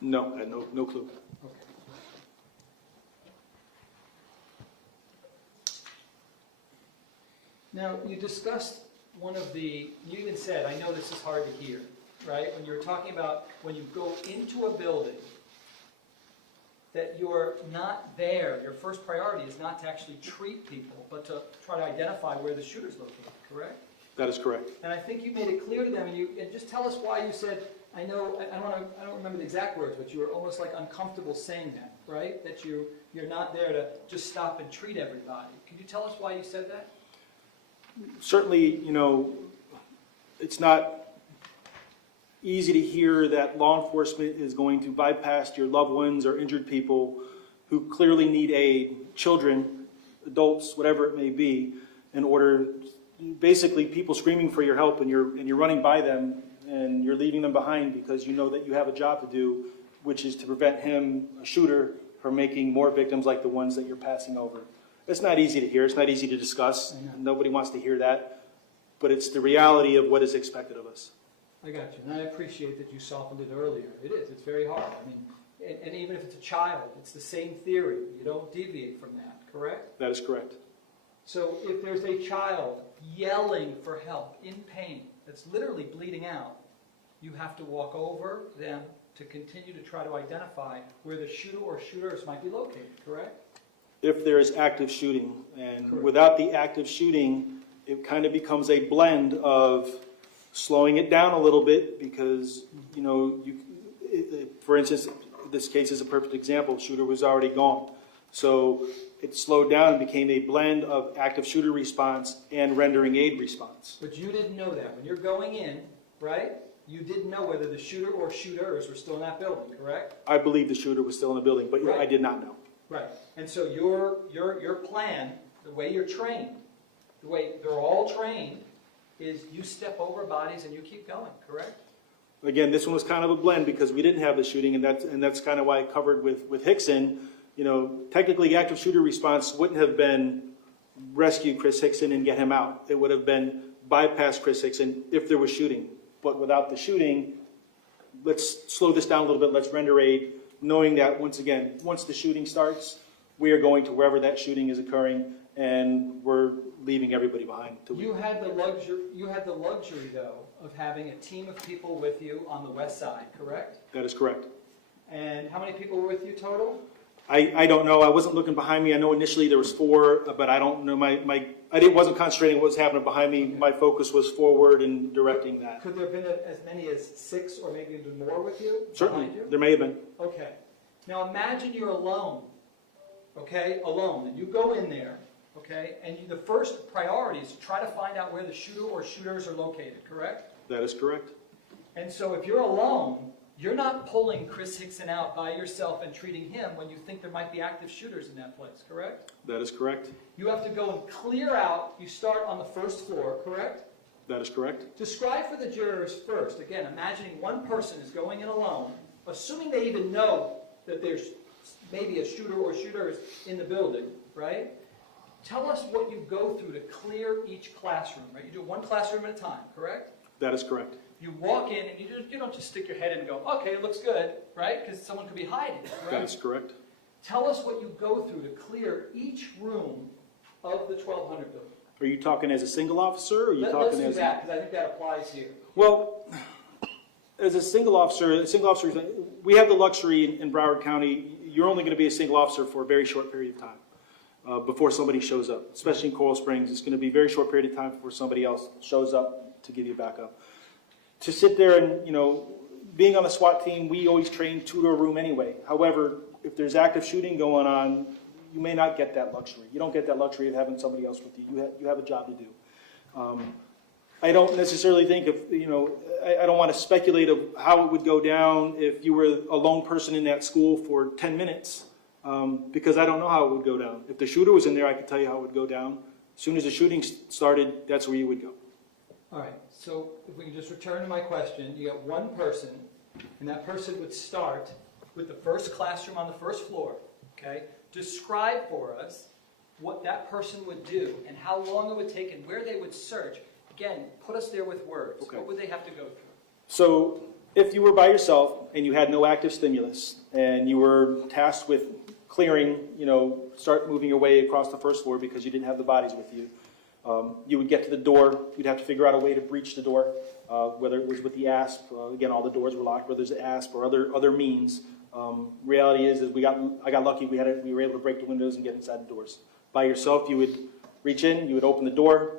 No, I had no clue. Okay. Now, you discussed one of the, you even said, I know this is hard to hear, right? When you were talking about when you go into a building, that you're not there, your first priority is not to actually treat people, but to try to identify where the shooter's located, correct? That is correct. And I think you made it clear to them, and just tell us why you said, I don't remember the exact words, but you were almost like uncomfortable saying that, right? That you're not there to just stop and treat everybody. Can you tell us why you said that? Certainly, it's not easy to hear that law enforcement is going to bypass your loved ones or injured people who clearly need aid, children, adults, whatever it may be, in order, basically people screaming for your help and you're running by them and you're leaving them behind because you know that you have a job to do, which is to prevent him, a shooter, from making more victims like the ones that you're passing over. It's not easy to hear, it's not easy to discuss, nobody wants to hear that, but it's the reality of what is expected of us. I got you, and I appreciate that you softened it earlier. It is, it's very hard. I mean, and even if it's a child, it's the same theory. You don't deviate from that, correct? That is correct. So if there's a child yelling for help, in pain, that's literally bleeding out, you have to walk over them to continue to try to identify where the shooter or shooters might be located, correct? If there is active shooting, and without the active shooting, it kind of becomes a blend of slowing it down a little bit because, for instance, this case is a perfect example. Shooter was already gone. So it slowed down and became a blend of active shooter response and rendering aid response. But you didn't know that. When you're going in, right, you didn't know whether the shooter or shooters were still in that building, correct? I believe the shooter was still in the building, but Right. I did not know. Right. And so your plan, the way you're trained, the way they're all trained, is you step over bodies and you keep going, correct? Again, this one was kind of a blend because we didn't have the shooting, and that's kind of why I covered with Hickson. Technically, active shooter response wouldn't have been rescue Chris Hickson and get him out. It would have been bypass Chris Hickson if there was shooting. But without the shooting, let's slow this down a little bit, let's render aid, knowing that, once again, once the shooting starts, we are going to wherever that shooting is occurring, and we're leaving everybody behind. You had the luxury, though, of having a team of people with you on the west side, correct? That is correct. And how many people were with you total? I don't know. I wasn't looking behind me. I know initially there was 4, but I don't know. I wasn't concentrating on what was happening behind me. My focus was forward and directing that. Could there have been as many as 6 or maybe even more with you? Certainly, behind you? there may have been. Okay. Now imagine you're alone, okay, alone, and you go in there, okay, and the first priority is to try to find out where the shooter or shooters are located, correct? That is correct. And so if you're alone, you're not pulling Chris Hickson out by yourself and treating him when you think there might be active shooters in that place, correct? That is correct. You have to go and clear out, you start on the first floor, correct? That is correct. Describe for the jurors first, again, imagining one person is going in alone, assuming they even know that there's maybe a shooter or shooters in the building, right? Tell us what you go through to clear each classroom, right? You do one classroom at a time, correct? That is correct. You walk in and you don't just stick your head in and go, okay, it looks good, right? Because someone could be hiding, right? That is correct. Tell us what you go through to clear each room of the 1,200 building. Are you talking as a single officer, or are you talking Let's as... do that, because I think that applies here. Well, as a single officer, we have the luxury in Broward County, you're only going to be a single officer for a very short period of time before somebody shows up. Especially in Coral Springs, it's going to be a very short period of time before somebody else shows up to give you backup. To sit there and, being on the SWAT team, we always train 2 to a room anyway. However, if there's active shooting going on, you may not get that luxury. You don't get that luxury of having somebody else with you. You have a job to do. I don't necessarily think I don't want to speculate of how it would go down if you were a lone person in that school for 10 minutes, because I don't know how it would go down. If the shooter was in there, I could tell you how it would go down. As soon as the shooting started, that's where you would go. All right, so if we can just return to my question, you got one person, and that person would start with the first classroom on the first floor, okay? Describe for us what that person would do and how long it would take and where they would search. Again, put us there with words. Okay. What would they have to go through? So if you were by yourself and you had no active stimulus and you were tasked with clearing, start moving your way across the first floor because you didn't have the bodies with you, you would get to the door. You'd have to figure out a way to breach the door, whether it was with the ASP. Again, all the doors were locked, whether there's ASP or other means. Reality is I got lucky. We were able to break the windows and get inside the doors. By yourself, you would reach in, you would open the door.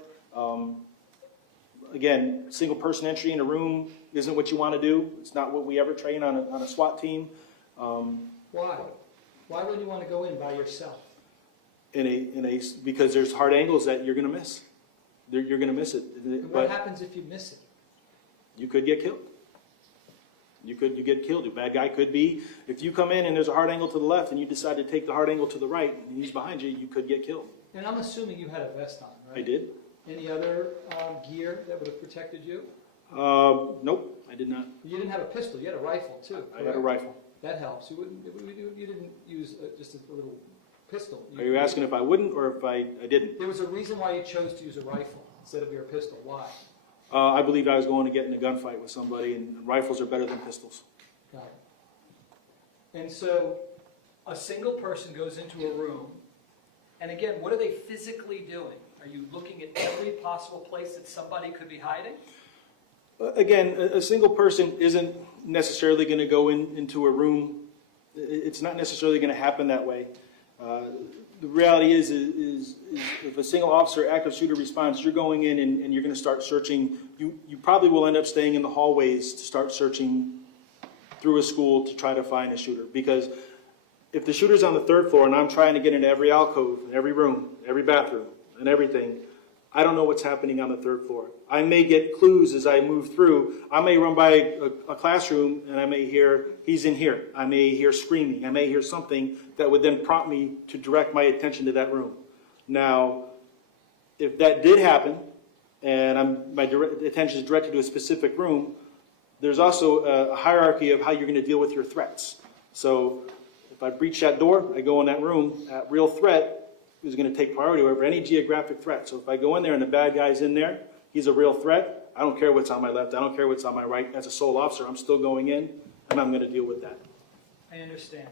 Again, single person entry in a room isn't what you want to do. It's not what we ever train on a SWAT team. Why? Why would you want to go in by yourself? Because there's hard angles that you're going to miss. You're going to miss it. What happens if you miss it? You could get killed. You get killed. A bad guy could be. If you come in and there's a hard angle to the left and you decide to take the hard angle to the right and he's behind you, you could get killed. And I'm assuming you had a vest on, right? I did. Any other gear that would have protected you? Nope, I did not. You didn't have a pistol. You had a rifle too. I had a rifle. That helps. You didn't use just a little pistol. Are you asking if I wouldn't or if I didn't? There was a reason why you chose to use a rifle instead of your pistol. Why? I believed I was going to get in a gunfight with somebody, and rifles are better than pistols. Got it. And so a single person goes into a room, and again, what are they physically doing? Are you looking at every possible place that somebody could be hiding? Again, a single person isn't necessarily going to go into a room. It's not necessarily going to happen that way. The reality is if a single officer, active shooter responds, you're going in and you're going to start searching. You probably will end up staying in the hallways to start searching through a school to try to find a shooter. Because if the shooter's on the 3rd floor and I'm trying to get into every alcove, every room, every bathroom, and everything, I don't know what's happening on the 3rd floor. I may get clues as I move through. I may run by a classroom and I may hear, he's in here. I may hear screaming. I may hear something that would then prompt me to direct my attention to that room. Now, if that did happen and my attention is directed to a specific room, there's also a hierarchy of how you're going to deal with your threats. So if I breach that door, I go in that room, that real threat is going to take priority over any geographic threat. So if I go in there and the bad guy's in there, he's a real threat, I don't care what's on my left, I don't care what's on my right. As a sole officer, I'm still going in, and I'm going to deal with that. I understand.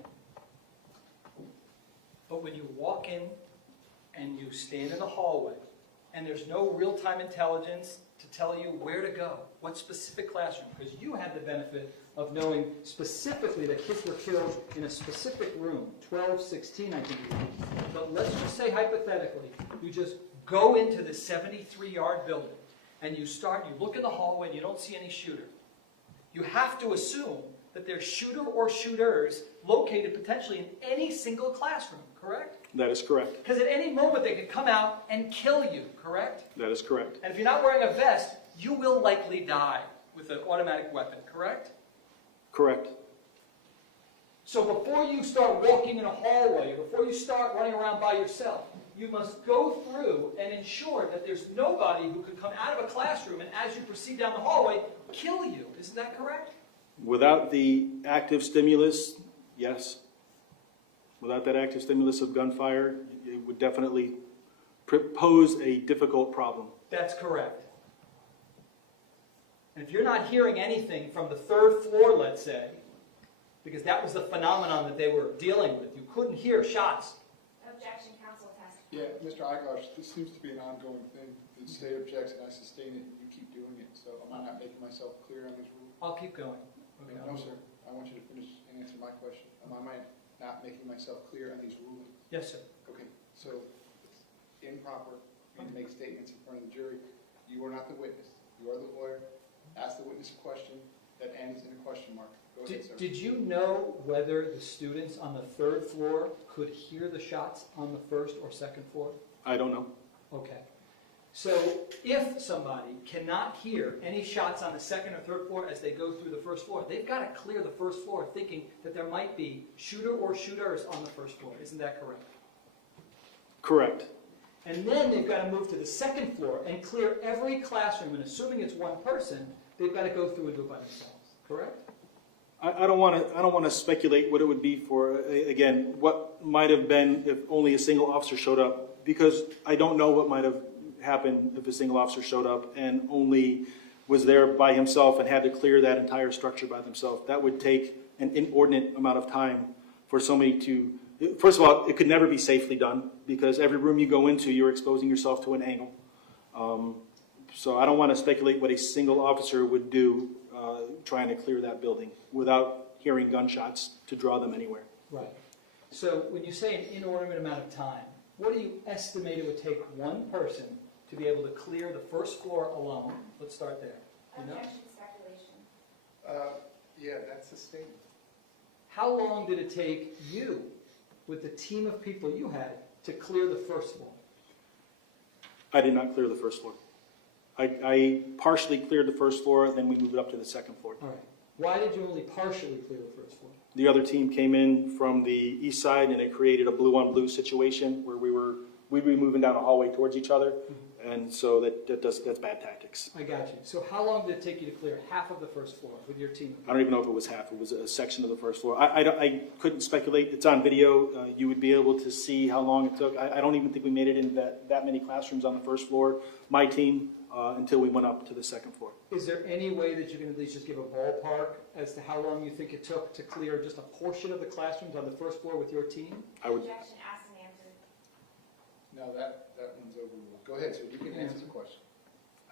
But when you walk in and you stand in the hallway, and there's no real-time intelligence to tell you where to go, what specific classroom, because you had the benefit of knowing specifically that kids were killed in a specific room, 1216, I think it was. But let's just say hypothetically, you just go into the 73-yard building, and you look in the hallway and you don't see any shooter. You have to assume that there's shooter or shooters located potentially in any single classroom, correct? That is correct. Because at any moment they could come out and kill you, correct? That is correct. And if you're not wearing a vest, you will likely die with an automatic weapon, correct? Correct. So before you start walking in a hallway, or before you start running around by yourself, you must go through and ensure that there's nobody who could come out of a classroom and as you proceed down the hallway, kill you. Isn't that correct? Without the active stimulus, yes. Without that active stimulus of gunfire, it would definitely pose a difficult problem. That's correct. And if you're not hearing anything from the third floor, let's say, because that was the phenomenon that they were dealing with, you couldn't hear shots. Objection, counsel test. Yeah, Mr. Igosh, this seems to be an ongoing thing. The state objects and I sustain it, you keep doing it. So am I not making myself clear on these rules? I'll keep going. Okay. No, sir. I want you to finish and answer my question. Am I not making myself clear on these rulings? Yes, sir. Okay, so it's improper for me to make statements in front of the jury. You are not the witness. You are the lawyer. Ask the witness a question that ends in a question mark. Go ahead, sir. Did you know whether the students on the third floor could hear the shots on the first or second floor? I don't know. Okay. So if somebody cannot hear any shots on the second or third floor as they go through the first floor, they've got to clear the first floor thinking that there might be shooter or shooters on the first floor. Isn't that correct? Correct. And then they've got to move to the second floor and clear every classroom, and assuming it's one person, they've got to go through and do it by themselves. Correct? I don't want to speculate what it would be for, again, what might have been if only a single officer showed up, because I don't know what might have happened if a single officer showed up and only was there by himself and had to clear that entire structure by themselves. That would take an inordinate amount of time for somebody to, first of all, it could never be safely done because every room you go into, you're exposing yourself to an angle. So I don't want to speculate what a single officer would do trying to clear that building without hearing gunshots to draw them anywhere. Right. So when you say an inordinate amount of time, what do you estimate it would take one person to be able to clear the first floor alone? Let's start there. You know? Objection, speculation. Yeah, that's a statement. How long did it take you, with the team of people you had, to clear the first floor? I did not clear the first floor. I partially cleared the first floor, then we moved it up to the second floor. All right. Why did you only partially clear the first floor? The other team came in from the east side and it created a blue-on-blue situation where we'd be moving down a hallway towards each other, and so that's bad tactics. I got you. So how long did it take you to clear half of the first floor with your team? I don't even know if it was half. It was a section of the first floor. I couldn't speculate. It's on video. You would be able to see how long it took. I don't even think we made it into that many classrooms on the first floor, my team, until we went up to the second floor. Is there any way that you can at least just give a ballpark as to how long you think it took to clear just a portion of the classrooms on the first floor with your team? Objection, asked and answered. No, that one's overruled. Go ahead, sir. You can answer the question.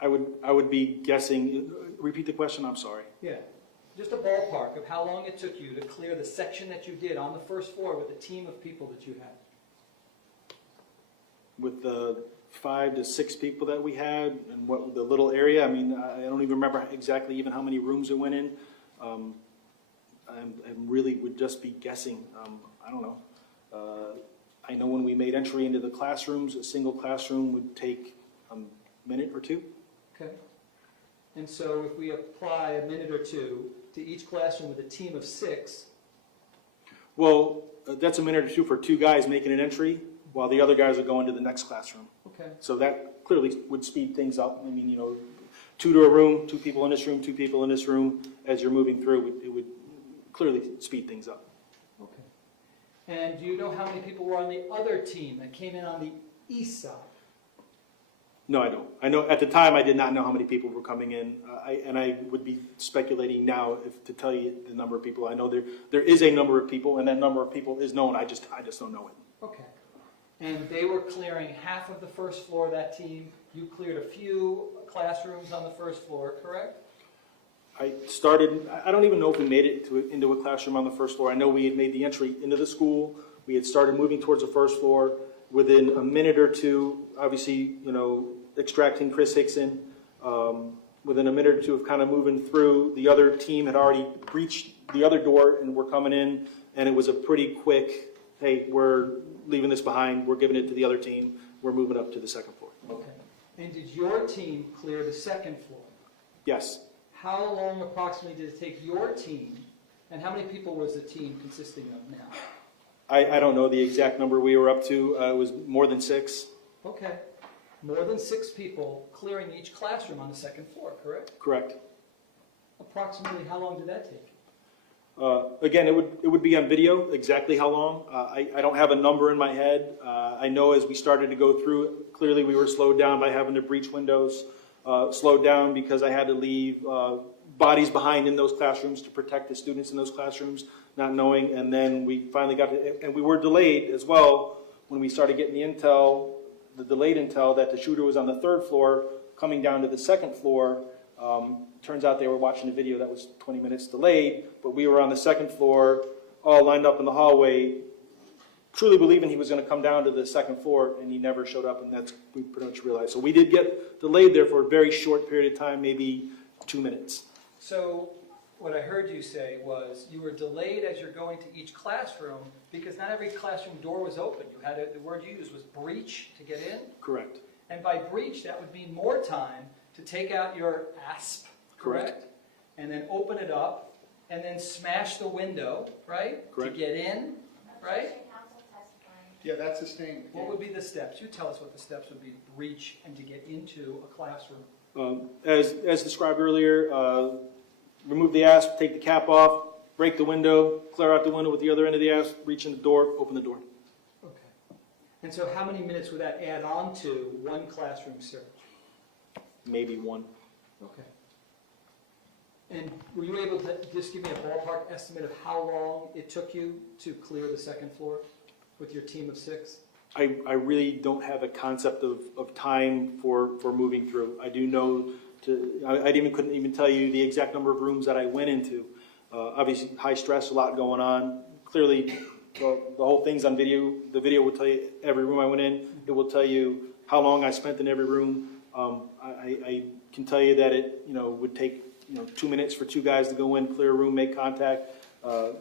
I would be guessing. Repeat the question. I'm sorry. Yeah. Just a ballpark of how long it took you to clear the section that you did on the first floor with the team of people that you had. With the 5 to 6 people that we had and what the little area, I mean, I don't even remember exactly even how many rooms it went in. I really would just be guessing. I don't know. I know when we made entry into the classrooms, a single classroom would take a minute or two. Okay. And so if we apply a minute or two to each classroom with a team of 6. Well, that's a minute or two for 2 guys making an entry while the other guys are going to the next classroom. Okay. So that clearly would speed things up. I mean, 2 to a room, 2 people in this room, 2 people in this room. As you're moving through, it would clearly speed things up. Okay. And do you know how many people were on the other team that came in on the east side? No, I don't. I know at the time I did not know how many people were coming in, and I would be speculating now to tell you the number of people. I know there is a number of people, and that number of people is known. I just don't know it. Okay. And they were clearing half of the first floor, that team. You cleared a few classrooms on the first floor, correct? I don't even know if we made it into a classroom on the first floor. I know we had made the entry into the school. We had started moving towards the first floor. Within a minute or two, obviously, extracting Chris Hickson. Within a minute or two of kind of moving through, the other team had already breached the other door and were coming in, and it was a pretty quick, hey, we're leaving this behind, we're giving it to the other team, we're moving up to the second floor. Okay. And did your team clear the second floor? Yes. How long approximately did it take your team, and how many people was the team consisting of now? I don't know the exact number we were up to. It was more than 6. Okay. More than 6 people clearing each classroom on the second floor, correct? Correct. Approximately how long did that take? Again, it would be on video, exactly how long. I don't have a number in my head. I know as we started to go through, clearly we were slowed down by having to breach windows, slowed down because I had to leave bodies behind in those classrooms to protect the students in those classrooms, not knowing, and then we finally got to, and we were delayed as well when we started getting the intel, the delayed intel that the shooter was on the 3rd floor, coming down to the 2nd floor. Turns out they were watching a video that was 20 minutes delayed, but we were on the 2nd floor, all lined up in the hallway, truly believing he was going to come down to the 2nd floor, and he never showed up, and that's we pretty much realized. So we did get delayed there for a very short period of time, maybe 2 minutes. So what I heard you say was you were delayed as you're going to each classroom because not every classroom door was open. You had the word you used was breach to get in? Correct. And by breach, that would mean more time to take out your ASP, correct? And then open it up, and then smash the window, right? Correct. To get in, right? Yeah, that's sustained. What would be the steps? You tell us what the steps would be to breach and to get into a classroom. As described earlier, remove the asp, take the cap off, break the window, clear out the window with the other end of the asp, reach in the door, open the door. Okay. And so how many minutes would that add on to one classroom search? Maybe 1. Okay. And were you able to just give me a ballpark estimate of how long it took you to clear the 2nd floor with your team of 6? I really don't have a concept of time for moving through. I do know couldn't even tell you the exact number of rooms that I went into. Obviously, high stress, a lot going on. Clearly, the whole thing's on video. The video will tell you every room I went in. It will tell you how long I spent in every room. I can tell you that it would take 2 minutes for 2 guys to go in, clear a room, make contact,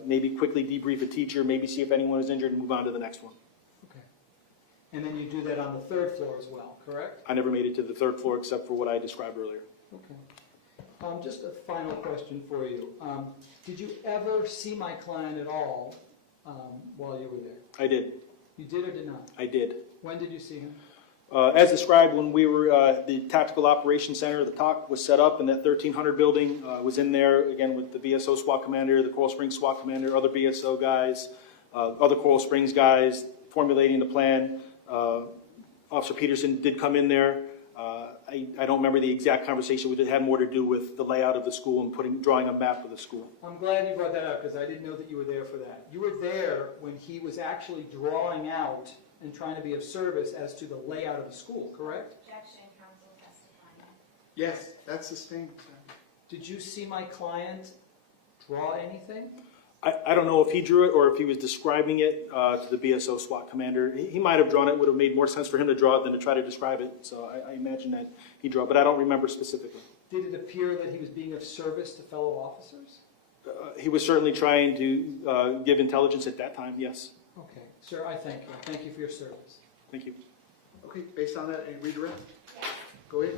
maybe quickly debrief a teacher, maybe see if anyone is injured, and move on to the next one. Okay. And then you do that on the 3rd floor as well, correct? I never made it to the 3rd floor except for what I described earlier. Okay. Just a final question for you. Did you ever see my client at all while you were there? I did. You did or did not? I did. When did you see him? As described, when we were the Tactical Operations Center, the TOC was set up in that 1300 building. Was in there, again, with the BSO SWAT commander, the Coral Springs SWAT commander, other BSO guys, other Coral Springs guys, formulating the plan. Officer Peterson did come in there. I don't remember the exact conversation. It had more to do with the layout of the school and drawing a map of the school. I'm glad you brought that up because I didn't know that you were there for that. You were there when he was actually drawing out and trying to be of service as to the layout of the school, correct? Objection, counsel testifying. Yes, that's sustained. Did you see my client draw anything? I don't know if he drew it or if he was describing it to the BSO SWAT commander. He might have drawn it. It would have made more sense for him to draw it than to try to describe it. So I imagine that he drew it, but I don't remember specifically. Did it appear that he was being of service to fellow officers? He was certainly trying to give intelligence at that time, yes. Okay. Sir, I thank you. Thank you for your service. Thank you. Okay, based on that, a redirect? Yes. Go ahead.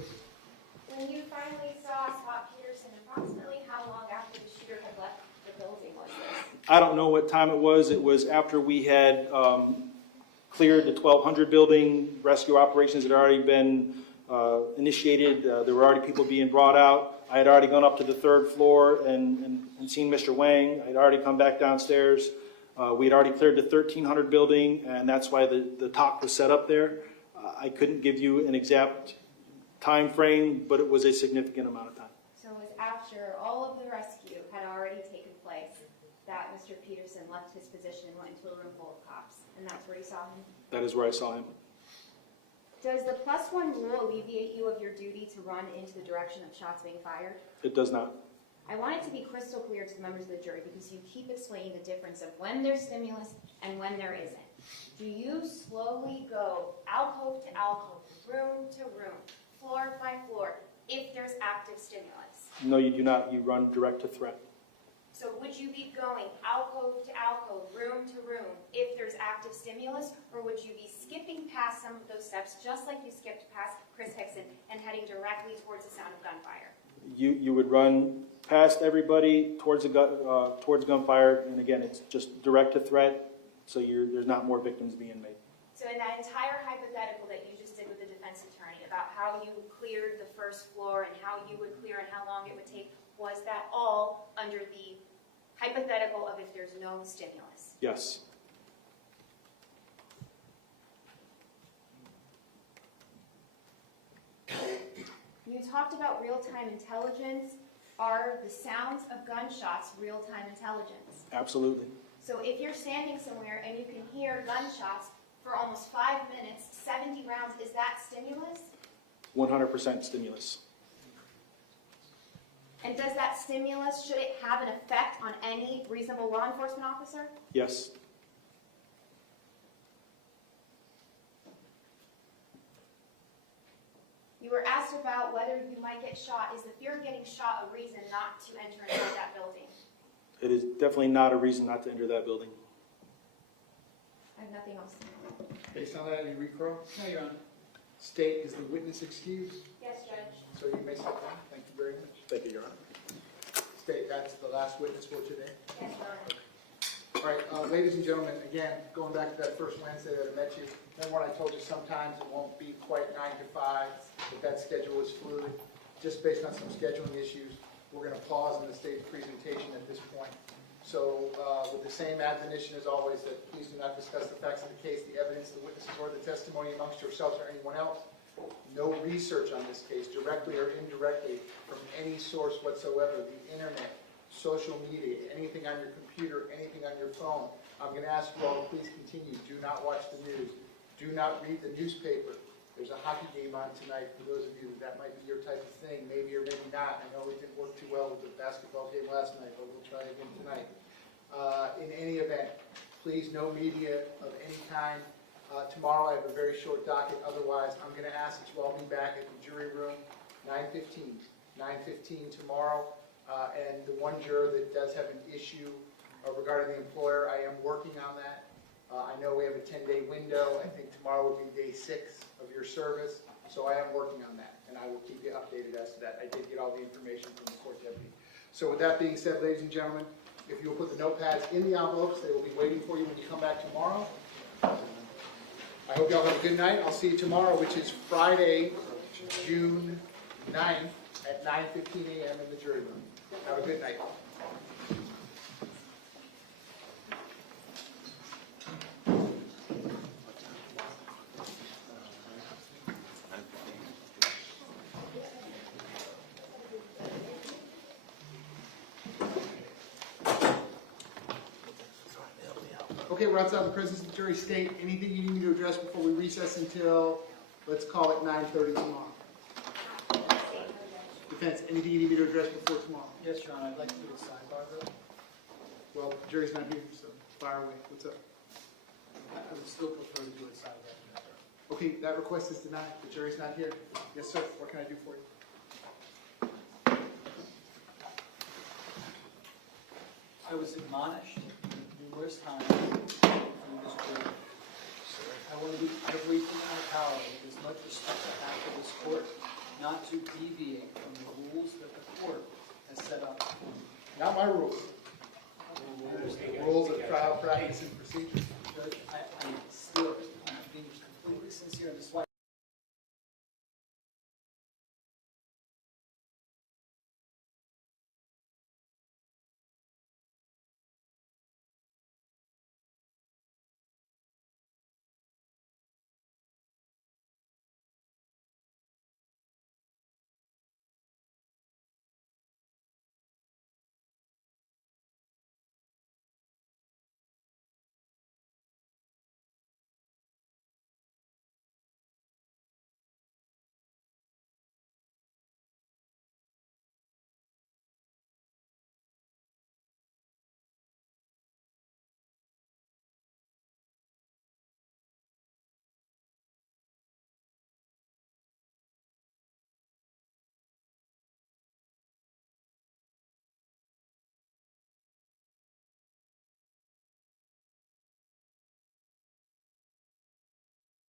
When you finally saw Scot Peterson, approximately how long after the shooter had left the building was this? I don't know what time it was. It was after we had cleared the 1200 building. Rescue operations had already been initiated. There were already people being brought out. I had already gone up to the 3rd floor and seen Mr. Wang. I had already come back downstairs. We had already cleared the 1300 building, and that's why the TOC was set up there. I couldn't give you an exact time frame, but it was a significant amount of time. So it was after all of the rescue had already taken place that Mr. Peterson left his position and went into a room full of cops, and that's where you saw him? That is where I saw him. Does the +1 rule alleviate you of your duty to run into the direction of shots being fired? It does not. I want it to be crystal clear to the members of the jury because you keep explaining the difference of when there's stimulus and when there isn't. Do you slowly go alcove to alcove, room to room, floor by floor, if there's active stimulus? No, you do not. You run direct to threat. So would you be going alcove to alcove, room to room, if there's active stimulus, or would you be skipping past some of those steps, just like you skipped past Chris Hickson, and heading directly towards the sound of gunfire? You would run past everybody towards gunfire, and again, it's just direct to threat, so there's not more victims being made. So in that entire hypothetical that you just did with the defense attorney about how you cleared the first floor and how you would clear and how long it would take, was that all under the hypothetical of if there's no stimulus? Yes. You talked about real-time intelligence. Are the sounds of gunshots real-time intelligence? Absolutely. So if you're standing somewhere and you can hear gunshots for almost 5 minutes, 70 rounds, is that stimulus? 100% stimulus. And does that stimulus, should it have an effect on any reasonable law enforcement officer? Yes. You were asked about whether you might get shot. Is the fear of getting shot a reason not to enter inside that building? It is definitely not a reason not to enter that building. I have nothing else. Based on that, any recall? No, Your Honor. State, is the witness excused? Yes, Judge. So you may sit down. Thank you very much. Thank you, Your Honor. State, that's the last witness for today. Yes, Your Honor. All right, ladies and gentlemen, again, going back to that first Wednesday that I met you, remember when I told you sometimes it won't be quite 9 to 5, that schedule is fluid. Just based on some scheduling issues, we're going to pause in the state's presentation at this point. So with the same admonition as always, that please do not discuss the facts of the case, the evidence, the witnesses, or the testimony amongst yourselves or anyone else. No research on this case, directly or indirectly, from any source whatsoever, the internet, social media, anything on your computer, anything on your phone. I'm going to ask you all to please continue. Do not watch the news. Do not read the newspaper. There's a hockey game on tonight for those of you that might be your type of thing, maybe or maybe not. I know it didn't work too well with the basketball game last night, but we'll try again tonight. In any event, please, no media of any kind. Tomorrow I have a very short docket. Otherwise, I'm going to ask that you all be back at the jury room 9:15. 9:15 tomorrow. And the one juror that does have an issue regarding the employer, I am working on that. I know we have a 10-day window. I think tomorrow will be day 6 of your service. So I am working on that, and I will keep you updated as to that. I did get all the information from the court deputy. So with that being said, ladies and gentlemen, if you will put the notepads in the envelopes, they will be waiting for you when you come back tomorrow. I hope you all have a good night. I'll see you tomorrow, which is Friday, June 9th at 9:15 a.m. in the jury room. Have a good night. Okay, we're outside the presence of the jury. State, anything you need me to address before we recess until, let's call it 9:30 tomorrow? Defense, anything you need me to address before tomorrow? Yes, Your Honor, I'd like to do a sidebar, though. Well, the jury's not here, so fire away. What's up? I would still prefer to do it sidebar. Okay, that request is denied. The jury's not here. Yes, sir. What can I do for you? I was admonished numerous times from this court. I want to do everything in my power with as much respect I have for this court, not to deviate from the rules that the court has set up. Not my rules. The rules of trial practice and procedure. Judge, I'm being completely sincere, and this is why